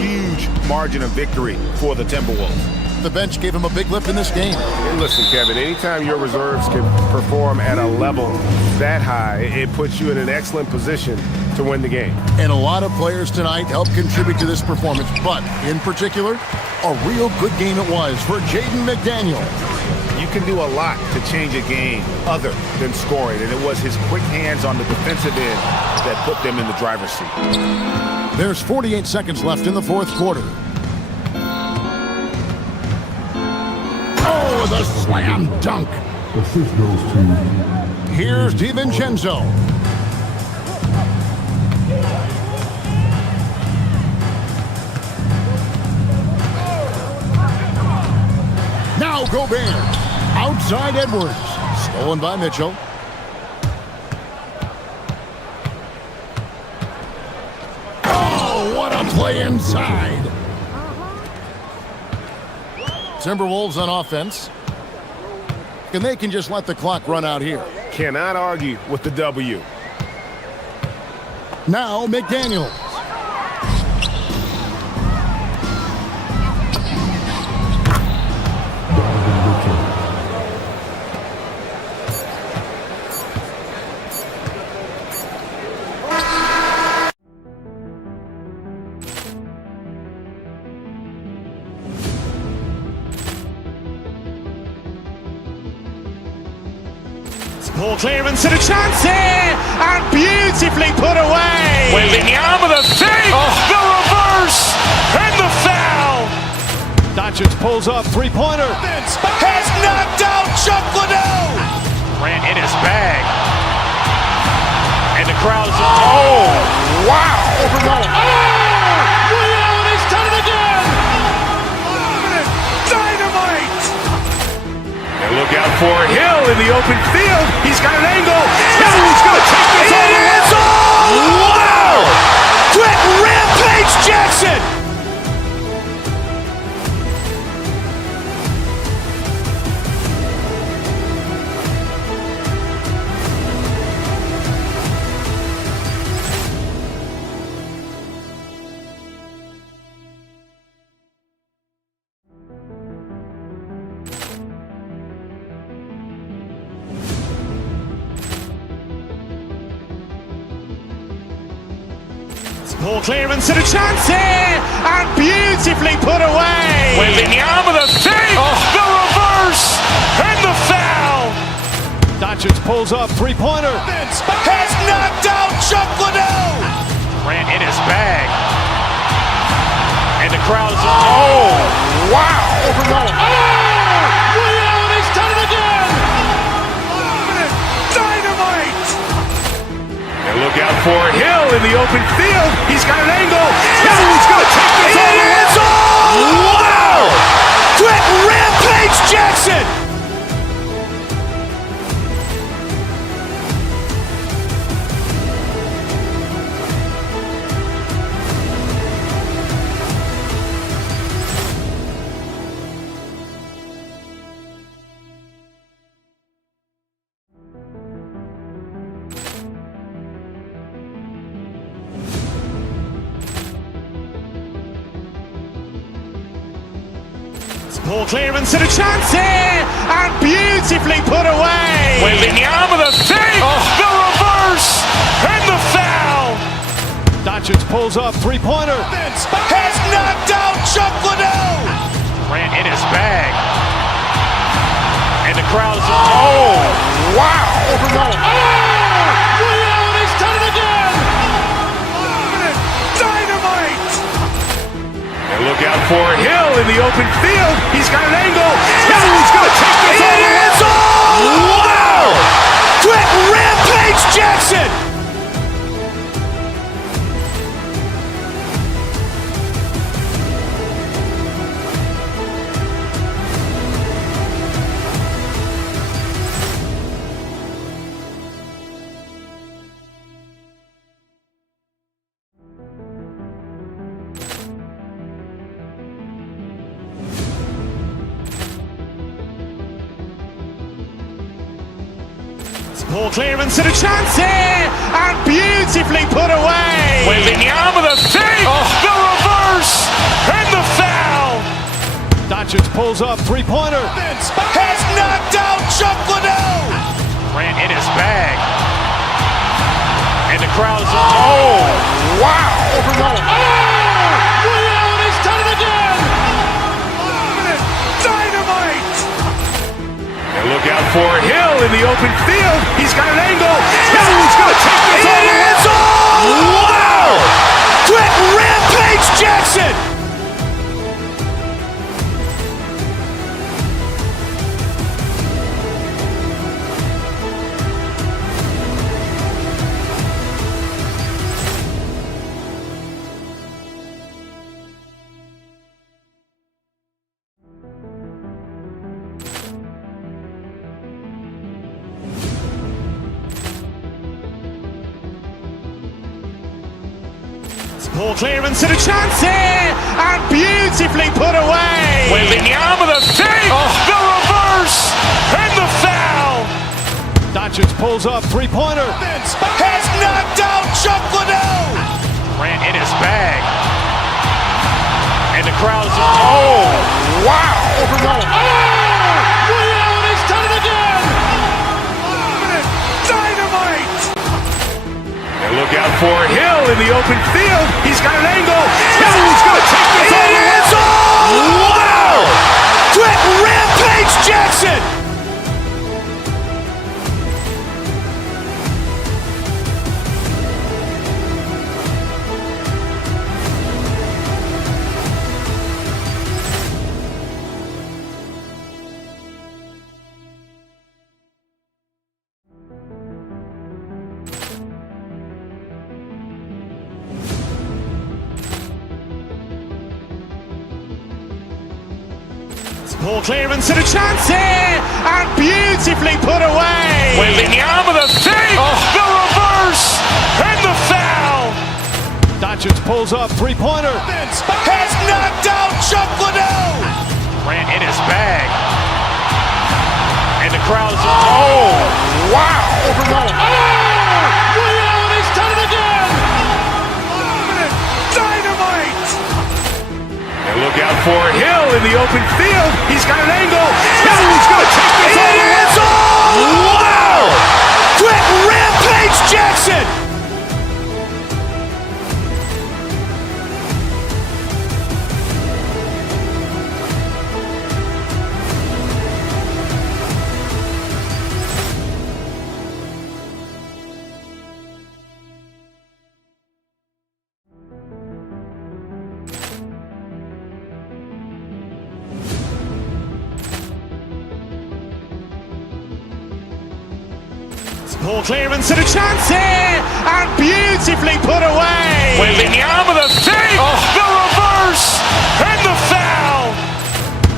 Huge margin of victory for the Timberwolves. The bench gave him a big lift in this game. And listen, Kevin, anytime your reserves can perform at a level that high, it puts you in an excellent position to win the game. And a lot of players tonight helped contribute to this performance, but in particular, a real good game it was for Jaden McDaniel. You can do a lot to change a game other than scoring, and it was his quick hands on the defensive end that put them in the driver's seat. There's 48 seconds left in the fourth quarter. Oh, the slam dunk. Assist goes to... Here's DiVincenzo. Now Gobert. Outside Edwards. Stolen by Mitchell. Oh, what a play inside. Timberwolves on offense. And they can just let the clock run out here. Cannot argue with the W. Now McDaniel. Poor clearance and a chance here, and beautifully put away. Wembanyama the fake, the reverse, and the foul. Doncic pulls up, three-pointer. Has knocked out Chuck Liddell. Ran in his bag, and the crowd is. Oh, wow! Reality's done it again. Dynamite. And look out for Hill in the open field. He's got an angle. He's going to take this all the way. Wow! Quick Rampage Jackson. Ball clearance and a chance here, and beautifully put away. Wembanyama the save, the reverse, and the foul. Doncic pulls up, three-pointer. Has knocked out Chuck Liddell. Grant in his bag. And the crowd is, oh, wow. He's done it again. Dynamite. And look out for Hill in the open field. He's got an angle. He's going to take this all the way. Wow. Quick rampage Jackson. Ball clearance and a chance here, and beautifully put away. Wembanyama the save, the reverse, and the foul. Doncic pulls up, three-pointer. Has knocked out Chuck Liddell. Grant in his bag. And the crowd is, oh, wow. He's done it again. Dynamite. And look out for Hill in the open field. He's got an angle. He's going to take this all the way. Wow! Quick rampage Jackson. Ball clearance and a chance here, and beautifully put away. Wembanyama the save, the reverse, and the foul. Doncic pulls up, three-pointer. Has knocked out Chuck Liddell. Grant in his bag. And the crowd is, oh, wow. He's done it again. Dynamite. And look out for Hill in the open field. He's got an angle. He's going to take this all the way. Wow! Quick rampage Jackson. Ball clearance and a chance here, and beautifully put away. Wembanyama the save, the reverse, and the foul. Doncic pulls up, three-pointer. Has knocked out Chuck Liddell. Grant in his bag. And the crowd is, oh, wow. He's done it again. Dynamite. And look out for Hill in the open field. He's got an angle. He's going to take this all the way. Wow! Quick rampage Jackson. Ball clearance and a chance here, and beautifully put away. Wembanyama the save, the reverse, and the foul. Doncic pulls up, three-pointer. Has knocked out Chuck Liddell. Grant in his bag. And the crowd is, oh, wow. He's done it again. Dynamite. And look out for Hill in the open field. He's got an angle. He's going to take this all the way. Wow! Quick rampage Jackson. Poor clearance and a chance here, and beautifully put away. Wembanyama with a save, the reverse, and the foul.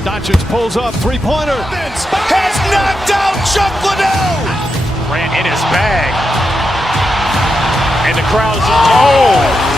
Doncic pulls up, three-pointer. Has knocked out Chuck Liddell. Grant in his bag. And the crowd's,